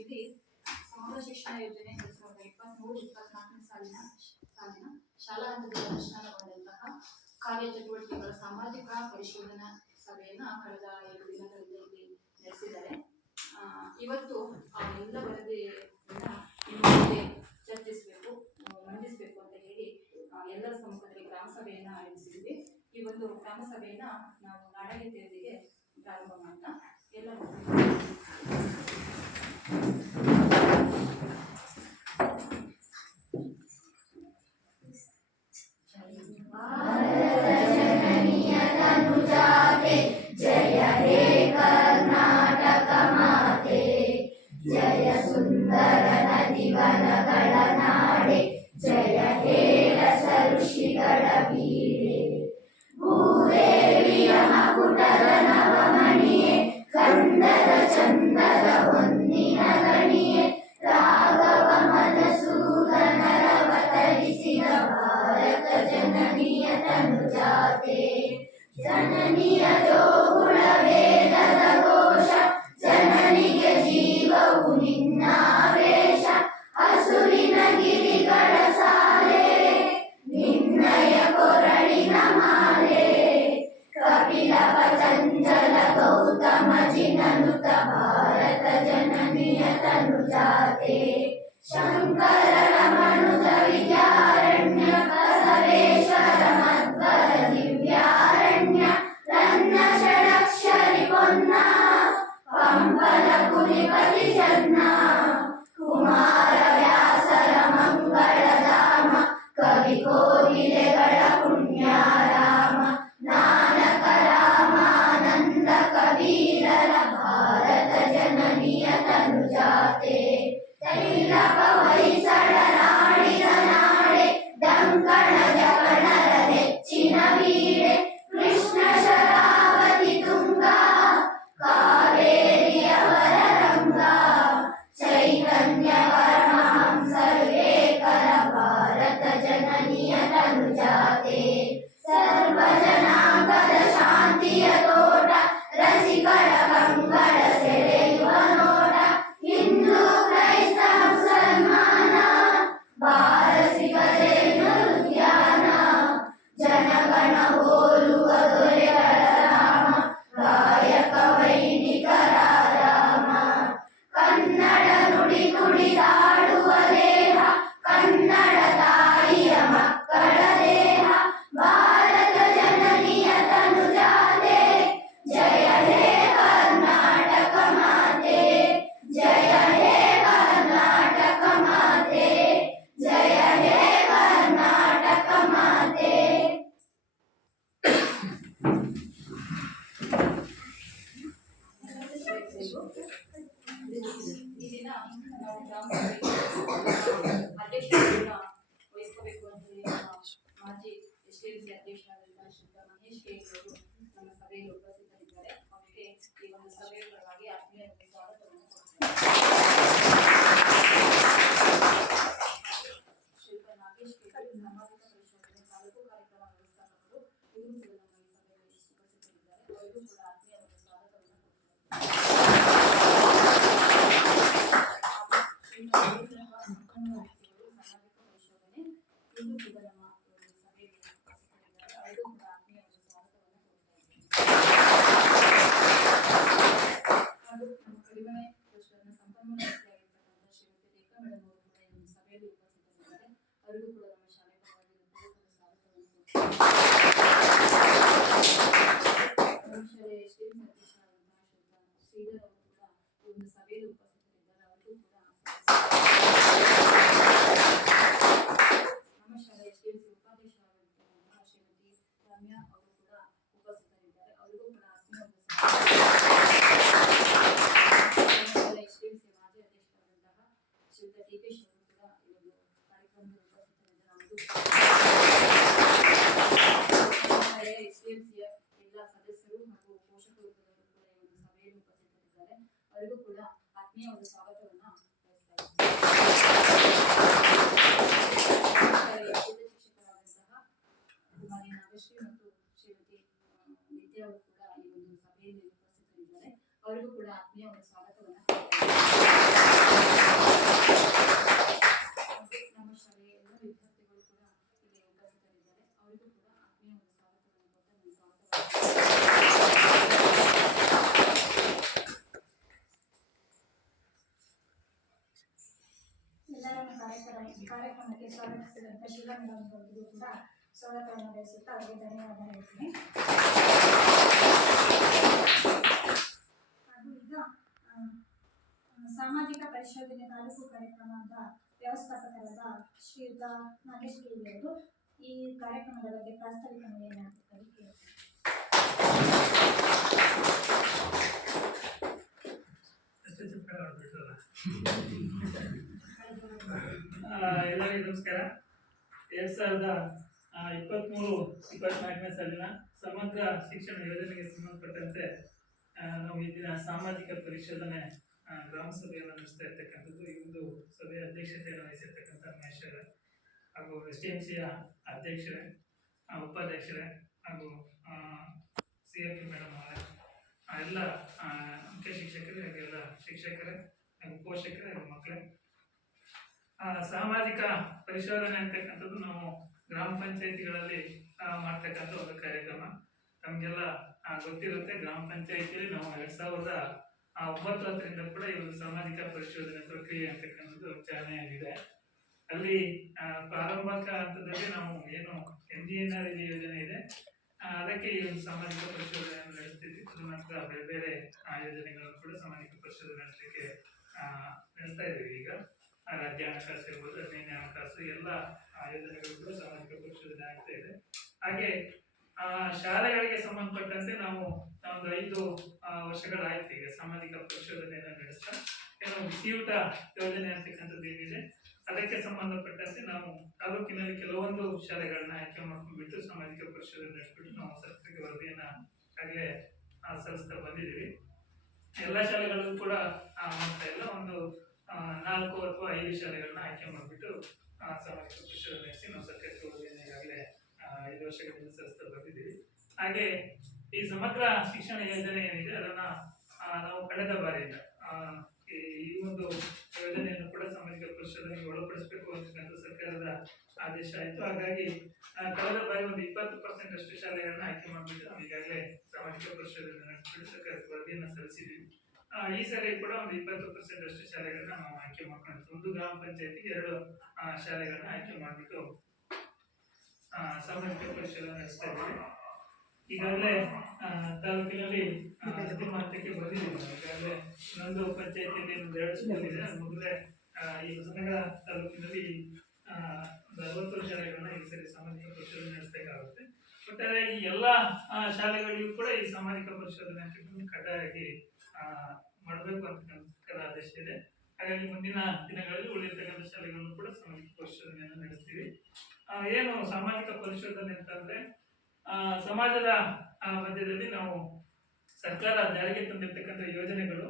ಇಲ್ಲಿ ಸಮಗ್ರ ಶಿಕ್ಷಣ ಯೋಜನೆ 2023-24 ಸಾಲಿನ ಶಾಲಾ ಹಂತದಲ್ಲಿ ಅನುಷ್ಠಾನಗೊಂಡಂತಹ ಕಾರ್ಯಚಟುವಟಿಕೆಗಳ ಸಾಮಾಜಿಕ ಪರಿಶೋಧನಾ ಸಭೆಯನ್ನ ಕಳೆದ 2 ದಿನಗಳಿಂದ ಇಲ್ಲಿ ನಡೆಸಿದ್ದಾರೆ. ಇವತ್ತು ಆ ಎಲ್ಲ ವರದಿಯನ್ನ ಮುಂದೆ ಚರ್ಚಿಸಬೇಕು, ಮಂಡಿಸಬೇಕು ಅಂತ ಹೇಳಿ ಎಲ್ಲರ ಸಮ್ಮುಖದಲ್ಲಿ ಗ್ರಾಮ ಸಭೆಯನ್ನ ಆಯೋಜಿಸಿದ್ವಿ. ಈ ಒಂದು ಗ್ರಾಮ ಸಭೆಯನ್ನ ನಾವು ನಾಡಗೀತೆಯೊಂದಿಗೆ ಪ್ರಾರಂಭ ಮಾಡೋಣ. ಎಲ್ಲರೂ ಜಯ ಹೇ ಕರ್ನಾಟಕ ಮಾತೆ, ಜಯ ಸುಂದರ ನದಿವನಗಳ ನಾಡೆ, ಜಯ ಹೇ ರಸ ಋಷಿಗಳ ಬೀಡೆ. ಭೂದೇವಿಯ ಮಕುಟದ ನವಮಣಿಯೇ, ಕಂದದ ಚಂದದ ಹೊನ್ನಿನ ಗಣಿಯೇ, ರಾಘವ ಮಧುಸೂದನರವತರಿಸಿದ ಭಾರತ ಜನನಿಯ ತನುಜಾತೆ. ಜನನಿಯ ಜೋಗುಳ ವೇದದ ಘೋಷ, ಜನನಿಗೆ ಜೀವವು ನಿನ್ನಾವೇಶ. ಹಸುರಿನ ಗಿರಿಗಳ ಸಾಲೆ, ನಿನ್ನಯ ಕೊರಳಿನ ಮಾಲೆ. ಕಪಿಲ ಪತಂಜಲ ಗೌತಮ ಜಿನನುತ ಭಾರತ ಜನನಿಯ ತನುಜಾತೆ. ಶಂಕರನ ಮನುಜ ವಿದ್ಯಾರಣ್ಯ, ಬಸವೇಶ್ವರ ಮಧ್ವರ ದಿವ್ಯಾರಣ್ಯ. ರನ್ನ ಷಡಕ್ಷರಿ ಪೊನ್ನ, ಪಂಪನ ಕುಲಿಪತಿ ಜನ್ನ. ಕುಮಾರ ವ್ಯಾಸರ ಮಂಗಳಧಾಮ, ಕವಿ ಕೋಗಿಲೆಗಳ ಪುಣ್ಯಾರಾಮ. ನಾನಕ ರಾಮಾನಂದ ಕಬೀರರ ಭಾರತ ಜನನಿಯ ತನುಜಾತೆ. ತೈಲಪ ಹೊಯ್ಸಳ ನಾಡಿನ ನಾಡೆ, ಡಂಕಣ ಜಗಣರ ನೆಚ್ಚಿನ ಬೀಡೆ. ಕೃಷ್ಣ ಶರಾವತಿ ತುಂಗ, ಕಾವೇರಿಯ ವರರಂಗ. ಚೈತನ್ಯ ಪರಮಹಂಸರು ಏಕರ ಭಾರತ ಜನನಿಯ ತನುಜಾತೆ. ಸರ್ವ ಜನಾಂಗದ ಶಾಂತಿಯ ತೋಟ, ರಸಿಕರ ಕಂಗಳ ಸೆಳೆಯುವ ನೋಟ. ಹಿಂದೂ ಕ್ರೈಸ್ತ ಮುಸಲ್ಮಾನ, ಬಾರಸಿಗ ಜೈನರು ಧ್ಯಾನ. ಜನಗಣ ಹೋಲುವ ದೊರೆಗಳ ರಾಮ, ಗಾಯಕ ವೈಣಿಕರ ರಾಮ. ಕನ್ನಡ ನುಡಿ ನುಡಿದಾಡುವ ದೇಹ, ಕನ್ನಡ ತಾಯಿಯ ಮಕ್ಕಳ ದೇಹ. ಭಾರತ ಜನನಿಯ ತನುಜಾತೆ, ಜಯ ಹೇ ಕರ್ನಾಟಕ ಮಾತೆ, ಜಯ ಹೇ ಕರ್ನಾಟಕ ಮಾತೆ, ಜಯ ಹೇ ಕರ್ನಾಟಕ ಮಾತೆ. ಈ ದಿನ ನಾವು ಗ್ರಾಮ ಅಧ್ಯಕ್ಷರನ್ನ ವಹಿಸ್ಕೋಬೇಕು ಅಂತ ಹೇಳಿ ಮಾಜಿ SDMC ಅಧ್ಯಕ್ಷರಾದಂತಹ ಶ್ರೀ ಮಹೇಶ್ ಕೆ ಅವರು ನಮ್ಮ ಸಭೆಯಲ್ಲಿ ಉಪಸ್ಥಿತರಿದ್ದಾರೆ. ಅವರಿಗೆ ಈ ಒಂದು ಸಭೆಯ ಪರವಾಗಿ ಆತ್ಮೀಯ ಸ್ವಾಗತವನ್ನು ಶ್ರೀ ನಾಗೇಶ್ ಕೆ ಸಾಮಾಜಿಕ ಪರಿಶೋಧನೆ ತಾಲೂಕು ಕಾರ್ಯಕ್ರಮ ವ್ಯವಸ್ಥಾಪಕರು ಇವರು ಕೂಡ ನಮ್ಮ ಈ ಸಭೆಯಲ್ಲಿ ಉಪಸ್ಥಿತರಿದ್ದಾರೆ. ಅವರಿಗೂ ಕೂಡ ಆತ್ಮೀಯ ಸ್ವಾಗತವನ್ನು ಸಾಮಾಜಿಕ ಪರಿಶೋಧನೆ ಇವರು ಕೂಡ ನಮ್ಮ ಸಭೆಯಲ್ಲಿ ಉಪಸ್ಥಿತರಿದ್ದಾರೆ. ಅವರಿಗೂ ಕೂಡ ಆತ್ಮೀಯ ಸ್ವಾಗತವನ್ನು ಹಾಗೂ ನಮ್ಮ ಕಡಿಮೆ ಟ್ರಸ್ಟ್ನ ಸಂಪನ್ಮೂಲ ವ್ಯಕ್ತಿಯಾಗಿರ್ತಕ್ಕಂಥ ಶ್ರೀಮತಿ ರೇಖಾ ಮೇಡಮ್ ಅವರು ಕೂಡ ಈ ಸಭೆಯಲ್ಲಿ ಉಪಸ್ಥಿತರಿದ್ದಾರೆ. ಅವರಿಗೂ ಕೂಡ ನಮ್ಮ ಶಾಲೆ ಪರವಾಗಿ ಸ್ವಾಗತವನ್ನು ನಮ್ಮ ಶಾಲೆಯ SDMC ಅಧ್ಯಕ್ಷರಾದಂತಹ ಶ್ರೀಧರ್ ಅವರು ಕೂಡ ಈ ಒಂದು ಸಭೆಯಲ್ಲಿ ಉಪಸ್ಥಿತರಿದ್ದಾರೆ. ಅವರಿಗೂ ಕೂಡ ನಮ್ಮ ಶಾಲೆಯ SDMC ಉಪಾಧ್ಯಕ್ಷರಾಗಿರ್ತಕ್ಕಂತಹ ಶ್ರೀಮತಿ ರಮ್ಯಾ ಅವರು ಕೂಡ ಉಪಸ್ಥಿತರಿದ್ದಾರೆ. ಅವರಿಗೂ ಕೂಡ ಆತ್ಮೀಯ SDMC ಮಾಜಿ ಅಧ್ಯಕ್ಷರಾದಂತಹ ಶ್ರೀಯುತ ದೀಪೇಶ್ ಅವರು ಕೂಡ ಈ ಒಂದು ಕಾರ್ಯಕ್ರಮದಲ್ಲಿ ಉಪಸ್ಥಿತರಿದ್ದಾರೆ. SDMCಯ ಎಲ್ಲ ಸದಸ್ಯರು ಹಾಗೂ ಪೋಷಕರು ಕೂಡ ಈ ಒಂದು ಸಭೆಯಲ್ಲಿ ಉಪಸ್ಥಿತರಿದ್ದಾರೆ. ಅವರಿಗೂ ಕೂಡ ಆತ್ಮೀಯ ಒಂದು ಸ್ವಾಗತವನ್ನ ಶಿಕ್ಷಕರಾದಂತಹ ಕುಮಾರಿ ನಾಗಶ್ರೀ ಮತ್ತು ಶ್ರೀಮತಿ ವಿದ್ಯಾ ಅವರು ಕೂಡ ಈ ಒಂದು ಸಭೆಯಲ್ಲಿ ಉಪಸ್ಥಿತರಿದ್ದಾರೆ. ಅವರಿಗೂ ಕೂಡ ಆತ್ಮೀಯ ಒಂದು ಸ್ವಾಗತವನ್ನ 11ನೇ ಕಾರ್ಯಕ್ರಮಕ್ಕೆ ಸ್ವಾಗತಿಸಿದಂಥ ಶೀಲಾ ಮೇಡಮ್ ಅವರಿಗೂ ಕೂಡ ಸ್ವಾಗತವನ್ನು ಬಯಸುತ್ತಾ ಅವರಿಗೆ ಧನ್ಯವಾದ ಹೇಳ್ತೀನಿ. ಹಾಗೂ ಈಗ ಸಾಮಾಜಿಕ ಪರಿಶೋಧನೆ ತಾಲೂಕು ಕಾರ್ಯಕ್ರಮದ ವ್ಯವಸ್ಥಾಪಕರಾದ ಶ್ರೀಯುತ ನಾಗೇಶ್ ಕೇಳಿ ಅವರು ಈ ಕಾರ್ಯಕ್ರಮದ ಬಗ್ಗೆ ಪ್ರಾಸ್ತಾವಿಕ ನುಡಿಯನ್ನು ಹಾಕುತ್ತಾರೆ. ಎಲ್ಲರಿಗೂ ನಮಸ್ಕಾರ. 2023-24ನೇ ಸಾಲಿನ ಸಮಗ್ರ ಶಿಕ್ಷಣ ಯೋಜನೆಗೆ ಸಂಬಂಧಪಟ್ಟಂತೆ ನಾವು ಇಂದಿನ ಸಾಮಾಜಿಕ ಪರಿಶೋಧನೆ ಗ್ರಾಮ ಸಭೆಯನ್ನು ನಡೆಸ್ತಾ ಇರ್ತಕ್ಕಂಥದ್ದು. ಈ ಒಂದು ಸಭೆಯ ಅಧ್ಯಕ್ಷತೆಯನ್ನು ವಹಿಸಿರ್ತಕ್ಕಂಥ ಮಹೇಶ್ವರ ಹಾಗೂ STMCಯ ಅಧ್ಯಕ್ಷರೇ, ಉಪಾಧ್ಯಕ್ಷರೇ ಹಾಗೂ CRP ಮೇಡಮ್ ಅವರೇ, ಎಲ್ಲ ಮುಖ್ಯ ಶಿಕ್ಷಕರೇ ಹಾಗೂ ಎಲ್ಲ ಶಿಕ್ಷಕರೇ ಹಾಗೂ ಪೋಷಕರೇ ಹಾಗೂ ಮಕ್ಕಳೇ, ಸಾಮಾಜಿಕ ಪರಿಶೋಧನೆ ಅಂತಕ್ಕಂಥದ್ದು ನಾವು ಗ್ರಾಮ ಪಂಚಾಯಿತಿಗಳಲ್ಲಿ ಮಾಡ್ತಕ್ಕಂಥ ಒಂದು ಕಾರ್ಯಕ್ರಮ. ನಮಗೆಲ್ಲ ಗೊತ್ತಿರುತ್ತೆ, ಗ್ರಾಮ ಪಂಚಾಯಿತಿಯಲ್ಲಿ ನಾವು 2009 ಕೂಡ ಈ ಒಂದು ಸಾಮಾಜಿಕ ಪರಿಶೋಧನೆ ಪ್ರಕ್ರಿಯೆ ಅಂತಕ್ಕಂಥದ್ದು ಚಾಲನೆಯಾಗಿದೆ. ಅಲ್ಲಿ ಪ್ರಾರಂಭಿಕ ಹಂತದಲ್ಲಿ ನಾವು ಏನು MGNREG ಯೋಜನೆ ಇದೆ, ಅದಕ್ಕೆ ಈ ಒಂದು ಸಾಮಾಜಿಕ ಪರಿಶೋಧನೆಯನ್ನು ನಡೆಸ್ತಿದ್ವಿ. ಅದ್ರ ನಂತರ ಬೇರೆ ಬೇರೆ ಯೋಜನೆಗಳನ್ನು ಕೂಡ ಸಾಮಾಜಿಕ ಪರಿಶೋಧನೆ ನಡೆಸಲಿಕ್ಕೆ ನಡೆಸ್ತಾ ಇದ್ದೀವಿ. ಈಗ ರಾಜ್ಯ ಹಣಕಾಸು ಇರ್ಬೋದು, 15ನೇ ಹಣಕಾಸು ಎಲ್ಲ ಯೋಜನೆಗಳು ಕೂಡ ಸಾಮಾಜಿಕ ಪರಿಶೋಧನೆ ಆಗ್ತಾ ಇದೆ. ಹಾಗೆ ಶಾಲೆಗಳಿಗೆ ಸಂಬಂಧಪಟ್ಟಂತೆ ನಾವು ಒಂದು 5 ವರ್ಷಗಳಾಯ್ತು ಈಗ ಸಾಮಾಜಿಕ ಪರಿಶೋಧನೆಯನ್ನು ನಡೆಸ್ತಾ. ಏನೋ ಬಿಸಿಯೂಟ ಯೋಜನೆ ಅಂತಕ್ಕಂಥದ್ದು ಏನಿದೆ, ಅದಕ್ಕೆ ಸಂಬಂಧಪಟ್ಟಂತೆ ನಾವು ತಾಲೂಕಿನಲ್ಲಿ ಕೆಲವೊಂದು ಶಾಲೆಗಳನ್ನ ಆಯ್ಕೆ ಮಾಡ್ಕೊಂಡ್ಬಿಟ್ಟು ಸಾಮಾಜಿಕ ಪರಿಶೋಧನೆ ನಡೆಸ್ಬಿಟ್ಟು ನಾವು ಸರ್ಕಾರಕ್ಕೆ ವರದಿಯನ್ನ ಆಗಲೇ ಸಲ್ಲಿಸ್ತಾ ಬಂದಿದ್ದೀವಿ. ಎಲ್ಲ ಶಾಲೆಗಳಲ್ಲೂ ಕೂಡ ಮಾಡ್ತಾ ಇಲ್ಲ, ಒಂದು 4 ಅಥವಾ 5 ಶಾಲೆಗಳನ್ನ ಆಯ್ಕೆ ಮಾಡಿಬಿಟ್ಟು ಸಾಮಾಜಿಕ ಪರಿಶೋಧನೆ ನಡೆಸಿ ನಾವು ಸರ್ಕಾರಕ್ಕೆ ವರದಿಯನ್ನು ಈಗಾಗಲೇ 5 ವರ್ಷಗಳಿಂದ ಸಲ್ಲಿಸ್ತಾ ಬಂದಿದ್ದೀವಿ. ಹಾಗೆ ಈ ಸಮಗ್ರ ಶಿಕ್ಷಣ ಯೋಜನೆ ಏನಿದೆ ಅದನ್ನ ನಾವು ಕಳೆದ ಬಾರಿಯಿಂದ ಈ ಒಂದು ಯೋಜನೆಯನ್ನು ಕೂಡ ಸಾಮಾಜಿಕ ಪರಿಶೋಧನೆಗೆ ಒಳಪಡಿಸಬೇಕು ಅಂತಕ್ಕಂಥ ಸರ್ಕಾರದ ಆದೇಶ ಆಯಿತು. ಹಾಗಾಗಿ ಕಳೆದ ಬಾರಿ ಒಂದು 20% ಅಷ್ಟು ಶಾಲೆಗಳನ್ನ ಆಯ್ಕೆ ಮಾಡಿಬಿಟ್ಟು ನಾವು ಈಗಾಗಲೇ ಸಾಮಾಜಿಕ ಪರಿಶೋಧನೆ ನಡೆಸಿಬಿಟ್ಟು ಸರ್ಕಾರಕ್ಕೆ ವರದಿಯನ್ನು ಸಲ್ಲಿಸಿದ್ದೀವಿ. ಈ ಸರಿ ಕೂಡ ಒಂದು 20% ಅಷ್ಟು ಶಾಲೆಗಳನ್ನ ನಾವು ಆಯ್ಕೆ ಮಾಡ್ಕೊಂಡಿದ್ವಿ. ಒಂದು ಗ್ರಾಮ ಪಂಚಾಯತಿಗೆ 2 ಶಾಲೆಗಳನ್ನ ಆಯ್ಕೆ ಮಾಡಿಬಿಟ್ಟು ಸಾಮಾಜಿಕ ಪರಿಶೋಧನೆ ನಡೆಸ್ತಾ ಇದ್ದೀವಿ. ಈಗಾಗಲೇ ತಾಲೂಕಿನಲ್ಲಿ ಅಂತಿಮ ಹಂತಕ್ಕೆ ಬಂದಿದ್ದೀವಿ. ಈಗಾಗಲೇ ಇನ್ನೊಂದು ಪಂಚಾಯತಿಯಲ್ಲಿ 2 ಸ್ಕೂಲ್ ಇದೆ, ಅದು ಮುಗಿದ್ರೆ ಈ ಹೊಸನಗರ ತಾಲೂಕಿನಲ್ಲಿ 60 ಶಾಲೆಗಳನ್ನ ಈ ಸರಿ ಸಾಮಾಜಿಕ ಪರಿಶೋಧನೆ ನಡೆಸಬೇಕಾಗುತ್ತೆ. ಒಟ್ಟಾರೆ ಈ ಎಲ್ಲ ಶಾಲೆಗಳಿಗೂ ಕೂಡ ಈ ಸಾಮಾಜಿಕ ಪರಿಶೋಧನೆ ಅಂತ ಕಡ್ಡಾಯವಾಗಿ ಮಾಡಬೇಕು ಅಂತ ಆದೇಶ ಇದೆ. ಹಾಗಾಗಿ ಮುಂದಿನ ದಿನಗಳಲ್ಲಿ ಉಳಿದಿರ್ತಕ್ಕಂಥ ಶಾಲೆಗಳನ್ನು ಕೂಡ ಸಾಮಾಜಿಕ ಪರಿಶೋಧನೆಯನ್ನು ನಡೆಸ್ತೀವಿ. ಏನು ಸಾಮಾಜಿಕ ಪರಿಶೋಧನೆ ಅಂತಂದ್ರೆ ಸಮಾಜದ ಮಧ್ಯದಲ್ಲಿ ನಾವು ಸರ್ಕಾರ ಜಾರಿಗೆ ತಂದಿರ್ತಕ್ಕಂಥ ಯೋಜನೆಗಳು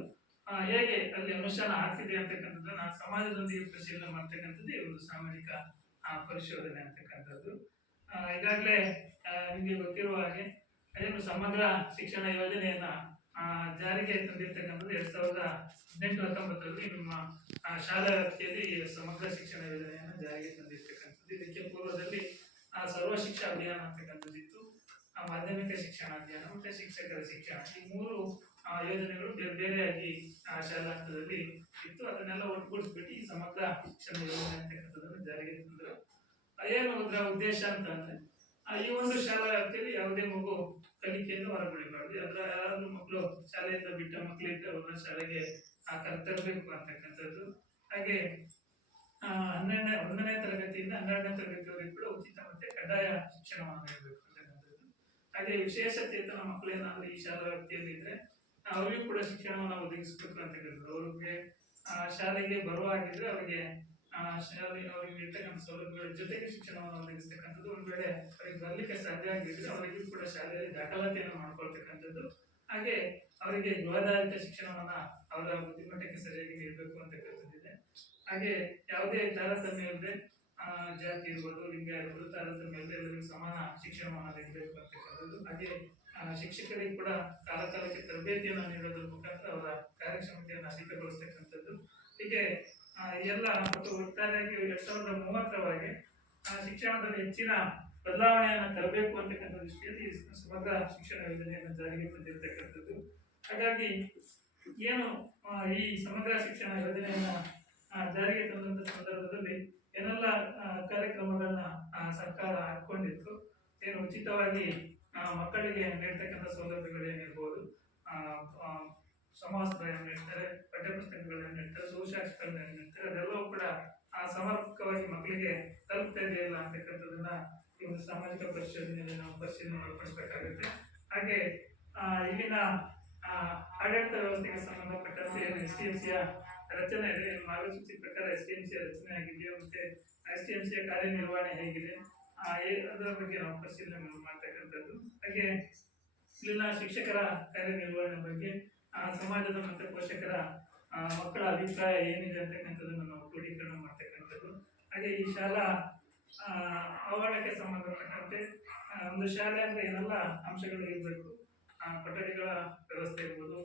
ಹೇಗೆ ಅಲ್ಲಿ ಅನುಷ್ಠಾನ ಆಗ್ತಿದೆ ಅಂತಕ್ಕಂಥದ್ದನ್ನ ಸಮಾಜದೊಂದಿಗೆ ಪರಿಶೀಲನೆ ಮಾಡ್ತಕ್ಕಂಥದ್ದು ಈ ಒಂದು ಸಾಮಾಜಿಕ ಪರಿಶೋಧನೆ ಅಂತಕ್ಕಂಥದ್ದು. ಈಗಾಗಲೇ ನಿಮಗೆ ಗೊತ್ತಿರುವ ಹಾಗೆ ಏನು ಸಮಗ್ರ ಶಿಕ್ಷಣ ಯೋಜನೆಯನ್ನ ಜಾರಿಗೆ ತಂದಿರ್ತಕ್ಕಂಥದ್ದು 2018-19ರಲ್ಲಿ ನಿಮ್ಮ ಶಾಲಾ ವ್ಯಾಪ್ತಿಯಲ್ಲಿ ಸಮಗ್ರ ಶಿಕ್ಷಣ ಯೋಜನೆಯನ್ನು ಜಾರಿಗೆ ತಂದಿರ್ತಕ್ಕಂಥದ್ದು. ಇದಕ್ಕೆ ಪೂರ್ವದಲ್ಲಿ ಸರ್ವ ಶಿಕ್ಷಾ ಅಭಿಯಾನ ಅಂತಕ್ಕಂಥದ್ದು ಇತ್ತು, ಮಾಧ್ಯಮಿಕ ಶಿಕ್ಷಣ ಅಭಿಯಾನ ಮತ್ತೆ ಶಿಕ್ಷಕರ ಶಿಕ್ಷಣ, ಈ 3 ಯೋಜನೆಗಳು ಬೇರೆ ಬೇರೆಯಾಗಿ ಶಾಲಾ ಹಂತದಲ್ಲಿ ಇತ್ತು. ಅದನ್ನೆಲ್ಲ ಒಟ್ಟುಗೂಡಿಸ್ಬಿಟ್ಟು ಈ ಸಮಗ್ರ ಶಿಕ್ಷಣ ಯೋಜನೆ ಅಂತಕ್ಕಂಥದ್ದನ್ನು ಜಾರಿಗೆ ತಂದರು. ಏನು ಅದರ ಉದ್ದೇಶ ಅಂತಂದ್ರೆ ಈ ಒಂದು ಶಾಲಾ ವ್ಯಾಪ್ತಿಯಲ್ಲಿ ಯಾವುದೇ ಮಗು ಕಲಿಕೆಯನ್ನು ಹೊರಗುಳಿಬಾರ್ದು. ಯಾರಾದ್ರೂ ಮಕ್ಕಳು ಶಾಲೆಯಿಂದ ಬಿಟ್ಟ ಮಕ್ಕಳಿದ್ರೆ ಅವ್ರನ್ನ ಶಾಲೆಗೆ ಕರ್ತರಬೇಕು ಅಂತಕ್ಕಂಥದ್ದು. ಹಾಗೆ 1ನೇ ತರಗತಿಯಿಂದ 12ನೇ ತರಗತಿವರೆಗೂ ಕೂಡ ಉಚಿತ ಮತ್ತೆ ಕಡ್ಡಾಯ ಶಿಕ್ಷಣವನ್ನು ನೀಡಬೇಕು ಅಂತಕ್ಕಂಥದ್ದು. ಹಾಗೆ ವಿಶೇಷಚೇತನ ಮಕ್ಕಳೇನಾದ್ರೂ ಈ ಶಾಲಾ ವ್ಯಾಪ್ತಿಯಲ್ಲಿ ಇದ್ರೆ ಅವರಿಗೂ ಕೂಡ ಶಿಕ್ಷಣವನ್ನು ಒದಗಿಸಬೇಕು ಅಂತಕ್ಕಂಥದ್ದು. ಅವ್ರಿಗೆ ಶಾಲೆಗೆ ಬರುವಾಗಿದ್ರೆ ಅವರಿಗೆ ಅವ್ರಿಗೆ ಇರ್ತಕ್ಕಂಥ ಸೌಲಭ್ಯಗಳ ಜೊತೆಗೆ ಶಿಕ್ಷಣವನ್ನು ಒದಗಿಸ್ತಕ್ಕಂಥದ್ದು. ಒಂದ್ ವೇಳೆ ಅವ್ರಿಗೆ ಬರ್ಲಿಕ್ಕೆ ಸಾಧ್ಯ ಆಗಿದ್ರೆ ಅವರಿಗೂ ಕೂಡ ಶಾಲೆಯಲ್ಲಿ ದಾಖಲಾತಿಯನ್ನು ಮಾಡ್ಕೊಳ್ತಕ್ಕಂಥದ್ದು. ಹಾಗೆ ಅವರಿಗೆ ಗೃಹಧಾರಿತ ಶಿಕ್ಷಣವನ್ನ ಅವರ ಬುದ್ಧಿಮಟ್ಟಕ್ಕೆ ಸರಿಯಾಗಿ ನೀಡಬೇಕು ಅಂತಕ್ಕಂಥದ್ದಿದೆ. ಹಾಗೆ ಯಾವುದೇ ತಾರತಮ್ಯ ಇಲ್ಲದೆ ಜಾತಿ ಇರ್ಬೋದು, ಲಿಂಗ ಇರ್ಬೋದು, ತಾರತಮ್ಯ ಇಲ್ಲದೆ ಎಲ್ಲರಿಗೂ ಸಮಾನ ಶಿಕ್ಷಣವನ್ನು ನೀಡಬೇಕು ಅಂತಕ್ಕಂಥದ್ದು. ಹಾಗೆ ಶಿಕ್ಷಕರಿಗೆ ಕೂಡ ಕಾಲಕಾಲಕ್ಕೆ ತರಬೇತಿಯನ್ನು ನೀಡೋದ್ರ ಮುಖಾಂತರ ಅವರ ಕಾರ್ಯಕ್ಷಮತೆಯನ್ನು ಅಧಿಕಗೊಳಿಸ್ತಕ್ಕಂಥದ್ದು. ಹೀಗೆ ಎಲ್ಲ ಒಟ್ಟಾರೆಯಾಗಿ 2030ರವರೆಗೆ ಶಿಕ್ಷಣದಲ್ಲಿ ಹೆಚ್ಚಿನ ಬದಲಾವಣೆಯನ್ನು ತರಬೇಕು ಅಂತಕ್ಕಂಥ ದೃಷ್ಟಿಯಲ್ಲಿ ಸಮಗ್ರ ಶಿಕ್ಷಣ ಯೋಜನೆಯನ್ನು ಜಾರಿಗೆ ತಂದಿರತಕ್ಕಂಥದ್ದು. ಹಾಗಾಗಿ ಏನು ಈ ಸಮಗ್ರ ಶಿಕ್ಷಣ ಯೋಜನೆಯನ್ನ ಜಾರಿಗೆ ತಂದಂತ ಸಂದರ್ಭದಲ್ಲಿ ಏನೆಲ್ಲ ಕಾರ್ಯಕ್ರಮಗಳನ್ನ ಸರ್ಕಾರ ಹಾಕೊಂಡಿತ್ತು, ಏನು ಉಚಿತವಾಗಿ ಮಕ್ಕಳಿಗೆ ನೀಡ್ತಕ್ಕಂಥ ಸೌಲಭ್ಯಗಳೇನಿರ್ಬೋದು, ಸಮವಸ್ತ್ರಗಳನ್ನು ನೀಡ್ತಾರೆ, ಪಠ್ಯಪುಸ್ತಕಗಳನ್ನು ನೀಡ್ತಾರೆ, ಸೂಚ್ಯಾಕ್ಷಗಳನ್ನು ನೀಡ್ತಾರೆ, ಅದೆಲ್ಲವೂ ಕೂಡ ಸಮರ್ಪಕವಾಗಿ ಮಕ್ಕಳಿಗೆ ತಲುಪ್ತಾ ಇದೆಯಲ್ಲ ಅಂತಕ್ಕಂಥದ್ದನ್ನ ಈ ಒಂದು ಸಾಮಾಜಿಕ ಪರಿಶೋಧನೆಯಲ್ಲಿ ನಾವು ಪರಿಶೀಲನೆ ಒಳಪಡಿಸಬೇಕಾಗುತ್ತೆ. ಹಾಗೆ ಇಲ್ಲಿನ ಆಡಳಿತ ವ್ಯವಸ್ಥೆಗೆ ಸಂಬಂಧಪಟ್ಟಂತೆ STMCಯ ರಚನೆ ಇದೆ. ಮಾರ್ಗಸೂಚಿ ಪ್ರಕಾರ STMCಯ ರಚನೆ ಆಗಿದೆ, ಮತ್ತೆ STMCಯ ಕಾರ್ಯನಿರ್ವಹಣೆ ಹೇಗಿದೆ ಅದರ ಬಗ್ಗೆ ನಾವು ಪರಿಶೀಲನೆ ಮಾಡ್ತಕ್ಕಂಥದ್ದು. ಹಾಗೆ ಇಲ್ಲಿನ ಶಿಕ್ಷಕರ ಕಾರ್ಯನಿರ್ವಹಣೆ ಬಗ್ಗೆ ಸಮಾಜದ ಮತ್ತೆ ಪೋಷಕರ ಮಕ್ಕಳ ಅಭಿಪ್ರಾಯ ಏನಿದೆ ಅಂತಕ್ಕಂಥದ್ದನ್ನು ನಾವು ಕ್ರೋಢೀಕರಣ ಮಾಡ್ತಕ್ಕಂಥದ್ದು. ಹಾಗೆ ಈ ಶಾಲಾ ಆವರಣಕ್ಕೆ ಸಂಬಂಧಪಟ್ಟಂತೆ ಒಂದು ಶಾಲೆ ಅಂದ್ರೆ ಏನೆಲ್ಲ ಅಂಶಗಳು ಇರಬೇಕು, ಕೊಠಡಿಗಳ ವ್ಯವಸ್ಥೆ ಇರ್ಬೋದು,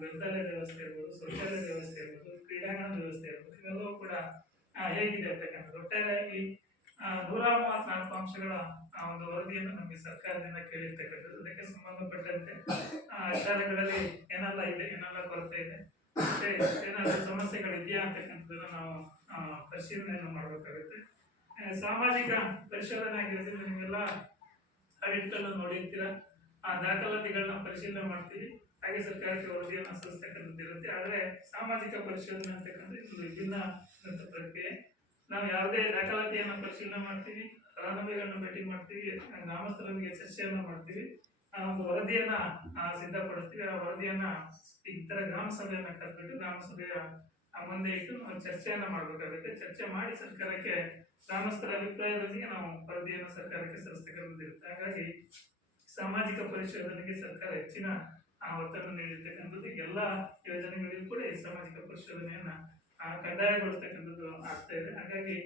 ಗ್ರಂಥಾಲಯದ ವ್ಯವಸ್ಥೆ ಇರ್ಬೋದು, ಶೌಚಾಲಯದ ವ್ಯವಸ್ಥೆ ಇರ್ಬೋದು, ಕ್ರೀಡಾಂಗಣದ ವ್ಯವಸ್ಥೆ ಇರ್ಬೋದು, ಇವೆಲ್ಲವೂ ಕೂಡ ಹೇಗಿದೆ ಅಂತಕ್ಕಂಥದ್ದು. ಒಟ್ಟಾರೆಯಾಗಿ 134 ಅಂಶಗಳ ಒಂದು ವರದಿಯನ್ನು ನಮಗೆ ಸರ್ಕಾರದಿಂದ ಕೇಳಿರ್ತಕ್ಕಂಥದ್ದು. ಅದಕ್ಕೆ ಸಂಬಂಧಪಟ್ಟಂತೆ ಶಾಲೆಗಳಲ್ಲಿ ಏನೆಲ್ಲ ಇದೆ, ಏನೆಲ್ಲ ಕೊರತೆ ಇದೆ, ಮತ್ತೆ ಏನಾದರೂ ಸಮಸ್ಯೆಗಳಿದೆಯಾ ಅಂತಕ್ಕಂಥದ್ದನ್ನು ನಾವು ಪರಿಶೀಲನೆಯನ್ನು ಮಾಡಬೇಕಾಗುತ್ತೆ. ಸಾಮಾಜಿಕ ಪರಿಶೋಧನೆ ಆಗಿರೋದ್ರಿಂದ ನೀವೆಲ್ಲ ಆಡಿಟ್ಗಳನ್ನು ನೋಡಿರ್ತೀರ, ದಾಖಲಾತಿಗಳನ್ನ ಪರಿಶೀಲನೆ ಮಾಡ್ತೀವಿ, ಹಾಗೆ ಸರ್ಕಾರಕ್ಕೆ ವರದಿಯನ್ನು ಸಲ್ಲಿಸ್ತಕ್ಕಂಥದ್ದು ಇರುತ್ತೆ. ಆದರೆ ಸಾಮಾಜಿಕ ಪರಿಶೋಧನೆ ಅಂತಕ್ಕಂಥ ಇದು ವಿಭಿನ್ನ ಪ್ರಕ್ರಿಯೆ. ನಾವು ಯಾವುದೇ ದಾಖಲಾತಿಯನ್ನು ಪರಿಶೀಲನೆ ಮಾಡ್ತೀವಿ, ಫಲಾನುಭವಿಗಳನ್ನ ಭೇಟಿ ಮಾಡ್ತೀವಿ, ಗ್ರಾಮಸ್ಥರೊಂದಿಗೆ ಚರ್ಚೆಯನ್ನು ಮಾಡ್ತೀವಿ, ಒಂದು ವರದಿಯನ್ನ ಸಿದ್ಧಪಡಿಸ್ತೀವಿ. ಆ ವರದಿಯನ್ನ ಈ ತರ ಗ್ರಾಮ ಸಭೆಯನ್ನ ಕರೆದ್ಬಿಟ್ಟು ಗ್ರಾಮ ಸಭೆಯ ಮುಂದೆ ಇಟ್ಟು ನಾವು ಚರ್ಚೆಯನ್ನ ಮಾಡಬೇಕಾಗುತ್ತೆ. ಚರ್ಚೆ ಮಾಡಿ ಸರ್ಕಾರಕ್ಕೆ ಗ್ರಾಮಸ್ಥರ ಅಭಿಪ್ರಾಯದೊಂದಿಗೆ ನಾವು ವರದಿಯನ್ನು ಸರ್ಕಾರಕ್ಕೆ ಸಲ್ಲಿಸ್ತಕ್ಕಂಥದ್ದಿರುತ್ತೆ. ಹಾಗಾಗಿ ಸಾಮಾಜಿಕ ಪರಿಶೋಧನೆಗೆ ಸರ್ಕಾರ ಹೆಚ್ಚಿನ ಒತ್ತನ್ನು ನೀಡಿರ್ತಕ್ಕಂಥದ್ದು. ಎಲ್ಲ ಯೋಜನೆಗಳಿಗೂ ಕೂಡ ಈ ಸಾಮಾಜಿಕ ಪರಿಶೋಧನೆಯನ್ನ ಕಡ್ಡಾಯಗೊಳಿಸ್ತಕ್ಕಂಥದ್ದು ಆಗ್ತಾ ಇದೆ. ಹಾಗಾಗಿ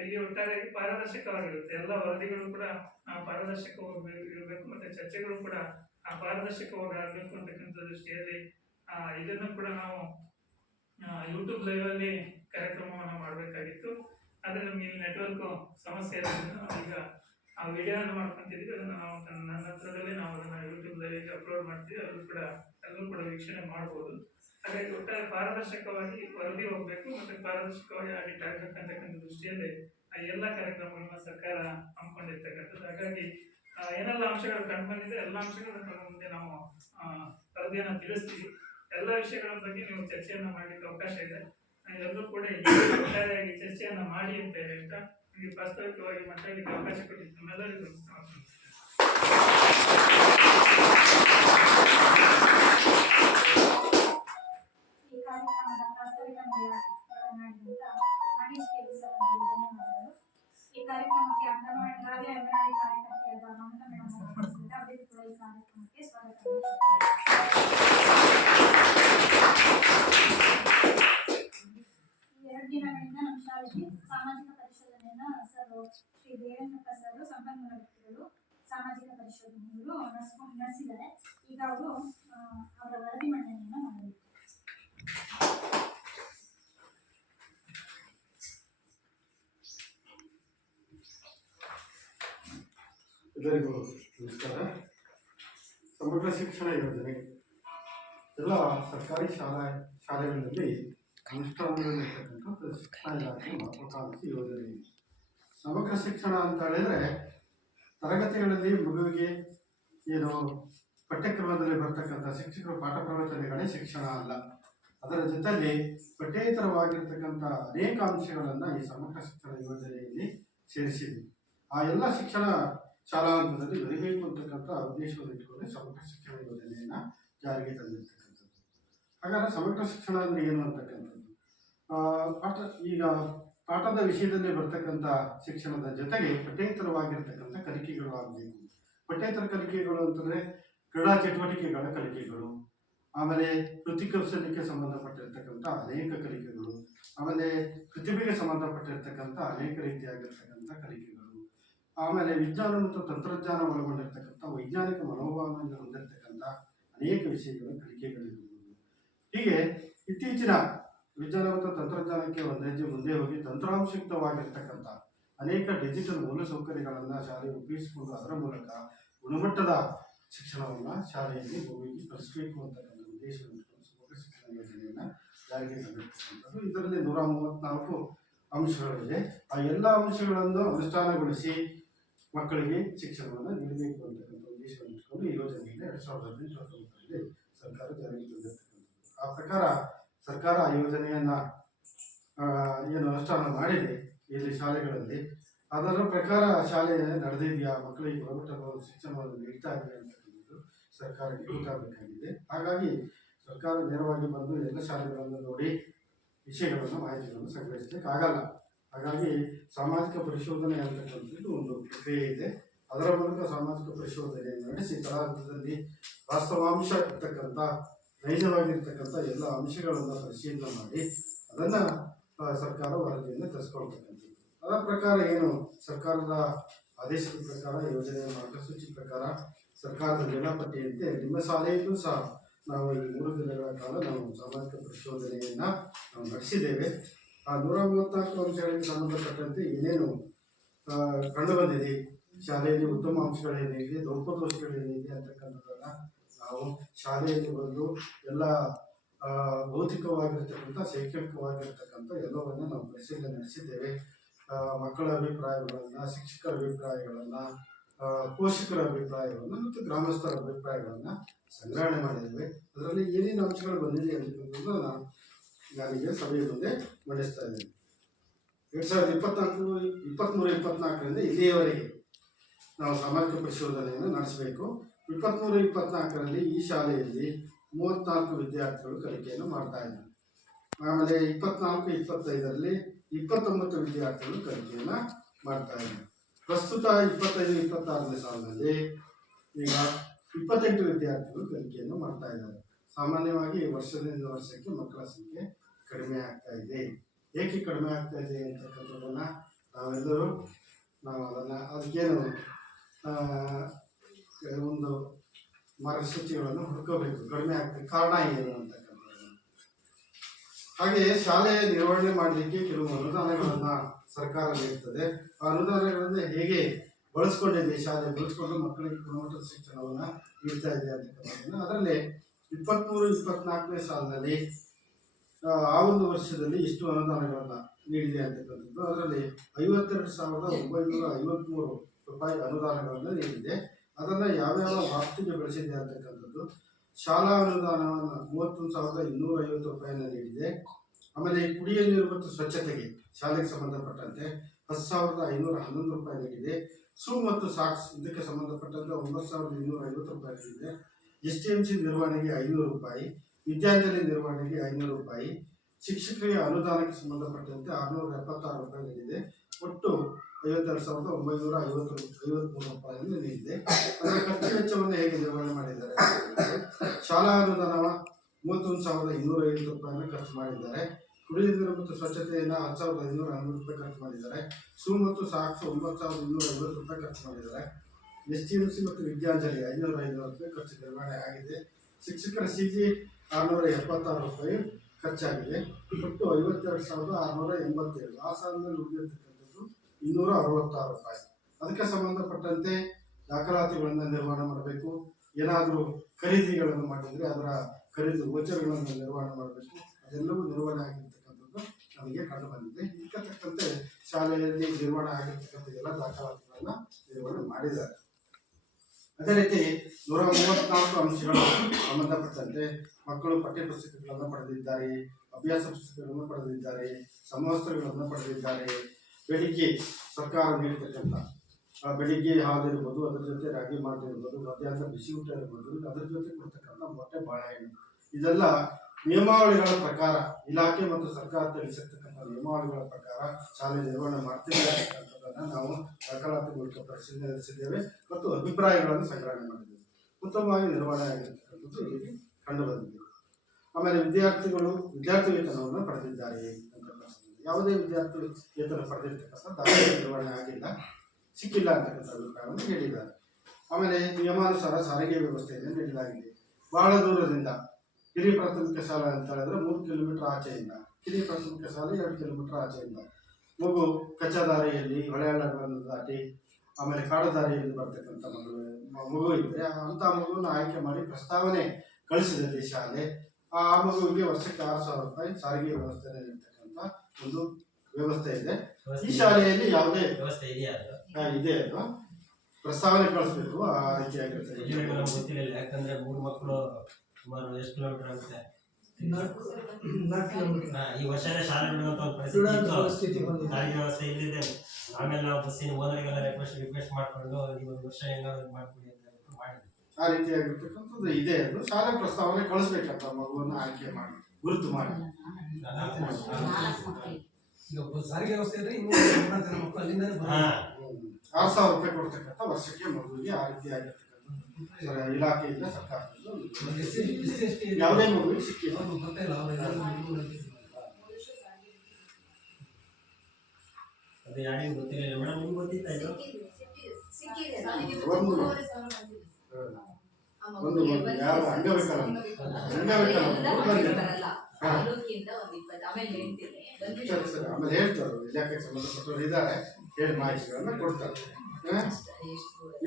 ಇಲ್ಲಿ ಒಟ್ಟಾರೆಯಾಗಿ ಪಾರದರ್ಶಕವಾಗಿರುತ್ತೆ. ಎಲ್ಲ ವರದಿಗಳು ಕೂಡ ಪಾರದರ್ಶಕವಾಗಿ ಇರಬೇಕು, ಮತ್ತೆ ಚರ್ಚೆಗಳು ಕೂಡ ಪಾರದರ್ಶಕವಾಗಿ ಆಗಬೇಕು ಅಂತಕ್ಕಂಥ ದೃಷ್ಟಿಯಲ್ಲಿ ಇದನ್ನು ಕೂಡ ನಾವು ಯೂಟ್ಯೂಬ್ ಲೈವ್ ಅಲ್ಲಿ ಕಾರ್ಯಕ್ರಮವನ್ನು ಮಾಡಬೇಕಾಗಿತ್ತು. ಆದ್ರೆ ನಮ್ಗೆ ಇಲ್ಲಿ ನೆಟ್ವರ್ಕ್ ಸಮಸ್ಯೆ ಇರೋದ್ರಿಂದ ನಾವು ಈಗ ಆ ವಿಡಿಯೋನ ಮಾಡ್ಕೊಂತಿದ್ವಿ. ಅದನ್ನ ನಾವು ನನ್ನ ಹತ್ರದಲ್ಲೇ ನಾವು ಅದನ್ನ ಯೂಟ್ಯೂಬ್ ಲೈವ್ ಅಪ್ಲೋಡ್ ಮಾಡ್ತೀವಿ. ಎಲ್ಲರೂ ಕೂಡ ವೀಕ್ಷಣೆ ಮಾಡ್ಬೋದು. ಹಾಗಾಗಿ ಒಟ್ಟಾರೆ ಪಾರದರ್ಶಕವಾಗಿ ವರದಿ ಹೋಗ್ಬೇಕು, ಮತ್ತೆ ಪಾರದರ್ಶಕವಾಗಿ ಆಡಿಟ್ ಆಗ್ಬೇಕಂತಕ್ಕಂಥ ದೃಷ್ಟಿಯಲ್ಲಿ ಎಲ್ಲ ಕಾರ್ಯಕ್ರಮಗಳನ್ನ ಸರ್ಕಾರ ಹಮ್ಮಿಕೊಂಡಿರ್ತಕ್ಕಂಥದ್ದು. ಹಾಗಾಗಿ ಏನೆಲ್ಲ ಅಂಶಗಳು ಕಂಡುಬಂದಿದೆ ಎಲ್ಲ ಅಂಶಗಳನ್ನ ಮುಂದೆ ನಾವು ವರದಿಯನ್ನು ತಿಳಿಸ್ತೀವಿ. ಎಲ್ಲ ವಿಷಯಗಳ ಬಗ್ಗೆ ನೀವು ಚರ್ಚೆಯನ್ನ ಮಾಡ್ಲಿಕ್ಕೆ ಅವಕಾಶ ಇದೆ. ಎಲ್ಲರೂ ಕೂಡ ಒಟ್ಟಾರೆಯಾಗಿ ಚರ್ಚೆಯನ್ನ ಮಾಡಿ ಅಂತ ಹೇಳ್ತಾ ನಿಮಗೆ ಪ್ರಾಸ್ತಾವಿಕವಾಗಿ ಮಾತಾಡಲಿಕ್ಕೆ ಅವಕಾಶ ಕೊಟ್ಟಿದ್ದು ನಮ್ಮೆಲ್ಲರಿಗೂ ಈ ಕಾರ್ಯಕ್ರಮದ ಪ್ರಾಸ್ತಾವಿಕ ಮಾತನಾಡಿದಂತ ನಾಗೇಶ್ ಕೆ ಸರ್ ಅವರಿಗೆ ಧನ್ಯವಾದಗಳು. ಈ ಕಾರ್ಯಕ್ರಮಕ್ಕೆ ಅಂಗನವಾಡಿ ಕಾರ್ಯಕರ್ತೆಯಾದ ಮಮತಾ ಮೇಡಮ್ ಅವರಿಗೆ ಕೂಡ ಈ ಕಾರ್ಯಕ್ರಮಕ್ಕೆ ಸ್ವಾಗತ. ಈ 2 ದಿನಗಳಿಂದ ನಮ್ಮ ಶಾಲೆಗೆ ಸಾಮಾಜಿಕ ಪರಿಶೋಧನೆಯನ್ನ ಸರ್ ಶ್ರೀ ದೇವೇಂದ್ರಪ್ಪ ಸರ್ ಸಂಪನ್ಮೂಲ ವ್ಯಕ್ತಿಗಳು ಸಾಮಾಜಿಕ ಪರಿಶೋಧನೆಗಳು ನಡೆಸಿದ್ದಾರೆ. ಈಗ ಅವರು ಅವರ ವರದಿ ಮಂಡನೆಯನ್ನು ಮಾಡಬೇಕು. ಎಲ್ಲರಿಗೂ ನಮಸ್ಕಾರ. ಸಮಗ್ರ ಶಿಕ್ಷಣ ಯೋಜನೆ ಎಲ್ಲ ಸರ್ಕಾರಿ ಶಾಲೆಗಳಲ್ಲಿ ಅನುಷ್ಠಾನದಲ್ಲಿರ್ತಕ್ಕಂಥ ಶಿಕ್ಷಣ ಇಲಾಖೆ ಮಹತ್ವಾಕಾಂಕ್ಷಿ ಯೋಜನೆ. ಸಮಗ್ರ ಶಿಕ್ಷಣ ಅಂತ ಹೇಳಿದ್ರೆ ತರಗತಿಗಳಲ್ಲಿ ಮಗುವಿಗೆ ಏನು ಪಠ್ಯಕ್ರಮದಲ್ಲಿ ಬರ್ತಕ್ಕಂಥ ಶಿಕ್ಷಕರು ಪಾಠ ಪ್ರವಚನಗಳೇ ಶಿಕ್ಷಣ ಅಲ್ಲ, ಅದರ ಜೊತೆಯಲ್ಲಿ ಪಠ್ಯೇತರವಾಗಿರ್ತಕ್ಕಂಥ ಅನೇಕ ಅಂಶಗಳನ್ನು ಈ ಸಮಗ್ರ ಶಿಕ್ಷಣ ಯೋಜನೆಯಲ್ಲಿ ಸೇರಿಸಿದೆ. ಆ ಎಲ್ಲ ಶಿಕ್ಷಣ ಶಾಲಾ ಹಂತದಲ್ಲಿ ಬರೀಬೇಕು ಅಂತಕ್ಕಂಥ ಉದ್ದೇಶವನ್ನು ಇಟ್ಕೊಂಡು ಸಮಗ್ರ ಶಿಕ್ಷಣ ಯೋಜನೆಯನ್ನು ಜಾರಿಗೆ ತಂದಿರ್ತಕ್ಕಂಥದ್ದು. ಹಾಗಾದ್ರೆ ಸಮಗ್ರ ಶಿಕ್ಷಣ ಅಂದರೆ ಏನು ಅಂತಕ್ಕಂಥದ್ದು, ಪಾಠದ ವಿಷಯದಲ್ಲಿ ಬರ್ತಕ್ಕಂಥ ಶಿಕ್ಷಣದ ಜೊತೆಗೆ ಪಠ್ಯೇತರವಾಗಿರ್ತಕ್ಕಂಥ ಕಲಿಕೆಗಳು ಆಗಬೇಕು. ಪಠ್ಯೇತರ ಕಲಿಕೆಗಳು ಅಂತಂದರೆ ಕ್ರೀಡಾ ಚಟುವಟಿಕೆಗಳ ಕಲಿಕೆಗಳು, ಆಮೇಲೆ ಕೃತಿ ಕೌಶಲ್ಯಕ್ಕೆ ಸಂಬಂಧಪಟ್ಟಿರ್ತಕ್ಕಂಥ ಅನೇಕ ಕಲಿಕೆಗಳು, ಆಮೇಲೆ ಪ್ರತಿಭೆಗೆ ಸಂಬಂಧಪಟ್ಟಿರ್ತಕ್ಕಂಥ ಅನೇಕ ರೀತಿಯಾಗಿರ್ತಕ್ಕಂಥ ಕಲಿಕೆಗಳು, ಆಮೇಲೆ ವಿಜ್ಞಾನ ಮತ್ತು ತಂತ್ರಜ್ಞಾನ ಒಳಗೊಂಡಿರ್ತಕ್ಕಂಥ ವೈಜ್ಞಾನಿಕ ಮನೋಭಾವನೆಯನ್ನು ಹೊಂದಿರತಕ್ಕಂಥ ಅನೇಕ ವಿಷಯಗಳು ಕಲಿಕೆಗಳಿರ್ಬೋದು. ಹೀಗೆ ಇತ್ತೀಚಿನ ವಿಜ್ಞಾನ ಮತ್ತು ತಂತ್ರಜ್ಞಾನಕ್ಕೆ ಒಂದು ಹೆಜ್ಜೆ ಮುಂದೆ ಹೋಗಿ ತಂತ್ರಾಂಶಯುಕ್ತವಾಗಿರ್ತಕ್ಕಂಥ ಅನೇಕ ಡಿಜಿಟಲ್ ಮೂಲಸೌಕರ್ಯಗಳನ್ನು ಶಾಲೆ ಉಪಯೋಗಿಸಿಕೊಂಡು ಅದರ ಮೂಲಕ ಗುಣಮಟ್ಟದ ಶಿಕ್ಷಣವನ್ನು ಶಾಲೆಯಲ್ಲಿ ಮಗುವಿಗೆ ಕಲಿಸಬೇಕು ಅಂತಕ್ಕಂಥ ಉದ್ದೇಶವನ್ನು ಸಮಗ್ರ ಶಿಕ್ಷಣ ಯೋಜನೆಯನ್ನು ಜಾರಿಗೆ ತಂದಿರ್ತಕ್ಕಂಥದ್ದು. ಇದರಲ್ಲಿ 134 ಅಂಶಗಳಿವೆ. ಆ ಎಲ್ಲ ಅಂಶಗಳನ್ನು ಅನುಷ್ಠಾನಗೊಳಿಸಿ ಮಕ್ಕಳಿಗೆ ಶಿಕ್ಷಣವನ್ನು ನೀಡಬೇಕು ಅಂತಕ್ಕಂಥ ಉದ್ದೇಶವನ್ನು ಇಟ್ಕೊಂಡು ಈ ಯೋಜನೆಯನ್ನು 2018-19 ಸರ್ಕಾರ ಜಾರಿಗೆ ತಂದಿರ್ತಕ್ಕಂಥದ್ದು. ಆ ಪ್ರಕಾರ ಸರ್ಕಾರ ಆ ಯೋಜನೆಯನ್ನು ಏನು ಅನುಷ್ಠಾನ ಮಾಡಿದೆ ಇಲ್ಲಿ ಶಾಲೆಗಳಲ್ಲಿ, ಅದರ ಪ್ರಕಾರ ಶಾಲೆ ನಡೆದಿದೆಯಾ, ಮಕ್ಕಳಿಗೆ ಗುಣಮಟ್ಟದ ಶಿಕ್ಷಣವನ್ನು ನೀಡ್ತಾ ಇದೆ ಅಂತಕ್ಕಂಥದ್ದು ಸರ್ಕಾರಕ್ಕೆ ಗೊತ್ತಾಗಬೇಕಾಗಿದೆ. ಹಾಗಾಗಿ ಸರ್ಕಾರ ನೇರವಾಗಿ ಬಂದು ಎಲ್ಲ ಶಾಲೆಗಳನ್ನು ನೋಡಿ ವಿಷಯಗಳನ್ನು ಮಾಹಿತಿಗಳನ್ನು ಸಂಗ್ರಹಿಸಲಿಕ್ಕೆ ಆಗಲ್ಲ. ಹಾಗಾಗಿ ಸಾಮಾಜಿಕ ಪರಿಶೋಧನೆ ಅಂತಕ್ಕಂಥದ್ದು ಒಂದು ಪ್ರಕ್ರಿಯೆ ಇದೆ. ಅದರ ಮೂಲಕ ಸಾಮಾಜಿಕ ಪರಿಶೋಧನೆಯನ್ನು ನಡೆಸಿ ತಳಹಂತದಲ್ಲಿ ವಾಸ್ತವಾಂಶ ಇರ್ತಕ್ಕಂಥ ನೈಜವಾಗಿರ್ತಕ್ಕಂಥ ಎಲ್ಲ ಅಂಶಗಳನ್ನು ಪರಿಶೀಲನೆ ಮಾಡಿ ಅದನ್ನು ಸರ್ಕಾರ ವರದಿಯನ್ನು ತರಿಸ್ಕೊಳ್ತಕ್ಕಂಥದ್ದು. ಅದರ ಪ್ರಕಾರ ಏನು ಸರ್ಕಾರದ ಆದೇಶದ ಪ್ರಕಾರ, ಯೋಜನೆಯ ಮಾರ್ಗಸೂಚಿ ಪ್ರಕಾರ, ಸರ್ಕಾರದ ವೇಳಾಪಟ್ಟಿಯಂತೆ ನಿಮ್ಮ ಶಾಲೆಯಲ್ಲೂ ಸಹ ನಾವು ಈ 3 ದಿನಗಳ ಕಾಲ ನಾವು ಸಾಮಾಜಿಕ ಪರಿಶೋಧನೆಯನ್ನು ನಾವು ನಡೆಸಿದ್ದೇವೆ. ಆ 134 ಅಂಶಗಳಿಗೆ ಸಂಬಂಧಪಟ್ಟಂತೆ ಏನೇನು ಕಂಡುಬಂದಿದೆ, ಶಾಲೆಯಲ್ಲಿ ಉತ್ತಮ ಅಂಶಗಳೇನಿದೆ, ಲೋಪದೋಷಗಳೇನಿದೆ ಅಂತಕ್ಕಂಥದ್ದನ್ನು ನಾವು ಶಾಲೆಯಲ್ಲಿ ಬಂದು ಎಲ್ಲ ಭೌತಿಕವಾಗಿರ್ತಕ್ಕಂಥ, ಶೈಕ್ಷಣಿಕವಾಗಿರ್ತಕ್ಕಂಥ ಎಲ್ಲವನ್ನು ನಾವು ಪರಿಶೀಲನೆ ನಡೆಸಿದ್ದೇವೆ. ಮಕ್ಕಳ ಅಭಿಪ್ರಾಯಗಳನ್ನು, ಶಿಕ್ಷಕರ ಅಭಿಪ್ರಾಯಗಳನ್ನು, ಪೋಷಕರ ಅಭಿಪ್ರಾಯಗಳನ್ನು ಮತ್ತು ಗ್ರಾಮಸ್ಥರ ಅಭಿಪ್ರಾಯಗಳನ್ನು ಸಂಗ್ರಹಣೆ ಮಾಡಿದ್ದೇವೆ. ಅದರಲ್ಲಿ ಏನೇನು ಅಂಶಗಳು ಬಂದಿದೆ ಅಂತಕ್ಕಂಥದ್ದನ್ನು ನಾನೀಗ ಸಭೆಯ ಮುಂದೆ ಮಂಡಿಸ್ತಾ ಇದ್ದೇನೆ. 2023-24ರಿಂದ ಇಲ್ಲಿಯವರೆಗೆ ನಾವು ಸಾಮಾಜಿಕ ಪರಿಶೋಧನೆಯನ್ನು ನಡೆಸಬೇಕು. 23-24ರಲ್ಲಿ ಈ ಶಾಲೆಯಲ್ಲಿ 34 ವಿದ್ಯಾರ್ಥಿಗಳು ಕಲಿಕೆಯನ್ನು ಮಾಡ್ತಾ ಇದ್ದಾರೆ. ಆಮೇಲೆ 24-25ರಲ್ಲಿ 29 ವಿದ್ಯಾರ್ಥಿಗಳು ಕಲಿಕೆಯನ್ನು ಮಾಡ್ತಾ ಇದ್ದಾರೆ. ಪ್ರಸ್ತುತ 25-26ನೇ ಸಾಲಿನಲ್ಲಿ ಈಗ 28 ವಿದ್ಯಾರ್ಥಿಗಳು ಕಲಿಕೆಯನ್ನು ಮಾಡ್ತಾ ಇದ್ದಾರೆ. ಸಾಮಾನ್ಯವಾಗಿ ವರ್ಷದಿಂದ ವರ್ಷಕ್ಕೆ ಮಕ್ಕಳ ಸಂಖ್ಯೆ ಕಡಿಮೆ ಆಗ್ತಾ ಇದೆ. ಏಕೆ ಕಡಿಮೆ ಆಗ್ತಾ ಇದೆ ಅಂತಕ್ಕಂಥದ್ದನ್ನು ನಾವೆಲ್ಲರೂ ಅದಕ್ಕೇನು ಒಂದು ಮಾರ್ಗಸೂಚಿಗಳನ್ನು ಹುಡುಕಬೇಕು. ಕಡಿಮೆ ಆಗ್ತದೆ ಕಾರಣ ಏನು ಅಂತಕ್ಕಂಥದ್ದು. ಹಾಗೆಯೇ ಶಾಲೆಯ ನಿರ್ವಹಣೆ ಮಾಡಲಿಕ್ಕೆ ಕೆಲವು ಅನುದಾನಗಳನ್ನು ಸರ್ಕಾರ ನೀಡುತ್ತದೆ. ಆ ಅನುದಾನಗಳನ್ನು ಹೇಗೆ ಬಳಸ್ಕೊಂಡಿದೆ ಶಾಲೆ, ಬಳಸ್ಕೊಂಡು ಮಕ್ಕಳಿಗೆ ಗುಣಮಟ್ಟದ ಶಿಕ್ಷಣವನ್ನು ನೀಡ್ತಾ ಇದೆ ಅಂತಕ್ಕಂಥದ್ದನ್ನು, ಅದರಲ್ಲಿ 23-24ನೇ ಸಾಲಿನಲ್ಲಿ ಆ ಒಂದು ವರ್ಷದಲ್ಲಿ ಇಷ್ಟು ಅನುದಾನಗಳನ್ನು ನೀಡಿದೆ ಅಂತಕ್ಕಂಥದ್ದು. ಅದರಲ್ಲಿ 52,953 ರೂಪಾಯಿ ಅನುದಾನಗಳನ್ನು ನೀಡಿದೆ. ಅದನ್ನು ಯಾವ್ಯಾವ ವ್ಯಾಪ್ತಿಗೆ ಬಳಸಿದೆ ಅಂತಕ್ಕಂಥದ್ದು, ಶಾಲಾ ಅನುದಾನವನ್ನು 31,250 ರೂಪಾಯಿಯನ್ನು ನೀಡಿದೆ. ಆಮೇಲೆ ಕುಡಿಯುವ ನೀರು ಮತ್ತು ಸ್ವಚ್ಛತೆಗೆ ಶಾಲೆಗೆ ಸಂಬಂಧಪಟ್ಟಂತೆ 10,511 ರೂಪಾಯಿ ನೀಡಿದೆ. ಸೂ ಮತ್ತು ಸಾಕ್ಸ್ ಇದಕ್ಕೆ ಸಂಬಂಧಪಟ್ಟಂತೆ 9,250 ರೂಪಾಯಿ ನೀಡಿದೆ. STMC ನಿರ್ವಹಣೆಗೆ 500 ರೂಪಾಯಿ, ವಿದ್ಯಾಂಜಲಿ ನಿರ್ವಹಣೆಗೆ 500 ರೂಪಾಯಿ, ಶಿಕ್ಷಕರಿಗೆ ಅನುದಾನಕ್ಕೆ ಸಂಬಂಧಪಟ್ಟಂತೆ 676 ರೂಪಾಯಿ ನೀಡಿದೆ. ಒಟ್ಟು 52,953 ರೂಪಾಯಿಯನ್ನು ನೀಡಿದೆ. ಅದರ ಖರ್ಚು ವೆಚ್ಚವನ್ನು ಹೇಗೆ ನಿರ್ವಹಣೆ ಮಾಡಿದ್ದಾರೆ? ಶಾಲಾ ಅನುದಾನ 31,250 ರೂಪಾಯಿಯನ್ನು ಖರ್ಚು ಮಾಡಿದ್ದಾರೆ. ಕುಡಿಯುವ ನೀರು ಮತ್ತು ಸ್ವಚ್ಛತೆಯನ್ನು 10,511 ರೂಪಾಯಿ ಖರ್ಚು ಮಾಡಿದ್ದಾರೆ. ಸೂ ಮತ್ತು ಸಾಕ್ಸ್ 9,250 ರೂಪಾಯಿ ಖರ್ಚು ಮಾಡಿದ್ದಾರೆ. STMC ಮತ್ತು ವಿದ್ಯಾಂಜಲಿ 550 ರೂಪಾಯಿ ಖರ್ಚು ನಿರ್ವಹಣೆ ಆಗಿದೆ. ಶಿಕ್ಷಕರ CG 676 ರೂಪಾಯಿ ಖರ್ಚಾಗಿದೆ. ಒಟ್ಟು 52,687. ಆ ಸಾಲಿನಲ್ಲಿ ಉಳಿದಿರ್ತಕ್ಕಂಥದ್ದು 266 ರೂಪಾಯಿ. ಅದಕ್ಕೆ ಸಂಬಂಧಪಟ್ಟಂತೆ ದಾಖಲಾತಿಗಳನ್ನು ನಿರ್ವಹಣೆ ಮಾಡಬೇಕು. ಏನಾದರೂ ಖರೀದಿಗಳನ್ನು ಮಾಡಿದರೆ ಅದರ ಖರೀದಿ ಗೋಚರಗಳನ್ನು ನಿರ್ವಹಣೆ ಮಾಡಬೇಕು. ಅದೆಲ್ಲವೂ ನಿರ್ವಹಣೆ ಆಗಿರ್ತಕ್ಕಂಥದ್ದು ನಮಗೆ ಕಂಡು ಬಂದಿದೆ. ಇದಕ್ಕೆ ತಕ್ಕಂತೆ ಶಾಲೆಯಲ್ಲಿ ನಿರ್ವಹಣೆ ಆಗಿರ್ತಕ್ಕಂಥ ಎಲ್ಲ ದಾಖಲಾತಿಗಳನ್ನು ನಿರ್ವಹಣೆ ಮಾಡಿದ್ದಾರೆ. ಅದೇ ರೀತಿ 134 ಅಂಶಗಳು ಸಂಬಂಧಪಟ್ಟಂತೆ ಮಕ್ಕಳು ಪಠ್ಯ ಪುಸ್ತಕಗಳನ್ನು ಪಡೆದಿದ್ದಾರೆ, ಅಭ್ಯಾಸ ಪುಸ್ತಕಗಳನ್ನು ಪಡೆದಿದ್ದಾರೆ, ಸಮವಸ್ತ್ರಗಳನ್ನು ಪಡೆದಿದ್ದಾರೆ. ಬೆಳಿಗ್ಗೆ ಸರ್ಕಾರ ನೀಡತಕ್ಕಂಥ ಬೆಳಿಗ್ಗೆ ಹಾಲಿರ್ಬೋದು, ಅದರ ಜೊತೆ ರಾಗಿ ಮಾಲ್ಟ್ ಇರ್ಬೋದು, ಮಧ್ಯಾಹ್ನ ಬಿಸಿ ಊಟ ಇರ್ಬೋದು, ಅದರ ಜೊತೆ ಕೊಡ್ತಕ್ಕಂಥ ಮೊಟ್ಟೆ, ಬಾಳೆಹಣ್ಣು, ಇದೆಲ್ಲ ನಿಯಮಾವಳಿಗಳ ಪ್ರಕಾರ ಇಲಾಖೆ ಮತ್ತು ಸರ್ಕಾರ ತಿಳಿಸಿರ್ತಕ್ಕಂಥ ನಿಯಮಾವಳಿಗಳ ಪ್ರಕಾರ ಶಾಲೆ ನಿರ್ವಹಣೆ ಮಾಡ್ತೀವಿ ಅಂತಕ್ಕಂಥದ್ದನ್ನು ನಾವು ದಾಖಲಾತಿ ಮೂಲಕ ಪರಿಶೀಲನೆ ನಡೆಸಿದ್ದೇವೆ ಮತ್ತು ಅಭಿಪ್ರಾಯಗಳನ್ನು ಸಂಗ್ರಹಣೆ ಮಾಡಿದ್ದೇವೆ. ಉತ್ತಮವಾಗಿ ನಿರ್ವಹಣೆ ಆಗಿರ್ತಕ್ಕಂಥದ್ದು ಇಲ್ಲಿ ಕಂಡು ಬಂದಿದೆ. ಆಮೇಲೆ ವಿದ್ಯಾರ್ಥಿಗಳು ವಿದ್ಯಾರ್ಥಿ ವೇತನವನ್ನು ಪಡೆದಿದ್ದಾರೆ ಅಂತಕ್ಕಂಥದ್ದು. ಯಾವುದೇ ವಿದ್ಯಾರ್ಥಿ ವೇತನ ಪಡೆದಿರ್ತಕ್ಕಂಥ ದಾಖಲೆ ನಿರ್ವಹಣೆ ಆಗಿಲ್ಲ, ಸಿಕ್ಕಿಲ್ಲ ಅಂತಕ್ಕಂಥ ಅಭಿಪ್ರಾಯವನ್ನು ಹೇಳಿದ್ದಾರೆ. ಆಮೇಲೆ ನಿಯಮಾನುಸಾರ ಸಾರಿಗೆ ವ್ಯವಸ್ಥೆಯನ್ನು ನೀಡಲಾಗಿದೆ. ಬಹಳ ದೂರದಿಂದ ಹಿರಿಯ ಪ್ರಾಥಮಿಕ ಶಾಲೆ ಅಂತ ಹೇಳಿದ್ರೆ 3 ಕಿಲೋಮೀಟರ್ ಆಚೆಯಿಂದ, ಕಿರಿಯ ಪ್ರಾಥಮಿಕ ಶಾಲೆ 2 ಕಿಲೋಮೀಟರ್ ಆಚೆಯಿಂದ, ಮಗು ಕಚ್ಚಾ ದಾರಿಯಲ್ಲಿ ಹೊಳೆಹಳ್ಳಗಳನ್ನು ದಾಟಿ ಆಮೇಲೆ ಕಾಡು ದಾರಿಯಲ್ಲಿ ಬರ್ತಕ್ಕಂಥ ಮಗು ಇದ್ದರೆ ಅಂಥ ಮಗುವನ್ನು ಆಯ್ಕೆ ಮಾಡಿ ಪ್ರಸ್ತಾವನೆ ಕಳಿಸಿದಲ್ಲಿ ಶಾಲೆ ಆ ಮಗುವಿಗೆ ವರ್ಷಕ್ಕೆ 6,000 ರೂಪಾಯಿ ಸಾರಿಗೆ ವ್ಯವಸ್ಥೆಯಲ್ಲಿ ಇರ್ತಕ್ಕಂಥ ಒಂದು ವ್ಯವಸ್ಥೆ ಇದೆ. ಈ ಶಾಲೆಯಲ್ಲಿ ಯಾವುದೇ ವ್ಯವಸ್ಥೆ ಇದೆಯಾ ಇದೆ ಅದು ಪ್ರಸ್ತಾವನೆ ಕಳಿಸ್ಬೇಕು. ಆ ರೀತಿಯಾಗಿರ್ತದೆ. ಗೊತ್ತಿಲ್ಲ, ಯಾಕಂದ್ರೆ 3 ಮಕ್ಕಳು ಸುಮಾರು ಎಷ್ಟು ಕಿಲೋಮೀಟರ್ ಆಗುತ್ತೆ. ಈ ವರ್ಷನೇ ಶಾಲೆ ಬಿಡುವಂತ ಒಂದು ಪರಿಸ್ಥಿತಿ ಇತ್ತು. ಸಾರಿಗೆ ವ್ಯವಸ್ಥೆ ಇಲ್ಲಿದೆ. ಆಮೇಲೆ ನಾವು ಬಸ್ಸಿನ ಓನರಿಗೆಲ್ಲ ರಿಕ್ವೆಸ್ಟ್ ಮಾಡ್ಕೊಂಡು ಈ ಒಂದು ವರ್ಷ ಹೆಂಗಾದ್ರು ಮಾಡ್ಕೊಡಿ ಅಂತ ಮಾಡಿದ್ವಿ. ಆ ರೀತಿಯಾಗಿರ್ತಕ್ಕಂಥದ್ದು ಇದೆ. ಅದು ಶಾಲೆ ಪ್ರಸ್ತಾವನೆ ಕಳಿಸ್ಬೇಕಂತ ಮಗುವನ್ನ ಆಯ್ಕೆ ಮಾಡಿ ಗುರುತು ಮಾಡಿ. ಸಾರಿಗೆ ವ್ಯವಸ್ಥೆ ಇದ್ರೆ ಇನ್ನೂ ಮಕ್ಕಳು ಅಲ್ಲಿಂದ 6,000 ರೂಪಾಯಿ ಕೊಡ್ತಕ್ಕಂಥ ವರ್ಷಕ್ಕೆ ಮಗುವಿಗೆ ಆ ರೀತಿಯಾಗಿರ್ತಕ್ಕಂಥ ಇಲಾಖೆಯಿಂದ ಸರ್ಕಾರದಿಂದ ಯಾವುದೇ ಮಗುವಿಗೆ ಸಿಕ್ಕಿಲ್ಲ. ಅದು ಯಾರಿಗೂ ಗೊತ್ತಿಲ್ಲ ಮೇಡಮ್, ನಿಮ್ಗೆ ಗೊತ್ತಿತ್ತಾ ಇದು? ಒಂದು ಯಾವ ಅಂಗವಿಕಲ ಆಮೇಲೆ ಹೇಳ್ತಾರೆ, ಇಲಾಖೆಗೆ ಸಂಬಂಧಪಟ್ಟವರು ಇದ್ದಾರೆ, ಹೇಳಿ ಮಾಹಿತಿಗಳನ್ನ ಕೊಡ್ತಾರೆ.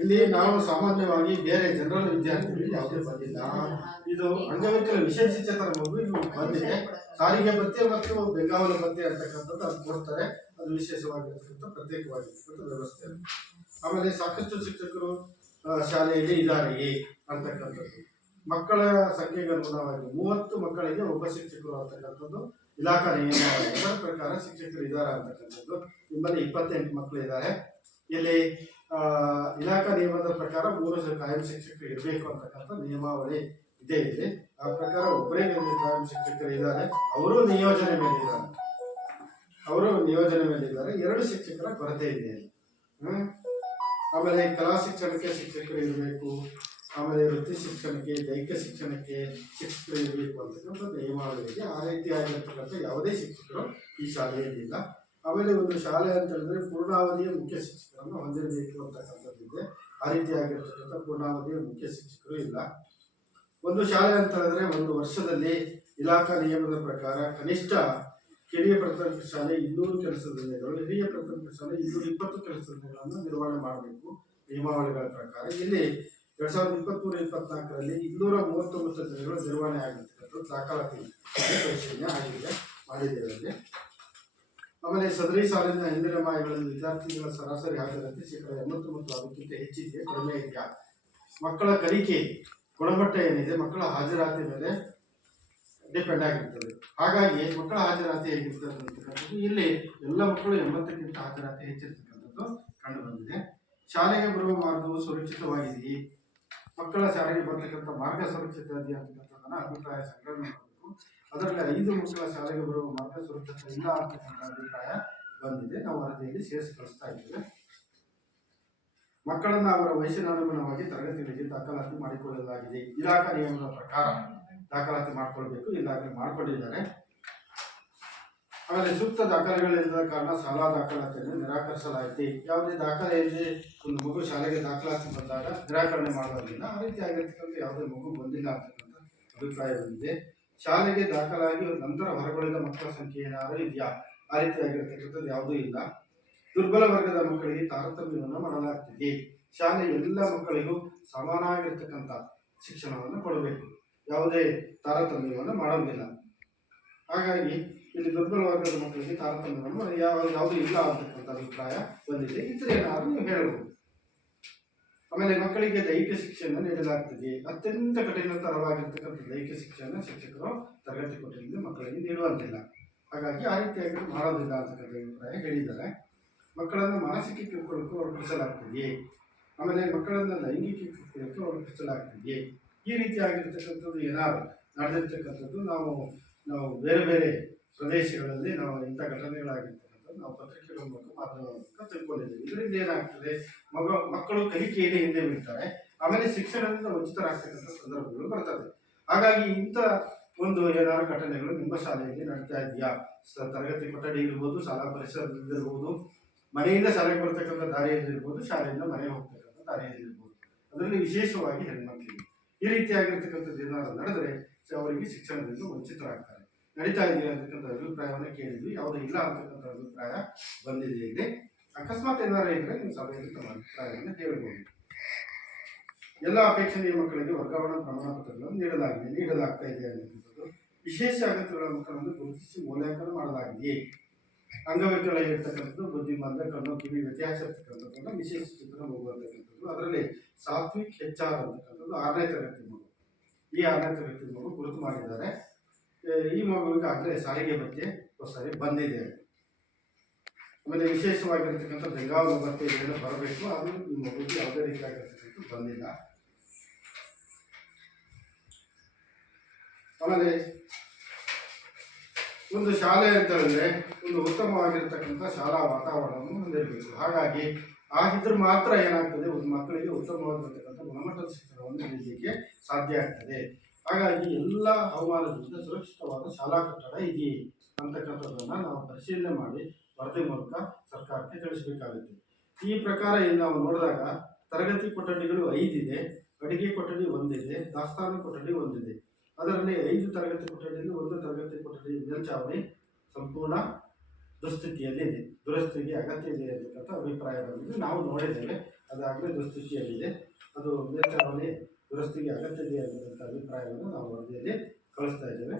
ಇಲ್ಲಿ ನಾವು ಸಾಮಾನ್ಯವಾಗಿ ಬೇರೆ ಜನರಲ್ ವಿದ್ಯಾರ್ಥಿಗಳಿಗೆ ಯಾವುದೇ ಬಂದಿಲ್ಲ. ಇದು ಅಂಗವಿಕಲ ವಿಶೇಷಚೇತನ ಮಗು ಇದು ಬಂದಿದೆ. ಸಾರಿಗೆ ಭತ್ಯೆ ಮತ್ತು ಬೆಂಗಾವಲ ಭತ್ಯೆ ಅಂತಕ್ಕಂಥದ್ದು ಅದು ಕೊಡ್ತಾರೆ. ಅದು ವಿಶೇಷವಾಗಿರ್ತಕ್ಕಂಥ ಪ್ರತ್ಯೇಕವಾಗಿರ್ತಕ್ಕಂಥ ವ್ಯವಸ್ಥೆ. ಆಮೇಲೆ ಸಾಕಷ್ಟು ಶಿಕ್ಷಕರು ಶಾಲೆಯಲ್ಲಿ ಇದ್ದಾರೆಯೇ ಅಂತಕ್ಕಂಥದ್ದು. ಮಕ್ಕಳ ಸಂಖ್ಯೆಗೆ ಅನುಗುಣವಾಗಿ 30 ಮಕ್ಕಳಿಗೆ ಒಬ್ಬ ಶಿಕ್ಷಕರು ಅಂತಕ್ಕಂಥದ್ದು ಇಲಾಖಾ ನಿಯಮವಾಗಿದೆ. ಅದರ ಪ್ರಕಾರ ಶಿಕ್ಷಕರು ಇದ್ದಾರೆ ಅಂತಕ್ಕಂಥದ್ದು. ನಿಮ್ಮಲ್ಲಿ 28 ಮಕ್ಕಳು ಇದ್ದಾರೆ. ಇಲ್ಲಿ ಇಲಾಖಾ ನಿಯಮದ ಪ್ರಕಾರ 3 ಕಾಯಂ ಶಿಕ್ಷಕರು ಇರಬೇಕು ಅಂತಕ್ಕಂಥ ನಿಯಮಾವಳಿ ಇದೆ ಇಲ್ಲಿ. ಆ ಪ್ರಕಾರ ಒಬ್ಬರೇ ಕಾಯಂ ಶಿಕ್ಷಕರು ಇದ್ದಾರೆ. ಅವರು ನಿಯೋಜನೆ ಮೇಲಿದ್ದಾರೆ. 2 ಶಿಕ್ಷಕರ ಕೊರತೆ ಇದೆ. ಆಮೇಲೆ ಕಲಾ ಶಿಕ್ಷಣಕ್ಕೆ ಶಿಕ್ಷಕರು ಇರಬೇಕು. ಆಮೇಲೆ ವೃತ್ತಿ ಶಿಕ್ಷಣಕ್ಕೆ, ದೈಹಿಕ ಶಿಕ್ಷಣಕ್ಕೆ ಶಿಕ್ಷಕರು ಇರಬೇಕು ಅಂತಕ್ಕಂಥ ನಿಯಮಾವಳಿ ಇದೆ. ಆ ರೀತಿಯಾಗಿರ್ತಕ್ಕಂಥ ಯಾವುದೇ ಶಿಕ್ಷಕರು ಈ ಶಾಲೆಯಲ್ಲಿಲ್ಲ. ಆಮೇಲೆ ಒಂದು ಶಾಲೆ ಅಂತ ಹೇಳಿದ್ರೆ ಪೂರ್ಣಾವಧಿಯ ಮುಖ್ಯ ಶಿಕ್ಷಕರನ್ನು ಹೊಂದಿರಬೇಕು ಅಂತಕ್ಕಂಥದ್ದಿದೆ. ಆ ರೀತಿಯಾಗಿರ್ತಕ್ಕಂಥ ಪೂರ್ಣಾವಧಿಯ ಮುಖ್ಯ ಶಿಕ್ಷಕರು ಇಲ್ಲ. ಒಂದು ಶಾಲೆ ಅಂತ ಹೇಳಿದ್ರೆ ಒಂದು ವರ್ಷದಲ್ಲಿ ಇಲಾಖಾ ನಿಯಮದ ಪ್ರಕಾರ ಕನಿಷ್ಠ ಕಿರಿಯ ಪ್ರಾಥಮಿಕ ಶಾಲೆ 200 ಕೆಲಸದ ದಿನಗಳು, ಹಿರಿಯ ಪ್ರಾಥಮಿಕ ಶಾಲೆ 220 ಕೆಲಸದ ದಿನಗಳನ್ನು ನಿರ್ವಹಣೆ ಮಾಡಬೇಕು ನಿಯಮಾವಳಿಗಳ ಪ್ರಕಾರ. ಇಲ್ಲಿ 2023-24ರಲ್ಲಿ 239 ದಿನಗಳು ನಿರ್ವಹಣೆ ಆಗಿರ್ತಕ್ಕಂಥದ್ದು ದಾಖಲಾತಿ ಪರಿಶೀಲನೆ ಮಾಡಿದ್ದೇವೆ. ಆಮೇಲೆ ಸದರಿ ಸಾಲಿನ ಹಿಂದಿನ ಮಾಹಿತಿಗಳಲ್ಲಿ ವಿದ್ಯಾರ್ಥಿಗಳ ಸರಾಸರಿ ಹಾಜರಾತಿ 89%, ಅದಕ್ಕಿಂತ ಹೆಚ್ಚಿದೆ, ಕಡಿಮೆ ಇದೆಯಾ? ಮಕ್ಕಳ ಕಲಿಕೆ ಗುಣಮಟ್ಟ ಏನಿದೆ ಮಕ್ಕಳ ಹಾಜರಾತಿ ಮೇಲೆ ಡಿಪೆಂಡ್ ಆಗಿರ್ತದೆ. ಹಾಗಾಗಿ ಮಕ್ಕಳ ಹಾಜರಾತಿ ಹೇಗಿರ್ತದೆ ಅಂತಕ್ಕಂಥದ್ದು ಇಲ್ಲಿ ಎಲ್ಲ ಮಕ್ಕಳು 80ಕ್ಕಿಂತ ಹಾಜರಾತಿ ಹೆಚ್ಚಿರ್ತಕ್ಕಂಥದ್ದು ಕಂಡು ಬಂದಿದೆ. ಶಾಲೆಗೆ ಬರುವ ಮಾರ್ಗವು ಸುರಕ್ಷಿತವಾಗಿದೆಯೇ? ಮಕ್ಕಳ ಶಾಲೆಗೆ ಬರ್ತಕ್ಕಂಥ ಮಾರ್ಗ ಸುರಕ್ಷಿತ ಇದೆಯಾ ಅಂತಕ್ಕಂಥದ್ದನ್ನ ಅಭಿಪ್ರಾಯ ಸಂಗ್ರಹಣೆ ಮಾಡಬೇಕು. ಅದರಲ್ಲಿ 5 ಮಕ್ಕಳ ಶಾಲೆಗೆ ಬರುವ ಮಾರ್ಗ ಸುರಕ್ಷಿತ ಇಲ್ಲ ಅಂತಕ್ಕಂಥ ಅಭಿಪ್ರಾಯ ಬಂದಿದೆ. ನಾವು ವರದಿಯಲ್ಲಿ ಸೇರಿಸಿ ಕಳಿಸ್ತಾ ಇದ್ದೇವೆ. ಮಕ್ಕಳನ್ನು ಅವರ ವಯಸ್ಸಿನ ಅನುಗುಣವಾಗಿ ತರಗತಿಗಳಿಗೆ ದಾಖಲಾತಿ ಮಾಡಿಕೊಳ್ಳಲಾಗಿದೆ. ಇಲಾಖಾ ನಿಯಮದ ಪ್ರಕಾರ ದಾಖಲಾತಿ ಮಾಡಿಕೊಳ್ಬೇಕು. ಇಲಾಖೆ ಮಾಡಿಕೊಂಡಿದ್ದಾರೆ. ಆಮೇಲೆ ಸೂಕ್ತ ದಾಖಲೆಗಳಿಲ್ಲದ ಕಾರಣ ಶಾಲಾ ದಾಖಲಾತಿಯನ್ನು ನಿರಾಕರಿಸಲಾಗಿದೆ. ಯಾವುದೇ ದಾಖಲೆಯಲ್ಲಿ ಒಂದು ಮಗು ಶಾಲೆಗೆ ದಾಖಲಾತಿ ಬಂದಾಗ ನಿರಾಕರಣೆ ಮಾಡೋದಿಲ್ಲ. ಆ ರೀತಿ ಆಗಿರ್ತಕ್ಕಂಥ ಯಾವುದೇ ಮಗು ಬಂದಿಲ್ಲ ಅಂತಕ್ಕಂಥ ಅಭಿಪ್ರಾಯ ಬಂದಿದೆ. ಶಾಲೆಗೆ ದಾಖಲಾಗಿ ನಂತರ ಹೊರಗುಳಿದ ಮಕ್ಕಳ ಸಂಖ್ಯೆ ಏನಾದರೂ ಇದೆಯಾ? ಆ ರೀತಿಯಾಗಿರ್ತಕ್ಕಂಥದ್ದು ಯಾವುದೂ ಇಲ್ಲ. ದುರ್ಬಲ ವರ್ಗದ ಮಕ್ಕಳಿಗೆ ತಾರತಮ್ಯವನ್ನು ಮಾಡಲಾಗ್ತಿದೆ. ಶಾಲೆ ಎಲ್ಲ ಮಕ್ಕಳಿಗೂ ಸಮಾನವಾಗಿರ್ತಕ್ಕಂಥ ಶಿಕ್ಷಣವನ್ನು ಕೊಡಬೇಕು. ಯಾವುದೇ ತಾರತಮ್ಯವನ್ನು ಮಾಡೋದಿಲ್ಲ. ಹಾಗಾಗಿ ಇಲ್ಲಿ ದುರ್ಬಲ ವರ್ಗದ ಮಕ್ಕಳಿಗೆ ತಾರತಮ್ಯವನ್ನು ಯಾವುದೂ ಇಲ್ಲ ಅಂತಕ್ಕಂಥ ಅಭಿಪ್ರಾಯ ಬಂದಿದೆ. ಇದ್ರೆ ಏನಾದರೂ ನೀವು ಹೇಳ್ಬೋದು. ಆಮೇಲೆ ಮಕ್ಕಳಿಗೆ ದೈಹಿಕ ಶಿಕ್ಷಣ ನೀಡಲಾಗ್ತದೆ. ಅತ್ಯಂತ ಕಠಿಣತರವಾಗಿರ್ತಕ್ಕಂಥ ದೈಹಿಕ ಶಿಕ್ಷಣ ಶಿಕ್ಷಕರು ತರಗತಿ ಕೊಠಡಿಯಿಂದ ಮಕ್ಕಳಿಗೆ ನೀಡುವಂತಿಲ್ಲ. ಹಾಗಾಗಿ ಆ ರೀತಿಯಾಗಿ ಮಾಡೋದಿಲ್ಲ ಅಂತಕ್ಕಂಥ ಅಭಿಪ್ರಾಯ ಹೇಳಿದ್ದಾರೆ. ಮಕ್ಕಳನ್ನು ಮಾನಸಿಕ ಕಿರುಕುಳಕ್ಕೂ ಒಳಪಡಿಸಲಾಗ್ತದೆಯೇ? ಆಮೇಲೆ ಮಕ್ಕಳನ್ನು ಲೈಂಗಿಕ ಕಿರುಕುಳಕ್ಕೂ ಒಳಪಡಿಸಲಾಗ್ತದೆಯೇ? ಈ ರೀತಿಯಾಗಿರ್ತಕ್ಕಂಥದ್ದು ಏನಾದ್ರು ನಡೆದಿರ್ತಕ್ಕಂಥದ್ದು ನಾವು ಬೇರೆ ಬೇರೆ ಪ್ರದೇಶಗಳಲ್ಲಿ ನಾವು ಇಂಥ ಘಟನೆಗಳಾಗಿರ್ತಕ್ಕಂಥದ್ದು ನಾವು ಪತ್ರಿಕೆಗಳ ಮೂಲಕ ಮಾಧ್ಯಮಗಳ ಮೂಲಕ ತಿಳ್ಕೊಂಡಿದ್ದೀವಿ. ಇದರಿಂದ ಏನಾಗ್ತದೆ, ಮಕ್ಕಳು ಕಲಿಕೆಯಲ್ಲಿ ಹಿಂದೆ ಬೀಳ್ತಾರೆ. ಆಮೇಲೆ ಶಿಕ್ಷಣದಿಂದ ವಂಚಿತರಾಗ್ತಕ್ಕಂಥ ಸಂದರ್ಭಗಳು ಬರ್ತದೆ. ಹಾಗಾಗಿ ಇಂಥ ಒಂದು ಏನಾದ್ರು ಘಟನೆಗಳು ನಿಮ್ಮ ಶಾಲೆಯಲ್ಲಿ ನಡೀತಾ ಇದೆಯಾ? ತರಗತಿ ಕೊಠಡಿ ಇರ್ಬೋದು, ಶಾಲಾ ಪರಿಸರದಲ್ಲಿರ್ಬೋದು, ಮನೆಯಿಂದ ಶಾಲೆಗೆ ಬರ್ತಕ್ಕಂಥ ದಾರಿಯಲ್ಲಿರ್ಬೋದು, ಶಾಲೆಯಿಂದ ಮನೆಗೆ ಹೋಗ್ತಕ್ಕಂಥ ದಾರಿಯಲ್ಲಿರ್ಬೋದು, ಅದರಲ್ಲಿ ವಿಶೇಷವಾಗಿ ಹೆಣ್ಮಕ್ಳಿಗೆ ಈ ರೀತಿಯಾಗಿರ್ತಕ್ಕಂಥದ್ದು ಏನಾದ್ರು ನಡೆದರೆ ಅವರಿಗೆ ಶಿಕ್ಷಣದಿಂದ ವಂಚಿತರಾಗ್ತಾರೆ. ನಡೀತಾ ಇದೆಯಾ ಅಂತಕ್ಕಂಥ ಅಭಿಪ್ರಾಯವನ್ನು ಕೇಳಿದ್ವಿ. ಯಾವುದೂ ಇಲ್ಲ ಅಂತಕ್ಕಂಥ ಅಭಿಪ್ರಾಯ ಬಂದಿದೆ. ಇಲ್ಲಿ ಅಕಸ್ಮಾತ್ ಏನಾರು ಇದ್ರೆ ನೀವು ಸಭೆಯಲ್ಲಿ ತಮ್ಮ ಅಭಿಪ್ರಾಯವನ್ನು ಹೇಳ್ಬೋದು. ಎಲ್ಲ ಅಪೇಕ್ಷಣೀಯ ಮಕ್ಕಳಿಗೆ ವರ್ಗಾವಣಾ ಪ್ರಮಾಣ ಪತ್ರಗಳನ್ನು ನೀಡಲಾಗ್ತಾ ಇದೆ ಅನ್ನುವಂಥದ್ದು ವಿಶೇಷ ಅಗತ್ಯಗಳ ಮಕ್ಕಳನ್ನು ಗುರುತಿಸಿ ಮೌಲ್ಯಾಂಕನ ಮಾಡಲಾಗಿದೆ. ಅಂಗವೈಕಲ್ಯ ಇರ್ತಕ್ಕಂಥದ್ದು, ಬುದ್ಧಿಮಾಂದ್ಯ, ಕಣ್ಣು ಕಿವಿ ವ್ಯತ್ಯಾಸ ಇರ್ತಕ್ಕಂಥದ್ದನ್ನು ವಿಶೇಷ ಚಿತ್ರಣ ಮಗು ಅಂತಕ್ಕಂಥದ್ದು. ಅದರಲ್ಲಿ ಸಾತ್ವಿಕ್ HR ಅಂತಕ್ಕಂಥದ್ದು 6ನೇ ತರಗತಿ ಮಗು. ಈ 6ನೇ ತರಗತಿ ಮಗು ಗುರುತು ಮಾಡಿದ್ದಾರೆ. ಈ ಮಗುವಿಗೆ ಆಗಲೇ ಸಾರಿಗೆ ಭತ್ಯೆ ಹೊಸರಿ ಬಂದಿದೆ. ಆಮೇಲೆ ವಿಶೇಷವಾಗಿರ್ತಕ್ಕಂಥ ಬೆಂಗಾವಲು ಭತ್ಯೆ ಇದನ್ನು ಬರಬೇಕು, ಅದು ಈ ಮಗುವಿಗೆ ಯಾವುದೇ ರೀತಿಯಾಗಿರ್ತಕ್ಕಂಥ ಬಂದಿಲ್ಲ. ಆಮೇಲೆ ಒಂದು ಶಾಲೆ ಅಂತ ಹೇಳಿದ್ರೆ ಒಂದು ಉತ್ತಮವಾಗಿರ್ತಕ್ಕಂಥ ಶಾಲಾ ವಾತಾವರಣವನ್ನು ಹೊಂದಿರಬೇಕು. ಹಾಗಾಗಿ ಇದ್ರ ಮಾತ್ರ ಏನಾಗ್ತದೆ, ಒಂದು ಮಕ್ಕಳಿಗೆ ಉತ್ತಮವಾಗಿರ್ತಕ್ಕಂಥ ಗುಣಮಟ್ಟದ ಶಿಕ್ಷಣವನ್ನು ನೀಡಲಿಕ್ಕೆ ಸಾಧ್ಯ ಆಗ್ತದೆ. ಹಾಗಾಗಿ ಎಲ್ಲ ಹವಾಮಾನದಿಂದ ಸುರಕ್ಷಿತವಾದ ಶಾಲಾ ಕಟ್ಟಡ ಇದೆಯೇ ಅಂತಕ್ಕಂಥದ್ದನ್ನು ನಾವು ಪರಿಶೀಲನೆ ಮಾಡಿ ವರದಿ ಮೂಲಕ ಸರ್ಕಾರಕ್ಕೆ ತಿಳಿಸಬೇಕಾಗುತ್ತೆ. ಈ ಪ್ರಕಾರ ಇಲ್ಲಿ ನಾವು ನೋಡಿದಾಗ ತರಗತಿ ಕೊಠಡಿಗಳು 5 ಇದೆ, ಅಡಿಗೆ ಕೊಠಡಿ 1 ಇದೆ, ದಾಸ್ತಾನು ಕೊಠಡಿ 1 ಇದೆ. ಅದರಲ್ಲಿ 5 ತರಗತಿ ಕೊಠಡಿಯಲ್ಲಿ 1 ತರಗತಿ ಕೊಠಡಿ ಮೇಲ್ಚಾವಣಿ ಸಂಪೂರ್ಣ ದುಸ್ಥಿತಿಯಲ್ಲಿದೆ, ದುರಸ್ತಿಗೆ ಅಗತ್ಯ ಇದೆ ಅಂತಕ್ಕಂಥ ಅಭಿಪ್ರಾಯ ಬಂದಿದೆ. ನಾವು ನೋಡಿದ್ದೇವೆ, ಅದಾಗಲೇ ದುಸ್ಥಿತಿಯಲ್ಲಿದೆ, ಅದು ಮೇಲ್ಚಾವಣಿ ದುರಸ್ತಿಗೆ ಅಗತ್ಯ ಇದೆ ಅಂತಕ್ಕಂಥ ಅಭಿಪ್ರಾಯವನ್ನು ನಾವು ವರದಿಯಲ್ಲಿ ಕಳಿಸ್ತಾ ಇದ್ದೇವೆ.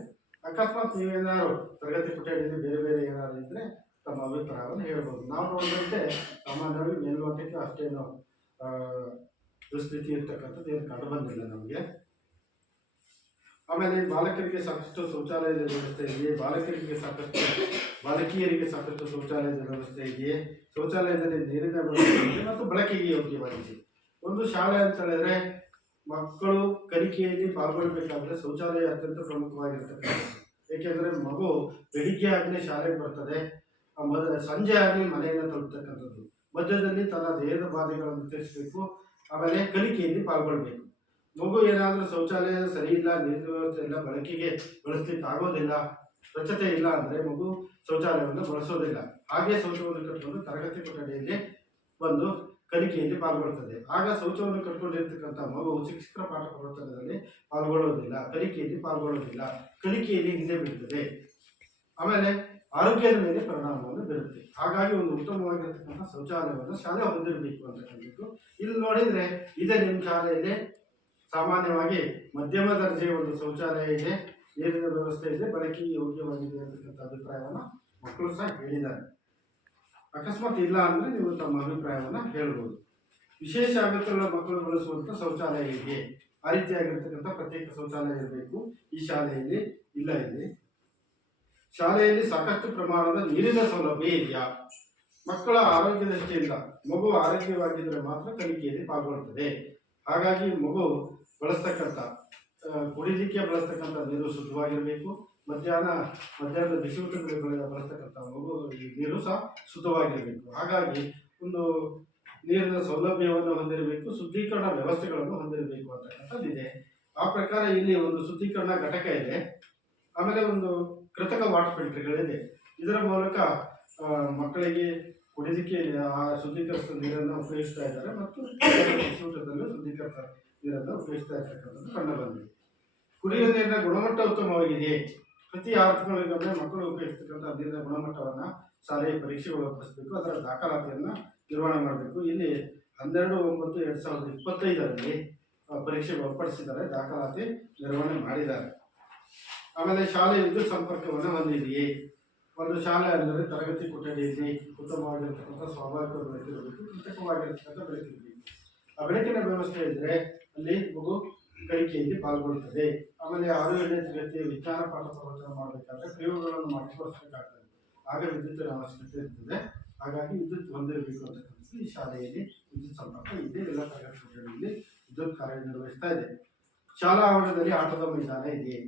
ಅಕಸ್ಮಾತ್ ನೀವೇನಾದ್ರು ತರಗತಿ ಕೊಠಡಿಯಲ್ಲಿ ಬೇರೆ ಬೇರೆ ಏನಾದ್ರು ಇದ್ದರೆ ತಮ್ಮ ಅಭಿಪ್ರಾಯವನ್ನು ಹೇಳ್ಬೋದು. ನಾವು ನೋಡಿದಂತೆ ಸಾಮಾನ್ಯವಾಗಿ ಮೇಲ್ನೋಟಕ್ಕೆ ಅಷ್ಟೇನು ದುಸ್ಥಿತಿ ಇರ್ತಕ್ಕಂಥದ್ದು ಏನು ಕಂಡು ಬಂದಿಲ್ಲ ನಮಗೆ. ಆಮೇಲೆ ಬಾಲಕರಿಗೆ ಸಾಕಷ್ಟು ಶೌಚಾಲಯದ ವ್ಯವಸ್ಥೆ ಇದೆಯೇ, ಬಾಲಕಿಯರಿಗೆ ಸಾಕಷ್ಟು ಶೌಚಾಲಯದ ವ್ಯವಸ್ಥೆ ಇದೆಯೇ, ಶೌಚಾಲಯದಲ್ಲಿ ನೀರಿನ ವ್ಯವಸ್ಥೆ ಇದೆ ಮತ್ತು ಬಳಕೆಗೆ ಯೋಗ್ಯವಾಗಿದೆ. ಒಂದು ಶಾಲೆ ಅಂತ ಹೇಳಿದ್ರೆ ಮಕ್ಕಳು ಕಲಿಕೆಯಲ್ಲಿ ಪಾಲ್ಗೊಳ್ಳಬೇಕಾದ್ರೆ ಶೌಚಾಲಯ ಅತ್ಯಂತ ಪ್ರಮುಖವಾಗಿರ್ತಕ್ಕಂಥದ್ದು. ಏಕೆಂದರೆ ಮಗು ಬೆಳಿಗ್ಗೆ ಆಗಲಿ ಶಾಲೆಗೆ ಬರ್ತದೆ, ಸಂಜೆ ಆಗಲಿ ಮನೆಯನ್ನು ತಲುಪತಕ್ಕಂಥದ್ದು. ಮಧ್ಯದಲ್ಲಿ ತನ್ನ ದೇಹದ ಬಾಧೆಗಳನ್ನು ತಿಳಿಸಬೇಕು, ಆಮೇಲೆ ಕಲಿಕೆಯಲ್ಲಿ ಪಾಲ್ಗೊಳ್ಬೇಕು. ಮಗು ಏನಾದರೂ ಶೌಚಾಲಯ ಸರಿ ಇಲ್ಲ, ನೀರಿನ ವ್ಯವಸ್ಥೆ ಇಲ್ಲ, ಬಳಕೆಗೆ ಬಳಸಲಿಕ್ಕೆ ಆಗೋದಿಲ್ಲ, ಸ್ವಚ್ಛತೆ ಇಲ್ಲ ಅಂದರೆ ಮಗು ಶೌಚಾಲಯವನ್ನು ಬಳಸೋದಿಲ್ಲ. ಹಾಗೆ ಶೌಚವನ್ನು ಕಟ್ಕೊಂಡು ತರಗತಿ ಕೊಠಡಿಯಲ್ಲಿ ಬಂದು ಕಲಿಕೆಯಲ್ಲಿ ಪಾಲ್ಗೊಳ್ತದೆ. ಆಗ ಶೌಚವನ್ನು ಕಟ್ಕೊಂಡಿರ್ತಕ್ಕಂಥ ಮಗು ಶಿಕ್ಷಕರ ಪಾಠ ಪ್ರವಚನದಲ್ಲಿ ಪಾಲ್ಗೊಳ್ಳೋದಿಲ್ಲ, ಕಲಿಕೆಯಲ್ಲಿ ಪಾಲ್ಗೊಳ್ಳೋದಿಲ್ಲ, ಕಲಿಕೆಯಲ್ಲಿ ಹಿಂದೆ ಬೀಳ್ತದೆ. ಆಮೇಲೆ ಆರೋಗ್ಯದ ಮೇಲೆ ಪರಿಣಾಮವನ್ನು ಬೀರುತ್ತೆ. ಹಾಗಾಗಿ ಒಂದು ಉತ್ತಮವಾಗಿರ್ತಕ್ಕಂಥ ಶೌಚಾಲಯವನ್ನು ಶಾಲೆ ಹೊಂದಿರಬೇಕು ಅಂತಕ್ಕಂಥದ್ದು. ಇಲ್ಲಿ ನೋಡಿದರೆ ಇದೆ, ನಿಮ್ಮ ಶಾಲೆಯಲ್ಲಿ ಸಾಮಾನ್ಯವಾಗಿ ಮಧ್ಯಮ ದರ್ಜೆಯ ಒಂದು ಶೌಚಾಲಯ ಇದೆ, ನೀರಿನ ವ್ಯವಸ್ಥೆ ಇದೆ, ಬಳಕೆಗೆ ಯೋಗ್ಯವಾಗಿದೆ ಅಂತಕ್ಕಂಥ ಅಭಿಪ್ರಾಯವನ್ನು ಮಕ್ಕಳು ಸಹ ಹೇಳಿದ್ದಾರೆ. ಅಕಸ್ಮಾತ್ ಇಲ್ಲ ಅಂದರೆ ನೀವು ತಮ್ಮ ಅಭಿಪ್ರಾಯವನ್ನು ಹೇಳ್ಬೋದು. ವಿಶೇಷ ಅಗತ್ಯಗಳ ಮಕ್ಕಳು ಬಳಸುವಂಥ ಶೌಚಾಲಯ ಇದೆಯೇ, ಆ ರೀತಿಯಾಗಿರ್ತಕ್ಕಂಥ ಪ್ರತ್ಯೇಕ ಶೌಚಾಲಯ ಇರಬೇಕು. ಈ ಶಾಲೆಯಲ್ಲಿ ಇಲ್ಲ ಇದೆ. ಶಾಲೆಯಲ್ಲಿ ಸಾಕಷ್ಟು ಪ್ರಮಾಣದ ನೀರಿನ ಸೌಲಭ್ಯ ಇದೆಯಾ. ಮಕ್ಕಳ ಆರೋಗ್ಯ ದೃಷ್ಟಿಯಿಂದ ಮಗು ಆರೋಗ್ಯವಾಗಿದ್ದರೆ ಮಾತ್ರ ಕಲಿಕೆಯಲ್ಲಿ ಪಾಲ್ಗೊಳ್ಳುತ್ತದೆ. ಹಾಗಾಗಿ ಮಗು ಬಳಸ್ತಕ್ಕಂಥ ಕುಡಿಲಿಕ್ಕೆ ಬಳಸ್ತಕ್ಕಂಥ ನೀರು ಶುದ್ಧವಾಗಿರಬೇಕು. ಮಧ್ಯಾಹ್ನದ ಬಿಸಿಯೂಟಗಳಿಗೆ ಬಳಸ್ತಕ್ಕಂಥ ಮಗು ನೀರು ಸಹ ಶುದ್ಧವಾಗಿರಬೇಕು. ಹಾಗಾಗಿ ಒಂದು ನೀರಿನ ಸೌಲಭ್ಯವನ್ನು ಹೊಂದಿರಬೇಕು, ಶುದ್ಧೀಕರಣ ವ್ಯವಸ್ಥೆಗಳನ್ನು ಹೊಂದಿರಬೇಕು ಅಂತಕ್ಕಂಥದ್ದಿದೆ. ಆ ಪ್ರಕಾರ ಇಲ್ಲಿ ಒಂದು ಶುದ್ಧೀಕರಣ ಘಟಕ ಇದೆ. ಆಮೇಲೆ ಒಂದು ಕೃತಕ ವಾಟರ್ ಫಿಲ್ಟರ್ಗಳಿದೆ. ಇದರ ಮೂಲಕ ಮಕ್ಕಳಿಗೆ ಕುಡಿಲಿಕ್ಕೆ ಶುದ್ಧೀಕರಿಸಿದ ನೀರನ್ನು ಉಪಯೋಗಿಸ್ತಾ ಇದ್ದಾರೆ ಮತ್ತು ಬಿಸಿಯೂಟದಲ್ಲೂ ಶುದ್ಧೀಕರಿಸಿದ ನೀರನ್ನು ಉಪಯೋಗಿಸ್ತಾ ಇರ್ತಕ್ಕಂಥದ್ದು ಕಂಡು ಬಂದಿದೆ. ಕುಡಿಯುವ ನೀರಿನ ಗುಣಮಟ್ಟ ಉತ್ತಮವಾಗಿದೆ. ಪ್ರತಿ 6 ತಿಂಗಳಿಗೊಮ್ಮೆ ಮಕ್ಕಳು ಉಪಯೋಗಿಸ್ತಕ್ಕಂಥ ನೀರಿನ ಗುಣಮಟ್ಟವನ್ನು ಶಾಲೆಯ ಪರೀಕ್ಷೆಗಳು ಒಪ್ಪಿಸಬೇಕು, ಅದರ ದಾಖಲಾತಿಯನ್ನು ನಿರ್ವಹಣೆ ಮಾಡಬೇಕು. ಇಲ್ಲಿ 12/9/2025 ಪರೀಕ್ಷೆಗೆ ಒಳಪಡಿಸಿದ್ದಾರೆ, ದಾಖಲಾತಿ ನಿರ್ವಹಣೆ ಮಾಡಿದ್ದಾರೆ. ಆಮೇಲೆ ಶಾಲೆ ವಿದ್ಯುತ್ ಸಂಪರ್ಕವನ್ನು ಹೊಂದಿದೆಯೇ. ಒಂದು ಶಾಲೆ ಅಂದರೆ ತರಗತಿ ಕೊಠಡಿಯಲ್ಲಿ ಉತ್ತಮವಾಗಿರ್ತಕ್ಕಂಥ ಸ್ವಾಭಾವಿಕ ಬೆಳಕಿರಬೇಕು, ಕೃತಕವಾಗಿರ್ತಕ್ಕಂಥ ಬೆಳಕಿರಬೇಕು. ಆ ಬೆಳಕಿನ ವ್ಯವಸ್ಥೆ ಇದ್ದರೆ ಅಲ್ಲಿ ಮಗು ಕಲಿಕೆಯಲ್ಲಿ ಪಾಲ್ಗೊಳ್ಳುತ್ತದೆ. ಆಮೇಲೆ 6-7ನೇ ತರಗತಿಯ ವಿಜ್ಞಾನ ಪಾಠ ಪ್ರವಚನ ಮಾಡಬೇಕಾದ್ರೆ ಪ್ರಯೋಗಗಳನ್ನು ಮಾಡಿ ತೋರಿಸಬೇಕಾಗ್ತದೆ. ಆಗ ವಿದ್ಯುತ್ತಿನ ಅವಶ್ಯಕತೆ ಇರ್ತದೆ. ಹಾಗಾಗಿ ವಿದ್ಯುತ್ ಹೊಂದಿರಬೇಕು ಅಂತಕ್ಕಂಥದ್ದು ಈ ಶಾಲೆಯಲ್ಲಿ ವಿದ್ಯುತ್ ಸಂಪರ್ಕ ಇದೆ. ಎಲ್ಲ ತರಗತಿ ಕೊಠಡಿಯಲ್ಲಿ ವಿದ್ಯುತ್ ಕಾರ್ಯನಿರ್ವಹಿಸ್ತಾ ಇದೆ. ಶಾಲಾ ಆವರಣದಲ್ಲಿ ಆಟದ ಮೈದಾನ ಇದೆಯೇ.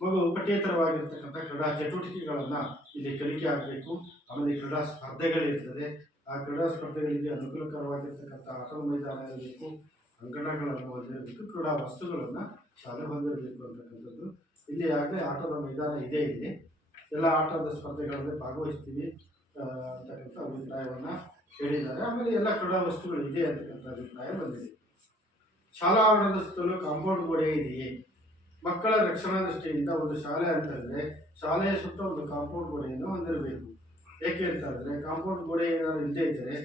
ಮಗು ಪಠ್ಯೇತರವಾಗಿರ್ತಕ್ಕಂಥ ಕ್ರೀಡಾ ಚಟುವಟಿಕೆಗಳನ್ನು ಇಲ್ಲಿ ಕಲಿಕೆ ಆಗಬೇಕು. ಆಮೇಲೆ ಕ್ರೀಡಾ ಸ್ಪರ್ಧೆಗಳಿರ್ತದೆ. ಆ ಕ್ರೀಡಾ ಸ್ಪರ್ಧೆಗಳಿಗೆ ಅನುಕೂಲಕರವಾಗಿರ್ತಕ್ಕಂಥ ಆಟದ ಮೈದಾನ ಇರಬೇಕು, ಅಂಗಣಗಳನ್ನು ಹೊಂದಿರಬೇಕು, ಕ್ರೀಡಾ ವಸ್ತುಗಳನ್ನು ಶಾಲೆ ಹೊಂದಿರಬೇಕು ಅಂತಕ್ಕಂಥದ್ದು. ಇಲ್ಲಿ ಆಗಲೇ ಆಟದ ಮೈದಾನ ಇದೆ. ಇಲ್ಲಿ ಎಲ್ಲ ಆಟದ ಸ್ಪರ್ಧೆಗಳಲ್ಲಿ ಭಾಗವಹಿಸ್ತೀವಿ ಅಂತಕ್ಕಂಥ ಅಭಿಪ್ರಾಯವನ್ನು ಹೇಳಿದ್ದಾರೆ. ಆಮೇಲೆ ಎಲ್ಲ ಕ್ರೀಡಾ ವಸ್ತುಗಳು ಇದೆ ಅಂತಕ್ಕಂಥ ಅಭಿಪ್ರಾಯ ಬಂದಿದೆ. ಶಾಲಾ ಆವರಣದ ಸುತ್ತಲೂ ಕಾಂಪೌಂಡ್ ಗೋಡೆ ಇದೆಯೇ. ಮಕ್ಕಳ ರಕ್ಷಣಾ ದೃಷ್ಟಿಯಿಂದ ಒಂದು ಶಾಲೆ ಅಂತಂದರೆ ಶಾಲೆಯ ಸುತ್ತ ಒಂದು ಕಾಂಪೌಂಡ್ ಗೋಡೆಯನ್ನು ಹೊಂದಿರಬೇಕು. ಏಕೆ ಅಂತಂದರೆ ಕಾಂಪೌಂಡ್ ಗೋಡೆ ಏನಾದ್ರು ಇಲ್ಲದೇ ಇದ್ದರೆ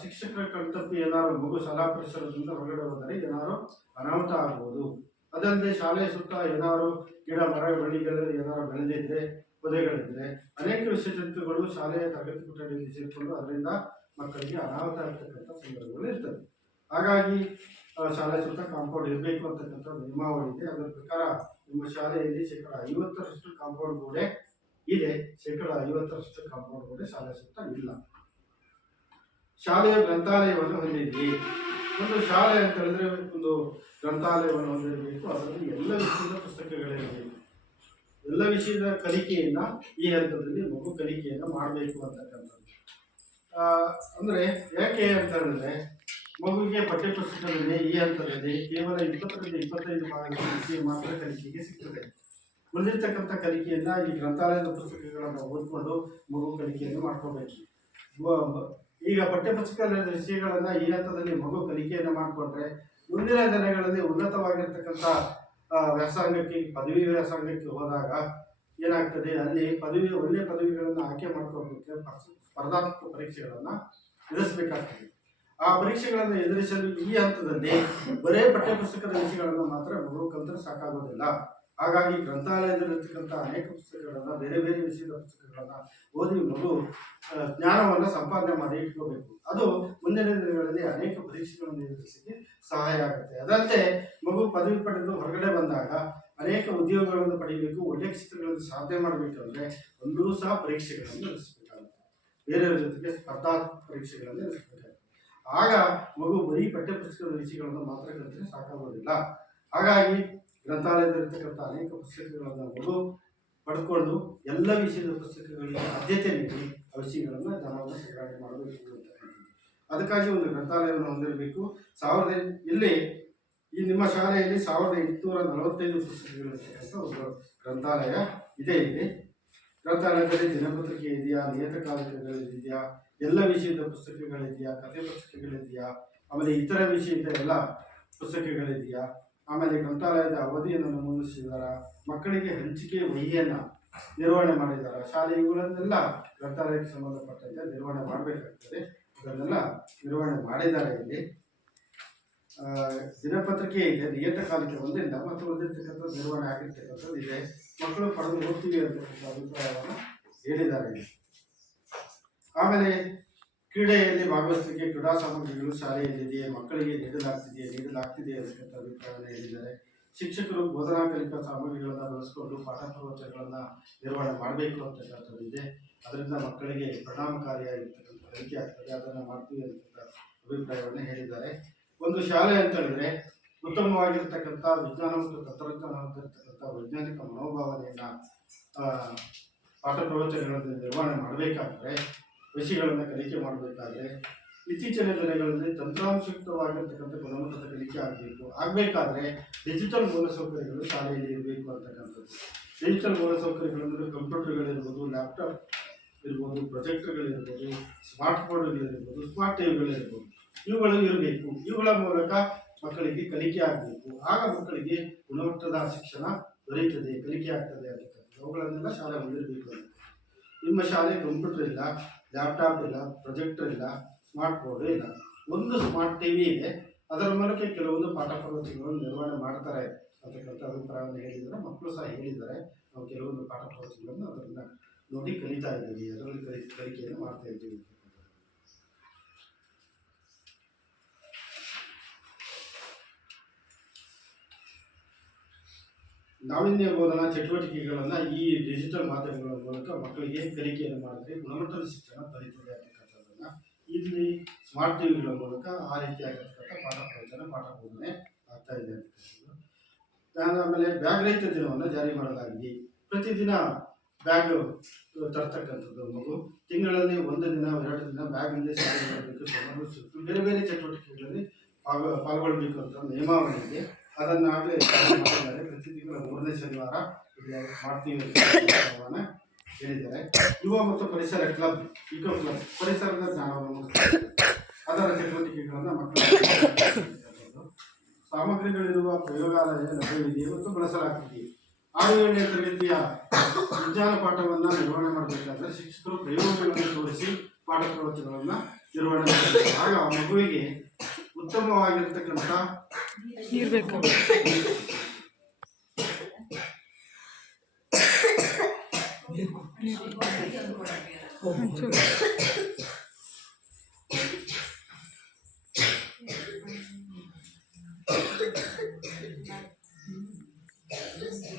ಶಿಕ್ಷಕರ ಕಣ್ತಪ್ಪಿ ಏನಾದ್ರು ಮಗು ಶಾಲಾ ಪರಿಸರದಿಂದ ಹೊರಗಡೆ ಹೋದರೆ ಏನಾದ್ರು ಅನಾಹುತ ಆಗ್ಬೋದು. ಅದಲ್ಲದೆ ಶಾಲೆಯ ಸುತ್ತ ಏನಾದ್ರು ಗಿಡ ಮರ ಬಳ್ಳಿಗಳು ಏನಾದ್ರು ಬೆಳೆದಿದ್ರೆ ಪೊದೆಗಳಿದ್ರೆ ಅನೇಕ ವಿಷಜಂತುಗಳು ಶಾಲೆಯ ತರಗತಿ ಕೊಠಡಿಯಲ್ಲಿ ಸೇರಿಕೊಂಡು ಅದರಿಂದ ಮಕ್ಕಳಿಗೆ ಅನಾಹುತ ಆಗ್ತಕ್ಕಂಥ ಸಂದರ್ಭಗಳು ಇರ್ತದೆ. ಹಾಗಾಗಿ ಶಾಲೆ ಸುತ್ತ ಕಾಂಪೌಂಡ್ ಇರಬೇಕು ಅಂತಕ್ಕಂಥ ನಿಯಮಾವಳಿ ಇದೆ. ಅದರ ಪ್ರಕಾರ ನಿಮ್ಮ ಶಾಲೆಯಲ್ಲಿ 50% ಕಾಂಪೌಂಡ್ ಗೋಡೆ ಇದೆ, 50% ಕಾಂಪೌಂಡ್ ಗೋಡೆ ಶಾಲೆ ಸುತ್ತ ಇಲ್ಲ. ಶಾಲೆಯ ಗ್ರಂಥಾಲಯವನ್ನು ಹೊಂದಿದೆ. ಒಂದು ಶಾಲೆ ಅಂತ ಹೇಳಿದ್ರೆ ಒಂದು ಗ್ರಂಥಾಲಯವನ್ನು ಹೊಂದಿರಬೇಕು. ಅದರಲ್ಲಿ ಎಲ್ಲ ವಿಷಯದ ಪುಸ್ತಕಗಳಿರಬೇಕು. ಎಲ್ಲ ವಿಷಯದ ಕಲಿಕೆಯನ್ನ ಈ ಹಂತದಲ್ಲಿ ಮಗು ಕಲಿಕೆಯನ್ನು ಮಾಡಬೇಕು ಅಂತಕ್ಕಂಥದ್ದು. ಅಂದ್ರೆ ಯಾಕೆ ಅಂತ ಹೇಳಿದ್ರೆ ಮಗುವಿಗೆ ಪಠ್ಯಪುಸ್ತಕದಲ್ಲಿ ಈ ಹಂತದಲ್ಲಿ ಕೇವಲ 20-25 ಭಾಗಗಳ ವಿಷಯ ಮಾತ್ರ ಕಲಿಕೆಗೆ ಸಿಗ್ತದೆ. ಉಳಿದಿರ್ತಕ್ಕಂಥ ಕಲಿಕೆಯನ್ನ ಈ ಗ್ರಂಥಾಲಯದ ಪುಸ್ತಕಗಳನ್ನು ಓದ್ಕೊಂಡು ಮಗು ಕಲಿಕೆಯನ್ನು ಮಾಡ್ಕೋಬೇಕು. ಈಗ ಪಠ್ಯಪುಸ್ತಕದ ವಿಷಯಗಳನ್ನ ಈ ಹಂತದಲ್ಲಿ ಮಗು ಕಲಿಕೆಯನ್ನು ಮಾಡಿಕೊಂಡ್ರೆ ಮುಂದಿನ ದಿನಗಳಲ್ಲಿ ಉನ್ನತವಾಗಿರ್ತಕ್ಕಂಥ ವ್ಯಾಸಂಗಕ್ಕೆ ಪದವಿ ವ್ಯಾಸಂಗಕ್ಕೆ ಹೋದಾಗ ಏನಾಗ್ತದೆ, ಅಲ್ಲಿ ಒಳ್ಳೆಯ ಪದವಿಗಳನ್ನು ಆಯ್ಕೆ ಮಾಡ್ಕೋಬೇಕು. ಸ್ಪರ್ಧಾತ್ಮಕ ಪರೀಕ್ಷೆಗಳನ್ನು ಎದುರಿಸಬೇಕಾಗ್ತದೆ. ಆ ಪರೀಕ್ಷೆಗಳನ್ನು ಎದುರಿಸಲು ಈ ಹಂತದಲ್ಲಿ ಬರೇ ಪಠ್ಯಪುಸ್ತಕದ ವಿಷಯಗಳನ್ನು ಮಾತ್ರ ಮಗು ಕಲಿತರೆ ಸಾಕಾಗೋದಿಲ್ಲ. ಹಾಗಾಗಿ ಗ್ರಂಥಾಲಯದಲ್ಲಿರ್ತಕ್ಕಂಥ ಅನೇಕ ಪುಸ್ತಕಗಳನ್ನು, ಬೇರೆ ಬೇರೆ ವಿಷಯದ ಪುಸ್ತಕಗಳನ್ನು ಓದಿ ಮಗು ಜ್ಞಾನವನ್ನು ಸಂಪಾದನೆ ಮಾಡಿ ಇಟ್ಕೋಬೇಕು. ಅದು ಮುಂದಿನ ದಿನಗಳಲ್ಲಿ ಅನೇಕ ಪರೀಕ್ಷೆಗಳನ್ನು ಎದುರಿಸಲಿಕ್ಕೆ ಸಹಾಯ ಆಗುತ್ತೆ. ಅದಲ್ಲದೆ ಮಗು ಪದವಿ ಪಡೆದು ಹೊರಗಡೆ ಬಂದಾಗ ಅನೇಕ ಉದ್ಯೋಗಗಳನ್ನು ಪಡೆಯಬೇಕು, ಒಳ್ಳೆಯ ಕ್ಷೇತ್ರಗಳಲ್ಲಿ ಸಾಧನೆ ಮಾಡಬೇಕಂದ್ರೆ ಒಂದೂ ಸಹ ಪರೀಕ್ಷೆಗಳನ್ನು ಎದುರಿಸಬೇಕಾಗುತ್ತೆ. ಬೇರೆಯವರ ಜೊತೆಗೆ ಸ್ಪರ್ಧಾತ್ಮಕ ಪರೀಕ್ಷೆಗಳನ್ನು ಎದುರಿಸಬೇಕಾಗುತ್ತೆ. ಆಗ ಮಗು ಬರೀ ಪಠ್ಯಪುಸ್ತಕದ ವಿಷಯಗಳನ್ನು ಮಾತ್ರ ಕಲಿತರೆ ಸಾಕಾಗೋದಿಲ್ಲ. ಹಾಗಾಗಿ ಗ್ರಂಥಾಲಯದಲ್ಲಿರ್ತಕ್ಕಂಥ ಅನೇಕ ಪುಸ್ತಕಗಳನ್ನು ಮಗು ಪಡೆದುಕೊಂಡು ಎಲ್ಲ ವಿಷಯದ ಪುಸ್ತಕಗಳಿಗೆ ಆದ್ಯತೆ ನೀಡಿ ಆ ವಿಷಯಗಳನ್ನು ಜನವನ್ನು ಸಂಗ್ರಹಣೆ ಮಾಡಬೇಕು ಅಂತಕ್ಕಂಥದ್ದು. ಅದಕ್ಕಾಗಿ ಒಂದು ಗ್ರಂಥಾಲಯವನ್ನು ಹೊಂದಿರಬೇಕು. ಇಲ್ಲಿ ಈ ನಿಮ್ಮ ಶಾಲೆಯಲ್ಲಿ 1845 ಪುಸ್ತಕಗಳಿರ್ತಕ್ಕಂಥ ಒಂದು ಗ್ರಂಥಾಲಯ ಇದೆ. ಗ್ರಂಥಾಲಯದಲ್ಲಿ ದಿನಪತ್ರಿಕೆ ಇದೆಯಾ, ನಿಯತಕಾಲಿಕಗಳಿದೆಯಾ, ಎಲ್ಲ ವಿಷಯದ ಪುಸ್ತಕಗಳಿದೆಯಾ, ಕಥೆ ಪುಸ್ತಕಗಳಿದೆಯಾ, ಆಮೇಲೆ ಇತರ ವಿಷಯದ ಎಲ್ಲ ಪುಸ್ತಕಗಳಿದೆಯಾ, ಆಮೇಲೆ ಗ್ರಂಥಾಲಯದ ಅವಧಿಯನ್ನು ನಮೂದಿಸಿದಾರ, ಮಕ್ಕಳಿಗೆ ಹಂಚಿಕೆ ವಹಿಯನ್ನು ನಿರ್ವಹಣೆ ಮಾಡಿದಾರ, ಶಾಲೆ ಇವುಗಳನ್ನೆಲ್ಲ ಗ್ರಂಥಾಲಯಕ್ಕೆ ಸಂಬಂಧಪಟ್ಟಂತೆ ನಿರ್ವಹಣೆ ಮಾಡಬೇಕಾಗ್ತದೆ. ಅದನ್ನೆಲ್ಲ ನಿರ್ವಹಣೆ ಮಾಡಿದ್ದಾರೆ. ಇಲ್ಲಿ ದಿನಪತ್ರಿಕೆ ಇದೆ, ನಿಯತಕಾಲಿಕೆ ಒಂದಿಲ್ಲ ಮತ್ತು ಓದಿರ್ತಕ್ಕಂಥ ನಿರ್ವಹಣೆ ಆಗಿರ್ತಕ್ಕಂಥದ್ದು ಇದೆ. ಮಕ್ಕಳು ಪಡೆದು ಓದ್ತೀವಿ ಅಂತಕ್ಕಂಥ ಅಭಿಪ್ರಾಯವನ್ನು ಹೇಳಿದ್ದಾರೆ. ಆಮೇಲೆ ಕ್ರೀಡೆಯಲ್ಲಿ ಭಾಗವಹಿಸಲಿಕ್ಕೆ ಕ್ರೀಡಾ ಸಾಮಗ್ರಿಗಳು ಶಾಲೆಯಲ್ಲಿದೆಯೇ, ಮಕ್ಕಳಿಗೆ ನೀಡಲಾಗ್ತಿದೆ ಅಂತಕ್ಕಂಥ ಅಭಿಪ್ರಾಯವನ್ನು ಹೇಳಿದ್ದಾರೆ. ಶಿಕ್ಷಕರು ಬೋಧನಾ ಕಲಿಕಾ ಸಾಮಗ್ರಿಗಳನ್ನು ಬಳಸಿಕೊಂಡು ಪಾಠ ಪ್ರವಚನಗಳನ್ನು ನಿರ್ವಹಣೆ ಮಾಡಬೇಕು ಅಂತಕ್ಕಂಥದ್ದು ಇದೆ. ಅದರಿಂದ ಮಕ್ಕಳಿಗೆ ಪರಿಣಾಮಕಾರಿಯಾಗಿರ್ತಕ್ಕಂಥ ಕಲಿಕೆ ಆಗ್ತದೆ, ಅದನ್ನು ಮಾಡ್ತೀವಿ ಅಂತಕ್ಕಂಥ ಅಭಿಪ್ರಾಯವನ್ನು ಹೇಳಿದ್ದಾರೆ. ಒಂದು ಶಾಲೆ ಅಂತ ಹೇಳಿದ್ರೆ ಉತ್ತಮವಾಗಿರ್ತಕ್ಕಂಥ ವಿಜ್ಞಾನ ಮತ್ತು ತಂತ್ರಜ್ಞಾನ ಹೊಂದಿರತಕ್ಕಂಥ ವೈಜ್ಞಾನಿಕ ಮನೋಭಾವನೆಯನ್ನು ಪಾಠ ಪ್ರವಚನಗಳನ್ನು ನಿರ್ವಹಣೆ ಮಾಡಬೇಕಾದ್ರೆ, ವಿಷಯಗಳನ್ನು ಕಲಿಕೆ ಮಾಡಬೇಕಾದ್ರೆ ಇತ್ತೀಚಿನ ದಿನಗಳಲ್ಲಿ ತಂತ್ರಾಂಶಯುಕ್ತವಾಗಿರ್ತಕ್ಕಂಥ ಗುಣಮಟ್ಟದ ಕಲಿಕೆ ಆಗಬೇಕಾದ್ರೆ ಡಿಜಿಟಲ್ ಮೂಲಸೌಕರ್ಯಗಳು ಶಾಲೆಯಲ್ಲಿ ಇರಬೇಕು ಅಂತಕ್ಕಂಥದ್ದು. ಡಿಜಿಟಲ್ ಮೂಲಸೌಕರ್ಯಗಳಂದರೆ ಕಂಪ್ಯೂಟರ್ಗಳಿರ್ಬೋದು, ಲ್ಯಾಪ್ಟಾಪ್ ಇರ್ಬೋದು, ಪ್ರೊಜೆಕ್ಟರ್ಗಳಿರ್ಬೋದು, ಸ್ಮಾರ್ಟ್ ಬೋರ್ಡ್ಗಳಿರ್ಬೋದು, ಸ್ಮಾರ್ಟ್ ಟಿವಿಗಳಿರ್ಬೋದು, ಇವುಗಳು ಇರಬೇಕು. ಇವುಗಳ ಮೂಲಕ ಮಕ್ಕಳಿಗೆ ಕಲಿಕೆ ಆಗಬೇಕು. ಆಗ ಮಕ್ಕಳಿಗೆ ಗುಣಮಟ್ಟದ ಶಿಕ್ಷಣ ದೊರೆಯುತ್ತದೆ, ಕಲಿಕೆ ಆಗ್ತದೆ ಅಂತಕ್ಕಂಥದ್ದು. ಅವುಗಳನ್ನೆಲ್ಲ ಶಾಲೆ ಹೊಂದಿರಬೇಕು. ನಿಮ್ಮ ಶಾಲೆ ಕಂಪ್ಯೂಟರ್ ಇಲ್ಲ, ಲ್ಯಾಪ್ಟಾಪ್ ಇಲ್ಲ, ಪ್ರೊಜೆಕ್ಟರ್ ಇಲ್ಲ, ಸ್ಮಾರ್ಟ್ ಬೋರ್ಡ್ ಇಲ್ಲ, ಒಂದು ಸ್ಮಾರ್ಟ್ ಟಿವಿ ಇದೆ. ಅದರ ಮೂಲಕ ಕೆಲವೊಂದು ಪಾಠ ಪ್ರವಚನಗಳನ್ನು ನಿರ್ವಹಣೆ ಮಾಡ್ತಾರೆ ಅಂತಕ್ಕಂಥ ಅಭಿಪ್ರಾಯವನ್ನು ಹೇಳಿದ್ದಾರೆ. ಮಕ್ಕಳು ಸಹ ಹೇಳಿದ್ದಾರೆ, ನಾವು ಕೆಲವೊಂದು ಪಾಠ ಪ್ರವಚನಗಳನ್ನು ಅದನ್ನು ನೋಡಿ ಕಲಿತಾ ಇದ್ದೀವಿ, ಅದರಲ್ಲಿ ಕಲಿಕೆಯನ್ನು ಮಾಡ್ತಾ ಇದ್ದೀವಿ. ನಾವೀನ್ಯ ಬೋಧನಾ ಚಟುವಟಿಕೆಗಳನ್ನು ಈ ಡಿಜಿಟಲ್ ಮಾಧ್ಯಮಗಳ ಮೂಲಕ ಮಕ್ಕಳಿಗೆ ಕಲಿಕೆಯನ್ನು ಮಾಡಿದ್ರೆ ಗುಣಮಟ್ಟದ ಶಿಕ್ಷಣ ದೊರೆಯುತ್ತದೆ ಅಂತಕ್ಕಂಥದ್ದನ್ನು ಇಲ್ಲಿ ಸ್ಮಾರ್ಟ್ ಟಿವಿಗಳ ಮೂಲಕ ಆ ರೀತಿಯಾಗಿರ್ತಕ್ಕಂಥ ಪಾಠ ಪ್ರವಚನ, ಪಾಠ ಬೋಧನೆ ಆಗ್ತಾ ಇದೆ ಅಂತಕ್ಕಂಥದ್ದು. ಆಮೇಲೆ ಬ್ಯಾಗ್ ರಹಿತ ದಿನವನ್ನು ಜಾರಿ ಮಾಡಲಾಗಿದೆ. ಪ್ರತಿದಿನ ಬ್ಯಾಗ್ ತರ್ತಕ್ಕಂಥದ್ದು ಮಗು ತಿಂಗಳಲ್ಲಿ 1 ದಿನ 2 ದಿನ ಬ್ಯಾಗ್ನಲ್ಲಿ ಶಾಲೆಗೆ ಬೇರೆ ಬೇರೆ ಚಟುವಟಿಕೆಗಳಲ್ಲಿ ಪಾಲ್ಗೊಳ್ಬೇಕು ಅಂತ ನಿಯಮಾವಳಿ ಇದೆ. ಅದನ್ನಾಗಲೇ ಮಾಡಿದ್ದಾರೆ. ಪ್ರತಿ ತಿಂಗಳ 3ನೇ ಶನಿವಾರ ಮಾಡ್ತೀವಿ ಅಂತ ಹೇಳಿದ್ದಾರೆ. ಯುವ ಮತ್ತು ಪರಿಸರ ಕ್ಲಬ್, ಇಕೋ ಕ್ಲಬ್ ಪರಿಸರದ ಜ್ಞಾನವನ್ನು ಅದರ ಚಟುವಟಿಕೆಗಳನ್ನು ಮಕ್ಕಳು ಸಾಮಗ್ರಿಗಳಿರುವ ಪ್ರಯೋಗಾಲಯ ಲಭ್ಯವಿದೆ ಮತ್ತು ಬಳಸಲಾಗ್ತಿದೆ. 6-7ನೇ ತರಗತಿಯ ವಿಜ್ಞಾನ ಪಾಠವನ್ನು ನಿರ್ವಹಣೆ ಮಾಡಬೇಕಾದ್ರೆ ಶಿಕ್ಷಕರು ಪ್ರಯೋಗಗಳನ್ನು ತೋರಿಸಿ ಪಾಠ ಪ್ರವಚನಗಳನ್ನು ನಿರ್ವಹಣೆ ಮಾಡಬೇಕು. ಆಗ ಆ ಮಗುವಿಗೆ ಉತ್ತಮವಾಗಿರ್ತಕ್ಕಂಥ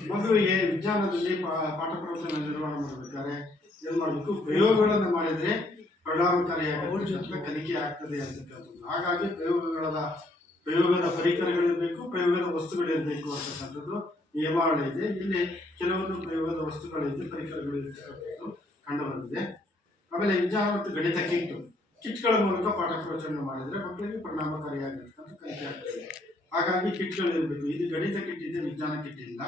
ಮಗುವಿಗೆ ವಿಜ್ಞಾನದಲ್ಲಿ ಪಾಠ ಪ್ರವಚನ ನಿರ್ವಹಣೆ ಮಾಡಬೇಕಾದ್ರೆ ಏನ್ ಮಾಡಬೇಕು, ಪ್ರಯೋಗಗಳನ್ನು ಮಾಡಿದ್ರೆ ಪರಿಣಾಮಕಾರಿಯಾಗಿ ಕಲಿಕೆ ಆಗ್ತದೆ ಅಂತಕ್ಕಂಥದ್ದು. ಹಾಗಾಗಿ ಪ್ರಯೋಗದ ಪರಿಕರಗಳಿರಬೇಕು, ಪ್ರಯೋಗದ ವಸ್ತುಗಳಿರಬೇಕು ಅಂತಕ್ಕಂಥದ್ದು ನಿಯಮಾವಳಿ ಇದೆ. ಇಲ್ಲಿ ಕೆಲವೊಂದು ಪ್ರಯೋಗದ ವಸ್ತುಗಳಿದೆ, ಪರಿಕರಗಳು ಇರ್ತಕ್ಕಂಥದ್ದು ಕಂಡು ಬಂದಿದೆ. ಆಮೇಲೆ ವಿಜ್ಞಾನ ಮತ್ತು ಗಣಿತ ಕಿಟ್ಗಳ ಮೂಲಕ ಪಾಠ ಪ್ರವಚನ ಮಾಡಿದ್ರೆ ಮಕ್ಕಳಿಗೆ ಪರಿಣಾಮಕಾರಿಯಾಗಿರ್ತಕ್ಕಂಥ ಕಲಿಕೆ ಆಗ್ತದೆ. ಹಾಗಾಗಿ ಕಿಟ್ಗಳು ಇರಬೇಕು. ಇದು ಗಣಿತ ಕಿಟ್ ಇದೆ, ವಿಜ್ಞಾನ ಕಿಟ್ ಇಲ್ಲ.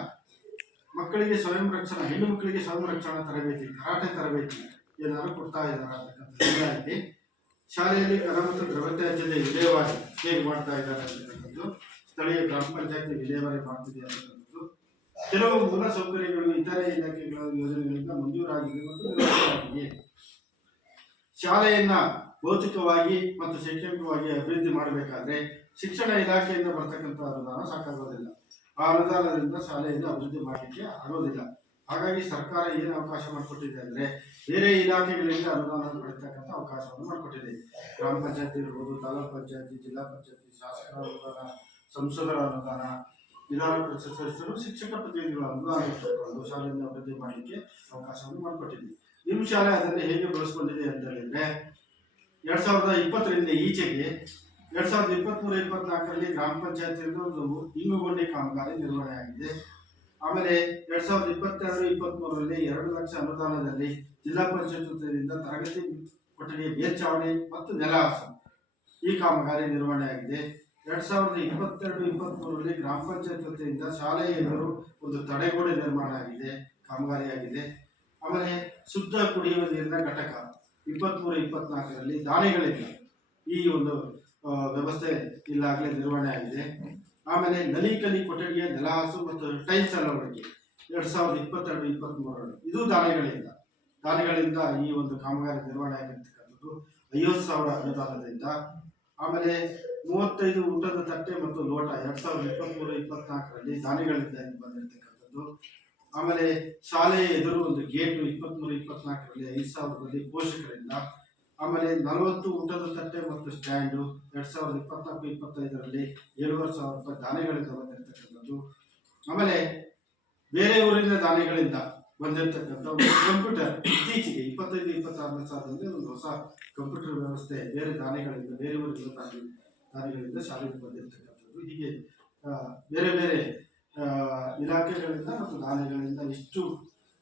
ಮಕ್ಕಳಿಗೆ ಸ್ವಯಂ ರಕ್ಷಣಾ, ಹೆಣ್ಣು ಮಕ್ಕಳಿಗೆ ಸ್ವಯಂ ರಕ್ಷಣಾ ತರಬೇತಿ, ಕರಾಟೆ ತರಬೇತಿ ಏನಾದ್ರು ಕೊಡ್ತಾ ಇದ್ದಾರೆ ಅಂತಕ್ಕಂಥದ್ದು. ಶಾಲೆಯಲ್ಲಿ ಕರ ಮತ್ತು ದ್ರವ್ಯತ್ಯಾಜ್ಯದ ವಿಲೇವಾರಿ ಹೇಗೆ ಮಾಡ್ತಾ ಇದ್ದಾರೆ ಅಂತಕ್ಕಂಥದ್ದು, ಸ್ಥಳೀಯ ಗ್ರಾಮ ಪಂಚಾಯತ್ ವಿಲೇವಾರಿ ಮಾಡ್ತಿದೆ ಅಂತಕ್ಕಂಥದ್ದು. ಕೆಲವು ಮೂಲ ಸೌಕರ್ಯಗಳು ಇತರೆ ಇಲಾಖೆಗಳ ಯೋಜನೆಗಳಿಂದ ಮಂಜೂರಾಗಿದೆ ಮತ್ತು ನಿರ್ವಹಣೆಯಾಗಿದೆ. ಶಾಲೆಯನ್ನ ಭೌತಿಕವಾಗಿ ಮತ್ತು ಶೈಕ್ಷಣಿಕವಾಗಿ ಅಭಿವೃದ್ಧಿ ಮಾಡಬೇಕಾದ್ರೆ ಶಿಕ್ಷಣ ಇಲಾಖೆಯಿಂದ ಬರ್ತಕ್ಕಂಥ ಅನುದಾನ ಸಾಕಾಗೋದಿಲ್ಲ. ಆ ಅನುದಾನದಿಂದ ಶಾಲೆಯನ್ನು ಅಭಿವೃದ್ಧಿ ಮಾಡಲಿಕ್ಕೆ ಆಗೋದಿಲ್ಲ. ಹಾಗಾಗಿ ಸರ್ಕಾರ ಏನು ಅವಕಾಶ ಮಾಡಿಕೊಟ್ಟಿದೆ ಅಂದ್ರೆ ಬೇರೆ ಇಲಾಖೆಗಳಿಂದ ಅನುದಾನ ಪಡೆತಕ್ಕಂಥ ಅವಕಾಶವನ್ನು ಮಾಡಿಕೊಟ್ಟಿದೆ. ಗ್ರಾಮ ಪಂಚಾಯತಿ ಇರ್ಬೋದು, ತಾಲೂಕು ಪಂಚಾಯತಿ, ಜಿಲ್ಲಾ ಪಂಚಾಯತಿ, ಶಾಸಕರ ಅನುದಾನ, ಸಂಸದರ ಅನುದಾನ, ವಿಧಾನ ಪರಿಷತ್ ಸದಸ್ಯರು, ಶಿಕ್ಷಕ ಪ್ರತಿನಿಧಿಗಳ ಅನುದಾನ ತಗೊಂಡು ಶಾಲೆಯನ್ನು ಅಭಿವೃದ್ಧಿ ಮಾಡಲಿಕ್ಕೆ ಅವಕಾಶವನ್ನು ಮಾಡಿಕೊಟ್ಟಿದೆ. ನಿಮ್ಮ ಶಾಲೆ ಅದನ್ನು ಹೇಗೆ ಬಳಸ್ಕೊಂಡಿದೆ ಅಂತ ಹೇಳಿದ್ರೆ 2020ರಿಂದ ಈಚೆಗೆ 2023-24ರಲ್ಲಿ ಗ್ರಾಮ ಪಂಚಾಯತಿಯಿಂದ ಒಂದು ಇಂಗುಗೊಂಡಿ ಕಾಮಗಾರಿ ನಿರ್ವಹಣೆ ಆಗಿದೆ. ಆಮೇಲೆ 2022-23ರಲ್ಲಿ 2 ಲಕ್ಷ ಅನುದಾನದಲ್ಲಿ ಜಿಲ್ಲಾ ಪಂಚಾಯತ್ ವತಿಯಿಂದ ತರಗತಿ ಕೊಠಡಿಯ ಮೇಲ್ಚಾವಣಿ ಮತ್ತು ನೆಲಹಾಸು ಈ ಕಾಮಗಾರಿ ನಿರ್ವಹಣೆ ಆಗಿದೆ. 2022-23ರಲ್ಲಿ ಗ್ರಾಮ ಪಂಚಾಯತ್ ವತಿಯಿಂದ ಶಾಲೆಯ ಎದುರು ಒಂದು ತಡೆಗೋಡೆ ನಿರ್ಮಾಣ ಆಗಿದೆ, ಕಾಮಗಾರಿಯಾಗಿದೆ. ಆಮೇಲೆ ಶುದ್ಧ ಕುಡಿಯುವ ನೀರಿನ ಘಟಕ 23-24ರಲ್ಲಿ ದಾನಿಗಳಿಂದ ಈ ಒಂದು ವ್ಯವಸ್ಥೆ ಇಲ್ಲಾಗಲೇ ನಿರ್ವಹಣೆ ಆಗಿದೆ. ಆಮೇಲೆ ನಲಿಕಲಿ ಕೊಠಡಿಯ ನೆಲಹಾಸು ಮತ್ತು ಟೈಲ್ಸ್ ಅಳವಡಿಕೆ 2022-23 ಇದು ದಾನಿಗಳಿಂದ ಈ ಒಂದು ಕಾಮಗಾರಿ ನಿರ್ವಹಣೆ ಆಗಿರ್ತಕ್ಕಂಥದ್ದು 50,000 ಅನುದಾನದಿಂದ. ಆಮೇಲೆ 35 ಊಟದ ತಟ್ಟೆ ಮತ್ತು ಲೋಟ 2023-24ರಲ್ಲಿ ದಾನಿಗಳಿಂದ ಬಂದಿರತಕ್ಕಂಥದ್ದು. ಆಮೇಲೆ ಶಾಲೆಯ ಎದುರು ಒಂದು ಗೇಟು 23-24ರಲ್ಲಿ 5,000ರಲ್ಲಿ ಪೋಷಕರಿಂದ. ಆಮೇಲೆ 40 ಊಟದ ತಟ್ಟೆ ಮತ್ತು ಸ್ಟ್ಯಾಂಡು 2024-25ರಲ್ಲಿ 7,500 ರೂಪಾಯಿ ದಾನಿಗಳಿಂದ ಬಂದಿರತಕ್ಕಂಥದ್ದು. ಆಮೇಲೆ ಬೇರೆ ಊರಿನ ದಾನಿಗಳಿಂದ ಬಂದಿರತಕ್ಕಂಥ ಒಂದು ಕಂಪ್ಯೂಟರ್ ಇತ್ತೀಚೆಗೆ 25-26ನೇ ಸಾಲದಲ್ಲಿ ಒಂದು ಹೊಸ ಕಂಪ್ಯೂಟರ್ ವ್ಯವಸ್ಥೆ ಬೇರೆ ದಾನಿಗಳಿಂದ, ಬೇರೆ ಊರಿನ ದಾನಿಗಳಿಂದ ಶಾಲೆಗೆ ಬಂದಿರತಕ್ಕಂಥದ್ದು. ಹೀಗೆ ಬೇರೆ ಬೇರೆ ಇಲಾಖೆಗಳಿಂದ ಮತ್ತು ದಾನಿಗಳಿಂದ ಇಷ್ಟು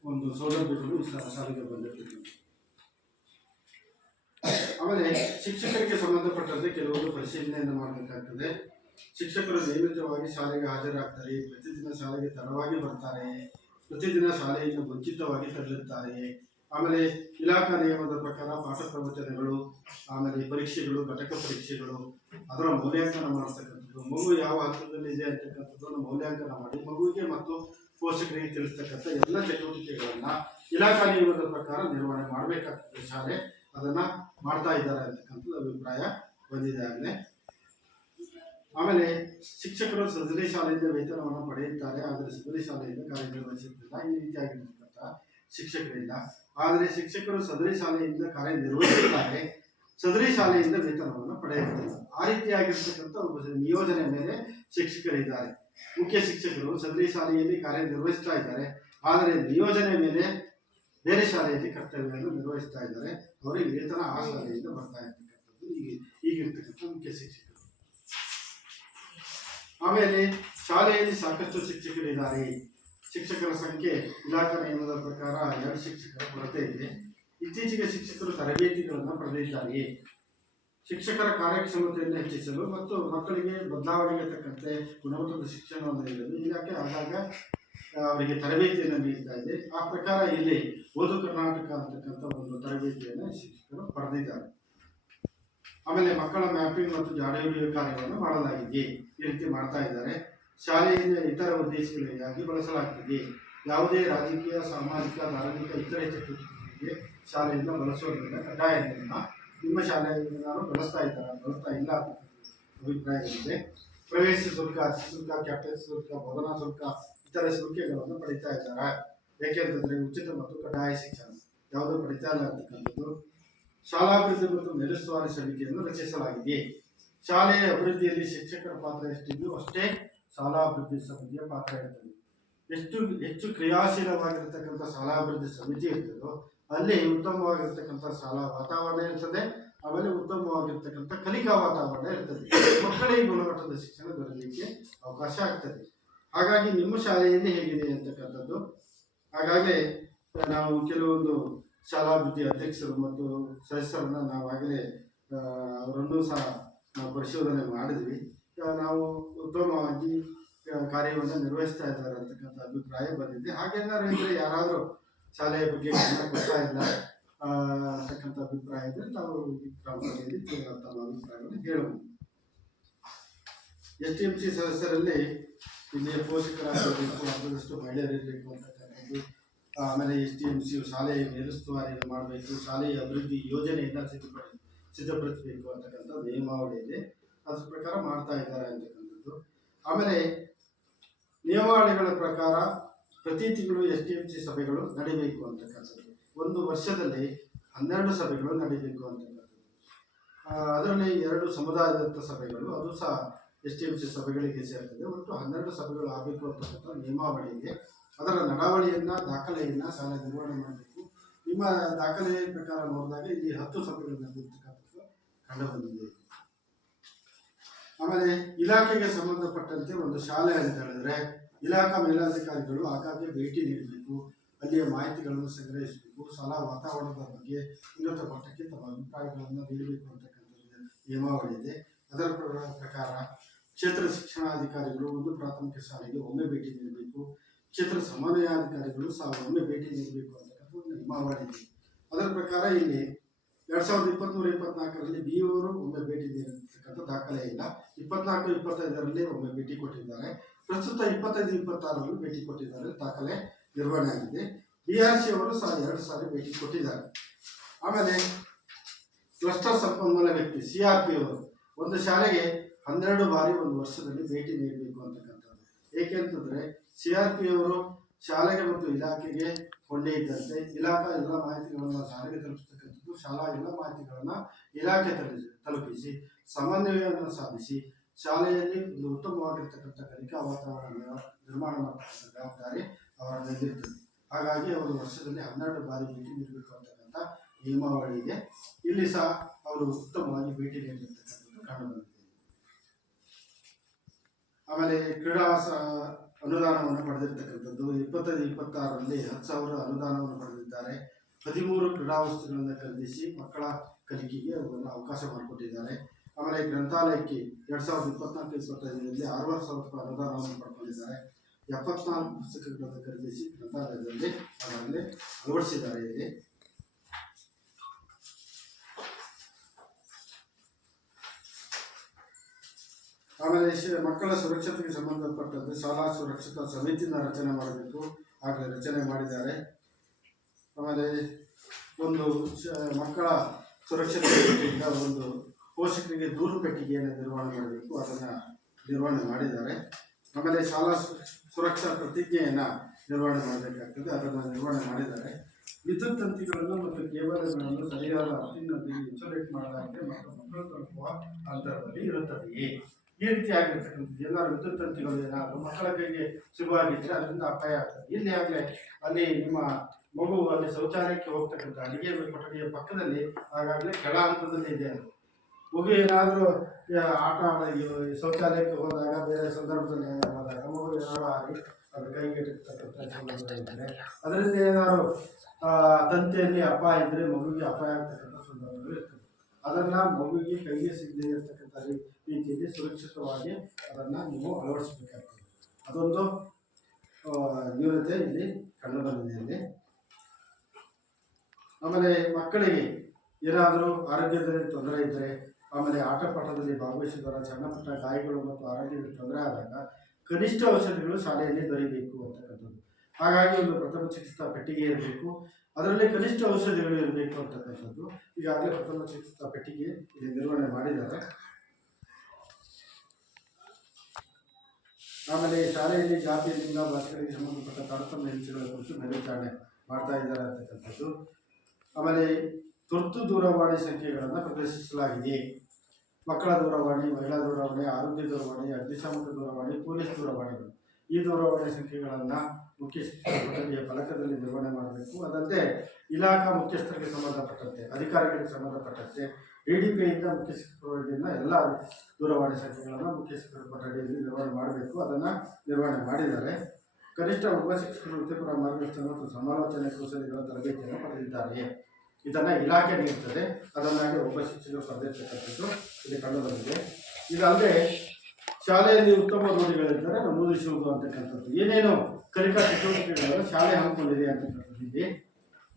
ಒಂದು ಸೌಲಭ್ಯಗಳು ಶಾಲೆಗೆ ಬಂದಿರತಕ್ಕಂಥದ್ದು. ಆಮೇಲೆ ಶಿಕ್ಷಕರಿಗೆ ಸಂಬಂಧಪಟ್ಟಂತೆ ಕೆಲವೊಂದು ಪರಿಶೀಲನೆಯನ್ನು ಮಾಡಬೇಕಾಗ್ತದೆ. ಶಿಕ್ಷಕರು ನಿಯಮಿತವಾಗಿ ಶಾಲೆಗೆ ಹಾಜರಾಗ್ತಾರೆ, ಪ್ರತಿದಿನ ಶಾಲೆಗೆ ತಡವಾಗಿ ಬರ್ತಾರೆ, ಪ್ರತಿದಿನ ಶಾಲೆಯನ್ನು ಮುಂಚಿತವಾಗಿ ತೆರಳುತ್ತಾರೆ. ಆಮೇಲೆ ಇಲಾಖಾ ನಿಯಮದ ಪ್ರಕಾರ ಪಾಠ ಪ್ರವಚನಗಳು, ಆಮೇಲೆ ಪರೀಕ್ಷೆಗಳು, ಘಟಕ ಪರೀಕ್ಷೆಗಳು, ಅದರ ಮೌಲ್ಯಾಂಕನ ಮಾಡ್ತಕ್ಕಂಥದ್ದು, ಮಗು ಯಾವ ಹಂತದಲ್ಲಿ ಇದೆ ಅಂತಕ್ಕಂಥದ್ದನ್ನು ಮೌಲ್ಯಾಂಕನ ಮಾಡಿ ಮಗುವಿಗೆ ಮತ್ತು ಪೋಷಕರಿಗೆ ತಿಳಿಸ್ತಕ್ಕಂಥ ಎಲ್ಲ ಚಟುವಟಿಕೆಗಳನ್ನ ಇಲಾಖಾ ನಿಯಮದ ಪ್ರಕಾರ ನಿರ್ವಹಣೆ ಮಾಡಬೇಕಾಗ್ತದೆ. ಶಾಲೆ ಅದನ್ನ ಮಾಡ್ತಾ ಇದ್ದಾರೆ ಅಂತಕ್ಕಂಥದ್ದು ಅಭಿಪ್ರಾಯ ಬಂದಿದೆ ಆಗಲೇ. ಆಮೇಲೆ ಶಿಕ್ಷಕರು ಸದರಿ ಶಾಲೆಯಿಂದ ವೇತನವನ್ನು ಪಡೆಯುತ್ತಾರೆ, ಆದರೆ ಸದರಿ ಶಾಲೆಯಿಂದ ಕಾರ್ಯನಿರ್ವಹಿಸುತ್ತಿಲ್ಲ. ಈ ರೀತಿಯಾಗಿರ್ತಕ್ಕಂಥ ಶಿಕ್ಷಕರಿಂದ. ಆದರೆ ಶಿಕ್ಷಕರು ಸದರಿ ಶಾಲೆಯಿಂದ ಕಾರ್ಯನಿರ್ವಹಿಸುತ್ತಾರೆ, ಸದರಿ ಶಾಲೆಯಿಂದ ವೇತನವನ್ನು ಪಡೆಯುತ್ತಿಲ್ಲ. ಆ ರೀತಿಯಾಗಿರ್ತಕ್ಕಂಥ ಒಬ್ಬ ನಿಯೋಜನೆ ಮೇಲೆ ಶಿಕ್ಷಕರಿದ್ದಾರೆ. ಮುಖ್ಯ ಶಿಕ್ಷಕರು ಸದರಿ ಶಾಲೆಯಲ್ಲಿ ಕಾರ್ಯನಿರ್ವಹಿಸ್ತಾ ಇದ್ದಾರೆ, ಆದರೆ ನಿಯೋಜನೆ ಮೇಲೆ ಬೇರೆ ಶಾಲೆಯಲ್ಲಿ ಕರ್ತವ್ಯವನ್ನು ನಿರ್ವಹಿಸ್ತಾ ಇದ್ದಾರೆ. ಅವರಿಗೆ ವೇತನ ಆ ಶಾಲೆಯಿಂದ ಬರ್ತಾ ಇರ್ತಕ್ಕಂಥದ್ದು ಈಗಿರ್ತಕ್ಕಂಥ ಮುಖ್ಯ ಶಿಕ್ಷಕರು. ಆಮೇಲೆ ಶಾಲೆಯಲ್ಲಿ ಸಾಕಷ್ಟು ಶಿಕ್ಷಕರಿದ್ದಾರೆ. ಶಿಕ್ಷಕರ ಸಂಖ್ಯೆ ಇಲಾಖಾ ನಿಯಮದ ಪ್ರಕಾರ 2 ಶಿಕ್ಷಕರ ಕೊರತೆ ಇದೆ. ಇತ್ತೀಚೆಗೆ ಶಿಕ್ಷಕರು ತರಬೇತಿಗಳನ್ನು ಪಡೆದಿದ್ದಾರೆ. ಶಿಕ್ಷಕರ ಕಾರ್ಯಕ್ಷಮತೆಯನ್ನು ಹೆಚ್ಚಿಸಲು ಮತ್ತು ಮಕ್ಕಳಿಗೆ ಬದಲಾವಣೆಗೆ ತಕ್ಕಂತೆ ಗುಣಮಟ್ಟದ ಶಿಕ್ಷಣವನ್ನು ನೀಡಲು ಇಲಾಖೆ ಆಗಾಗ ಅವರಿಗೆ ತರಬೇತಿಯನ್ನು ನೀಡ್ತಾ ಇದೆ. ಆ ಪ್ರಕಾರ ಇಲ್ಲಿ ಓದು ಕರ್ನಾಟಕ ಅಂತಕ್ಕಂಥ ಒಂದು ತರಬೇತಿಯನ್ನು ಶಿಕ್ಷಕರು ಪಡೆದಿದ್ದಾರೆ. ಆಮೇಲೆ ಮಕ್ಕಳ ಮ್ಯಾಪಿಂಗ್ ಮತ್ತು ಜಾಡಿ ಹಿಡಿಯುವ ಕಾರ್ಯವನ್ನು ಮಾಡಲಾಗಿದೆ. ಈ ರೀತಿ ಮಾಡ್ತಾ ಇದ್ದಾರೆ. ಶಾಲೆಯಿಂದ ಇತರ ಉದ್ದೇಶಗಳಿಗಾಗಿ ಬಳಸಲಾಗ್ತದೆ. ಯಾವುದೇ ರಾಜಕೀಯ, ಸಾಮಾಜಿಕ, ಧಾರ್ಮಿಕ, ಇತರೆ ಚಟುವಟಿಕೆಗಳಿಗೆ ಶಾಲೆಯಿಂದ ಬಳಸೋದ್ರಿಂದ ಕಡ್ಡಾಯ ನಿಯಮ. ನಿಮ್ಮ ಶಾಲೆಯಲ್ಲಿ ನಾನು ಬಳಸ್ತಾ ಇಲ್ಲ ಅಂತ ಅಭಿಪ್ರಾಯ ಇದೆ. ಪ್ರವೇಶ ಶುಲ್ಕ, ಅತಿಥಿ ಶುಲ್ಕ, ಕ್ಯಾಪ್ಟನ್ ಶುಲ್ಕ, ಬೋಧನಾ ಶುಲ್ಕ, ಇತರೆ ಶುಲ್ಕಗಳನ್ನು ಪಡಿತಾ ಇದ್ದಾರೆ. ಏಕೆಂತಂದ್ರೆ ಉಚಿತ ಮತ್ತು ಕಡ್ಡಾಯ ಶಿಕ್ಷಣ ಯಾವುದೂ ಪಡಿತಾ ಇಲ್ಲ ಅಂತಕ್ಕಂಥದ್ದು. ಶಾಲಾಭಿವೃದ್ಧಿ ಮತ್ತು ಮೇಲುಸ್ತುವಾರಿ ಸಮಿತಿಯನ್ನು ರಚಿಸಲಾಗಿದೆ. ಶಾಲೆಯ ಅಭಿವೃದ್ಧಿಯಲ್ಲಿ ಶಿಕ್ಷಕರ ಪಾತ್ರ ಎಷ್ಟಿದೆಯೋ ಅಷ್ಟೇ ಶಾಲಾಭಿವೃದ್ಧಿ ಸಮಿತಿಯ ಪಾತ್ರ ಇರ್ತದೆ. ಹೆಚ್ಚು ಕ್ರಿಯಾಶೀಲವಾಗಿರ್ತಕ್ಕಂಥ ಶಾಲಾಭಿವೃದ್ಧಿ ಸಮಿತಿ ಇರ್ತದೋ ಅಲ್ಲಿ ಉತ್ತಮವಾಗಿರ್ತಕ್ಕಂಥ ಶಾಲಾ ವಾತಾವರಣ ಇರ್ತದೆ. ಆಮೇಲೆ ಉತ್ತಮವಾಗಿರ್ತಕ್ಕಂಥ ಕಲಿಕಾ ವಾತಾವರಣ ಇರ್ತದೆ. ಮಕ್ಕಳಿಗೆ ಗುಣಮಟ್ಟದ ಶಿಕ್ಷಣ ದೊರೆಯಲಿಕ್ಕೆ ಅವಕಾಶ ಆಗ್ತದೆ. ಹಾಗಾಗಿ ನಿಮ್ಮ ಶಾಲೆಯಲ್ಲಿ ಹೇಗಿದೆ ಅಂತಕ್ಕಂಥದ್ದು, ಹಾಗಾಗಲೇ ನಾವು ಕೆಲವೊಂದು ಶಾಲಾಭಿವೃದ್ಧಿ ಅಧ್ಯಕ್ಷರು ಮತ್ತು ಸದಸ್ಯರನ್ನು ನಾವಾಗಲೇ ಅವರನ್ನು ಸಹ ನಾವು ಪರಿಶೋಧನೆ ಮಾಡಿದ್ವಿ. ನಾವು ಉತ್ತಮವಾಗಿ ಕಾರ್ಯವನ್ನು ನಿರ್ವಹಿಸ್ತಾ ಇದ್ದಾರೆ ಅಂತಕ್ಕಂಥ ಅಭಿಪ್ರಾಯ ಬಂದಿದೆ. ಹಾಗೇನಾದ್ರು ಇದ್ರೆ ಯಾರಾದರೂ ಶಾಲೆಯ ಬಗ್ಗೆ ಗಮನ ಕೊಡ್ತಾ ಇಲ್ಲ ಅಂತಕ್ಕಂಥ ಅಭಿಪ್ರಾಯ ಇದ್ದರೆ ತಾವು ಕ್ರಮದಲ್ಲಿ ತಮ್ಮ ಅಭಿಪ್ರಾಯವನ್ನು ಹೇಳಬಹುದು. STMC ಸದಸ್ಯರಲ್ಲಿ ಇಲ್ಲಿ ಪೋಷಕರಾಗಿರಬೇಕು, ಅರ್ಧದಷ್ಟು ಮಹಿಳೆಯರಿರಬೇಕು ಅಂತಕ್ಕಂಥದ್ದು. ಆಮೇಲೆ STMC ಶಾಲೆಯ ಮೇಲುಸ್ತುವಾರಿಯನ್ನು ಮಾಡಬೇಕು, ಶಾಲೆಯ ಅಭಿವೃದ್ಧಿ ಯೋಜನೆಯನ್ನು ಸಿದ್ಧಪಡಿಸಬೇಕು ಅಂತಕ್ಕಂಥ ನಿಯಮಾವಳಿ ಇದೆ. ಅದ್ರ ಪ್ರಕಾರ ಮಾಡ್ತಾ ಇದ್ದಾರೆ ಅಂತಕ್ಕಂಥದ್ದು. ಆಮೇಲೆ ನಿಯಮಾವಳಿಗಳ ಪ್ರಕಾರ ಪ್ರತಿ ತಿಂಗಳು STMC ಸಭೆಗಳು ನಡೀಬೇಕು ಅಂತಕ್ಕಂಥದ್ದು. ಒಂದು ವರ್ಷದಲ್ಲಿ 12 ಸಭೆಗಳು ನಡೀಬೇಕು ಅಂತಕ್ಕಂಥದ್ದು. ಅದರಲ್ಲಿ 2 ಸಮುದಾಯದತ್ತ ಸಭೆಗಳು, ಅದು ಸಹ STMC ಸಭೆಗಳಿಗೆ ಸೇರ್ತದೆ. ಒಟ್ಟು 12 ಸಭೆಗಳು ಆಗಬೇಕು ಅಂತಕ್ಕಂಥ ನಿಯಮಾವಳಿ ಇದೆ. ಅದರ ನಡಾವಳಿಯನ್ನು ದಾಖಲೆಯನ್ನು ಶಾಲೆ ನಿರ್ವಹಣೆ ಮಾಡಬೇಕು. ನಿಮ್ಮ ದಾಖಲೆ ಪ್ರಕಾರ ನೋಡಿದಾಗ ಇಲ್ಲಿ 10 ಸಭೆಗಳು ನಡೆದಿರ್ತಕ್ಕಂಥದ್ದು ಕಂಡು ಬಂದಿದೆ. ಆಮೇಲೆ ಇಲಾಖೆಗೆ ಸಂಬಂಧಪಟ್ಟಂತೆ ಒಂದು ಶಾಲೆ ಅಂತ ಹೇಳಿದ್ರೆ ಇಲಾಖಾ ಮೇಲಾಧಿಕಾರಿಗಳು ಆಗಾಗ್ಗೆ ಭೇಟಿ ನೀಡಬೇಕು, ಅಲ್ಲಿಯ ಮಾಹಿತಿಗಳನ್ನು ಸಂಗ್ರಹಿಸಬೇಕು, ಶಾಲಾ ವಾತಾವರಣದ ಬಗ್ಗೆ ಉನ್ನತ ಮಟ್ಟಕ್ಕೆ ತಮ್ಮ ಅಭಿಪ್ರಾಯಗಳನ್ನು ನೀಡಬೇಕು ಅಂತಕ್ಕಂಥದ್ದು ನಿಯಮಾವಳಿ ಇದೆ. ಅದರ ಪ್ರಕಾರ ಕ್ಷೇತ್ರ ಶಿಕ್ಷಣಾಧಿಕಾರಿಗಳು ಒಂದು ಪ್ರಾಥಮಿಕ ಶಾಲೆಗೆ ಒಮ್ಮೆ ಭೇಟಿ ನೀಡಬೇಕು, ಕ್ಷೇತ್ರ ಸಮನ್ವಯಾಧಿಕಾರಿಗಳು ಸಹ ಒಮ್ಮೆ ಭೇಟಿ ನೀಡಬೇಕು ಅಂತಕ್ಕಂಥ ನಿಯಮಾವಳಿ ಇದೆ. ಅದರ ಪ್ರಕಾರ ಇಲ್ಲಿ 2023-24ರಲ್ಲಿ BO ಒಮ್ಮೆ ಭೇಟಿ ನೀಡಿರ್ತಕ್ಕಂಥ ದಾಖಲೆ ಇಲ್ಲ. 24-25ರಲ್ಲಿ ಒಮ್ಮೆ ಭೇಟಿ ಕೊಟ್ಟಿದ್ದಾರೆ. ಪ್ರಸ್ತುತ 25-26ರಲ್ಲಿ ಭೇಟಿ ಕೊಟ್ಟಿದ್ದಾರೆ, ದಾಖಲೆ ನಿರ್ವಹಣೆ ಆಗಿದೆ. BRC ಅವರು ಸಹ 2 ಸಾರಿ ಭೇಟಿ ಕೊಟ್ಟಿದ್ದಾರೆ. ಆಮೇಲೆ ಕ್ಲಸ್ಟರ್ ಸಂಪನ್ಮೂಲ ವ್ಯಕ್ತಿ CRP ಅವರು ಒಂದು ಶಾಲೆಗೆ 12 ಬಾರಿ ಒಂದು ವರ್ಷದಲ್ಲಿ ಭೇಟಿ ನೀಡಬೇಕು ಅಂತಕ್ಕಂಥದ್ದು. ಏಕೆಂತಂದ್ರೆ CRP ಅವರು ಶಾಲೆಗೆ ಮತ್ತು ಇಲಾಖೆಗೆ ಕೊಂಡೇ ಇದ್ದಂತೆ ಇಲಾಖಾ ಎಲ್ಲ ಮಾಹಿತಿಗಳನ್ನು ಶಾಲೆಗೆ ತಲುಪಿಸ್ತಕ್ಕಂಥದ್ದು, ಶಾಲಾ ಎಲ್ಲ ಮಾಹಿತಿಗಳನ್ನು ಇಲಾಖೆ ತಲುಪಿಸಿ ಸಮನ್ವಯವನ್ನು ಸಾಧಿಸಿ ಶಾಲೆಯಲ್ಲಿ ಒಂದು ಉತ್ತಮವಾಗಿರ್ತಕ್ಕಂಥ ಕಲಿಕಾ ವಾತಾವರಣ ನಿರ್ಮಾಣ ಮಾಡತಕ್ಕಂಥ ಜವಾಬ್ದಾರಿ ಅವರ ಮೇಲಿರ್ತದೆ. ಹಾಗಾಗಿ ಅವರು ವರ್ಷದಲ್ಲಿ 12 ಬಾರಿ ಭೇಟಿ ನೀಡಬೇಕು ಅಂತಕ್ಕಂಥ ನಿಯಮಾವಳಿ ಇದೆ. ಇಲ್ಲಿ ಸಹ ಅವರು ಉತ್ತಮವಾಗಿ ಭೇಟಿ ನೀಡಿರ್ತಕ್ಕಂಥದ್ದು ಕಂಡುಬಂದಿದೆ. ಆಮೇಲೆ ಕ್ರೀಡಾ ಅನುದಾನವನ್ನು ಪಡೆದಿರ್ತಕ್ಕಂಥದ್ದು 25-26ರಲ್ಲಿ 10,000 ಅನುದಾನವನ್ನು ಪಡೆದಿದ್ದಾರೆ. 13 ಕ್ರೀಡಾ ವಸ್ತುಗಳನ್ನು ಖರೀದಿಸಿ ಮಕ್ಕಳ ಕಲಿಕೆಗೆ ಅವರನ್ನು ಅವಕಾಶ ಮಾಡಿಕೊಟ್ಟಿದ್ದಾರೆ. ಆಮೇಲೆ ಗ್ರಂಥಾಲಯಕ್ಕೆ 2024-25ರಲ್ಲಿ 6,000 ರೂಪಾಯಿ ಅನುದಾನವನ್ನು ಪಡ್ಕೊಂಡಿದ್ದಾರೆ. 74 ಪುಸ್ತಕಗಳನ್ನು ಖರೀದಿಸಿ ಗ್ರಂಥಾಲಯದಲ್ಲಿ ಅದರಲ್ಲಿ ಅಳವಡಿಸಿದ್ದಾರೆ. ಇಲ್ಲಿ ಆಮೇಲೆ ಮಕ್ಕಳ ಸುರಕ್ಷತೆಗೆ ಸಂಬಂಧಪಟ್ಟಂತೆ ಶಾಲಾ ಸುರಕ್ಷತಾ ಸಮಿತಿನ ರಚನೆ ಮಾಡಬೇಕು, ಆಗಲೇ ರಚನೆ ಮಾಡಿದ್ದಾರೆ. ಆಮೇಲೆ ಒಂದು ಮಕ್ಕಳ ಸುರಕ್ಷತೆಯಿಂದ ಒಂದು ಪೋಷಕರಿಗೆ ದೂರು ಪೆಟ್ಟಿಗೆಯನ್ನು ನಿರ್ವಹಣೆ ಮಾಡಬೇಕು, ಅದನ್ನು ನಿರ್ವಹಣೆ ಮಾಡಿದ್ದಾರೆ. ಆಮೇಲೆ ಶಾಲಾ ಸುರಕ್ಷಾ ಪ್ರತಿಜ್ಞೆಯನ್ನು ನಿರ್ವಹಣೆ ಮಾಡಬೇಕಾಗ್ತದೆ, ಅದನ್ನು ನಿರ್ವಹಣೆ ಮಾಡಿದ್ದಾರೆ. ವಿದ್ಯುತ್ ತಂತಿಗಳನ್ನು ಮತ್ತು ಕೇಬಲ್ಗಳನ್ನು ಸರಿಯಾದ ಅರ್ಥಿನಲ್ಲಿ ಇನ್ಸುಲೇಟ್ ಮಾಡಲಾಗಿದೆ ಮತ್ತು ಮಕ್ಕಳು ತಲುಪುವ ಅಂತರದಲ್ಲಿ ಇರುತ್ತದೆಯೇ, ಈ ರೀತಿಯಾಗಿರ್ತಕ್ಕಂಥದ್ದು. ಎಲ್ಲರೂ ವಿದ್ಯುತ್ ತಂತಿಗಳು ಏನಾದರೂ ಮಕ್ಕಳ ಕೈಗೆ ಸಿಗುವಾಗಿದ್ದರೆ ಅದರಿಂದ ಅಪಾಯ ಆಗ್ತದೆ. ಇಲ್ಲಿ ಆಗಲೇ ಅಲ್ಲಿ ನಿಮ್ಮ ಮಗು ಅಲ್ಲಿ ಶೌಚಾಲಯಕ್ಕೆ ಹೋಗ್ತಕ್ಕಂಥ ಅಡಿಗೆ ಕೊಠಡಿಯ ಪಕ್ಕದಲ್ಲಿ ಆಗಾಗಲೇ ಕೆಳ ಹಂತದಲ್ಲಿ ಇದೆ. ಮಗು ಏನಾದರೂ ಆಟ ಆಡಿ ಶೌಚಾಲಯಕ್ಕೆ ಹೋದಾಗ ಬೇರೆ ಸಂದರ್ಭದಲ್ಲಿ ಹೋದಾಗ ಮಗು ಏನಾದರೂ ಆಡಿ ಅದು ಕೈಗೆಟತಕ್ಕಂಥ ಸಂದರ್ಭಗಳಿದ್ದಾರೆ. ಅದರಿಂದ ಏನಾದ್ರು ತಂತಿಯಲ್ಲಿ ಅಪಾಯ ಇದ್ದರೆ ಮಗುವಿಗೆ ಅಪಾಯ ಆಗ್ತಕ್ಕಂಥ ಸಂದರ್ಭಗಳು ಇರ್ತದೆ. ಅದನ್ನು ಮಗುವಿಗೆ ಕೈಗೆ ಸಿಗದೇ ಇರತಕ್ಕಂಥ ರೀತಿಯಲ್ಲಿ ಸುರಕ್ಷಿತವಾಗಿ ಅದನ್ನು ನೀವು ಅಳವಡಿಸಬೇಕಾಗ್ತದೆ. ಅದೊಂದು ನ್ಯೂನತೆ ಇಲ್ಲಿ ಕಂಡುಬಂದಿದೆ. ಇಲ್ಲಿ ಆಮೇಲೆ ಮಕ್ಕಳಿಗೆ ಏನಾದರೂ ಆರೋಗ್ಯದಲ್ಲಿ ತೊಂದರೆ ಇದ್ದರೆ, ಆಮೇಲೆ ಆಟ ಪಾಠದಲ್ಲಿ ಭಾಗವಹಿಸಿದಾಗ ಸಣ್ಣ ಪುಟ್ಟ ಗಾಯಗಳು ಮತ್ತು ಆರೋಗ್ಯದಲ್ಲಿ ತೊಂದರೆ ಆದಾಗ ಕನಿಷ್ಠ ಔಷಧಿಗಳು ಶಾಲೆಯಲ್ಲಿ ದೊರೆಯಬೇಕು ಅಂತಕ್ಕಂಥದ್ದು. ಹಾಗಾಗಿ ಒಂದು ಪ್ರಥಮ ಚಿಕಿತ್ಸಾ ಪೆಟ್ಟಿಗೆ ಇರಬೇಕು, ಅದರಲ್ಲಿ ಕನಿಷ್ಠ ಔಷಧಿಗಳು ಇರಬೇಕು ಅಂತಕ್ಕಂಥದ್ದು. ಈಗಾಗಲೇ ಪ್ರಥಮ ಚಿಕಿತ್ಸಾ ಪೆಟ್ಟಿಗೆ ಇಲ್ಲಿ ನಿರ್ವಹಣೆ ಮಾಡಿದ್ದಾರೆ. ಆಮೇಲೆ ಶಾಲೆಯಲ್ಲಿ ಜಾತಿ ಲಿಂಗ ಭಾಷೆಗಳಿಗೆ ಸಂಬಂಧಪಟ್ಟ ತಾರತಮ್ಯ ಹಿಂಸೆಗಳ ಕುರಿತು ಮೇಲ್ವಿಚಾರಣೆ ಮಾಡ್ತಾ ಇದ್ದಾರೆ ಅಂತಕ್ಕಂಥದ್ದು. ಆಮೇಲೆ ತುರ್ತು ದೂರವಾಣಿ ಸಂಖ್ಯೆಗಳನ್ನು ಪ್ರದರ್ಶಿಸಲಾಗಿದೆ. ಮಕ್ಕಳ ದೂರವಾಣಿ, ಮಹಿಳಾ ದೂರವಾಣಿ, ಆರೋಗ್ಯ ದೂರವಾಣಿ, ಅಗ್ನಿಶಾಮಕ ದೂರವಾಣಿ, ಪೊಲೀಸ್ ದೂರವಾಣಿಗಳು, ಈ ದೂರವಾಣಿ ಸಂಖ್ಯೆಗಳನ್ನು ಮುಖ್ಯ ಶಿಕ್ಷಕರ ಕೊಠಡಿಯ ಫಲಕದಲ್ಲಿ ನಿರ್ವಹಣೆ ಮಾಡಬೇಕು. ಅದಲ್ಲದೆ ಇಲಾಖಾ ಮುಖ್ಯಸ್ಥರಿಗೆ ಸಂಬಂಧಪಟ್ಟಂತೆ, ಅಧಿಕಾರಿಗಳಿಗೆ ಸಂಬಂಧಪಟ್ಟಂತೆ ADP-ಯಿಂದ ಮುಖ್ಯ ಶಿಕ್ಷಕರಿಂದ ಎಲ್ಲ ದೂರವಾಣಿ ಸಂಖ್ಯೆಗಳನ್ನು ಮುಖ್ಯ ಶಿಕ್ಷಕರ ಕೊಠಡಿಯಲ್ಲಿ ನಿರ್ವಹಣೆ ಮಾಡಬೇಕು. ಅದನ್ನು ನಿರ್ವಹಣೆ ಮಾಡಿದ್ದಾರೆ. ಕನಿಷ್ಠ ಒಬ್ಬ ಶಿಕ್ಷಕರು ವೃತ್ತಿಪರ ಮಾರ್ಗದರ್ಶನ ಮತ್ತು ಸಮಾಲೋಚನೆ ಕೌಶಲ್ಯಗಳ ತರಬೇತಿಯನ್ನು ಪಡೆದಿದ್ದಾರೆ. ಇದನ್ನು ಇಲಾಖೆ ನೀಡುತ್ತದೆ. ಅದನ್ನಾಗಿ ಒಬ್ಬ ಶಿಕ್ಷಕರು ಪಡೆದಿರ್ತಕ್ಕಂಥದ್ದು ಇಲ್ಲಿ ಕಂಡು ಬಂದಿದೆ. ಇದಲ್ಲದೆ ಶಾಲೆಯಲ್ಲಿ ಉತ್ತಮ ರೂಢಿಗಳಿದ್ದರೆ ನಮೂದಿಸುವುದು ಅಂತಕ್ಕಂಥದ್ದು, ಏನೇನು ಕಲಿಕಾ ಚಟುವಟಿಕೆಗಳನ್ನು ಶಾಲೆ ಹಮ್ಮಿಕೊಂಡಿದೆ ಅಂತಕ್ಕಂಥದ್ದು ಇದೆ.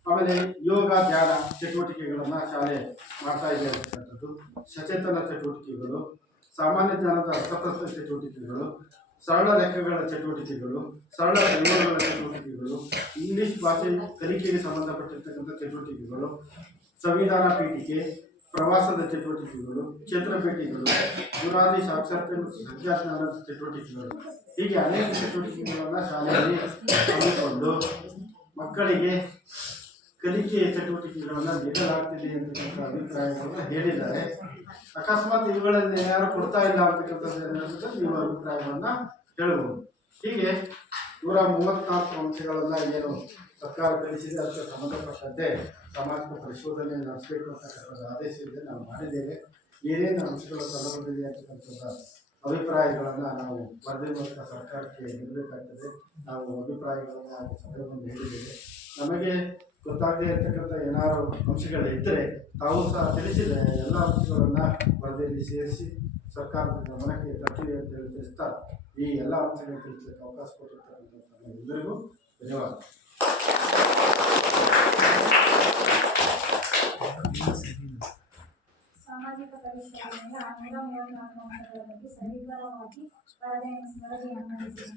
ಆಮೇಲೆ ಯೋಗ, ಧ್ಯಾನ ಚಟುವಟಿಕೆಗಳನ್ನು ಶಾಲೆ ಮಾಡ್ತಾ ಇದೆ ಅಂತಕ್ಕಂಥದ್ದು, ಸಚೇತನ ಚಟುವಟಿಕೆಗಳು, ಸಾಮಾನ್ಯ ಜ್ಞಾನದ ರಸಪ್ರಶ್ನೆ ಚಟುವಟಿಕೆಗಳು, ಸರಳ ಲೆಕ್ಕಗಳ ಚಟುವಟಿಕೆಗಳು, ಸರಳ ಪ್ರಯೋಗಗಳ ಚಟುವಟಿಕೆಗಳು, ಇಂಗ್ಲಿಷ್ ಭಾಷೆ ಕಲಿಕೆಗೆ ಸಂಬಂಧಪಟ್ಟಿರ್ತಕ್ಕಂಥ ಚಟುವಟಿಕೆಗಳು, ಸಂವಿಧಾನ ಪೀಠಿಕೆ, ಪ್ರವಾಸದ ಚಟುವಟಿಕೆಗಳು, ಕ್ಷೇತ್ರ ಭೇಟಿಗಳು, ಪುರಾದಿ ಸಾಕ್ಷರತೆ ಮತ್ತು ಸಂಖ್ಯಾಜ್ಞಾನದ ಚಟುವಟಿಕೆಗಳು, ಹೀಗೆ ಅನೇಕ ಚಟುವಟಿಕೆಗಳನ್ನು ಶಾಲೆಯಲ್ಲಿ ಹಮ್ಮಿಕೊಂಡು ಮಕ್ಕಳಿಗೆ ಕಲಿಕೆಯ ಚಟುವಟಿಕೆಗಳನ್ನು ನೀಡಲಾಗ್ತಿದೆ ಅಂತಕ್ಕಂಥ ಅಭಿಪ್ರಾಯಗಳನ್ನು ಹೇಳಿದ್ದಾರೆ. ಅಕಸ್ಮಾತ್ ಇವುಗಳಲ್ಲಿ ಯಾರು ಕೊಡ್ತಾ ಇಲ್ಲ ಅಂತಕ್ಕಂಥದ್ದು ನೀವು ಅಭಿಪ್ರಾಯವನ್ನು ಹೇಳಬಹುದು. ಹೀಗೆ 134 ಅಂಶಗಳನ್ನು ಏನು ಸರ್ಕಾರ ತಿಳಿಸಿದೆ ಅದಕ್ಕೆ ಸಂಬಂಧಪಟ್ಟಂತೆ ಸಾಮಾಜಿಕ ಪರಿಶೋಧನೆ ನಡೆಸಬೇಕು ಅಂತಕ್ಕಂಥದ್ದು ಆದೇಶ ಇದೆ. ನಾವು ಮಾಡಿದ್ದೇವೆ. ಏನೇನು ಅಂಶಗಳು ತರಬಂದಿದೆ ಅಂತಕ್ಕಂಥದ್ದು ಅಭಿಪ್ರಾಯಗಳನ್ನು ನಾವು ವರದಿ ಮೂಲಕ ಸರ್ಕಾರಕ್ಕೆ ನೀಡಬೇಕಾಗ್ತದೆ. ನಾವು ಅಭಿಪ್ರಾಯಗಳನ್ನು ಸಭೆ ಬಂದು ಹೇಳಿದ್ದೇವೆ. ನಮಗೆ ಗೊತ್ತಾಗದೇ ಇರತಕ್ಕಂಥ ಏನಾದ್ರು ಅಂಶಗಳಿದ್ದರೆ ತಾವು ಸಹ ತಿಳಿಸಿದರೆ ಎಲ್ಲ ಅಂಶಗಳನ್ನು ವರದಿಯಲ್ಲಿ ಸೇರಿಸಿ ಸರ್ಕಾರದ ಗಮನಕ್ಕೆ ತರ್ತೀವಿ ಅಂತ ಹೇಳಿ ತಿಳಿಸ್ತಾ ಈ ಎಲ್ಲ ಅಂಶಗಳನ್ನು ತಿಳಿಸಲಿಕ್ಕೆ ಅವಕಾಶ ಕೊಟ್ಟಿರ್ತಕ್ಕಂಥ ಎಲ್ಲರಿಗೂ ಧನ್ಯವಾದ. ಸಾಮಾಜಿಕ ಪರಿಶ್ರಮದಿಂದ 134 ಅಂಶಗಳ ಬಗ್ಗೆ ಸವಿವರವಾಗಿ ವರದಿಯನ್ನು ಮಂಡಿಸಿದ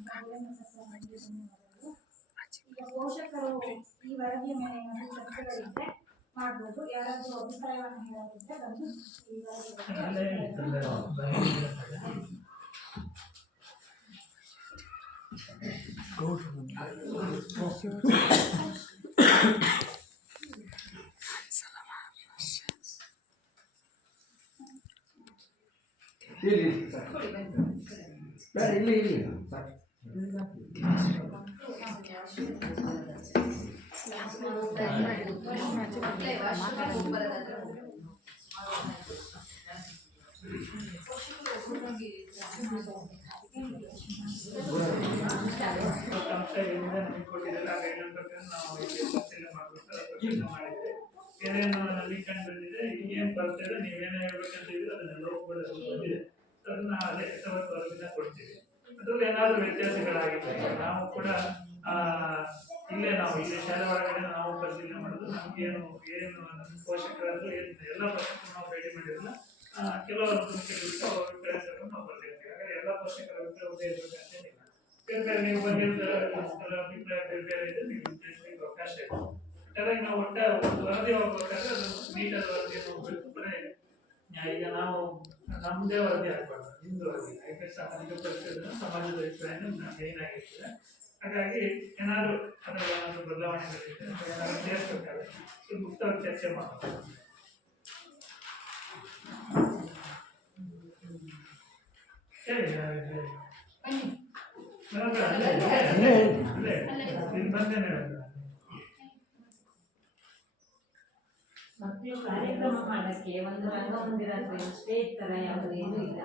ಈಗ ಪೋಷಕರು ಈ ವರದಿಯ ಮೇಲೆ ಏನಾದರೂ ಚರ್ಚೆಗಳಿದ್ದರೆ ಮಾಡ್ಬೋದು. ಯಾರಾದರೂ ಅಭಿಪ್ರಾಯವನ್ನು ಹೇಳೋದಿದ್ದರೆ ಬಂದು ಈ ಇಲ್ಲಿ ಏನೇನು ನಲ್ಲಿ ಕಂಡು ಬಂದಿದೆ, ಈಗೇನು ಬರ್ತದೆ, ನೀವೇನು ಹೇಳ್ಬೇಕಂತಿದ್ರೆ ಅದನ್ನೆಲ್ಲ ಬಂದಿದೆ. ಅದನ್ನ ಅದೇ ವರದಿನ ಕೊಡ್ತೀವಿ. ಅದ್ರಲ್ಲಿ ಏನಾದರೂ ವ್ಯತ್ಯಾಸಗಳಾಗಿದ್ರೆ ನಾವು ಕೂಡ ಇಲ್ಲೇ ಶಾಲೆ ಒಳಗಡೆ ನಾವು ಪರಿಶೀಲನೆ ಮಾಡೋದು. ನಮ್ಗೇನು ಏನು ಪೋಷಕರಾದ್ರು ಎಲ್ಲ ಪೋಷಕರು ನಾವು ಭೇಟಿ ಮಾಡಿರಲ್ಲ. ಕೆಲವರು ಅಭಿಪ್ರಾಯ ನಾವು ಬರ್ತಿರ್ತೀವಿ. ಹಾಗಾಗಿ ಎಲ್ಲ ಪೋಷಕರ ಅಭಿಪ್ರಾಯ ಇರ್ಬೇಕಂತೇನಿಲ್ಲ. ಬೇರೆ ನೀವು ಬಂದಿರ್ತಾರೆ ಅಭಿಪ್ರಾಯ ಬೇರೆ ಇದೆ, ನೀವು ತಿಳಿಸ್ಲಿಕ್ಕೆ ಅವಕಾಶ ಇದೆ. ಹಾಗಾಗಿ ನಾವು ಒಂದು ವರದಿ ಹೋಗ್ಬೇಕಾದ್ರೆ ಅದು ನೀಟಾದ ವರದಿಯನ್ನು ಹೋಗ್ಬೇಕು. ಬರೀ ಈಗ ನಾವು ನಮ್ಮದೇ ವರದಿ ಹಾಕ್ಬಾರ್ದು, ನಿಮ್ದು ವರದಿ. ಯಾಕೆ ಸಾಮಾಜಿಕ ಪರಿಸ್ಥಿತಿ ಸಮಾಜದ ಅಭಿಪ್ರಾಯನ ಮೇನ್ ಆಗಿರ್ತದೆ. ಹಾಗಾಗಿ ಏನಾದರೂ ಅದರಲ್ಲಿ ಏನಾದರೂ ಬದಲಾವಣೆಗಳಿದೆ ಏನಾದರೂ ಸೇರಿಸಬೇಕಾದ್ರೆ ಮುಕ್ತವಾಗಿ ಚರ್ಚೆ ಮಾಡೋದು. ಬಂದೇನೆ ಮಕ್ಕಳು ಕಾರ್ಯಕ್ರಮ ಮಾಡಕ್ಕೆ ಒಂದು ರಂಗಮಂದಿರ ಅಥವಾ ಸ್ಟೇಜ್ ತರ ಯಾವುದು ಏನೂ ಇಲ್ಲ.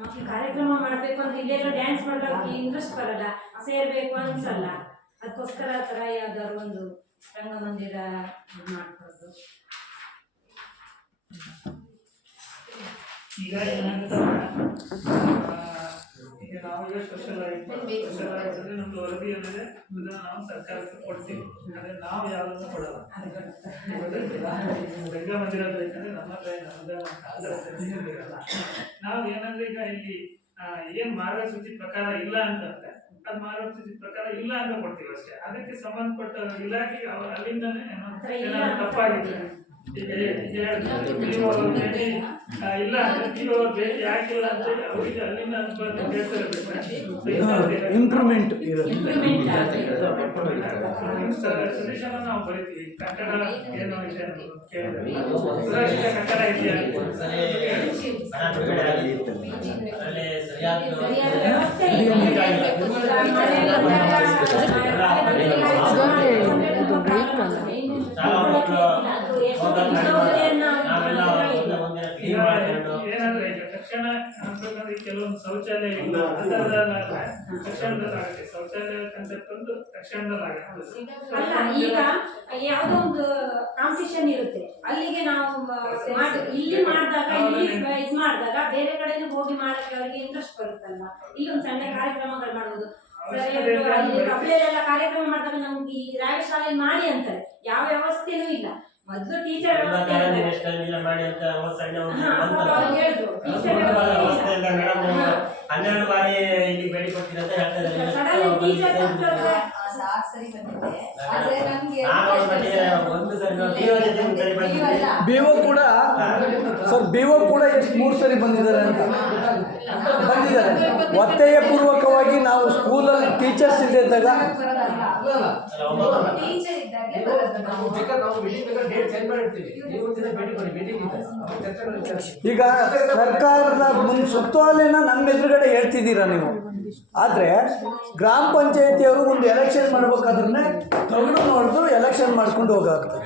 ಮಕ್ಕಳು ಕಾರ್ಯಕ್ರಮ ಮಾಡ್ಬೇಕು ಅಂತ ಇಲ್ಲೆಲ್ಲ ಡ್ಯಾನ್ಸ್ ಮಾಡೋಕೆ ಇಂಟ್ರೆಸ್ಟ್ ಬರಲ್ಲ, ಸೇರ್ಬೇಕು ಅನ್ಸಲ್ಲ. ಅದಕ್ಕೋಸ್ಕರ ಆ ಥರ ಯಾವ್ದಾದ್ರು ಒಂದು ರಂಗಮಂದಿರ ಮಾಡ್ಕೊಡೋದು. ಈಗ ಈಗ ನಾವು ಸ್ಪೆಷಲ್ ಆಗಿ ನಮ್ದು ವರದಿ ಅಂದರೆ ಅದನ್ನ ನಾವು ಸರ್ಕಾರಕ್ಕೆ ಕೊಡ್ತೀವಿ. ಆದರೆ ನಾವು ಯಾವುದನ್ನು ಕೊಡಲ್ಲ. ರಂಗಮಂದಿರ ಬೇಕಂದ್ರೆ ನಮ್ಮ ಹತ್ರ ಇರಲ್ಲ. ನಾವು ಏನಂದ್ರೆ ಈಗ ಇಲ್ಲಿ ಏನ್ ಮಾರ್ಗಸೂಚಿ ಪ್ರಕಾರ ಇಲ್ಲ ಅಂತಂದ್ರೆ ಅದು ಮಾರ್ಗಸೂಚಿ ಪ್ರಕಾರ ಇಲ್ಲ ಅಂತ ಕೊಡ್ತೀವಿ ಅಷ್ಟೇ. ಅದಕ್ಕೆ ಸಂಬಂಧಪಟ್ಟ ಇಲಾಖೆಗೆ ಅಲ್ಲಿಂದನೇ ತಪ್ಪಾಗಿದೆ ಈಗ PO ಇಲ್ಲ PO ಯಾಕಿಲ್ಲ ಅಂತ ಹೇಳಿ ಅವರಿಗೆ ಅಲ್ಲಿಂದ ಅನುಭವ ಕೇಳ್ತಾರೆ ಬಿಟ್ಟರೆ ಇಂಪ್ರೂವ್ಮೆಂಟ್ ಸೊಲ್ಯೂಷನ್ ನಾವು ಬರೀತೀವಿ. ಕಟ್ಟಡ ಏನೋ ಇದೆ ಕೇಳಿದ್ರೆ ಸುರಕ್ಷಿತ ಕಟ್ಟಡ ಇದೆಯಾ ಅದರಲ್ಲಿ ಸರಿಯಾದ ವ್ಯವಸ್ಥೆ ಇಲ್ಲ. ಮಳೆ ಬಂದಾಗ ಏನಂದ್ರೆ ಈಗ ತಕ್ಷಣ ಅನ್ಬೇಕಂದ್ರೆ ಕೆಲವೊಂದು ಶೌಚಾಲಯ ಇಲ್ಲ ತಕ್ಷಣದಲ್ಲಾಗುತ್ತೆ. ಶೌಚಾಲಯ ಕಾನ್ಸೆಪ್ಟ್ ಒಂದು ತಕ್ಷಣದಲ್ಲಾಗುತ್ತೆ. ಅಲ್ಲ, ಈಗ ಯಾವುದೋ ಒಂದು ಕಾಂಪಿಟಿಷನ್ ಇರುತ್ತೆ, ಅಲ್ಲಿಗೆ ನಾವು ಇಲ್ಲಿ ಮಾಡಿದಾಗ ಇಲ್ಲಿ ಇದು ಮಾಡಿದಾಗ ಬೇರೆ ಕಡೆನೂ ಹೋಗಿ ಮಾಡಕ್ಕೆ ಅವರಿಗೆ ಇಂಟ್ರೆಸ್ಟ್ ಬರುತ್ತಲ್ಲ. ಇಲ್ಲಿ ಒಂದು ಸಣ್ಣ ಕಾರ್ಯಕ್ರಮಗಳು ಮಾಡೋದು. ಅಲ್ಲಿ ಕಬ್ಳೆಲ್ಲ ಕಾರ್ಯಕ್ರಮ ಮಾಡಿದಾಗ ನಮ್ಗೆ ಈ ರಾಯ ಶಾಲೆಯಲ್ಲಿ ಮಾಡಿ ಅಂತಾರೆ, ಯಾವ ವ್ಯವಸ್ಥೆನೂ ಇಲ್ಲ. ಮೊದಲು ಟೀಚರ್ ವ್ಯವಸ್ಥೆ ಮಾಡಿ ಅಂತ ಹೇಳಿದ್ರು. ಟೀಚರ್ ವ್ಯವಸ್ಥೆ ಇಲ್ಲ. 12 ಬಾರಿ ಇಲ್ಲಿ ಭೇಟಿ ಕೊಡ್ತೀನಿ ಅಂತ ಹೇಳ್ತಾ ಸಡನ್ ಟೀಚರ್ BO ಕೂಡ ಸರ್, BO ಕೂಡ ಎಷ್ಟು 3 ಸರಿ ಬಂದಿದ್ದಾರೆ ಅಂತ ಬಂದಿದ್ದಾರೆ. ಒತ್ತಾಯ ಪೂರ್ವಕವಾಗಿ ನಾವು ಸ್ಕೂಲಲ್ಲಿ ಟೀಚರ್ಸ್ ಇದ್ದಾಗ ಈಗ ಸರ್ಕಾರದ ಸುತ್ತೋಲೆನ ನಮ್ಮ ಎದುರುಗಡೆ ಹೇಳ್ತಿದ್ದೀರಾ ನೀವು. ಆದರೆ ಗ್ರಾಮ ಪಂಚಾಯತಿಯವರು ಒಂದು ಎಲೆಕ್ಷನ್ ಮಾಡ್ಬೇಕಾದ್ರೆ ತಗೊಂಡು ನೋಡಿದು ಎಲೆಕ್ಷನ್ ಮಾಡ್ಕೊಂಡು ಹೋಗಾಗ್ತದೆ.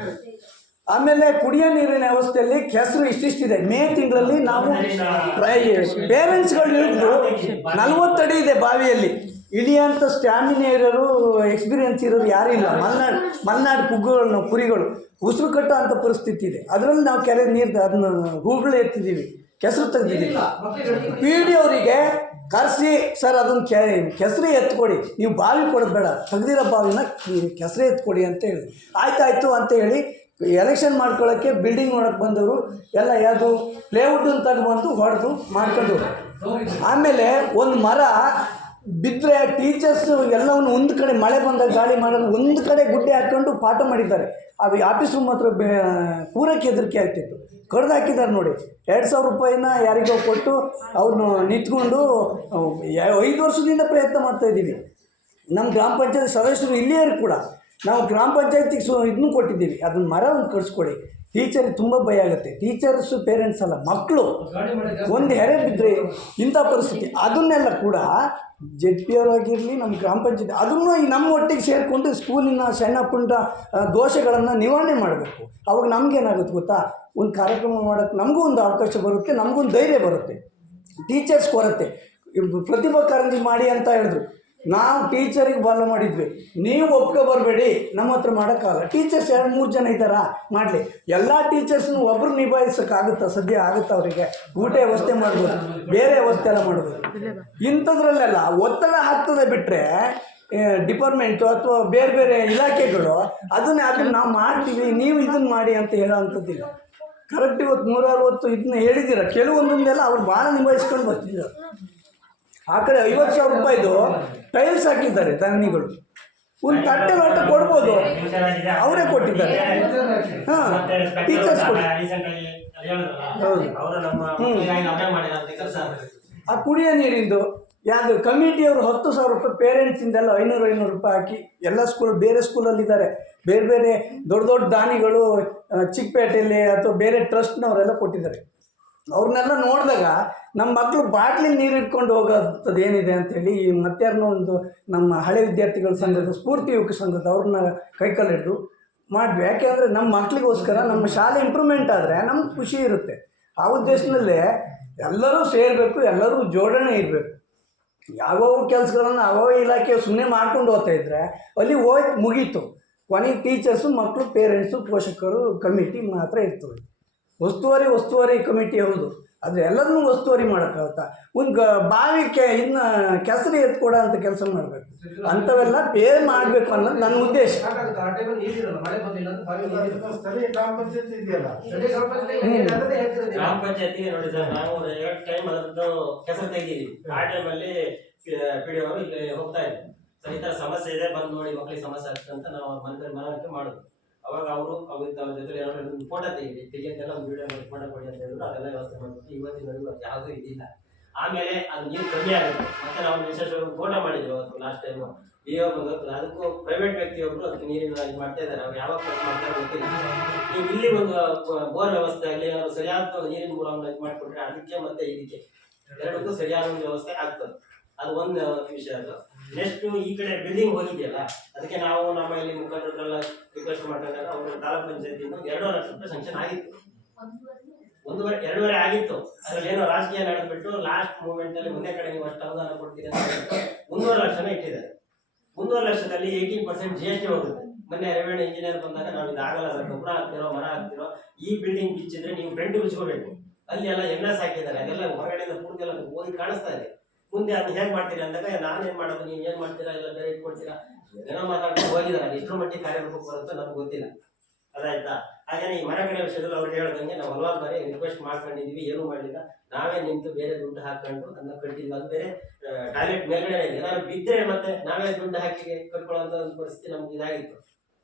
ಆಮೇಲೆ ಕುಡಿಯೋ ನೀರಿನ ವ್ಯವಸ್ಥೆಯಲ್ಲಿ ಕೆಸರು ಇಷ್ಟಿಷ್ಟಿದೆ. ಮೇ ತಿಂಗಳಲ್ಲಿ ನಾವು ಪೇರೆಂಟ್ಸ್ಗಳು ಇಳಿದು 40 ಅಡಿ ಇದೆ ಬಾವಿಯಲ್ಲಿ ಇಳಿಯೋಂಥ ಸ್ಟ್ಯಾಮಿನಾ ಇರೋರು, ಎಕ್ಸ್ಪೀರಿಯನ್ಸ್ ಇರೋರು ಯಾರೂ ಇಲ್ಲ. ಮಲೆನಾಡು ಕುರಿಗಳು ಉಸಿರು ಕಟ್ಟೋ ಅಂಥ ಪರಿಸ್ಥಿತಿ ಇದೆ. ಅದರಲ್ಲಿ ನಾವು ಕೆರೆ ನೀರು ಅದನ್ನ ಹೂಗಳು ಎತ್ತಿದ್ದೀವಿ, ಕೆಸರು ತೆಗೆದಿದ್ದೀವಿ. PD ಅವರಿಗೆ ಕರೆಸಿ, ಸರ್ ಅದನ್ನು ಕೆಸರು ಎತ್ಕೊಡಿ, ನೀವು ಬಾವಿ ಕೊಡೋದು ಬೇಡ, ತೆಗ್ದಿರೋ ಬಾವಿನ ಕೆಸರು ಎತ್ಕೊಡಿ ಅಂತ ಹೇಳಿದ್ರು. ಆಯ್ತಾಯ್ತು ಅಂತ ಹೇಳಿ ಎಲೆಕ್ಷನ್ ಮಾಡ್ಕೊಳ್ಳೋಕ್ಕೆ ಬಿಲ್ಡಿಂಗ್ ನೋಡೋಕ್ಕೆ ಬಂದವರು ಎಲ್ಲ ಯಾವುದು ಪ್ಲೇವುಡ್ಡನ್ನು ತಗೊಂಡ್ಬಂದು ಹೊಡೆದು ಮಾಡ್ಕೊಂಡು. ಆಮೇಲೆ ಒಂದು ಮರ ಬಿದ್ದರೆ ಟೀಚರ್ಸ್ ಎಲ್ಲವನ್ನು ಒಂದು ಕಡೆ, ಮಳೆ ಬಂದಾಗ ಗಾಳಿ ಮಾಡೋದು ಒಂದು ಕಡೆ ಗುಡ್ಡೆ ಹಾಕ್ಕೊಂಡು ಪಾಠ ಮಾಡಿದ್ದಾರೆ. ಅದು ಆಫೀಸ್ ರೂಮ್ ಹತ್ರ ಕೂರಕ್ಕೆ ಹೆದರಿಕೆ ಆಗ್ತಿತ್ತು. ಕಡ್ದು ಹಾಕಿದ್ದಾರೆ ನೋಡಿ. 2,000 ರೂಪಾಯಿನ ಯಾರಿಗೋ ಕೊಟ್ಟು ಅವ್ರನ್ನ ನಿಂತ್ಕೊಂಡು 5 ವರ್ಷದಿಂದ ಪ್ರಯತ್ನ ಮಾಡ್ತಾಯಿದ್ದೀವಿ. ನಮ್ಮ ಗ್ರಾಮ ಪಂಚಾಯತ್ ಸದಸ್ಯರು ಇಲ್ಲಿಯರು ಕೂಡ ನಾವು ಗ್ರಾಮ ಪಂಚಾಯತಿಗೆ ಇದನ್ನು ಕೊಟ್ಟಿದ್ದೀವಿ, ಅದನ್ನ ಮರ ಒಂದು ಕಳಿಸ್ಕೊಡಿ. ಟೀಚರಿಗೆ ತುಂಬ ಭಯ ಆಗುತ್ತೆ. ಟೀಚರ್ಸು ಪೇರೆಂಟ್ಸ್ ಅಲ್ಲ, ಮಕ್ಕಳು ಒಂದು ಹೆರೆ ಬಿದ್ದರೆ ಇಂಥ ಪರಿಸ್ಥಿತಿ. ಅದನ್ನೆಲ್ಲ ಕೂಡ ZP ಅವರಾಗಿರಲಿ, ನಮ್ಮ ಗ್ರಾಮ ಪಂಚಾಯತಿ ಅದನ್ನು ನಮ್ಮ ಒಟ್ಟಿಗೆ ಸೇರಿಕೊಂಡು ಸ್ಕೂಲಿನ ಸಣ್ಣ ಪುಟ್ಟ ದೋಷಗಳನ್ನು ನಿವಾರಣೆ ಮಾಡಬೇಕು. ಅವಾಗ ನಮಗೇನಾಗುತ್ತೆ ಗೊತ್ತಾ, ಒಂದು ಕಾರ್ಯಕ್ರಮ ಮಾಡೋಕ್ಕೆ ನಮಗೂ ಒಂದು ಅವಕಾಶ ಬರುತ್ತೆ, ನಮಗೊಂದು ಧೈರ್ಯ ಬರುತ್ತೆ. ಟೀಚರ್ಸ್ ಕೊರತೆ, ಪ್ರತಿಭಾ ಕಾರಂಜಿ ಮಾಡಿ ಅಂತ ಹೇಳಿದ್ರು. ನಾವು ಟೀಚರಿಗೆ ಬಾಲ ಮಾಡಿದ್ವಿ, ನೀವು ಒಪ್ಕೊ ಬರಬೇಡಿ, ನಮ್ಮ ಹತ್ರ ಮಾಡೋಕ್ಕಾಗಲ್ಲ. ಟೀಚರ್ಸ್ 2-3 ಜನ ಇದ್ದಾರಾ, ಮಾಡಲಿ. ಎಲ್ಲ ಟೀಚರ್ಸ್ನು ಒಬ್ಬರು ನಿಭಾಯಿಸೋಕ್ಕಾಗುತ್ತಾ? ಸದ್ಯ ಆಗುತ್ತಾ? ಅವರಿಗೆ ಊಟ ವ್ಯವಸ್ಥೆ ಮಾಡ್ಬೋದು, ಬೇರೆ ವ್ಯವಸ್ಥೆ ಎಲ್ಲ ಮಾಡ್ಬೋದು. ಇಂಥದ್ರಲ್ಲೆಲ್ಲ ಒತ್ತಡ ಹಾಕ್ತದೆ ಬಿಟ್ಟರೆ ಡಿಪಾರ್ಟ್ಮೆಂಟು ಅಥವಾ ಬೇರೆ ಬೇರೆ ಇಲಾಖೆಗಳು ಅದನ್ನು ನಾವು ಮಾಡ್ತೀವಿ, ನೀವು ಇದನ್ನು ಮಾಡಿ ಅಂತ ಹೇಳೋ ಅಂಥದ್ದಿಲ್ಲ. ಕರೆಕ್ಟ್ ಇವತ್ತು 160 ಇದನ್ನ ಹೇಳಿದ್ದೀರ, ಕೆಲವೊಂದೊಂದೆಲ್ಲ ಅವ್ರು ಭಾಳ ನಿಭಾಯಿಸ್ಕೊಂಡು ಬರ್ತಿದ್ದಾರೆ. ಆ ಕಡೆ 50,000 ರೂಪಾಯಿದು ಟೈಲ್ಸ್ ಹಾಕಿದ್ದಾರೆ ಧರಣಿಗಳು. ಒಂದು ತಟ್ಟೆ ಲೋಟ ಕೊಡ್ಬೋದು, ಅವರೇ ಕೊಟ್ಟಿದ್ದಾರೆ. ಹಾಂ, ಟೀಚರ್ಸ್ ಕೊಡಿ. ಆ ಕುಡಿಯೋ ನೀರಿಂದು ಯಾವುದು ಕಮಿಟಿಯವರು 10,000 ರೂಪಾಯಿ ಪೇರೆಂಟ್ಸಿಂದೆಲ್ಲ 500 ರೂಪಾಯಿ ಹಾಕಿ ಎಲ್ಲ ಸ್ಕೂಲ್, ಬೇರೆ ಸ್ಕೂಲಲ್ಲಿದ್ದಾರೆ, ಬೇರೆ ಬೇರೆ ದೊಡ್ಡ ದೊಡ್ಡ ದಾನಿಗಳು ಚಿಕ್ಕಪೇಟೆಯಲ್ಲಿ ಅಥವಾ ಬೇರೆ ಟ್ರಸ್ಟ್ನವರೆಲ್ಲ ಕೊಟ್ಟಿದ್ದಾರೆ. ಅವ್ರನ್ನೆಲ್ಲ ನೋಡಿದಾಗ ನಮ್ಮ ಮಕ್ಕಳು ಬಾಟ್ಲಿ ನೀರು ಇಟ್ಕೊಂಡು ಹೋಗೋದು ಏನಿದೆ ಅಂಥೇಳಿ ಮತ್ತಾರನೋ ಒಂದು ನಮ್ಮ ಹಳೆ ವಿದ್ಯಾರ್ಥಿಗಳ ಸಂಘದ ಸ್ಫೂರ್ತಿ ಯುವಕ ಸಂಘದ ಅವ್ರನ್ನ ಕೈಕಲ್ಲಿ ಹಿಡಿದು ಮಾಡಿದ್ವಿ. ಯಾಕೆಂದರೆ ನಮ್ಮ ಮಕ್ಕಳಿಗೋಸ್ಕರ ನಮ್ಮ ಶಾಲೆ ಇಂಪ್ರೂವ್ಮೆಂಟ್ ಆದರೆ ನಮ್ಗೆ ಖುಷಿ ಇರುತ್ತೆ. ಆ ಉದ್ದೇಶದಲ್ಲೇ ಎಲ್ಲರೂ ಸೇರಬೇಕು, ಎಲ್ಲರೂ ಜೋಡಣೆ ಇರಬೇಕು. ಯಾವ್ಯಾವ ಕೆಲಸಗಳನ್ನು ಯಾವ ಇಲಾಖೆ ಸುಮ್ಮನೆ ಮಾಡ್ಕೊಂಡು ಹೋಗ್ತಾ ಇದ್ದರೆ ಅಲ್ಲಿ ಹೋಯ್ತು ಮುಗೀತು. ಕೊನೆಗೆ ಟೀಚರ್ಸು, ಮಕ್ಕಳು, ಪೇರೆಂಟ್ಸು, ಪೋಷಕರು, ಕಮಿಟಿ ಮಾತ್ರ ಇರ್ತವೆ. ಉಸ್ತುವಾರಿ ಕಮಿಟಿ ಹೌದು, ಆದರೆ ಎಲ್ಲದನ್ನೂ ಉಸ್ತುವಾರಿ ಮಾಡೋಕ್ಕಾಗುತ್ತಾ? ಒಂದು ಬಾವಿಗೆ ಇನ್ನು ಕೆಸರು ಎತ್ಕೊಡೋ ಅಂತ ಕೆಲಸ ಮಾಡಬೇಕು. ಅಂಥವೆಲ್ಲ ಪೇ ಮಾಡಬೇಕು ಅನ್ನೋದು ನನ್ನ ಉದ್ದೇಶ. ಗ್ರಾಮ ಪಂಚಾಯತಿ ನೋಡಿ ಸರ್, ನಾವು 2 ಟೈಮ್ ಅದರದ್ದು ಕೆಸರು ತೆಗೆದಿದ್ದೀವಿ. ಆ ಟೈಮಲ್ಲಿ PD ಅವರು ಇಲ್ಲಿ ಹೋಗ್ತಾ ಇದ್ರು, ಸರ್ ಈ ಥರ ಸಮಸ್ಯೆ ಇದೆ, ಬಂದು ನೋಡಿ ಮಕ್ಕಳಿಗೆ ಸಮಸ್ಯೆ ಆಗ್ತದೆ ಅಂತ ನಾವು ಮನವರಿಕೆ ಮಾಡೋದು. ಅವಾಗ ಅವರು ಅವ್ರ ಜೊತೆ ಏನಾದ್ರು ಫೋಟೋ ತೆಗಿಯೋದೆಲ್ಲ ಒಂದು ವಿಡಿಯೋ ಮಾಡಿ ಫೋಟೋ ಕೊಡಿ ಅಂತ ಹೇಳಿದ್ರು. ಅದೆಲ್ಲ ವ್ಯವಸ್ಥೆ ಮಾಡ್ಬಿಟ್ಟು ಇವತ್ತಿನವರೆಗೂ ಅದು ಯಾವುದೂ ಇದಿಲ್ಲ. ಆಮೇಲೆ ಅದು ನೀರು ಕಮ್ಮಿ ಆಗುತ್ತೆ. ಮತ್ತೆ ನಾವು ವಿಶೇಷ ಫೋಟೋ ಮಾಡಿದ್ವಿ ಅವತ್ತು ಲಾಸ್ಟ್ ಟೈಮು ಡಿಒ ಬಂದು, ಅದಕ್ಕೂ ಪ್ರೈವೇಟ್ ವ್ಯಕ್ತಿಯೊಬ್ಬರು ಅದಕ್ಕೆ ನೀರಿನ ಇದು ಮಾಡ್ತಾ ಇದ್ದಾರೆ. ಅವ್ರು ಯಾವಾಗ ಖರ್ಚು ಮಾಡ್ತಾರೆ ಗೊತ್ತಿಲ್ಲ. ನೀವು ಇಲ್ಲಿ ಒಂದು ಬೋರ್ ವ್ಯವಸ್ಥೆ ಆಗಲಿ ಏನಾದ್ರು ಸರಿಯಾದ ನೀರಿನ ಮೂಲವನ್ನು ಇದು ಮಾಡಿಕೊಟ್ರೆ ಅದಕ್ಕೆ ಮತ್ತೆ ಇದಕ್ಕೆ ಎರಡಕ್ಕೂ ಸರಿಯಾದ ಒಂದು ವ್ಯವಸ್ಥೆ ಆಗ್ತದೆ. ಅದು ಒಂದು ವಿಷಯ. ಅದು ನೆಕ್ಸ್ಟ್ ಈ ಕಡೆ ಬಿಲ್ಡಿಂಗ್ ಹೋಗಿದೆಯಲ್ಲ, ಅದಕ್ಕೆ ನಾವು ನಮ್ಮ ಇಲ್ಲಿ ಮುಖಂಡರೆಲ್ಲ ರಿಕ್ವೆಸ್ಟ್ ಮಾಡಿದಾಗ ಅವರು ತಾಲೂಕ್ ಪಂಚಾಯತಿಯಿಂದ 2 ಲಕ್ಷ ರೂಪಾಯಿ ಸ್ಯಾಂಕ್ಷನ್ ಆಗಿತ್ತು. 2.5 ಆಗಿತ್ತು. ಅದ್ರಲ್ಲಿ ಏನೋ ರಾಜಕೀಯ ನಡೆದ್ಬಿಟ್ಟು ಲಾಸ್ಟ್ ಮೂಮೆಂಟ್ ಅಲ್ಲಿ ಒಂದೇ ಕಡೆ ನೀವು ಅಷ್ಟು ಅನುದಾನ ಕೊಡ್ತೀರಿ ಅಂತ 3.5 ಲಕ್ಷನೇ ಇಟ್ಟಿದ್ದಾರೆ. 3.5 ಲಕ್ಷದಲ್ಲಿ 18% GST ಹೋಗುತ್ತೆ. ಮೊನ್ನೆ ರೆವೆನ್ಯೂ ಇಂಜಿನಿಯರ್ ಬಂದಾಗ ನಾವು ಇದಾಗಲ್ಲ ಸರ್, ಗೊಬ್ಬರ ಹಾಕ್ತಿರೋ ಮರ ಹಾಕ್ತಿರೋ, ಈ ಬಿಲ್ಡಿಂಗ್ ಬಿಚ್ಚಿದ್ರೆ ನೀವು ಫ್ರಂಟ್ ಬಿಚ್ಕೋಬೇಕು, ಅಲ್ಲಿ ಎಲ್ಲ MS ಹಾಕಿದ್ದಾರೆ, ಅದೆಲ್ಲ ಹೊರಗಡೆಯಿಂದ ಪೂರ್ತಿ ಎಲ್ಲ ಹೋಗಿ ಕಾಣಿಸ್ತಾ ಇದೆ. ಮುಂದೆ ಅದನ್ನ ಹೇಗೆ ಮಾಡ್ತೀರಿ ಅಂದಾಗ ನಾನೇನ್ ಮಾಡೋದು, ನೀವು ಏನ್ ಮಾಡ್ತೀರಾ, ಎಲ್ಲ ಬೇರೆ ಇಟ್ಕೊಡ್ತೀರಾ, ಏನೋ ಮಾತಾಡ್ಕೊಂಡು ಹೋಗಿದ್ದಾರೆ. ಅದು ಇಷ್ಟರ ಮಟ್ಟಿಗೆ ಕಾರ್ಯರೂಪಕ್ಕೆ ಬರುತ್ತೋ ನಮ್ಗೆ ಗೊತ್ತಿಲ್ಲ. ಅದಾಯ್ತಾ? ಹಾಗೇನೆ ಈ ಮರ ಕಡೆ ವಿಷಯದಲ್ಲಿ ಅವ್ರು ಹೇಳ್ದಂಗೆ ನಾವು ಹಲವಾರು ಬಾರಿ ರಿಕ್ವೆಸ್ಟ್ ಮಾಡ್ಕೊಂಡಿದೀವಿ, ಏನೂ ಮಾಡಲಿಲ್ಲ. ನಾವೇ ನಿಂತು ಬೇರೆ ದುಡ್ಡು ಹಾಕೊಂಡು ಅದನ್ನ ಕಟ್ಟಿದ್ವಿ. ಅದು ಬೇರೆ ಟಾಯ್ಲೆಟ್ ಮೇಲ್ಗಡೆ ಇದೆ, ಏನಾದ್ರು ಬಿದ್ದರೆ ಮತ್ತೆ ನಾವೇ ದುಡ್ಡು ಹಾಕಿ ಕಟ್ಕೊಳ್ಳೋಂಥ ಒಂದು ಪರಿಸ್ಥಿತಿ ನಮ್ಗೆ ಇದಾಗಿತ್ತು.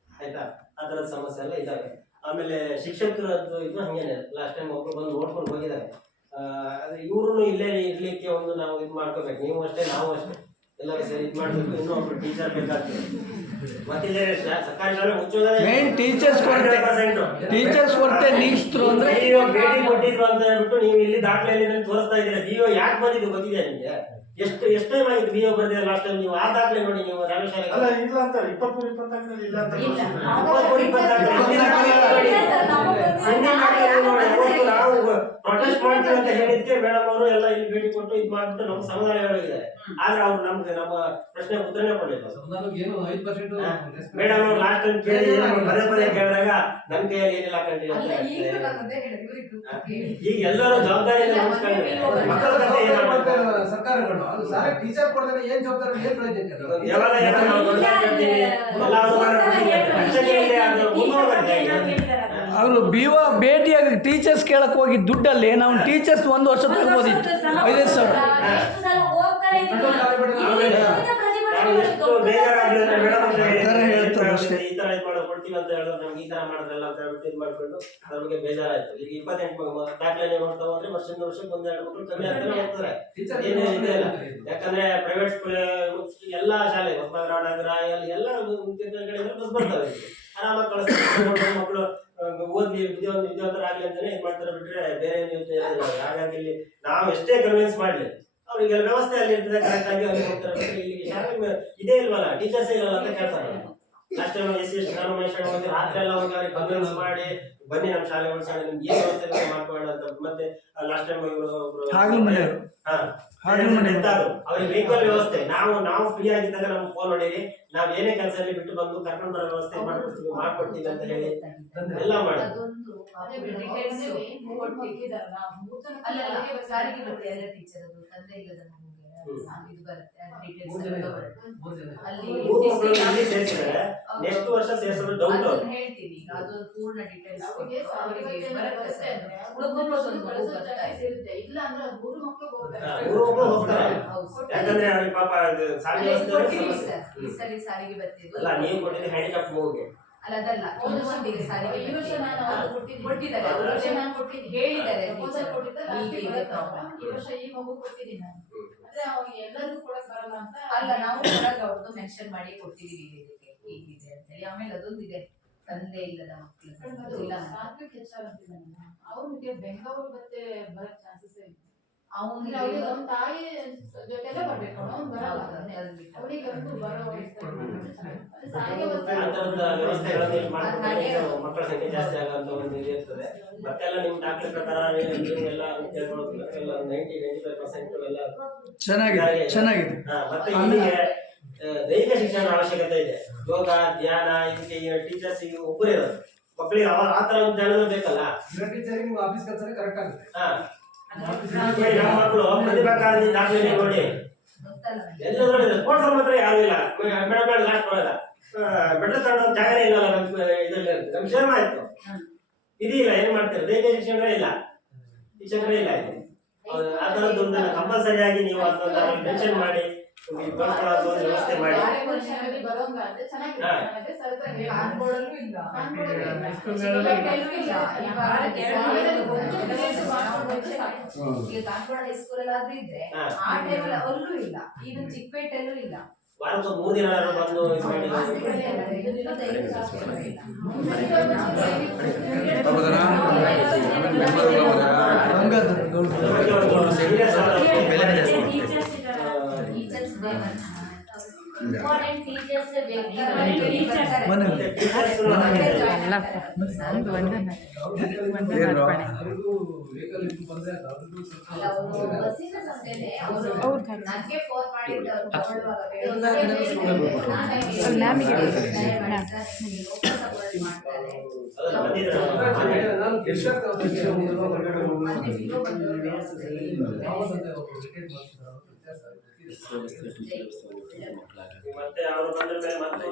ಆಯ್ತಾ? ಆ ಥರದ ಸಮಸ್ಯೆ ಎಲ್ಲ ಇದಾವೆ. ಆಮೇಲೆ ಶಿಕ್ಷಕರದ್ದು ಇದು ಹಂಗೇನೆ ಲಾಸ್ಟ್ ಟೈಮ್ ಒಬ್ರು ಬಂದು ನೋಡ್ಕೊಂಡು ಹೋಗಿದ್ದಾರೆ. ಇವ್ರು ಇಲ್ಲೇ ಇರ್ಲಿಕ್ಕೆ ಒಂದು ನಾವು ಇದು ಮಾಡ್ಕೋಬೇಕು. ನೀವು ಅಷ್ಟೇ, ನಾವು ಅಷ್ಟೇ, ಎಲ್ಲರೂ ಸೇರಿ ಇದು ಮಾಡ್ಬೇಕು. ಇನ್ನೊಬ್ರು ಟೀಚರ್ ಬೇಕಾಗ್ತದೆ. ಮತ್ತೆ ಸರ್ಕಾರಿ ಶಾಲೆ ಮುಚ್ಚೋದೇ ಮೇನ್ ಟೀಚರ್ಸ್ ಕೊರತೆ ನೀಗಿಸ್ತ್ರು ಅಂದ್ರೆ ಭೇಟಿ ಕೊಟ್ಟಿದ್ರು ಅಂತ ಹೇಳ್ಬಿಟ್ಟು ನೀವು ಇಲ್ಲಿ ದಾಖಲೆಯಲ್ಲಿ ತೋರಿಸ್ತಾ ಇದ್ದೀರಾ. DO ಯಾಕೆ ಬಂದಿದ್ದು ಗೊತ್ತಿದೆ ನಿಮಗೆ? ಎಷ್ಟು ಟೈಮ್ ಆಗಿತ್ತು DO ಬರ್ದಿದೆ ಲಾಸ್ಟ್ ಟೈಮ್? ನೀವು ಆ ದಾಖಲೆ ನೋಡಿ, ನೀವು ರಮೇಶ್ ಅಲ್ಲ ಇಲ್ಲ ಅಂತ 23-24 ಇಲ್ಲ ಅಂತ ನಾವು ಪ್ರೊಟೆಸ್ಟ್ ಮಾಡ್ತೀವಿ ಅಂತ ಹೇಳಿದ್ಕೆ ಮೇಡಮ್ ಅವರು ಎಲ್ಲ ಇಲ್ಲಿ ಭೇಟಿ ಕೊಟ್ಟು ಇದು ಮಾಡ್ಬಿಟ್ಟು ನಮ್ಗೆ ಸಮಾಧಾನ ಹೇಳಿದ್ದಾರೆ. ಆದ್ರೆ ಅವ್ರು ನಮ್ಗೆ ನಮ್ಮ ಪ್ರಶ್ನೆ ಉತ್ತರನೇ ಕೊಡಲಿಲ್ಲ. ಮೇಡಮ್ ಅವ್ರು ಲಾಸ್ಟ್ ಟೈಮ್ ಕೇಳಿ ಪದೇ ಕೇಳಿದಾಗ ನಮ್ ಕೈಯಲ್ಲಿ ಏನಿಲ್ಲ ಕಂಡ್ರಿ ಅಂತ ಈಗ ಎಲ್ಲರೂ ಜವಾಬ್ದಾರಿಯಿಂದ ಮಕ್ಕಳ ಕಥೆ ಏನ್ ಮಾಡ್ತಾರೆ ಸರ್ಕಾರಗಳು. ಅದು ಸಾರಿ ಟೀಚರ್ ಕೊಡ್ತಾರೆ, ಏನ್ ಜವಾಬ್ದಾರಿ, ಏನ್ ಪ್ರಯೋಜನ? ಅವರು ಭೇಟಿಯಾಗಿ ಟೀಚರ್ಸ್ ಕೇಳಕ್ ಹೋಗಿ ದುಡ್ಡಲ್ಲಿ ನಾವು ಟೀಚರ್ಸ್ 1 ವರ್ಷ ತಗೋಬೋದಿತ್ತು 5 ಸಾವಿರ. ಈ ತರ ಕೊಡ್ತೀವಿ ಅಂತ ಹೇಳಿದ್ರೆ ನಮ್ಗೆ ಈ ತರ ಮಾಡಿದ್ರಲ್ಲ ಅಂತ ಹೇಳ್ಬಿಟ್ಟು ಇದು ಮಾಡ್ಕೊಂಡು ಅದ್ರ ಬಗ್ಗೆ ಬೇಜಾರಾಯ್ತು. ಈಗ 28 ದಾಖಲೆ ನೋಡ್ತಾ ಹೋದ್ರೆ ವರ್ಷದಿಂದ ವರ್ಷಕ್ಕೆ 1-2 ಮಕ್ಕಳು ಕಮ್ಮಿ ಆಗ್ತಾನೆ ಹೋಗ್ತಾರೆ. ಏನೇ ಇದೆ ಇಲ್ಲ, ಯಾಕಂದ್ರೆ ಪ್ರೈವೇಟ್ ಸ್ಕೂಲ್ ಎಲ್ಲಾ ಶಾಲೆ ಹೊಸನಗರ ಎಲ್ಲ ಬಸ್ ಬರ್ತವೆ, ಆರಾಮಾಗಿ ಕಳಿಸ್ತಾರೆ. ಮಕ್ಕಳು ಓದ್ಲಿ ವಿದ್ಯಾವಂತರಾಗ್ಲಿ ಅಂತಾನೆ ಇದು ಮಾಡ್ತಾರೆ ಬಿಟ್ರೆ ಬೇರೆ ಯೋಚನೆ. ಹಾಗಾಗಿ ಇಲ್ಲಿ ನಾವು ಎಷ್ಟೇ ಕನ್ವಿನ್ಸ್ ಮಾಡ್ಲಿ ಅವ್ರಿಗೆ ವ್ಯವಸ್ಥೆ ಅಲ್ಲಿ ಇರ್ತದೆ, ಕರೆಕ್ಟ್ ಆಗಿ ಅಲ್ಲಿ ಹೋಗ್ತಾರೆ. ಇಲ್ಲಿ ಶಾಲೆ ಇದೇ ಇಲ್ವಲ್ಲ, ಟೀಚರ್ಸೇ ಇಲ್ಲಲ್ಲ ಅಂತ ಕೇಳ್ತಾರೆ. ಲಾಸ್ಟ್ ಟೈಮ್ SC ರಾತ್ರಿ ಎಲ್ಲ ಹೋಗಿ ಅವ್ರಿಗೆ ಕನ್ವಿನ್ಸ್ ಮಾಡಿ ಬನ್ನಿ ನಮ್ಮ ಶಾಲೆ ಉಳಿಸೋಣ, ನಿಮ್ಗೆ ಏನ್ ವ್ಯವಸ್ಥೆ ಮಾಡ್ಕೊಳ್ಳೋಣ ಅಂತ. ಮತ್ತೆ ಲಾಸ್ಟ್ ಟೈಮ್ ಅವ್ರಿಗೆ ವೆಹಿಕಲ್ ವ್ಯವಸ್ಥೆ ನಾವು ಫ್ರೀ ಆಗಿದ್ದಾಗ ನಮ್ಗೆ ಫೋನ್ ಹೊಡೀರಿ, ನಾವ್ ಏನೇ ಕೆಲಸದಲ್ಲಿ ಬಿಟ್ಟು ಬಂದು ಕರ್ಕೊಂಡು ಬರೋ ವ್ಯವಸ್ಥೆ ಮಾಡ್ಕೊಡ್ತೀವಿ ಅಂತ ಹೇಳಿ ಎಲ್ಲ ಮಾಡಿ. ನೆಕ್ಸ್ಟ್ ವರ್ಷ ಸೇರಿಸೋದು ಡೌಟ್ ಹೇಳ್ತೀವಿ. ಅದು ಪೂರ್ಣ ಡೀಟೇಲ್ಸ್ ಇಲ್ಲ ಅಂದ್ರೆ 3 ಮಕ್ಕಳು ಹೋಗ್ತಾರೆ. ಯಾಕಂದ್ರೆ ಅವ್ರಿಗೆ ಪಾಪ ಸಾರಿಗೆ ಸಾರಿಗೆ ಬರ್ತಿದ್ರು. ಅಲ್ಲ, ನೀವು ಕೊಟ್ಟಿದ್ದು ಹ್ಯಾಂಡಿಕ್ಯಾಪ್ ಮಗುಗೆ ಅಲ್ಲ, ಅದಲ್ಲ ಒಂದಿಗೆ ಸಾರಿಗೆ ಈ ವರ್ಷ ನಾನು ಕೊಟ್ಟಿದ್ದಾರೆ, ಹೇಳಿದ್ದಾರೆ. ಈ ವರ್ಷ ಈ ಮಗು ಕೊಟ್ಟಿದ್ದೀನಿ ನಾನು. ಅಂದ್ರೆ ಅವ್ರಿಗೆ ಎಲ್ಲರಿಗೂ ಕೊಡಕ್ ಬರಲ್ಲ ಅಂತ ಅಲ್ಲ, ನಾವು ಕೊಡಕ್ ಅವ್ರದ್ದು ಮೆನ್ಷನ್ ಮಾಡಿ ಕೊಟ್ಟಿದೀವಿ ಇದಕ್ಕೆ ಹೀಗಿದೆ ಅಂತ ಹೇಳಿ. ಆಮೇಲೆ ಅದೊಂದಿದೆ, ತಂದೆ ಇಲ್ಲದ ಮಕ್ಕಳು ಇಲ್ಲ ಸಾತ್ವಿಕ ಹೆಚ್ಚಾಗಂತಿಲ್ಲ. ಅವ್ರಿಗೆ ಬೆಂಗಳೂರು ಮತ್ತೆ ಬರಕ್ ಚಾನ್ಸಸ್ ಇದೆ. ಅವ್ನಿಗೆ ಅವ್ನ ತಾಯಿ ಜೊತೆಲೆ ಬರ್ಬೇಕು, ಅವ್ನು ಬರಲ್ಲ. ಅವ್ರಿಗೆ ಬರೋ ಮಕ್ಕಳ ಸಂಖ್ಯೆ ಜಾಸ್ತಿ ಆಗುವಂತ ಒಂದು ಇದು ಇರ್ತದೆ. ಮತ್ತೆಲ್ಲ ನಿಮ್ ಡಾಕ್ಟರ್ ಪ್ರಕಾರ ನೀವೆಲ್ಲ 90-95% ಎಲ್ಲ ಚೆನ್ನಾಗಿದೆ. ಮತ್ತೆ ಇಲ್ಲಿಗೆ ದೈಹಿಕ ಶಿಕ್ಷಣದ ಅವಶ್ಯಕತೆ ಇದೆ. ಯೋಗ, ಧ್ಯಾನ, ಇದಕ್ಕೆ ಟೀಚರ್ಸ್ ಒಬ್ಬರೇ ಇರೋದು. ಮಕ್ಕಳಿಗೆ ಆ ತರ ಜ್ಞಾನ ಬೇಕಲ್ಲ. ಆಫೀಸ್ ಕೆಲಸ ಕರೆಕ್ಟ್ ಆಗುತ್ತೆ. ನಮ್ಮ ಮಕ್ಕಳು ಪ್ರತಿಭಾ ಕಾರಂಜಿ ದಾಖಲೆ ನೋಡಿ ಎಲ್ಲದ್ರಲ್ಲಿ ಸ್ಪೋರ್ಟ್ಸ್ ಮಾತ್ರ ಯಾರು ಇಲ್ಲ. ಮೇಡಮ್ ಲಾಸ್ಟ್ ಒಳಗ ಬೆಟ್ಟ ತಗೊಂಡು ಜಾಗನೇ ಇಲ್ಲ ನಮ್ ಇದ್ರಲ್ಲಿ. ನಮ್ ಶರ್ಮ ಆಯ್ತು ಇದಿಲ್ಲ, ಏನ್ ಮಾಡ್ತಾರೆ, ದೈಹಿಕ ಶಿಕ್ಷಣ ಇಲ್ಲ, ಶಿಕ್ಷಕರೇ ಇಲ್ಲ. ಆ ತರದ್ದು ಕಂಪಲ್ಸರಿ ಆಗಿ ನೀವು ಅದನ್ನ ಮೆನ್ಷನ್ ಮಾಡಿ ನಿಮ್ಗೆ ಕಳ್ಸ್ಕೊಳ್ಳೋದು ಒಂದು ವ್ಯವಸ್ಥೆ ಮಾಡಿ. ಬಾಳೆ ಫಂಕ್ಷನಲ್ಲಿ ಬರೋಂಗಾದ್ರೆ ಚೆನ್ನಾಗಿರುತ್ತೆ. ಮತ್ತೆ ಸ್ವಲ್ಪ ಕಾನ್ಬೋರ್ಡಲ್ಲೂ ಇಲ್ಲ. ಈಗ ಕಾನ್ಬೋರ್ಡ್ ಹೈಸ್ಕೂಲ್ ಆದ್ರೂ ಇದ್ರೆ ಆ ಟೈಮಲ್ಲಿ ಅಲ್ಲೂ ಇಲ್ಲ. ಈವನ್ ಚಿಕ್ಕಪೇಟೆಲ್ಲೂ ಇಲ್ಲ. ವಾರಕ್ಕೆ 3 ದಿನ ಬಂದು ಇದು ಮಾಡಿ ಇಂಪಾರ್ಟೆಂಟ್ ಟೀಚರ್ಸ್ ಬಸ್ಸಿನ ಸಂಸ್ಥೆನೆ ನನಗೆ ಫೋನ್ ಮಾಡಿದ್ದು ಮತ್ತೆ ಅವರು ಬಂದ ಮೇಲೆ ಮತ್ತೆ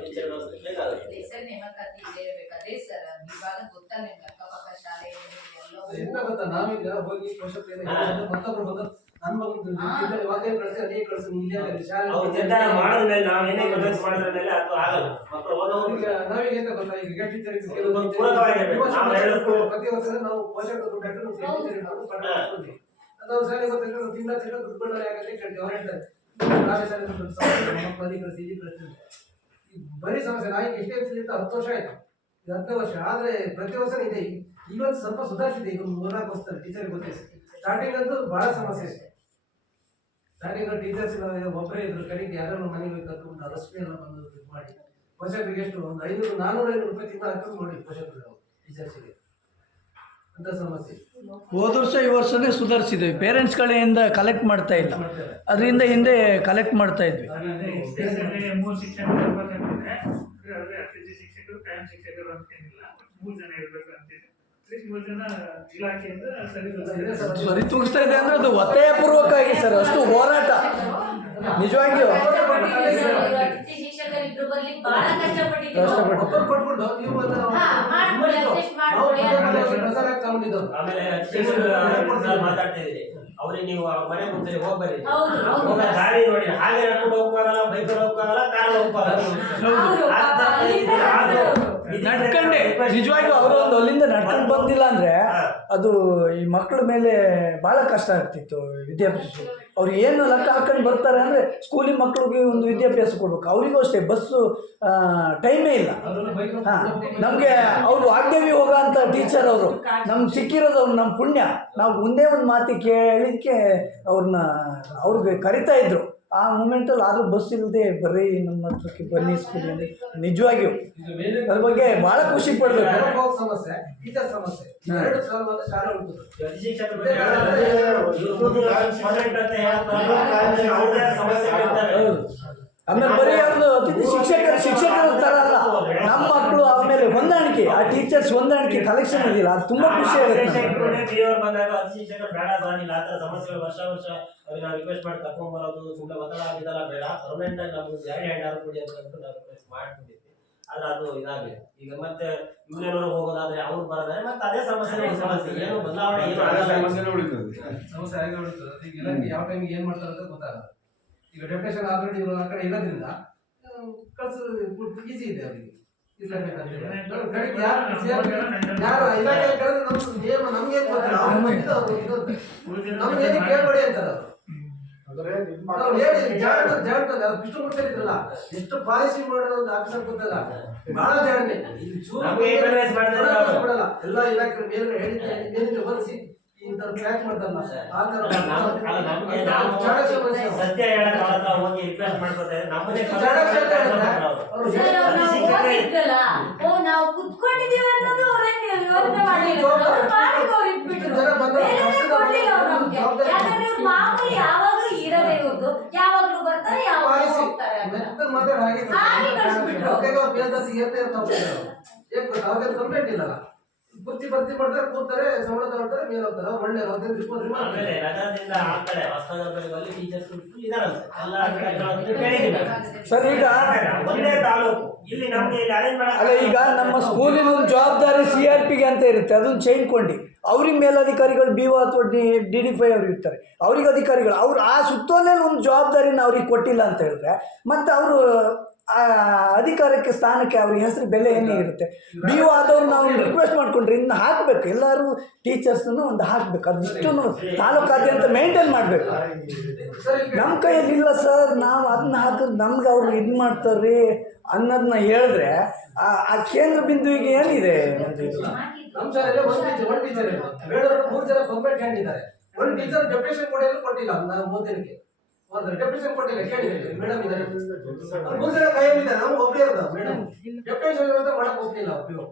ಟೀಚರ್ ಬೇಕಾಗುತ್ತೆ. ಸರ್ ನೇಮಕಾತಿ ಇರಬೇಕಾದ್ರೆ ಸರ್ ಇವಾಗ ಗೊತ್ತಲ್ಲ ನಿಮ್ಗೆ ಅಕ್ಕಪಕ್ಕ ಶಾಲೆ ಎಂತ ಗೊತ್ತಾ, ನಾವೀಗ ಹೋಗಿ ಪೋಷಕರು ಮತ್ತೊಬ್ರು ಬಂದು ನನ್ನ ಮಗನ ಒಂದೇ ಕಳಿಸಿ ಅದೇ ಕಳಿಸಿ ಇಲ್ಲಿ ಶಾಲೆ ಅವ್ರು ನಿರ್ಧಾರ ಮಾಡಿದ ಮೇಲೆ ನಾವು ಏನೇ ಕನ್ವಿನ್ಸ್ ಮಾಡಿದ್ರ ಮೇಲೆ ಅದು ಆಗಲ್ಲ. ಮಕ್ಕಳು ಓದೋರಿಗೆ ನಾವೀಗ ಎಂತ ಗೊತ್ತಾ, ಈಗ ಗೆಟ್ ಟೀಚರ್ ಪೂರಕವಾಗಿರ್ಬೇಕು. ನಾವು ಎಲ್ಲರಿಗೂ ಪ್ರತಿ ವರ್ಷ ನಾವು ಪೋಷಕರು ಅಥವಾ ಶಾಲೆ ಗೊತ್ತಿಲ್ಲ ತಿಂಗಳ ದುಡ್ಡು ಕೊಡಲ್ಲ ಯಾಕಂದ್ರೆ ಕೇಳ್ತೀವಿ. ಅವ್ರು ಹೇಳ್ತಾರೆ ಮಕ್ಕಳು ಕಳಿಸಿ ಇಲ್ಲಿ ಕಳಿಸ್ತೀವಿ. ಬರೀ ಸಮಸ್ಯೆ. ನಾವೀಗ ಎಷ್ಟೇ 10 ವರ್ಷ ಆಯ್ತು, 10 ವರ್ಷ ಆದ್ರೆ ಪ್ರತಿ ವರ್ಷ ಇದೆ. ಇವತ್ತು ಸ್ವಲ್ಪ ಸುಧಾರಿಸಿದೆ. ಈಗ 3-4 ವರ್ಷ ಟೀಚರ್ ಗೊತ್ತಿದೆ. ಸ್ಟಾರ್ಟಿಂಗ್ ಅಂತೂ ಬಹಳ ಸಮಸ್ಯೆ ಇದೆ. ಸ್ಟಾರ್ಟಿಂಗ್ ಟೀಚರ್ಸ್ ಒಬ್ಬರೇ ಇದ್ರು, ಕಡೆಗೆ ಯಾರನ್ನು ಮನೆಗೆ ಕರ್ಕೊಂಡು ರಸ್ತೆ ಎಲ್ಲ ಬಂದು ಇದು ಮಾಡಿ ಪೋಷಕರಿಗೆ ಎಷ್ಟು ಒಂದು 500-400 ರೂಪಾಯಿ ತಿಂಗಳ ಹಾಕೊಂಡು ನೋಡಿ ಪೋಷಕರು ಟೀಚರ್ಸ್ಗೆ ಅಂತ ಸಮಸ್ಯೆ. ಹೋದ ವರ್ಷ ಈ ವರ್ಷನೇ ಸುಧಾರಿಸಿದ್ವಿ. ಪೇರೆಂಟ್ಸ್ ಕಡೆಯಿಂದ ಕಲೆಕ್ಟ್ ಮಾಡ್ತಾ ಇಲ್ಲ, ಅದರಿಂದ ಹಿಂದೆ ಕಲೆಕ್ಟ್ ಮಾಡ್ತಾ ಇದ್ವಿ. 3 ಶಿಕ್ಷಕರು ಇರ್ಬೇಕಂತಿದೆ. ಶಿಕ್ಷಕರು ಕಾಯಂ ಶಿಕ್ಷಕರು ಅಂತೇನಿಲ್ಲ, 3 ಜನ ಇರ್ಬೇಕು ಅಂತಿದೆ. 3 ಜನ ಇಲಾಖೆಯಿಂದ ಸರಿ ತೂಗಿಸ್ತಾ ಇದೆ ಅಂದ್ರೆ ಅದು ಒತ್ತಾಯಪೂರ್ವಕವಾಗಿ ಸರ್, ಅಷ್ಟು ಹೋರಾಟ ನಿಜವಾಗಿಯೂ ಶಿಕ್ಷಕರಿಬ್ರು ಬರ್ಲಿಕ್ಕೆ ಬಹಳ ಕಷ್ಟಪಟ್ಟಿದ್ರು. ಕೊಟ್ಬಿಟ್ಟು ನೀವು ಆಮೇಲೆ ಮಾತಾಡ್ತಾ ಇದ್ದೀರಿ. ಅವ್ರಿಗೆ ನೀವು ಮನೆ ಮುಂದೆ ಹೋಗ್ಬರಿ, ದಾರಿ ನೋಡಿ, ಹಾಗೆ ನಡ್ಕೊಂಡು ಹೋಗ್ಬಾಗಲ್ಲ, ಬೈಕಲ್ಲಿ ಹೋಗ್ಬಾಗಲ್ಲ, ಕಾರಲ್ಲಿ ಹೋಗ್ಬಾಗಲ್ಲ. ನಡ್ಕಂಡೆ ನಿಜವಾಗಿಯೂ ಅವರು ಒಂದು ಅಲ್ಲಿಂದ ನಡ್ಕೊಂಡು ಬಂದಿಲ್ಲ ಅಂದ್ರೆ ಅದು ಈ ಮಕ್ಕಳ ಮೇಲೆ ಭಾಳ ಕಷ್ಟ ಆಗ್ತಿತ್ತು ವಿದ್ಯಾಭ್ಯಾಸ. ಅವ್ರು ಏನು ಲೆಕ್ಕ ಹಾಕೊಂಡು ಬರ್ತಾರೆ ಅಂದರೆ ಸ್ಕೂಲಿನ ಮಕ್ಕಳಿಗೆ ಒಂದು ವಿದ್ಯಾಭ್ಯಾಸ ಕೊಡ್ಬೇಕು. ಅವರಿಗೂ ಅಷ್ಟೇ ಬಸ್ಸು ಟೈಮೇ ಇಲ್ಲ. ಹಾಂ, ನಮಗೆ ಅವರು ವಾಗ್ದೇವಿ ಹೋಗೋ ಅಂಥ ಟೀಚರ್ ಅವರು ನಮ್ಗೆ ಸಿಕ್ಕಿರೋದು ಅವ್ರು ನಮ್ಮ ಪುಣ್ಯ. ನಾವು ಮುಂದೆ ಒಂದು ಮಾತು ಕೇಳಿದಕ್ಕೆ ಅವ್ರಿಗೆ ಕರಿತಾ ಇದ್ರು. ಆ ಮೂಮೆಂಟಲ್ಲಿ ಆದರೂ ಬಸ್ ಇಲ್ಲದೆ ಬರೀ ನಮ್ಮ ಹತ್ರಕ್ಕೆ ಬನ್ನಿ ಸ್ಕೂಲಿಂದ ನಿಜವಾಗಿಯೂ ಅದ್ರ ಬಗ್ಗೆ ಭಾಳ ಖುಷಿ ಪಡಬೇಕು. ಸಮಸ್ಯೆ ಟೀಚರ್ ಸಮಸ್ಯೆ ಎರಡು ಸಾಲ ಶಾಲೆ ಉಳ್ಬೋದು. ಆಮೇಲೆ ಬರೀ ಅವ್ರದ್ದು ಅತಿಥಿ ಶಿಕ್ಷಕರ ಥರ ಅಲ್ಲ, ನಮ್ಮ ಮಕ್ಕಳು ಆಮೇಲೆ ಹೊಂದಾಣಿಕೆ, ಆ ಟೀಚರ್ಸ್ ಹೊಂದಾಣಿಕೆ ಕಲೆಕ್ಷನ್ ಇದೆಯಲ್ಲ, ಅದು ತುಂಬ ಖುಷಿ ಆಗುತ್ತೆ. ಬಂದಾಗ ಶಿಕ್ಷಕರು ಬೇಡ ಸಾನಿಲ್ಲ ಆ ಥರ ಸಮಸ್ಯೆಗಳು ವರ್ಷ ಅವ್ರಿಗೆ ನಾವು ರಿಕ್ವೆಸ್ಟ್ ಮಾಡಿ ಕರ್ಕೊಂಡ್ ಬರೋದು ಸುಮ್ಮನೆ ಒತ್ತಡ ಆಗಿದ್ದಲ್ಲ ಬೇಡ, ಪರ್ಮನೆಂಟ್ ಆಗಿ ನಮ್ಗೆ ಜಾರಿ ಹ್ಯಾಂಡ್ ಕೊಡಿ ಅಂತ ನಾವು ರಿಕ್ವೆಸ್ಟ್ ಮಾಡ್ತಿದ್ದೀವಿ. ಆದ್ರೆ ಅದು ಇದಾಗಲಿ. ಈಗ ಮತ್ತೆ ಇವರೇನೋ ಹೋಗೋದಾದ್ರೆ ಅವ್ರು ಬರೋದಾದ್ರೆ ಮತ್ತೆ ಅದೇ ಸಮಸ್ಯೆ ಏನು ಬದಲಾವಣೆ ಏನು ಸಮಸ್ಯೆ ಆಗಿ ಉಳಿತದೆ. ಈಗ ಇಲಾಖೆ ಯಾವ ಟೈಮಿಗೆ ಏನು ಮಾಡ್ತಾರೆ ಅಂತ ಗೊತ್ತಾಗಲ್ಲ. ಈಗ ಡೆಪ್ಯುಟೇಷನ್ ಆಲ್ರೆಡಿ ಇವರು ಆ ಕಡೆ ಇರೋದ್ರಿಂದ ಕಳ್ಸೋದು ಈಸಿ ಇದೆ ಅವರಿಗೆ. ಯಾರು ಇಲಾಖೆ ಕೇಳಿದ್ರೆ ನಮ್ಮ ನೇಮ ನಮ್ಗೆ ನಮ್ಗೇನು ಕೇಳ್ಬೇಡಿ ಅಂತಾರೆ ಅವರು. ಇದ್ರಲ್ಲ ಎಷ್ಟು ಪಾಲಿಸಿ ಮಾಡೋದು ಒಂದು ಆಫೀಸರ್ ಗೊತ್ತಲ್ಲ, ಬಹಳ ಜಾಣೆ. ಬಿಡಲ್ಲ ಎಲ್ಲ ಇಲಾಖೆ ಮೇಲೆ ಹೇಳಿದ್ರೆ ಬರೆಸಿ ಇಂಥವ್ರು ಕ್ರ್ಯಾಕ್ ಮಾಡ್ತಾರಲ್ಲ ಆ ಥರ ಸತ್ಯ ಹೇಳಕ್ ಹೋಗಿ ರಿಕ್ವೆಸ್ಟ್ ಮಾಡ್ಕೊತಾರೆ. ನಮ್ಮದೇ ನಾವು ಕುತ್ಕೊಂಡಿದೀವಿ ಅನ್ನೋದು ಮಾಮೂಲಿ ಯಾವಾಗ್ಲೂ ಇರದೇ ಇರೋದು, ಯಾವಾಗ್ಲೂ ಬರ್ತಾರೆ ಯಾವಾಗ್ಲೂ ಹೋಗ್ತಾರೆ. ಕಂಪ್ಲೇಂಟ್ ಇಲ್ಲಲ್ಲ ಕುರ್ಚಿ ಭರ್ತಿ ಮಾಡ್ತಾರೆ, ಕೂತಾರೆ, ಸಂಬಳ ತಗೊಳ್ತಾರೆ, ಮೇಲೆ ಹೋಗ್ತಾರೆ. ಅವ್ರು ಒಳ್ಳೆ ಆಮೇಲೆ ರಜಾದಿಂದ ಆ ಕಡೆ ಹೊಸನಗರದಲ್ಲಿ ಟೀಚರ್ಸ್ ಇದಾರಂತೆ ಎಲ್ಲ ಕಡೆ ಕೇಳಿದ್ದೀನಿ. ಸರ್ ಈಗ ಒಂದೇ ತಾಲೂಕು ಇಲ್ಲಿ ನಮ್ಗೆ ಇಲ್ಲಿ ಅರೇಂಜ್ ಅಲ್ಲ, ಈಗ ನಮ್ಮ ಸ್ಕೂಲಿನ ಒಂದು ಜವಾಬ್ದಾರಿ CRPಗೆ ಅಂತ ಇರುತ್ತೆ, ಅದನ್ನು ಚೈನ್ಕೊಂಡು ಅವ್ರಿಗೆ ಮೇಲಧಿಕಾರಿಗಳು BO ಅಥವಾ DD5 ಅವ್ರು ಇರ್ತಾರೆ, ಅವ್ರಿಗೆ ಅಧಿಕಾರಿಗಳು ಅವ್ರು ಆ ಸುತ್ತೋಲೆಯಲ್ಲಿ ಒಂದು ಜವಾಬ್ದಾರಿನ ಅವ್ರಿಗೆ ಕೊಟ್ಟಿಲ್ಲ ಅಂತ ಹೇಳಿದ್ರೆ ಮತ್ತೆ ಅವರು ಆ ಅಧಿಕಾರಕ್ಕೆ ಸ್ಥಾನಕ್ಕೆ ಅವ್ರಿಗೆ ಹೆಸರು ಬೆಲೆ ಏನೇ ಇರುತ್ತೆ. BO ಆದವ್ರು ನಾವು ರಿಕ್ವೆಸ್ಟ್ ಮಾಡ್ಕೊಂಡ್ರೆ ಇನ್ನು ಹಾಕಬೇಕು, ಎಲ್ಲರೂ ಟೀಚರ್ಸ್ನು ಒಂದು ಹಾಕಬೇಕು, ಅದಿಷ್ಟು ತಾಲೂಕಾದ್ಯಂತ ಮೇಂಟೈನ್ ಮಾಡಬೇಕು. ನಮ್ಮ ಕೈಯಲ್ಲಿ ಇಲ್ಲ ಸರ್, ನಾವು ಅದನ್ನ ಹಾಕಿದ್ರೆ ನಮ್ಗೆ ಅವ್ರು ಇದು ಮಾಡ್ತಾರ್ರಿ ಅನ್ನೋದನ್ನ ಹೇಳಿದ್ರೆ ಆ ಕೇಂದ್ರ ಬಿಂದುವಿಗೆ ಏನಿದೆ? ನಮ್ಮ ಶಾಲೆಯಲ್ಲಿ ಒಂದು ಟೀಚರ್ ಇಲ್ಲ. ಬೇಡವರು 3 ಜನ ಪರ್ಮನೆಂಟ್ ಹ್ಯಾಂಡ್ ಇದ್ದಾರೆ. ಒಂದು ಟೀಚರ್ ಡೆಪ್ಯುಟೇಷನ್ ಕೊಟ್ಟಿಲ್ಲ. ನಾನು ಓದಿನಕ್ಕೆ ಡೆಪ್ಯುಟೇಷನ್ ಕೊಟ್ಟಿಲ್ಲ, ಕೇಳಿದ್ದೀನಿ ಮೇಡಮ್ ಇದ್ದಾರೆ. 3 ಜನ ಕಾಯಂ ಇದ್ದಾರೆ, ನಮ್ಗೆ ಒಬ್ಬರೇ ಇರೋದು ಮೇಡಮ್. ಡೆಪ್ಯುಟೇಷನ್ ಅಂತ ಮಾಡಕ್ ಹೋಗ್ಲಿಲ್ಲ ಅವ್ರು.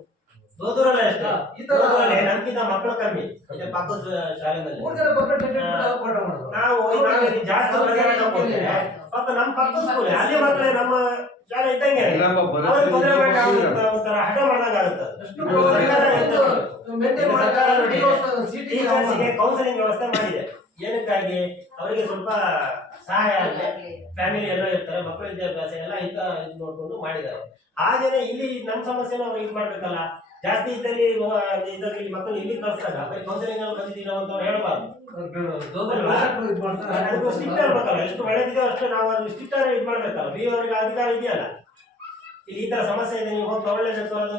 ದೋದೂರಲ್ಲಿ ಅಷ್ಟೇ, ಈ ತರ ನಮ್ಗಿಂತ ಮಕ್ಕಳು ಕಮ್ಮಿ ಇದೆ ಪಕ್ಕದ ಶಾಲೆಯಲ್ಲಿ. 3 ಜನ ಪರ್ಮನೆಂಟ್ ಮಾಡೋದು. ನಾವು ಇಲ್ಲಿ ಜಾಸ್ತಿ ಕೊಡ್ತೇವೆ. ಪಾಪ ನಮ್ಮ ಪಕ್ಕದ ಸ್ಕೂಲ್ ಅಲ್ಲಿ ಮಕ್ಕಳೇ ನಮ್ಮ ಶಾಲೆ ಇದ್ದಂಗೆ ಅವ್ರಿಗೆ ತೊಂದರೆ ಮಾಡಿ ಒಂಥರ ಹಠ ಮಾಡ್ದಂಗೆ ಆಗುತ್ತೆ. ಕೌನ್ಸಿಲಿಂಗ್ ವ್ಯವಸ್ಥೆ ಮಾಡಿದೆ. ಏನಕ್ಕಾಗಿ ಅವರಿಗೆ ಸ್ವಲ್ಪ ಸಹಾಯ ಆಗಲಿ, ಫ್ಯಾಮಿಲಿ ಎಲ್ಲ ಇರ್ತಾರೆ, ಮಕ್ಕಳ ವಿದ್ಯಾಭ್ಯಾಸ ಎಲ್ಲ ಇಂತ ಇದು ನೋಡ್ಕೊಂಡು ಮಾಡಿದ್ದಾರೆ. ಹಾಗೇನೆ ಇಲ್ಲಿ ನಮ್ಮ ಸಮಸ್ಯೆನ ಅವ್ರು ಇದು ಮಾಡ್ಬೇಕಲ್ಲ. ಜಾಸ್ತಿ ಇದ್ದಲ್ಲಿ ಇಲ್ಲಿ ಮಕ್ಕಳು ಇಲ್ಲಿ ಕಳಿಸ್ದಾಗ ಬರೀ ಕೌನ್ಸಿಲಿಂಗ್ ಅಲ್ಲಿ ಬಂದಿದ್ದೀರಾ ಅಂತ ಅವ್ರು ಹೇಳಬಾರ್ದು. ಅದಕ್ಕೂ ಸ್ಟ್ರಿಕ್ಟ್ ಇರ್ಬೇಕಲ್ಲ, ಎಷ್ಟು ಒಳ್ಳೆದಿದೆ ಅಷ್ಟು ನಾವು ಅದು ಸ್ಟ್ರಿಕ್ಟ್ ಆಗಿ ಇದು ಮಾಡ್ಬೇಕಲ್ಲ. BO ಅವರಿಗೆ ಅಧಿಕಾರ ಇದೆಯಲ್ಲ, ಇಲ್ಲಿ ಈ ತರ ಸಮಸ್ಯೆ ಇದೆ, ನೀವು ಹೋಗಿ ತಗೊಳ್ಳೇಬೇಕು ಅನ್ನೋದು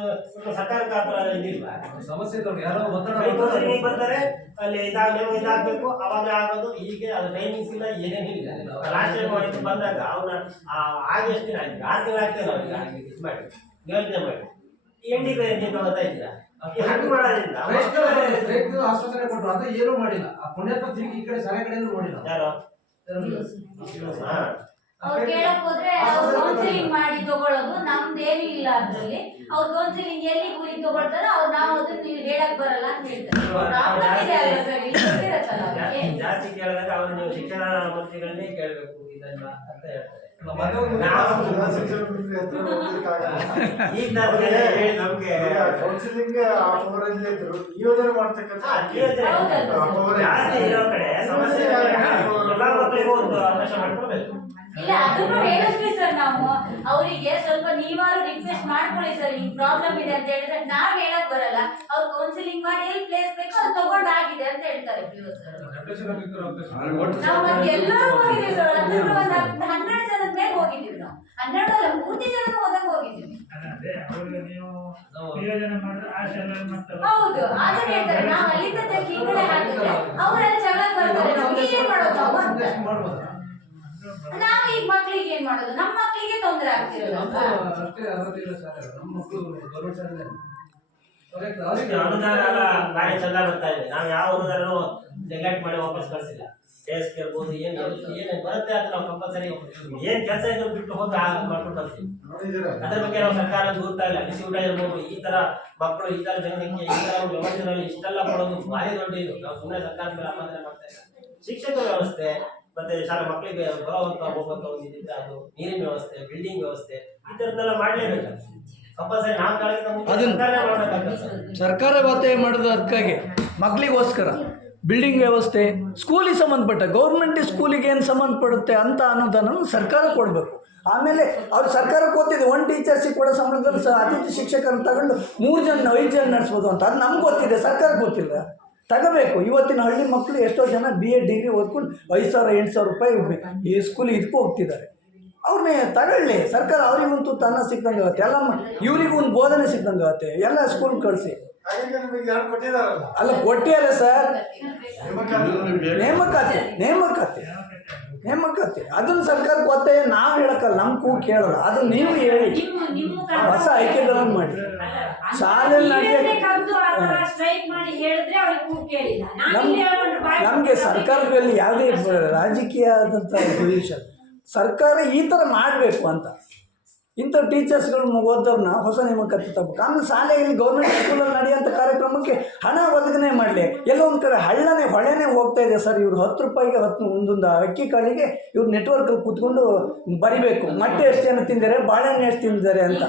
ಸರ್ಕಾರಕ್ಕೆ ಆ ತರ ಇದಿಲ್ಲ. ಸಮಸ್ಯೆ ಯಾರೋ ಕೌನ್ಸಿಲಿಂಗ್ ಬರ್ತಾರೆ, ಅಲ್ಲಿ ಇದಾಗಬೇಕು, ಅವಾಗ ಆಗೋದು. ಹೀಗೆ ಅದು ಟೈಮಿಂಗ್ಸ್ ಇಲ್ಲ, ಏನೇನು ಇಲ್ಲ. ಲಾಸ್ಟ್ ಟೈಮ್ ಬಂದಾಗ ಅವ್ನ ಆಗಿ ಎಷ್ಟು ದಿನ ಆಯ್ತು, 6 ತಿಂಗಳು ಆಗ್ತದೆ ಅವ್ರಿಗೆ ಇದು ಮಾಡಿ ಯೋಚನೆ ಮಾಡಿ ಎಂಡಿ ಗೊತ್ತಾಯ್ತಿಲ್ಲ ಹಂಗೆ ಮಾಡೋದ್ರಿಂದ ಆಶ್ವಾಸನೆ ಕೊಟ್ಟರು, ಅದು ಏನೂ ಮಾಡಿಲ್ಲ. ಆ ಪುಣ್ಯಾತ್ಮ ತಿರುಗಿ ಈ ಕಡೆ ಶಾಲೆ ಕಡೆ ನೋಡಿಲ್ಲ ಯಾರು. ಅವ್ರು ಕೇಳಕ್ ಹೋದ್ರೆ ಅವ್ರು ಕೌನ್ಸಿಲಿಂಗ್ ಮಾಡಿ ತಗೊಳ್ಳೋದು ನಮ್ದೇನು ಇಲ್ಲ. ಅದ್ರಲ್ಲಿ ಅವ್ರು ಕೌನ್ಸಿಲಿಂಗ್ ಎಲ್ಲಿ ಗುರಿ ತಗೊಳ್ತಾರೋ ಅವ್ರು ನಾವು ಅದನ್ನ ನೀವು ಹೇಳಕ್ ಬರಲ್ಲ ಅಂತ ಹೇಳ್ತಾರೆ. ಪ್ರಾಬ್ಲಮ್ ಇದೆ ಅಲ್ವಾ ಸರ್, ಇಲ್ಲಿ ಗೊತ್ತಿರತ್ತಲ್ಲ ಅವ್ರಿಗೆ. ಜಾಸ್ತಿ ಕೇಳಿದಾಗ ಅವ್ರು ನೀವು ಶಿಕ್ಷಣ ಮಂತ್ರಿಗಳನ್ನೇ ಕೇಳಬೇಕು ಇದನ್ನ ಅಂತ ಹೇಳ್ತಾರೆ. ಕೌನ್ಸಿಲಿಂಗ್ ಇದ್ರು ಯೋಜನೆ ಮಾಡ್ತಕ್ಕಂಥ ಜಾಸ್ತಿ ಇರೋ ಕಡೆ ಸಮಸ್ಯೆ ಎಲ್ಲಾ ಮಕ್ಕಳಿಗೂ ಒಂದು ಅವಕಾಶ ಮಾಡ್ಕೊಡ್ಬೇಕು. ಇಲ್ಲ ಅದನ್ನು ಹೇಳಿದ್ವಿ ಸರ್ ನಾವು ಅವರಿಗೆ. ಸ್ವಲ್ಪ ನೀವಾರು ರಿಕ್ವೆಸ್ಟ್ ಮಾಡ್ಕೊಳ್ಳಿ ಸರ್, ಈ ಪ್ರಾಬ್ಲಮ್ ಇದೆ ಅಂತ ಹೇಳಿದ್ರೆ ನಾವ್ ಹೇಳಕ್ ಬರಲ್ಲ. ಅವ್ರು ಕೌನ್ಸಿಲಿಂಗ್ ಮಾಡಿ ಎಲ್ಲಿ ಪ್ಲೇಸ್ ಬೇಕೋ ಅದು ತಗೊಂಡಾಗಿದೆ ಅಂತ ಹೇಳ್ತಾರೆ BO ಸರ್. ನಾವು ಮತ್ತೆ ಎಲ್ಲರೂ ಹೋಗಿದ್ದೀವಿ ಸರ್, ಒಂದು 12 ಜನದ ಮೇಲೆ ಹೋಗಿದ್ದೀವಿ. ನಾವು 12 ಅಲ್ಲ 3 ಜನ ಹೋದಾಗ ಹೋಗಿದ್ದೀವಿ. ಹೌದು ಅದನ್ನ ಹೇಳ್ತಾರೆ. ನಾವು ಅಲ್ಲಿಂದ ತೆಗ್ದು ಈ ಕಡೆ ಹಾಕಿದ್ರೆ ಅವರೆಲ್ಲ ಜಗಳ ಬರ್ತಾರೆ. ನಮ್ಗೆ ಏನ್ ಮಾಡೋದು ನಾವು ಅಂತ. ನಾವು ಈಗ ಮಕ್ಳಿಗೆ ಏನ್ ಮಾಡೋದು, ನಮ್ಮ ಮಕ್ಳಿಗೆ ತೊಂದರೆ ಆಗ್ತಿರಲ್ಲ. ಅನುದಾನ ಎಲ್ಲ ಬಾರಿ ಚಂದ ಬರ್ತಾ ಇದೆ. ನಾವು ಯಾವ ಅನುದಾನನೂ ನೆಗ್ಲೆಕ್ಟ್ ಮಾಡಿ ವಾಪಸ್ ಕಳಿಸಿಲ್ಲ. ಟೇಸ್ಟ್ ಇರ್ಬೋದು, ಏನ್ ಬರುತ್ತೆ ಅದು ನಾವು ಕಂಪಲ್ಸರಿ ಏನ್ ಕೆಲಸ ಇದ್ರು ಬಿಟ್ಟು ಹೋಗಿ ಮಾಡ್ಕೊಂಡು ಬರ್ತೀವಿ. ಅದ್ರ ಬಗ್ಗೆ ನಾವು ಸರ್ಕಾರ ದೂರ್ತಾ ಇಲ್ಲ. ಬಿಸಿ ಊಟ ಇರ್ಬೋದು, ಈ ತರ ಮಕ್ಕಳು ಈ ತರ ಜನಸಂಖ್ಯೆ ಈ ತರ ವ್ಯವಸ್ಥೆನಲ್ಲಿ ಇಷ್ಟೆಲ್ಲ ಕೊಡೋದು ಭಾರಿ ದೊಡ್ಡ ಇದು. ನಾವು ಸುಮ್ಮನೆ ಸರ್ಕಾರದ ಮೇಲೆ ಅಪಾದನೆ ಮಾಡ್ತಾ ಇಲ್ಲ. ಶಿಕ್ಷಕ ವ್ಯವಸ್ಥೆ ಮತ್ತೆ ಶಾಲಾ ಮಕ್ಕಳಿಗೆ ಬರುವಂತ ಹೋಗುವಂತ ಒಂದು ಇದಿದ್ರೆ ಅದು ನೀರಿನ ವ್ಯವಸ್ಥೆ, ಬಿಲ್ಡಿಂಗ್ ವ್ಯವಸ್ಥೆ ಈ ತರದೆಲ್ಲ ಮಾಡ್ಲೇಬೇಕು. ಕಂಪಲ್ಸರಿ ನಾವು ಸರ್ಕಾರ ಒತ್ತಾಯ ಮಾಡೋದು ಅದಕ್ಕಾಗಿ ಮಕ್ಕಳಿಗೋಸ್ಕರ ಬಿಲ್ಡಿಂಗ್ ವ್ಯವಸ್ಥೆ, ಸ್ಕೂಲಿಗೆ ಸಂಬಂಧಪಟ್ಟ ಗೌರ್ಮೆಂಟ್ ಸ್ಕೂಲಿಗೆ ಏನು ಸಂಬಂಧಪಡುತ್ತೆ ಅಂತ ಅನ್ನೋದನ್ನು ಸರ್ಕಾರ ಕೊಡಬೇಕು. ಆಮೇಲೆ ಅವ್ರು ಸರ್ಕಾರಕ್ಕೆ ಗೊತ್ತಿದೆ ಒಂದು ಟೀಚರ್ಸಿಗೆ ಕೊಡೋ ಸಂಬಳದಲ್ಲಿ ಅತಿಥಿ ಶಿಕ್ಷಕರನ್ನು ತಗೊಂಡು 3 ಜನ 5 ಜನ ನಡೆಸ್ಬೋದು ಅಂತ. ಅದು ನಮ್ಗೆ ಗೊತ್ತಿದೆ, ಸರ್ಕಾರಕ್ಕೆ ಗೊತ್ತಿಲ್ಲ. ತಗೋಬೇಕು. ಇವತ್ತಿನ ಹಳ್ಳಿ ಮಕ್ಕಳು ಎಷ್ಟೋ ಜನ BA ಡಿಗ್ರಿ ಓದ್ಕೊಂಡು 5,000-8,000 ರೂಪಾಯಿ ಈ ಸ್ಕೂಲಿಗೆ ಇದಕ್ಕೂ ಹೋಗ್ತಿದ್ದಾರೆ. ಅವ್ರನ್ನೇ ತಗೊಳ್ಳಿ ಸರ್ಕಾರ. ಅವ್ರಿಗಂತೂ ತನ್ನ ಸಿಕ್ಕಂಗೆ ಆಗುತ್ತೆ, ಎಲ್ಲ ಇವ್ರಿಗೂ ಒಂದು ಬೋಧನೆ ಸಿಕ್ಕಂಗೆ ಆಗುತ್ತೆ. ಎಲ್ಲ ಸ್ಕೂಲ್ ಕಳಿಸಿ ಅಲ್ಲ ಕೊಟ್ಟಿದ್ದಾರೆ ಸರ್. ನೇಮಕಾತಿ ಅದನ್ನು ಸರ್ಕಾರಕ್ಕೆ ಒತ್ತಾಯ ನಾವು ಹೇಳಕ್ಕಲ್ಲ, ನಮ್ಮ ಕೂಗು ಕೇಳಲ್ಲ. ಅದು ನೀವು ಹೇಳಿ ಹೊಸ ಆಯ್ಕೆಗಳನ್ನು ಮಾಡಿ. ನಮಗೆ ಸರ್ಕಾರದಲ್ಲಿ ಯಾವುದೇ ರಾಜಕೀಯ ಆದಂಥ ಪೊಸಿಷನ್, ಸರ್ಕಾರ ಈ ಥರ ಮಾಡಬೇಕು ಅಂತ. ಇಂಥ ಟೀಚರ್ಸ್ಗಳು ಓದೋರನ್ನ ಹೊಸ ನೇಮಕಾತಿ ತಗೋಬೇಕು. ಆಮೇಲೆ ಶಾಲೆಯಲ್ಲಿ ಗೌರ್ಮೆಂಟ್ ಸ್ಕೂಲಲ್ಲಿ ನಡೆಯುವಂಥ ಕಾರ್ಯಕ್ರಮಕ್ಕೆ ಹಣ ಒದಗನೆ ಮಾಡಲಿ. ಎಲ್ಲೋ ಒಂದು ಕಡೆ ಹೊಳೆನೇ ಹೋಗ್ತಾ ಇದೆ ಸರ್. ಇವ್ರು 10 ರೂಪಾಯಿಗೆ ಒಂದೊಂದು ಅಕ್ಕಿ ಕಾಳಿಗೆ ಇವ್ರು ನೆಟ್ವರ್ಕಲ್ಲಿ ಕೂತ್ಕೊಂಡು ಬರಿಬೇಕು. ಮೊಟ್ಟೆ ಎಷ್ಟು ಜನ ತಿಂದರೆ, ಬಾಳೆಹಣ್ಣು ಎಷ್ಟು ತಿಂದಿದ್ದಾರೆ ಅಂತ.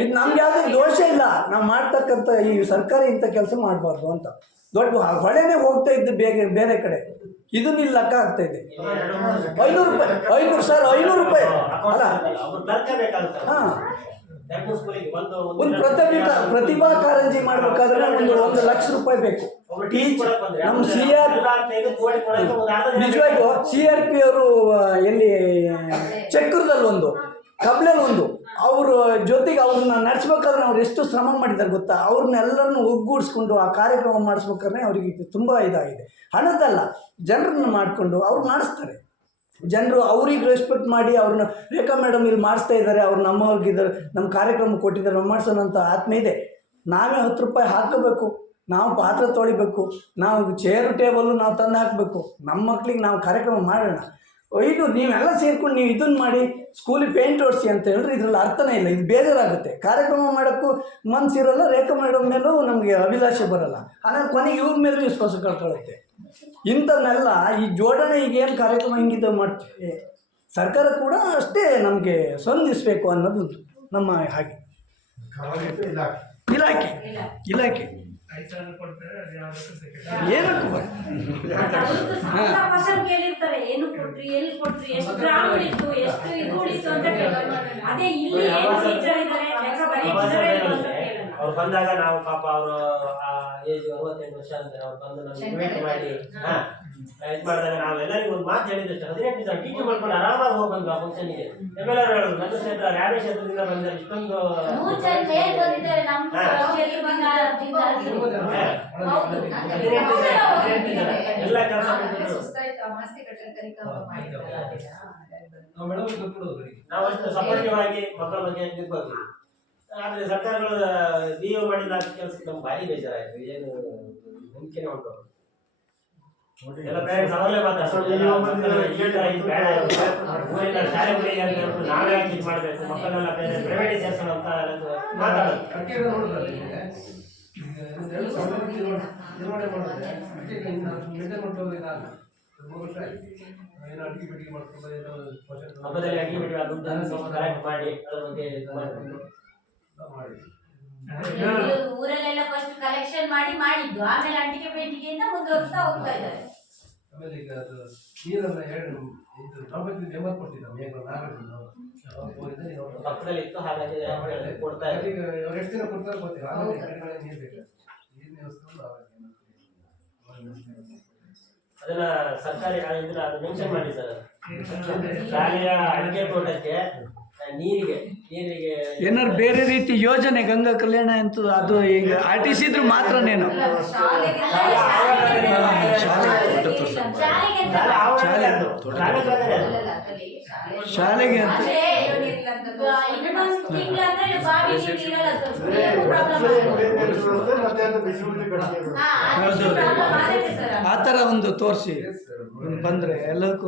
ಇದು ನಮ್ಗೆ ಯಾವುದೇ ದೋಷ ಇಲ್ಲ. ನಾವು ಮಾಡ್ತಕ್ಕಂಥ ಈ ಸರ್ಕಾರ ಇಂಥ ಕೆಲಸ ಮಾಡಬಾರ್ದು ಅಂತ. ದೊಡ್ಡ ಹೊಳೆನೇ ಹೋಗ್ತಾ ಇದ್ದು ಬೇರೆ ಕಡೆ, ಇದು ಇಲ್ಲಿ ಲೆಕ್ಕ ಆಗ್ತಾ ಇದೆ. 500 ರೂಪಾಯಿ, 500 ಸರ್, 500 ರೂಪಾಯಿ ಅಲ್ಲ. ಹಾಂ, ಒಂದು ಪ್ರತಿಭಾ ಕಾರಂಜಿ ಮಾಡ್ಬೇಕಾದ್ರೆ ಒಂದು 1 ಲಕ್ಷ ರೂಪಾಯಿ ಬೇಕು. ನಮ್ಮ ನಿಜವಾಗ್ಲೂ CRP ಅವರು ಎಲ್ಲಿ ಚಕ್ರದಲ್ಲಿ ಒಂದು, ಕಬ್ಲೆಲ್ ಒಂದು, ಅವ್ರ ಜೊತೆಗೆ ಅವ್ರನ್ನ ನಡೆಸ್ಬೇಕಾದ್ರೆ ಅವ್ರು ಎಷ್ಟು ಶ್ರಮ ಮಾಡಿದ್ದಾರೆ ಗೊತ್ತಾ. ಅವ್ರನ್ನೆಲ್ಲರನ್ನು ಒಗ್ಗೂಡಿಸ್ಕೊಂಡು ಆ ಕಾರ್ಯಕ್ರಮ ಮಾಡಿಸ್ಬೇಕಾದ್ರೆ ಅವ್ರಿಗೆ ತುಂಬ ಇದಾಗಿದೆ. ಹಣದಲ್ಲ, ಜನರನ್ನು ಮಾಡಿಕೊಂಡು ಅವ್ರು ಮಾಡಿಸ್ತಾರೆ. ಜನರು ಅವ್ರಿಗೆ ರೆಸ್ಪೆಕ್ಟ್ ಮಾಡಿ ಅವ್ರನ್ನ, ರೇಖಾ ಮೇಡಮ್ ಇಲ್ಲಿ ಮಾಡಿಸ್ತಾ ಇದ್ದಾರೆ, ಅವ್ರು ನಮ್ಮವ್ರಿಗಿದ್ದಾರೆ, ನಮ್ಮ ಕಾರ್ಯಕ್ರಮ ಕೊಟ್ಟಿದ್ದಾರೆ, ನಾವು ಮಾಡಿಸೋಣಂತ ಆತ್ಮ ಇದೆ. ನಾವೇ 10 ರೂಪಾಯಿ ಹಾಕಬೇಕು, ನಾವು ಪಾತ್ರ ತೊಳಿಬೇಕು, ನಾವು ಚೇರು ಟೇಬಲ್ಲು ನಾವು ತಂದು ಹಾಕಬೇಕು. ನಮ್ಮ ಮಕ್ಳಿಗೆ ನಾವು ಕಾರ್ಯಕ್ರಮ ಮಾಡೋಣ. ಇದು ನೀವೆಲ್ಲ ಸೇರ್ಕೊಂಡು ನೀವು ಇದನ್ನು ಮಾಡಿ ಸ್ಕೂಲಿಗೆ ಪೇಂಟ್ ಹೊಡಿಸಿ ಅಂತ ಹೇಳಿದ್ರೆ ಇದರಲ್ಲಿ ಅರ್ಥನೇ ಇಲ್ಲ. ಇದು ಬೇಜಾರಾಗುತ್ತೆ. ಕಾರ್ಯಕ್ರಮ ಮಾಡೋಕ್ಕೂ ಮನಸ್ಸಿರಲ್ಲ, ರೇಖಾ ಮೇಡಮ್ ಮೇಲೂ ನಮಗೆ ಅಭಿಲಾಷೆ ಬರೋಲ್ಲ. ಆದರೆ ಕೊನೆಗೆ ಇವ್ರ ಮೇಲೂ ವಿಶ್ವಾಸ ಕಳ್ಕೊಳ್ಳುತ್ತೆ. ಇಂಥವನ್ನೆಲ್ಲ ಈ ಜೋಡಣೆ ಈಗೇನು ಕಾರ್ಯಕ್ರಮ ಹಿಂಗಿದೆ ಮಾಡ್ತೀವಿ, ಸರ್ಕಾರ ಕೂಡ ಅಷ್ಟೇ ನಮಗೆ ಸ್ಪಂದಿಸಬೇಕು ಅನ್ನೋದು ನಮ್ಮ ಹಾಗೆ ಇಲಾಖೆ 5,000 ಕೊಡ್ತಾರೆ, ಅದು ಯಾವ್ದಕ್ಕೂ ಸಿಕ್ಕಿಲ್ಲ. ಏನಕ್ಕೂ ಕೇಳಿರ್ತಾರೆ, ಏನು ಕೊಟ್ರಿ, ಎಲ್ಲಿ ಕೊಟ್ರಿ, ಎಷ್ಟು ಗ್ರಾಮ್ ಉಳಿತು, ಎಷ್ಟು ಇದು ಉಳಿತು ಅಂತ ಕೇಳೋದು. ಅದೇ ಇಲ್ಲಿ ಏನು ಟೀಚರ್ ಇದ್ದಾರೆ, ಅವ್ರು ಬಂದಾಗ ನಾವು ಪಾಪ ಅವರು ಏಜ್ 68 ವರ್ಷ ಅಂತಾರೆ, ಅವ್ರು ಬಂದು ನಮ್ಗೆ ಇನ್ವೈಟ್ ಮಾಡಿ ಇದು ಮಾಡಿದಾಗ ನಾವೆಲ್ಲರಿಗೂ ಒಂದು ಮಾತು ಹೇಳಿದಷ್ಟು 18 ಜನ ಟೀಚರ್ ಮಾಡ್ಕೊಂಡು ಆರಾಮಾಗಿ ಹೋಗಿ ಬಂದು ಆ ಫಂಕ್ಷನ್ಗೆ. ಎಮ್ಮೆಲ್ಲರೂ ಹೇಳೋದು, ನನ್ನ ಕ್ಷೇತ್ರ ಯಾವ್ಯಾವ ಕ್ಷೇತ್ರದಿಂದ ಬಂದರೆ ಇಷ್ಟೊಂದು ಎಲ್ಲ ಕೆಲಸ ನಾವು ಅಷ್ಟು ಸಪೋರ್ಟಿವ್ ಆಗಿ ಮಕ್ಕಳ ಬಗ್ಗೆ ನಿಂತ್ಕೋತೀವಿ. ಆದ್ರೆ ಸರ್ಕಾರಗಳು DO ಮಾಡಿದ ಕೆಲಸಕ್ಕೆ ನಮ್ಗೆ ಭಾರಿ ಬೇಜಾರಾಯ್ತು. ಏನು ನಂಬಿಕೆನೇ ಉಂಟು ಎಲ್ಲ ಪೇರೆಂಟ್ಸ್ ಅವರೇ ಊರಿನ ಶಾಲೆಗಳಿಗೆ ಅಂತ ಹೇಳ್ಬಿಟ್ಟು ನಾವೇ ಇದು ಮಾಡಬೇಕು, ಮಕ್ಕಳನ್ನೆಲ್ಲ ಬೇರೆ ಪ್ರೈವೇಟ್ ಸೇರ್ಸೋಣ ಅಂತ ಮಾತಾಡೋದು. ಹಬ್ಬದಲ್ಲಿ ಅಡಿಗೆ ಬಿಟ್ಟು ಅದನ್ನು ಕರೆಕ್ಟ್ ಮಾಡಿ ಅದ್ರ ಬಗ್ಗೆ ಇದು ಮಾಡಿಕೊಂಡು ಊರಲ್ಲೆಲ್ಲ ಫಸ್ಟ್ ಕಲೆಕ್ಷನ್ ಮಾಡಿದ್ದು, ಆಮೇಲೆ ಅಂಟಿಕೆ ಪೇಂಟಿಗೆಯಿಂದ ಮುಂದುವರಿಸ್ತಾ ಹೋಗ್ತಾ ಇದ್ದಾರೆ. ಆಮೇಲೆ ಈಗ ಅದು ನೀರನ್ನ ಮೆಂಬರ್ ಕೊಟ್ಟಿದ್ದಾರೆ ಪಕ್ಕದಲ್ಲಿ ಇತ್ತು, ಹಾಗಾಗಿ ಕೊಡ್ತಾ ಇದ್ದಾರೆ. ಈಗ ಅವ್ರು ಎಷ್ಟು ದಿನ ಕೊಡ್ತಾರೆ ಗೊತ್ತಿಲ್ಲ. ಆಮೇಲೆ ಕಡೆಗಳೇ ನೀರು ಬೇಕು, ನೀರಿನ ವ್ಯವಸ್ಥೆ ಅದನ್ನ ಸರ್ಕಾರಿ ಇದನ್ನ ಅದು ಮೆನ್ಷನ್ ಮಾಡಿ ಸರ್. ಶಾಲೆಯ ಅಡಿಕೆ ತೋಟಕ್ಕೆ ನೀರಿಗೆ ಏನಾದ್ರು ಬೇರೆ ರೀತಿ ಯೋಜನೆ ಗಂಗಾ ಕಲ್ಯಾಣ ಅಂತ ಅದು ಈಗ ಆರ್ಟಿಸಿದ್ರು ಮಾತ್ರನೇನು ಶಾಲೆಗೆ ಅಂತ ಆ ಥರ ಒಂದು ತೋರಿಸಿ ಬಂದರೆ ಎಲ್ಲದಕ್ಕೂ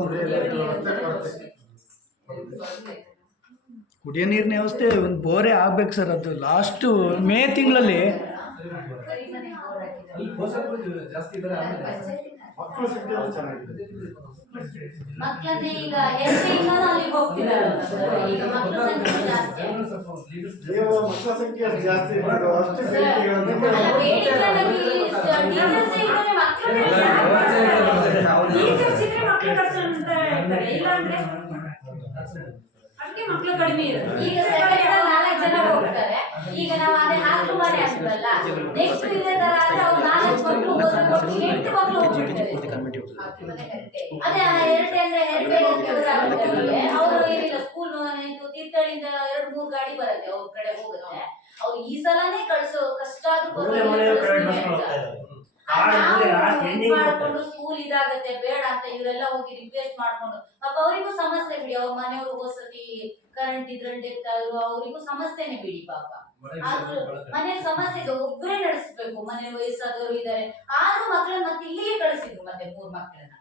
ಕುಡಿಯೋ ನೀರಿನ ವ್ಯವಸ್ಥೆ ಒಂದು ಬೋರೆ ಆಗ್ಬೇಕು ಸರ್. ಅದು ಲಾಸ್ಟು ಮೇ ತಿಂಗಳಲ್ಲಿ ಮಕ್ಕಳನ್ನೇ ಈಗ ಹೆಸರಿಂದ ಅಲ್ಲಿಗೆ ಹೋಗ್ತಿದ್ದಾರೆ. ಈಗ ಮಕ್ಕಳ ಸಂಖ್ಯೆ ಜಾಸ್ತಿ, ಮಕ್ಕಳು ಕಡಿಮೆ ಇರುತ್ತೆ. ಈಗ 4 ಜನ ಹೋಗ್ತಾರೆ. ಈಗ ನಾವು ಅದೇ 4 ಮನೆ ಆಗ್ತದಲ್ಲ, ನೆಕ್ಸ್ಟ್ ಇದೇ ತರ ಆದ್ರೆ ಅವ್ರು 4 ಮಕ್ಕಳು ಹೋದ್ರೆ 8 ಮಕ್ಕಳು ಹೋಗ್ಬಿಡ್ತಾರೆ. ಅದೇ ಹೆರಟೆ ಅಂದ್ರೆ ಹೆರಟೆ ಅವರು ಏನಿಲ್ಲ, ಸ್ಕೂಲ್ ತೀರ್ಥಹಳ್ಳಿಯಿಂದ 2-3 ಗಾಡಿ ಬರುತ್ತೆ, ಅವ್ರ ಕಡೆ ಹೋಗುತ್ತೆ. ಅವ್ರು ಈ ಸಲನೇ ಕಳ್ಸೋ ಕಷ್ಟ ಮಾಡ್ಕೊಂಡು ಸ್ಕೂಲ್ ಇದಾಗತ್ತೆ ಬೇಡ ಅಂತ ಇವರೆಲ್ಲ ಹೋಗಿ ರಿಕ್ವೆಸ್ಟ್ ಮಾಡ್ಕೊಂಡು, ಪಾಪ ಅವರಿಗೂ ಸಮಸ್ಯೆ ಬಿಡಿ. ಅವ್ರ ಮನೆಯವರು ಹೋಸತಿ ಕರೆಂಟ್ ಇದ್ರಂತೆ ಅವರಿಗೂ ಸಮಸ್ಯೆನೆ ಬಿಡಿ ಪಾಪ. ಆದ್ರೂ ಮನೇಲಿ ಸಮಸ್ಯೆ ಇದೆ, ಒಬ್ಬರೇ ನಡೆಸ್ಬೇಕು. ಮನೆ ವಯಸ್ಸಾದವರು ಇದಾರೆ, ಆದ್ರೂ ಮಕ್ಕಳನ್ನ ಮತ್ತೆ ಇಲ್ಲಿಗೆ ಕಳಿಸಿದ್ರು. ಮತ್ತೆ 3 ಮಕ್ಕಳನ್ನ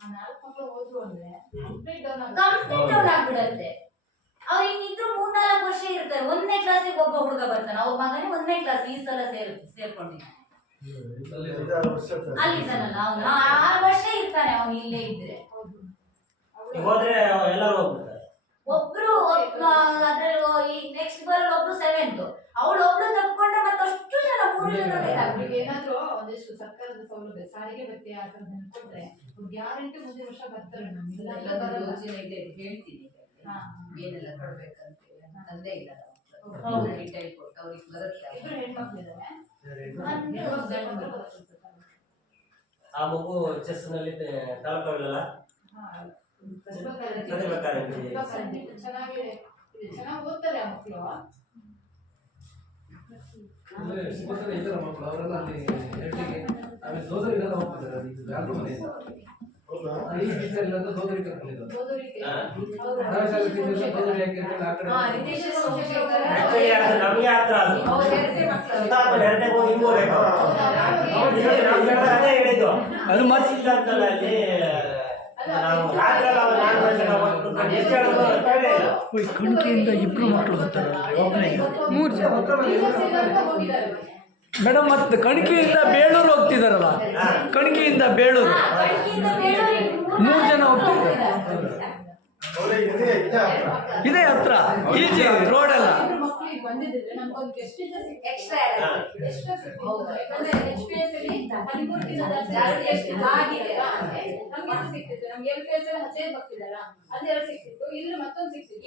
4 ಮಕ್ಕಳು ಹೋದ್ರು ಅಂದ್ರೆ ಕಂಪ್ಲೀಟ್ ಡೌನ್ ಆಗ್ಬಿಡತ್ತೆ. ಅವ್ರು ಇನ್ನಿದ್ರು 3-4 ವರ್ಷ ಇರ್ತಾರೆ. 1ನೇ ಕ್ಲಾಸಿಗೆ ಒಬ್ಬ ಹುಡುಗ ಬರ್ತಾನೆ, ಅವ್ರ ಮಗನೇ 1ನೇ ಕ್ಲಾಸ್ ಈ ಸಲ ಸೇರ್ಕೊಂಡಿದ್ದಾನೆ. ಅಲ್ಲಿದ್ದಾನಲ್ಲ ಅವನು 6 ವರ್ಷ ಇರ್ತಾನೆ ಅವನು ಇಲ್ಲೇ ಇದ್ರೆ. ಹೋದ್ರೆ ಎಲ್ಲರೂ ಹೋಗ್ಬಿಡ್ತಾರೆ. ಒಬ್ರು ಅದ್ರಲ್ಲಿ ಈಗ ನೆಕ್ಸ್ಟ್ ಬರೋ ಒಬ್ರು 7th ಅವಳು ಒಬ್ಳು ತಪ್ಕೊಂಡ್ರೆ ಮತ್ತಷ್ಟು ಜನ 3 ಜನ ಬೇಕಾಗ್ತದೆ. ಅವ್ರಿಗೆ ಏನಾದ್ರು ಒಂದಿಷ್ಟು ಸರ್ಕಾರದ ಸೌಲಭ್ಯ ಸಾರಿಗೆ ಭತ್ಯೆ ಆ ಥರದ್ದು ಕೊಟ್ರೆ ಗ್ಯಾರಂಟಿ ಮುಂದಿನ ವರ್ಷ ಬರ್ತಾರೆ. ನಮ್ಗೆಲ್ಲ ಯೋಜನೆ ಇದೆ ಹೇಳ್ತೀನಿ ಏನೆಲ್ಲ ಕೊಡ್ಬೇಕಂತ ತಂದೆ ಇಲ್ಲ ರಿಟೈಲ್ ಕೊಟ್ಟು ಅವ್ರಿಗೆ ಬರುತ್ತೆ. ಇಬ್ರು ಹೆಣ್ಮಕ್ಳಿದ್ದಾರೆ. ಆ ಮಗು ಚೆಸ್ ನಲ್ಲಿ ತಾಲೂಕಲ್ಲ ಚೆನ್ನಾಗಿ ಓದ್ತಾರೆ ಆ ಮಕ್ಕಳು. ಇದ್ದಾರೆ ಮಕ್ಕಳು ಅವರೆಲ್ಲ ಅಲ್ಲಿ ಎರಟಿಗೆ ಆಮೇಲೆ ಸೋದರಿಗೆಲ್ಲ ಹೋಗ್ತಿದ್ದಾರೆ. ಅದು ಯಾರು ಮನೆಯಿಂದ ಈ ಟೀಚರ್ ಇಲ್ಲ ಅಂತ ಸೋದರಿ ಕರ್ಕೊಂಡಿದ್ದಾರೆ. ಕಲಾಶಾಲೆ ಟೀಚರ್ ಸೋದರಿ ಯಾಕೆ ಇರ್ತಾರೆ ಆ ಕಡೆ ನಮ್ಗೆ ಹತ್ರ ಎರಡನೇ ಹೋಗಿ ಹಿಂಗೋಬೇಕು ಅದೇ ಹೇಳಿದ್ದು. ಅದು ಮತ್ತೆ ಅಂತಲ್ಲ ಅಲ್ಲಿ ನಾವು ರಾತ್ರಿ ಕಣ್ಕಿಯಿಂದ ಇಬ್ರು ಮಕ್ಕಳು ಬರ್ತಾರಲ್ರಿ ಒಬ್ಬನಿಗೆ 3 ಜನ. ಮೇಡಮ್ ಮತ್ತೆ ಕಣ್ಕಿಯಿಂದ ಬೇಳೂರು ಹೋಗ್ತಿದಾರಲ್ಲ, ಕಣ್ಕಿಯಿಂದ ಬೇಳೂರು 3 ಜನ ಹೋಗ್ತಿದ್ದಾರೆ. ಇದೇ ಹತ್ರ ಈಜಿ ರೋಡ್ ಎಲ್ಲ. ಬಂದಿದ್ರೆ ನಮ್ಗೊಂದು ಎಕ್ಸ್ಟ್ರಾ ಸಿಕ್ತಿತ್ತು. ನಮ್ಗೆ LPS 15 ಬರ್ತಿದಾರ ಅಲ್ಲಿ 2 ಸಿಕ್ತಿತ್ತು, ಇಲ್ಲಿ ಮತ್ತೊಂದು ಸಿಕ್ತಿತ್ತು.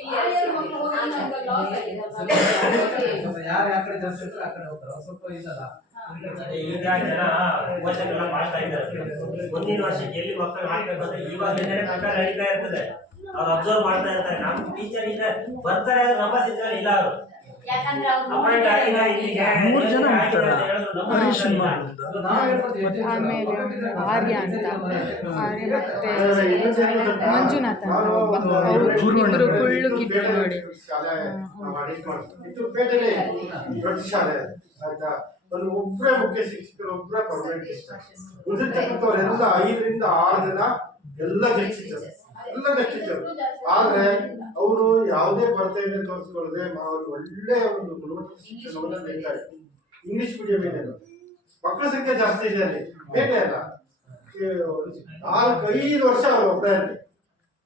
ಯಾರು ಯಾವ ಕಡೆ ಜಾಸ್ತಿ ಇರ್ತಾರೆ ಆ ಕಡೆ ಹೋಗ್ತಾರೆ. ಸ್ವಲ್ಪ ಇದಲ್ಲ ಈಗ ಜನ ಓದಕ್ಕೆಲ್ಲ ಫಾಸ್ಟ್ ಆಗಿದ್ದಾರೆ. ಮುಂದಿನ ವರ್ಷಕ್ಕೆ ಎಲ್ಲಿ ಮಕ್ಕಳು ಹಾಕ್ಬೇಕು ಅಂತ ಇವಾಗಲೇ ಪ್ರಕಾರ ನಡೀತಾ ಇರ್ತದೆ. ಅವ್ರು ಅಬ್ಸರ್ವ್ ಮಾಡ್ತಾ ಇರ್ತಾರೆ. ನಮ್ಮ ಟೀಚರ್ ಈಗ ಬರ್ತಾರೆ ನಂಬರ್ ಸಿಗ್ತಾರೆ ಇಲ್ಲ ಅವರು ಯಾಕಂದ್ರೆ ಅಪಾಯಿಂಟ್ ಆಗಿಲ್ಲ ಇಲ್ಲಿಗೆ 3 ಜನ ಹೋಗ್ತಾರೆ. ಹರೀಶ್ ಆರ್ಯ ಅಂತ ಮತ್ತೆ ಮಂಜುನಾಥ್ ಅಂತ ಒಬ್ಬ ಇಬ್ಬರು ಕುಳ್ಳು ಕಿಟ್ಟು ನೋಡಿ ದೊಡ್ಡ ಶಾಲೆ ಆಯ್ತಾ. ಒಂದು ಒಬ್ಬರೇ ಮುಖ್ಯ ಶಿಕ್ಷಕರು, ಒಬ್ಬರೇ ಪರ್ಮನೆಂಟ್ ಉಳಿದಿರ್ತಕ್ಕಂಥವ್ರೆಲ್ಲ 5 ರಿಂದ 6 ಜನ ಎಲ್ಲ ಗೆಸ್ಟ್ ಟೀಚರ್ ಆದ್ರೆ ಅವರು ಯಾವುದೇ ಕೊರತೆಯನ್ನು ತೋರಿಸ್ಕೊಳ್ಳದೆ ಒಂದು ಒಳ್ಳೆ ಒಂದು ಗುಣಮಟ್ಟದ ಶಿಕ್ಷಣವನ್ನು ನೀಡ್ತಾ ಇದ್ರು. ಇಂಗ್ಲಿಷ್ ಮೀಡಿಯಂ ಏನಿಲ್ಲ, ಮಕ್ಕಳ ಸಂಖ್ಯೆ ಜಾಸ್ತಿ ಇದೆ ಅಲ್ಲಿ, ಬೇಟೆ ಅಲ್ಲ. 4-5 ವರ್ಷ ಅವ್ರು ಒಬ್ಬರೇ ಅಲ್ಲಿ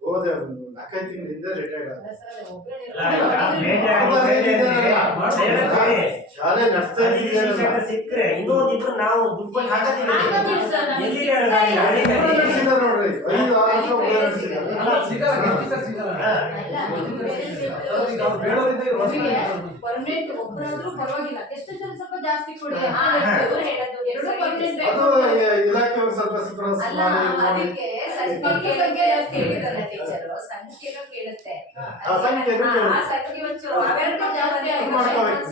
ಹೋದೆ. ಒಂದು 4-5 ತಿಂಗಳಿಂದ ರಿಟೈರ್ಡ್ ಆದ. ಶಾಲೆ ನಡೆಸ್ತಾ ಸಿಕ್ಕರೆ ಇನ್ನೊಂದಿದ್ರು ನಾವು ದುಡ್ಡು ಹಾಕತ್ತೀವಿ ನೋಡ್ರಿ 5-6 ವರ್ಷ ಪರ್ಮನೆಂಟ್ ಒಬ್ಬರಾದ್ರೂ ಪರವಾಗಿಲ್ಲ, ಎಷ್ಟು ಜನ ಸ್ವಲ್ಪ ಜಾಸ್ತಿ ಕೊಡಿ. ಇಲಾಖೆ ಸ್ವಲ್ಪ ಅದಕ್ಕೆ ಸಂಖ್ಯೆ ಕೇಳಿರಲ್ಲ ಟೀಚರು, ಸಂಖ್ಯೆನೂ ಕೇಳುತ್ತೆ.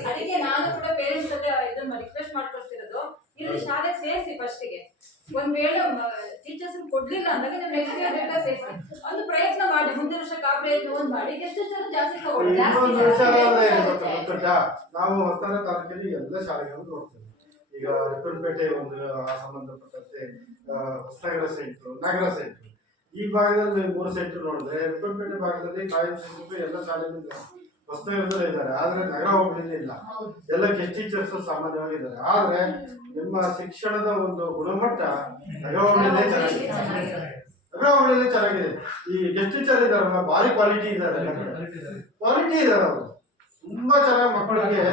ಅದಕ್ಕೆ ನಾನು ಕೂಡ ಪೇರೆಂಟ್ಸ್ ಜೊತೆ ಇದನ್ನ ರಿಕ್ವೆಸ್ಟ್ ಮಾಡ್ಕೊಳ್ತಿರೋದು, ಇಲ್ಲಿ ಶಾಲೆಗೆ ಸೇರಿಸಿ ಫಸ್ಟಿಗೆ. ಒಂದ್ ವೇಳೆ ಟೀಚರ್ಸ್ ಕೊಡ್ಲಿಲ್ಲ ಅಂದಾಗ ನೀವು ನೆಕ್ಸ್ಟ್ ಇಯರ್ ಬೇಕಾ ಸೇರಿಸಿ ಒಂದು ಪ್ರಯತ್ನ ಮಾಡಿ. ಮುಂದಿನ ವರ್ಷಕ್ಕೆ ಆ ಪ್ರಯತ್ನ ಒಂದು ಮಾಡಿ, ಎಷ್ಟು ಜನ ಜಾಸ್ತಿ ತಗೊಳ್ಳಿ. ನಾವು ಹೊಸತಾರ ತಾಲೂಕಲ್ಲಿ ಎಲ್ಲ ಶಾಲೆಗಳನ್ನು ನೋಡ್ತೇವೆ. ಈಗ ರಿಪ್ಪನ್ಪೇಟೆ ಒಂದು ಸಂಬಂಧಪಟ್ಟಂತೆ ಹೊಸನಗರ ಸೆಂಟ್ರು, ನಗರ ಸೆಂಟ್ರು, ಈ ಭಾಗದಲ್ಲಿ 3 ಸೆಂಟ್ರು ನೋಡಿದ್ರೆ ರಿಪ್ಪನ್ಪೇಟೆ ಭಾಗದಲ್ಲಿ ಕಾಯಂ ಶಿಕ್ಷಕರು ಎಲ್ಲ ಶಾಲೆಯಲ್ಲಿ ಹೊಸನಗರದಲ್ಲೇ ಇದ್ದಾರೆ. ಆದ್ರೆ ನಗರ ಹೋಬಳಿಯಲ್ಲಿ ಇಲ್ಲ, ಎಲ್ಲ ಗೆಸ್ಟ್ ಟೀಚರ್ಸ್ ಸಾಮಾನ್ಯವಾಗಿದ್ದಾರೆ. ಆದ್ರೆ ನಿಮ್ಮ ಶಿಕ್ಷಣದ ಒಂದು ಗುಣಮಟ್ಟ ನಗರ ಹೋಬಳಿಯಲ್ಲೇ ಚೆನ್ನಾಗಿದೆ. ನಗರ ಹೋಬಳಿಯಲ್ಲೇ ಚೆನ್ನಾಗಿದೆ. ಈ ಗೆಸ್ಟ್ ಟೀಚರ್ ಇದಾರಲ್ಲ ಭಾರಿ ಕ್ವಾಲಿಟಿ ಇದ್ದಾರೆ, ಕ್ವಾಲಿಟಿ ಇದ್ದಾರೆ. ಅವರು ತುಂಬಾ ಚೆನ್ನಾಗಿ ಮಕ್ಕಳಿಗೆ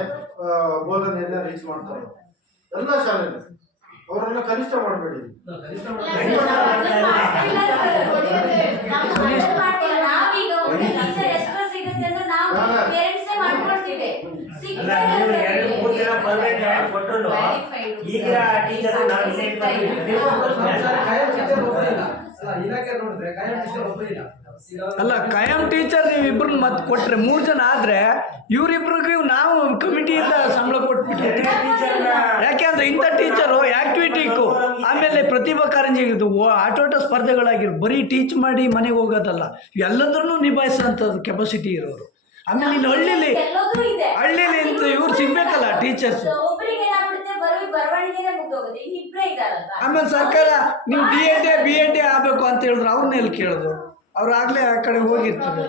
ಬೋಧನೆಯನ್ನ ರೀಚ್ ಮಾಡ್ತಾರೆ ಎಲ್ಲ ಶಾಲೆಯಲ್ಲಿ. ಅವರೆಲ್ಲ ಕನಿಷ್ಠ ಮಾಡಬೇಡಿ. ಅಲ್ಲ ಕಾಯಂ ಟೀಚರ್ ನೀವು ಇಬ್ರನ್ನ ಮತ್ತೆ ಕೊಟ್ರೆ 3 ಜನ ಆದ್ರೆ ಇವ್ರಿಬ್ರಿಗೂ ನಾವು ಕಮಿಟಿಯಿಂದ ಸಂಬಳ ಕೊಟ್ಬಿಟ್ಟು. ಯಾಕೆಂದ್ರೆ ಇಂಥ ಟೀಚರು ಆಕ್ಟಿವಿಟಿಗೂ ಆಮೇಲೆ ಪ್ರತಿಭಾ ಕಾರಂಜಿಗಿದ್ದು ಆಟೋಟ ಸ್ಪರ್ಧೆಗಳಾಗಿರ್ ಬರೀ ಟೀಚ್ ಮಾಡಿ ಮನೆಗೆ ಹೋಗೋದಲ್ಲ, ಎಲ್ಲಂದ್ರೂ ನಿಭಾಯಿಸೋಂಥದ್ದು ಕೆಪಾಸಿಟಿ ಇರೋರು. ಆಮೇಲೆ ಇಲ್ಲಿ ಹಳ್ಳಿಲಿ ಇಂತ ಇವ್ರು ಸಿಗ್ಬೇಕಲ್ಲ ಟೀಚರ್ಸ್. ಆಮೇಲೆ ಸರ್ಕಾರ ನೀವು BEd ಆಗಬೇಕು ಅಂತ ಹೇಳಿದ್ರು ಅವ್ರನ್ನ ಎಲ್ಲಿ ಕೇಳಿದ್ರು? ಅವ್ರು ಆಗ್ಲೇ ಆ ಕಡೆ ಹೋಗಿರ್ತಾರೆ.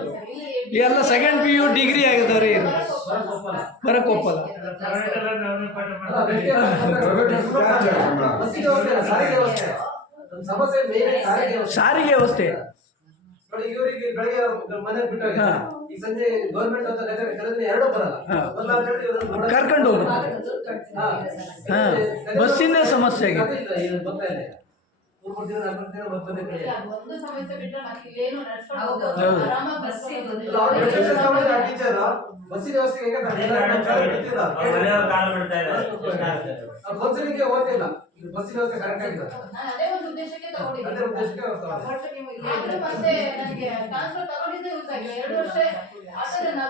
ಎಲ್ಲ 2nd PU ಡಿಗ್ರಿ ಆಗಿದ್ದಾರೆ ಬರಕ್ ಒಪ್ಪಲ್ಲ. ಸಾರಿಗೆ ವ್ಯವಸ್ಥೆ ಇವರಿಗೆ ಬೆಳಗ್ಗೆ ಮನೆ ಬಿಟ್ಟಾಗ ಈ ಈ ಸಂಜೆ ಗೌರ್ಮೆಂಟ್ ಅಂತ ಕರೆದ್ರೆ ಎರಡೂ ಬರಲ್ಲ. ಹಾ. ಬರಲ್ಲ ಅಂತ ಹೇಳಿ ಇವ್ರನ್ನ ನೋಡಕ್ಕೆ- ಕರ್ಕೊಂಡು ಹೋಗುದು. ಹಾ. ಹಾ. ಬಸ್ಸಿನ ಸಮಸ್ಯೆ ಆಗಿದೆ. ಅದಿಲ್ಲ, ಇದು ಬರ್ತಾ ಇಲ್ಲ. 3 ದಿನ 4 ದಿನ ಬಂದೇ ಕಳಿಯ. ಒಂದು ಸಮಸ್ಯೆ ಬಿಟ್ಟರೆ ಮತ್ತೆ ಇಲ್ಲೇನು ನಡ್ಸ್ಕೊಂಡು ಹೌದು. ಹೋಗೋದು. ಆರಾಮಾಗಿ ಬಸ್ ಇಲ್ಲ, ಅವ್ರು ಎಷ್ಟು ತಗೊಂಡ್ರೆ ಆ ಟೀಚರ್ ಬಸ್ಸಿನ ವ್ಯವಸ್ಥೆ ಹೆಂಗೆ ಅವ್ರ ಮನೆಯವ್ರ ಕಾಲು ಬಿಡ್ತಾ ಇದ್ದಾರೆ. ಎಷ್ಟಾಗುತ್ತೆ? ಕೌನ್ಸಿಲಿಂಗ್ಗೆ ಓದಿಲ್ಲ. ಇದು ಬಸ್ಸಿನ ವ್ಯವಸ್ಥೆ ಕರೆಕ್ಟ್ ಆಗಿದೆ. ನಾನು ಅದೇ ಒಂದು ಉದ್ದೇಶಕ್ಕೆ ಅದೇ ತಗೊಂಡಿದ್ದೆ. ಉದ್ದೇಶಕ್ಕೆ ಅವ್ರು ತಗೊಂಡ್ರು. ಆದ್ರೂ ಮತ್ತೆ ನನಗೆ ಟ್ರಾನ್ಸ್ಫರ್ ತಗೊಂಡಿದ್ದೆ ಯೂಸ್ ಆಗಿದೆ. 2 ವರ್ಷ ಆಟೋದಲ್ಲಿ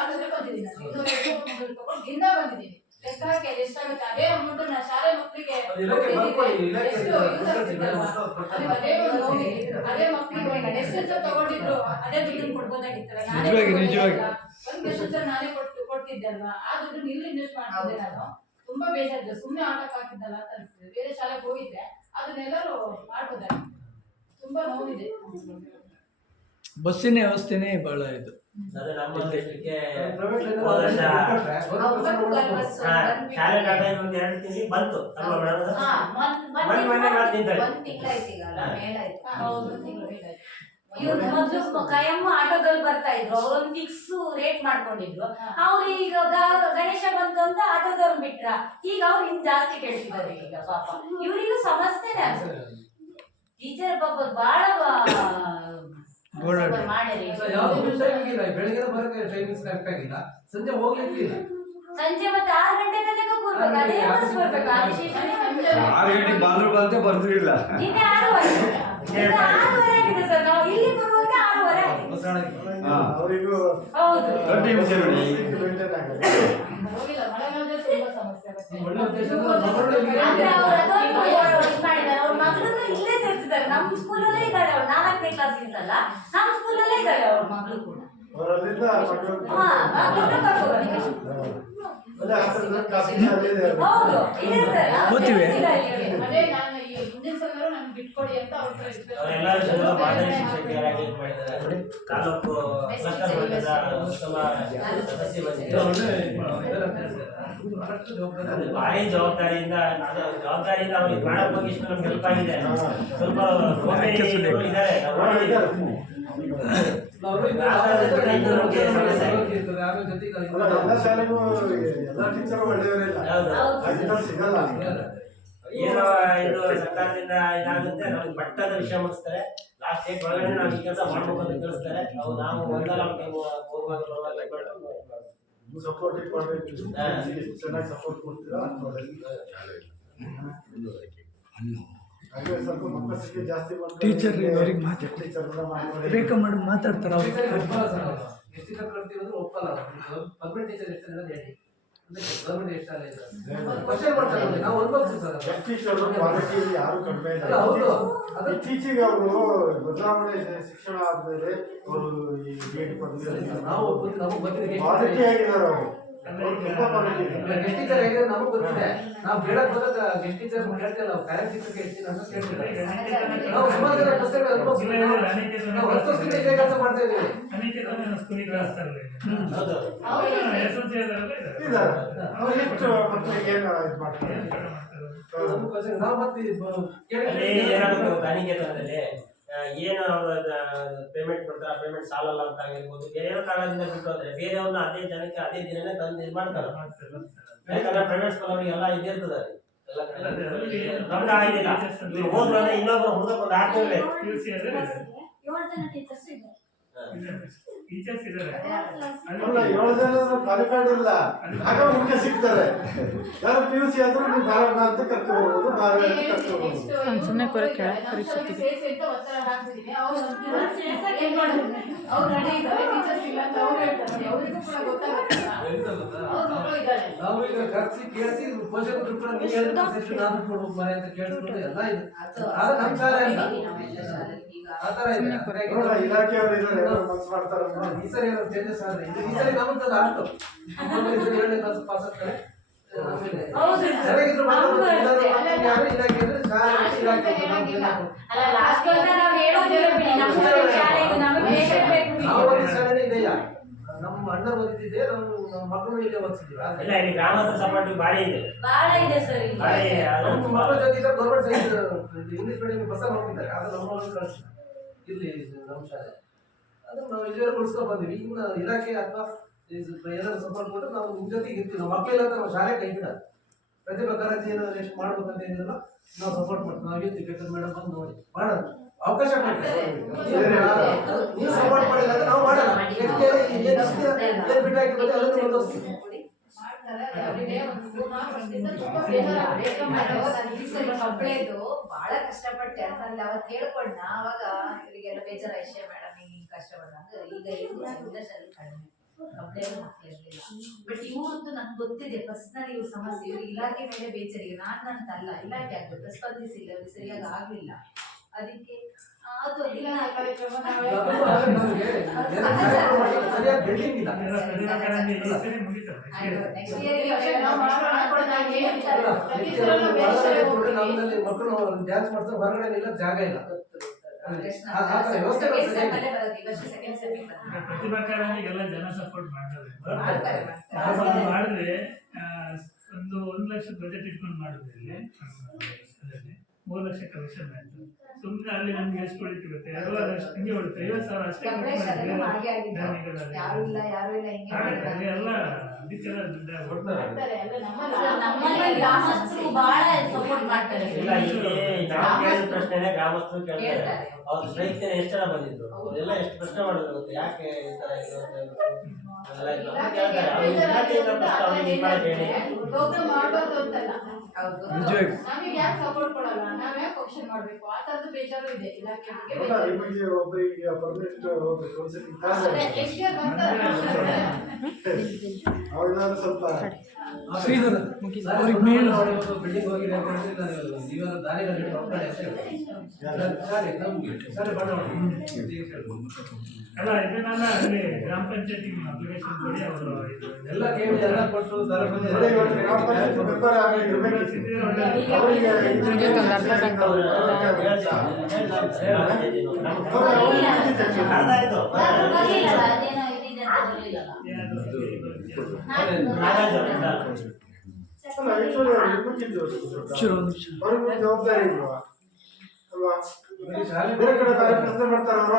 ಆಟೋದಿಂದಲೇ ಬಂದಿದ್ದೀನಿ. ನಾನು 200 ತಗೊಂಡು ದಿನ ಬಂದಿದ್ದೀನಿ. ಲೆಕ್ಕ ಹಾಕಿ ಅದು ಎಷ್ಟಾಗುತ್ತೆ ಅದೇ ಅಮೌಂಟ್ ನಾನು ಶಾಲೆ ಮಕ್ಕಳಿಗೆ ಇಲಾಖೆ ಮಾಡ್ಕೊಳ್ಳಿ, ಇಲಾಖೆ ಎಷ್ಟು ಯೂಸ್ ಆಗ್ತಿತ್ತಲ್ವಾ? ನನಗೆ ಅದೇ ಒಂದು ನೋವಿದೆ. ಅದೇ ಮಕ್ಕಳಿಗೆ ಎಷ್ಟು ತಗೊಂಡಿದ್ರು ಅದೇ ದುಡ್ಡು ಕೊಡ್ಬೋದಾಗಿತ್ತಲ್ಲ. ನಾನೇ ನಿಜವಾಗಿ. ಒಂದು ಎಷ್ಟು ನಾನೇ ಕೊಡ್ತಿದ್ದೆ ಅಲ್ವಾ? ಆ ದುಡ್ಡು ಇಲ್ಲಿ ಇನ್ವೆಸ್ಟ್ ಮಾಡ್ತಿದ್ದೆ ನಾನು. ತುಂಬಾ ಬೇಜಾರಿದೆ. ಸುಮ್ಮನೆ ಆಟಕ್ಕೆ ಹಾಕಿದ್ದಲ್ಲ ಅಂತ ಅನಿಸ್ತದೆ. ಬೇರೆ ಶಾಲೆಗೆ ಹೋಗಿದ್ದೆ ಅದನ್ನೆಲ್ಲರೂ ಮಾಡ್ಬೋದಾಗಿತ್ತು. ತುಂಬಾ ನೋವಿದೆ. ಬಸ್ಸಿನ ವ್ಯವಸ್ಥೆನೇ ಬಹಳ ಇದು. ಅದೇ ನಮ್ಮ ದೇಶಕ್ಕೆ ಪ್ರೈವೇಟ್ ಲೈನ್ ಹೋದ ವರ್ಷ ಗೌರ್ಮೆಂಟ್ ಶಾಲೆ ಕಡೆ ಒಂದು 2 ತಿಂಗಳು ಬಂತು ಅಲ್ವಾ ಮೇಡಮ್? ಒಂದ್ ಮನೆ ಮಾತು ನಿಂತಳೆ. ತಿಂಗಳಾಯ್ತು ಈಗ ಅಲ್ಲ, ಮೇಲಾಯ್ತು. ಹೌದು, ತಿಂಗಳು ಮೇಲಾಯ್ತು. ಇವ್ರು ಮೊದ್ಲು ಕಯಮ್ಮ ಆಟೋದಲ್ಲಿ ಬರ್ತಾ ಇದ್ರು. ಅವ್ರೊಂದು ಫಿಕ್ಸ್ ರೇಟ್ ಮಾಡ್ಕೊಂಡಿದ್ರು. ಅವ್ರು ಈಗ ಗಣೇಶ ಬಂತು ಅಂತ ಆಟೋದವ್ರು ಬಿಟ್ರ. ಈಗ ಅವ್ರು ಇನ್ ಜಾಸ್ತಿ ಕೇಳ್ತಿದ್ದಾರೆ. ಈಗ ಪಾಪ ಇವ್ರಿಗೂ ಸಮಸ್ಯೆನೇ ಆಗ್ತದೆ. ಟೀಚರ್ ಪಾಪ ಬಾಳ ಮಾಡ್ಯಾರ. ಯಾವ್ದು ಟೈಮಿಂಗ್ ಇಲ್ಲ. ಬೆಳಿಗ್ಗೆ ಬರೋಕೆ ಟೈಮಿಂಗ್ಸ್ ಕರೆಕ್ಟ್ ಆಗಿಲ್ಲ. ಸಂಜೆ ಹೋಗ್ಲಿಕ್ಕೆ ಇಲ್ಲ. ಸಂಜೆ ಮತ್ತೆ 6 ಗಂಟೆ ತನಕ ಕೂರ್ಬೇಕು. ಅದೇ ಬಸ್ ಬರ್ಬೇಕು. ಆದಿಶೇಷನ್ 6 ಗಂಟೆಗೆ ಬಂದ್ರು ಬಂತೆ ಬರ್ದಿಲ್ಲ. ನಿನ್ನೆ 6:30 ಆಗಿದೆ ಸರ್. ನಾವು ಇಲ್ಲಿ ಬರುವಾಗ 6:30 ಆಗಿದೆ. ಅವರಿಗೂ ಹೌದು. ಹೋಗಿಲ್ಲ. ಮಳೆಗಾಲದಲ್ಲಿ ತುಂಬಾ ಸಮಸ್ಯೆ ಆಗುತ್ತೆ. ಒಳ್ಳೆ ಉದ್ದೇಶ ಮಕ್ಕಳು ಇಲ್ಲಿ ಅಂದ್ರೆ ಅವ್ರು ಅದೊಂದು ಇದ್ ಮಾಡಿದ್ದಾರೆ. ಅವ್ರ ಮಗಳನ್ನ ಇಲ್ಲೇ ಸೇರಿಸಿದ್ದಾರೆ. ನಮ್ಮ ಸ್ಕೂಲಲ್ಲೇ ಇದ್ದಾಳೆ ಅವಳು. 4ನೇ ಕ್ಲಾಸಿಂದ ಅಲ್ಲ, ನಮ್ಮ ಸ್ಕೂಲಲ್ಲೇ ಇದ್ದಾಳೆ ಅವ್ರ ಮಗಳು ಕೂಡ. ಅವರಲ್ಲಿಂದ ಹಾ, ಮಗಳನ್ನ ಕರ್ಕೊಂಡು ಹೌದು ಇದೆ ಸರ್. ಕೂತಿವೆ. ಅದೇ ನಾನು ಈ ಮುಂದಿನ ಸಲ ನನ್ಗೆ ಬಿಟ್ಕೊಡಿ ಅಂತ ಅವ್ರ ಹತ್ರ request ಅವರೆಲ್ಲರೂ ಜನ ಮಾದರಿ ಶಿಕ್ಷಕಿಯರಾಗಿ ಇದು ಮಾಡಿದ್ದಾರೆ. ತಾಲೂಕು ಕ್ಲಸ್ಟರ್ ಮಟ್ಟದ ಉತ್ತಮ ಸದಸ್ಯ ಬಂದಿದ್ದಾರೆ. ಅದು ಭಾರಿ ಜವಾಬ್ದಾರಿಯಿಂದ ಅವ್ರು ಇದು ಮಾಡಕ್ ಹೋಗಿ ಇಷ್ಟು ನಮ್ಗೆ ಹೆಲ್ಪ್ ಆಗಿದೆ. ಸ್ವಲ್ಪ ಇದ್ದಾರೆ ಎಲ್ಲ ಶಾಲೆಗೂ ಎಲ್ಲ ಟೀಚರ್ ಒಳ್ಳೆಯವರಿಲ್ಲ. ಸಿಗಲ್ಲ. ಏನೋ ಇದು ಸರ್ಕಾರದಿಂದ ಇದಾಗುತ್ತೆ. ನಮ್ಗೆ ಮಟ್ಟದ ವಿಷಯ ಮುಗಿಸ್ತಾರೆ. ಲಾಸ್ಟ್ ಡೇಟ್ ಒಳಗಡೆ ನಾವು ಈ ಕೆಲಸ ಮಾಡ್ಬೇಕು ಅಂತ ತಿಳಿಸ್ತಾರೆ. ನಾವು ಒಂದಲ್ಲ ಸಪೋರ್ಟ್ ಮಾಡ್ಬೇಕು. ಚೆನ್ನಾಗಿ ಸಪೋರ್ಟ್ ಕೊಡ್ತೀರಾ ಹಾಗೆ ಸ್ವಲ್ಪ ಮಕ್ಕಳ ಸಂಖ್ಯೆ ಜಾಸ್ತಿ ಟೀಚರ್ ಅವ್ರಿಗೆ ಟೀಚರ್ ಬೇಕಾ ಮಾಡಿ ಮಾತಾಡ್ತಾರೆ ಅವ್ರು. ಎಷ್ಟು ಕರ್ತಿರೋದು ಒಪ್ಪಲ್ಲ. ಪರ್ಮನೆಂಟ್ ಟೀಚರ್ ಎಷ್ಟು ಹೇಳಿ ಗೌರ್ಮೆಂಟ್ ಎಷ್ಟು ಶಾಲೆ ಇದೆ ಕ್ವಶನ್ ಮಾಡ್ತಾರೆ. ನಾವು ಅನ್ಭವಿಸ್ತೀವಿ ಸರ್. ಟೀಚರ್ ಕ್ವಾಲಿಟಿ ಯಾರು ಕಡಿಮೆ ಇಲ್ಲ. ಹೌದು. ಇತ್ತೀಚೆಗೆ ಅವರು ಬದಲಾವಣೆ ಶಿಕ್ಷಣ ಆದ್ಮೇಲೆ ಅವರು ಈ ಗೇಟ್ ಪದವಿ ನಾವು ನಮಗೆ ಬಂದಿದೆ ಕ್ವಾಲಿಟಿ ಆಗಿದ್ದಾರೆ ಅವರು. ತುಂಬಾ ಕ್ವಾಲಿಟಿ ಇದೆ. ಗೆಸ್ಟ್ ಟೀಚರ್ ಹೇಗಿದೆ ನಮಗೂ ಗೊತ್ತಿದೆ. ನಾವು ಬೇಡಕ್ಕೆ ಹೋದಾಗ ಗೆಸ್ಟ್ ಟೀಚರ್ ಹೇಳ್ತೇವೆ. ನಾವು ಕರೆಕ್ಟ್ ಟೀಚರ್ ಹೇಳ್ತೀನಿ ಅಂತ ಕೇಳ್ತೀವಿ. ನಾವು ಸುಮಾರು ಜನ ಪುಸ್ತಕ ಅನುಭವಿಸ್ತೀವಿ. ನಾವು 10 ವರ್ಷದಿಂದ ಇದೇ ಕೆಲಸ ಮಾಡ್ತಾ ಇದ್ದೀವಿ. ಸ್ಕೂಲಿಗೆ ಕಳಿಸ್ತಾರಲ್ಲ ಹೌದು. ಇದ್ದಾರೆ. ಅವ್ರು ಎಷ್ಟು ಮಕ್ಕಳಿಗೆ ಏನು ಇದು ಮಾಡ್ತಾರೆ. ನಾವು ಮತ್ತೆ ಅಲ್ಲಿ ಏನಾಗುತ್ತೆ ಅನಿಕೇತನದಲ್ಲಿ ಏನು ಅವರು ಪೇಮೆಂಟ್ ಕೊಡ್ತಾರೆ. ಪೇಮೆಂಟ್ ಸಾಲಲ್ಲ ಅಂತ ಆಗಿರ್ಬೋದು. ಬೇರೆ ಕಾರಣದಿಂದ ಬಿಟ್ಟು ಹೋದ್ರೆ ಬೇರೆಯವ್ರನ್ನ ಅದೇ ಜನಕ್ಕೆ ಅದೇ ದಿನನೇ ತಂದು ಇದು ಮಾಡ್ತಾರೆ. ಯಾಕಂದ್ರೆ ಪ್ರೈವೇಟ್ ಸ್ಕೂಲ್ ಅವರಿಗೆಲ್ಲ ಇದಿರ್ತದೆ. ನಮ್ಗೆ ಆಗಿಲ್ಲ. ಇವ್ರು ಹೋದ್ರೆ ಇನ್ನೊಬ್ರು ಹುಡುಗಕ್ಕೆ 6 ತಿಂಗಳೇ 7 ಜನ ಟೀಚರ್ಸ್ ಇದ್ದಾರೆ. ಟೀಚರ್ಸ್ ಇದ್ದಾರೆ. ಅಲ್ಲ 7 ಜನ ಕ್ವಾಲಿಫೈಡ್ ಇಲ್ಲ. ಆಗ ಮುಖ್ಯ ಸಿಗ್ತಾರೆ. ಯಾರು PUC ಆದ್ರೂ ನೀವು ಬಾರಣ ಅಂತ ಕರ್ಕೋಬಹುದು. ಸುಮ್ಮನೆ ಪರೀಕ್ಷೆ ಸೇರಿಸಿ ಅಂತ ಒತ್ತಡ ಹಾಕ್ತಿದ್ದೀನಿ. ಅವ್ರು ಏನ್ ಮಾಡೋದು? ಅವ್ರು ರೆಡಿ ಇದ್ದಾರೆ. ಟೀಚರ್ಸ್ ಇಲ್ಲ ಅಂತ ಅವ್ರು ಹೇಳ್ತಾರೆ. ಅವರಿಗೂ ಕೂಡ ಗೊತ್ತಾಗುತ್ತಲ್ಲ. ಅವ್ರ ಮಗಳು ಇದ್ದಾಳೆ. ನಾವು ಈಗ ಕರ್ಸಿ ಕೇಳಿಸಿ ಪೋಷಕರು ಕೂಡ ನೀವು ಹೇಳಿದ ಸೆಕ್ಷನ್ ನಾನು ಕೊಡ್ಬೇಕು ಮನೆ ಅಂತ ಕೇಳಿಸ್ಕೊಂಡು ಎಲ್ಲ ಇದೆ. ಆದ್ರೆ ನಮ್ಮ ಶಾಲೆ ಅಂತ ಆ ಥರ ಇದೆ. ಇಲಾಖೆಯವರು ಇದ್ದಾರೆ ಮನ್ಸು ಮಾಡ್ತಾರೆ. ಈ ಸರಿ ಏನೋ ಚೇಂಜಸ್ ಆದ್ರೆ ಈ ಸರಿ ನಮ್ಮಂತ ಅಷ್ಟು 7ನೇ ಕ್ಲಾಸ್ ಪಾಸ್ ಆಗ್ತಾರೆ. ಹೌದು ಸರ್. ಚೆನ್ನಾಗಿದ್ರು ಇಲಾಖೆ ಅಂದ್ರೆ ಶಾಲೆ ಇಲಾಖೆ ಅಲ್ಲ ಲಾಸ್ಟ್ ಅಂತ ನಾವು ಹೇಳೋದಿಲ್ಲ ಬಿಡಿ. ನಮ್ಮ ಶಾಲೆ ಇದು ನಮಗೆ ಬೇಕು. ನಾವು ಓದಿದ ಶಾಲೆನೇ ಇದೆಯಾ? ನಮ್ಮ ಅಣ್ಣ ಓದಿದ್ದೆ. ನಮ್ಮ ಮಕ್ಕಳು ಇಲ್ಲೇ ಓದಿಸಿದ್ವಿ. ಇಲ್ಲ ಇಲ್ಲಿ ಗ್ರಾಮಾಂತರ ಸಪೋರ್ಟ್ ಭಾರಿ ಇದೆ. ಬಹಳ ಇದೆ ಸರ್ ಇಲ್ಲಿ. ಭಾರಿ ನಮ್ಮ ಮಕ್ಕಳ ಜೊತೆ ಗೌರ್ಮೆಂಟ್ ಸೈಡ್ ಇಂಗ್ಲಿಷ್ ಮೀಡಿಯಂ ಬಸ್ಸಲ್ಲಿ ಹೋಗ್ತಿದ್ದಾರೆ. ಆದ್ರೆ ನಮ್ಮ ಮಕ್ಕಳು ಕಳಿಸಿ ಇಲ್ಲಿ ನಮ್ಮ ಶಾಲೆ ಅದನ್ನ ನಾವು ಇಲ್ಲಿವರೆಗೆ ಉಳಿಸ್ಕೊಂಡು ಬಂದಿವಿ. ಇನ್ನು ಇಲಾಖೆ ಅಥವಾ ಏನಾದ್ರು ಸಪೋರ್ಟ್ ಕೊಟ್ಟು ನಾವು ನಿಮ್ಮ ಜೊತೆಗೆ ಇರ್ತೀವಿ. ನಾವು ಮಕ್ಕಳಿಲ್ಲ ಅಂತ ನಾವು ಶಾಲೆ ಕೈ ಬಿಡ ಪ್ರತಿಭಾ ಕಾರಂಜಿ ಏನಾದ್ರು ಎಷ್ಟು ಮಾಡ್ಬೇಕಂತ ಏನಿಲ್ಲ ನಾವು ಸಪೋರ್ಟ್ ಮಾಡ್ತೀವಿ. ನಾವು ಇರ್ತೀವಿ, ಬೇಕಾದ್ರೆ ಮೇಡಮ್ ಬಂದು ನೋಡಿ ಮಾಡೋಣ, ಅವಕಾಶ ಮಾಡ್ತೀವಿ. ನೀವು ಸಪೋರ್ಟ್ ಮಾಡಿಲ್ಲ ಅಂದ್ರೆ ನಾವು ಮಾಡೋಣ. ಏನ್ ಬಿಟ್ಟಾಕಿ ಬಂದ್ರೆ ಅದನ್ನು ಮುಂದುವರಿಸ್ತೀವಿ. ಕಬ್ಬಳೆದು ಬಹಳ ಕಷ್ಟಪಟ್ಟೆ ಅಂತ ಅವತ್ತು ಹೇಳ್ಕೊಂಡ. ಅವಾಗ ಇವರಿಗೆಲ್ಲ ಬೇಜಾರ ವಿಷಯ ಮೇಡಮ್ ಹಿಂಗ್ ಕಷ್ಟಪಡ ಈಗ ಇಂಗ್ಲಿಷಲ್ಲಿ ಕಡಿಮೆ ಕಬ್ಬಳೆ ಮಕ್ಕಳಿರ್ಲಿಲ್ಲ. ಬಟ್ ಇವ್ರದ್ದು ನಂಗೆ ಗೊತ್ತಿದೆ ಪರ್ಸನಲ್ ಇವ್ರ ಸಮಸ್ಯೆ. ಇವ್ರಿಗೆ ಇಲಾಖೆ ಮೇಲೆ ಬೇಜಾರಿಗೆ ನಾನಂತಲ್ಲ, ಇಲಾಖೆ ಆಗ್ಬೇಕು ಸ್ಪಂದಿಸಿಲ್ಲ, ಅವ್ರಿಗೆ ಸರಿಯಾಗಿ ಆಗ್ಲಿಲ್ಲ. ಅದಕ್ಕೆ ಅದು ಇಲ್ಲ ಕಾರ್ಯಕ್ರಮ ಬಿಲ್ಡಿಂಗ್ ಇಲ್ಲ. ನಮ್ಮಲ್ಲಿ ಮಕ್ಕಳು ಡ್ಯಾನ್ಸ್ ಮಾಡ್ತಾರೆ, ಹೊರಗಡೆ ಇಲ್ಲ, ಜಾಗ ಇಲ್ಲ. ಪ್ರತಿಭಾ ಕಾರಂಜಿಗೆಲ್ಲ ಜನ ಸಪೋರ್ಟ್ ಮಾಡ್ತಾರೆ. ಮಾಡಿದ್ರೆ ಒಂದು 1 ಲಕ್ಷ ಬಜೆಟ್ ಇಟ್ಕೊಂಡು ಮಾಡಿದ್ರೆ ಇಲ್ಲಿ 3 ಲಕ್ಷ ಕಲೆಕ್ಷನ್ ಆಯ್ತು. ಸುಮ್ಮನೆ ಅಲ್ಲಿ ನಮ್ಗೆ ಎಷ್ಟು ಉಳಿತಿರುತ್ತೆ? 2 ಲಕ್ಷ ಹಿಂಗೆ ಉಳಿತು. 50,000 ಅಷ್ಟೇ ಎಲ್ಲ ಅದಕ್ಕೆಲ್ಲ ದುಡ್ಡು ಕೊಡ್ತಾರೆ. ನಮ್ಮಲ್ಲಿ ಗ್ರಾಮಸ್ಥರು ಬಹಳ ಸಪೋರ್ಟ್ ಮಾಡ್ತಾರೆ. ಇಲ್ಲ, ಇಲ್ಲಿ ನಾವು ಕೇಳಿದ ಪ್ರಶ್ನೆನೇ ಗ್ರಾಮಸ್ಥರು ಕೇಳ್ತಾರೆ. ಅವ್ರ ಸ್ಟ್ರೈಕ್ ಎಷ್ಟು ಜನ ಬಂದಿದ್ರು, ಅವರೆಲ್ಲ ಎಷ್ಟು ಪ್ರಶ್ನೆ ಮಾಡಿದ್ರು ಗೊತ್ತಾ, ಯಾಕೆ ಈ ತರ ಇದು ಅಂತ ಹೇಳ್ಬಿಟ್ಟು ಅದೆಲ್ಲ ಇದು ಅಂತ ಕೇಳ್ತಾರೆ. ಅವ್ರು ಇಲಾಖೆಯಿಂದ ಪ್ರಶ್ನೆ ಅವ್ರಿಗೆ ಹೇಳಿ ನಮಗೆ ಯಾಕೆ ಸಪೋರ್ಟ್ ಕೊಡಲ್ಲ, ನಾವ್ ಯಾಕೆ ಕ್ವಶನ್ ಮಾಡ್ಬೇಕು, ಆ ತರದ್ದು ಬೇಜಾರು ಇದೆ ಇಲಾಖೆಗೆ. ನಿಮಗೆ ಒಬ್ಬರಿಗೆ ಪರ್ಮನೆಂಟ್ ಅವ್ರನ್ನಾದ್ರೂ ಸ್ವಲ್ಪ ಬಿಲ್ಡಿಂಗ್ ಹೋಗಿದೆ ಅಂತ ಹೇಳಿದ್ರೆ ನೀವೆಲ್ಲ ದಾರಿಗಳಲ್ಲಿ ಹೋಗ್ತಾರೆ ಅಷ್ಟೇ. ಅಲ್ಲ ಇದನ್ನೆಲ್ಲ ಅಲ್ಲಿ ಗ್ರಾಮ ಪಂಚಾಯತಿ ಅಪ್ಲಿಕೇಶನ್ ಕೊಡಿ. ಅವರು ಎಲ್ಲ ಕೇಳಿ ಎಲ್ಲ ಕೊಟ್ಟು ಗ್ರಾಮ ಪಂಚಾಯತ್ ಮೆಂಬರ್ ಅವ್ರಿಗೆ ಜವಾಬ್ದಾರಿ ಇಲ್ವಾ ಅಲ್ವಾ? ಬೇರೆ ಕಡೆ ಕಾರ್ಯಕ್ರಮ ಮಾಡ್ತಾರೆ ಅವರು.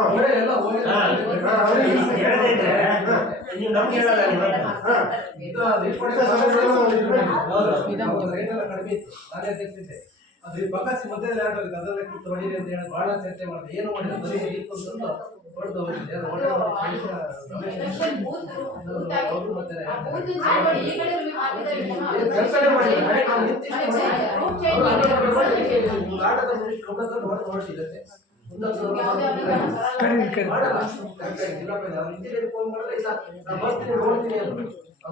ನೀವು ನಮ್ಗೆ ಹೇಳಲ್ಲ. ಅದ್ರ ಪಕ್ಕಸಿ ಮಧ್ಯೆ ಅದೆಲ್ಲ ಕಿತ್ತು ಹೊಡೀರಿ ಅಂತ ಹೇಳಿ ಬಹಳ ಚರ್ಚೆ ಮಾಡಿದೆ. ಏನು ಮಾಡಿದ್ರೆ ಬರೀ ಹೊಡೆದು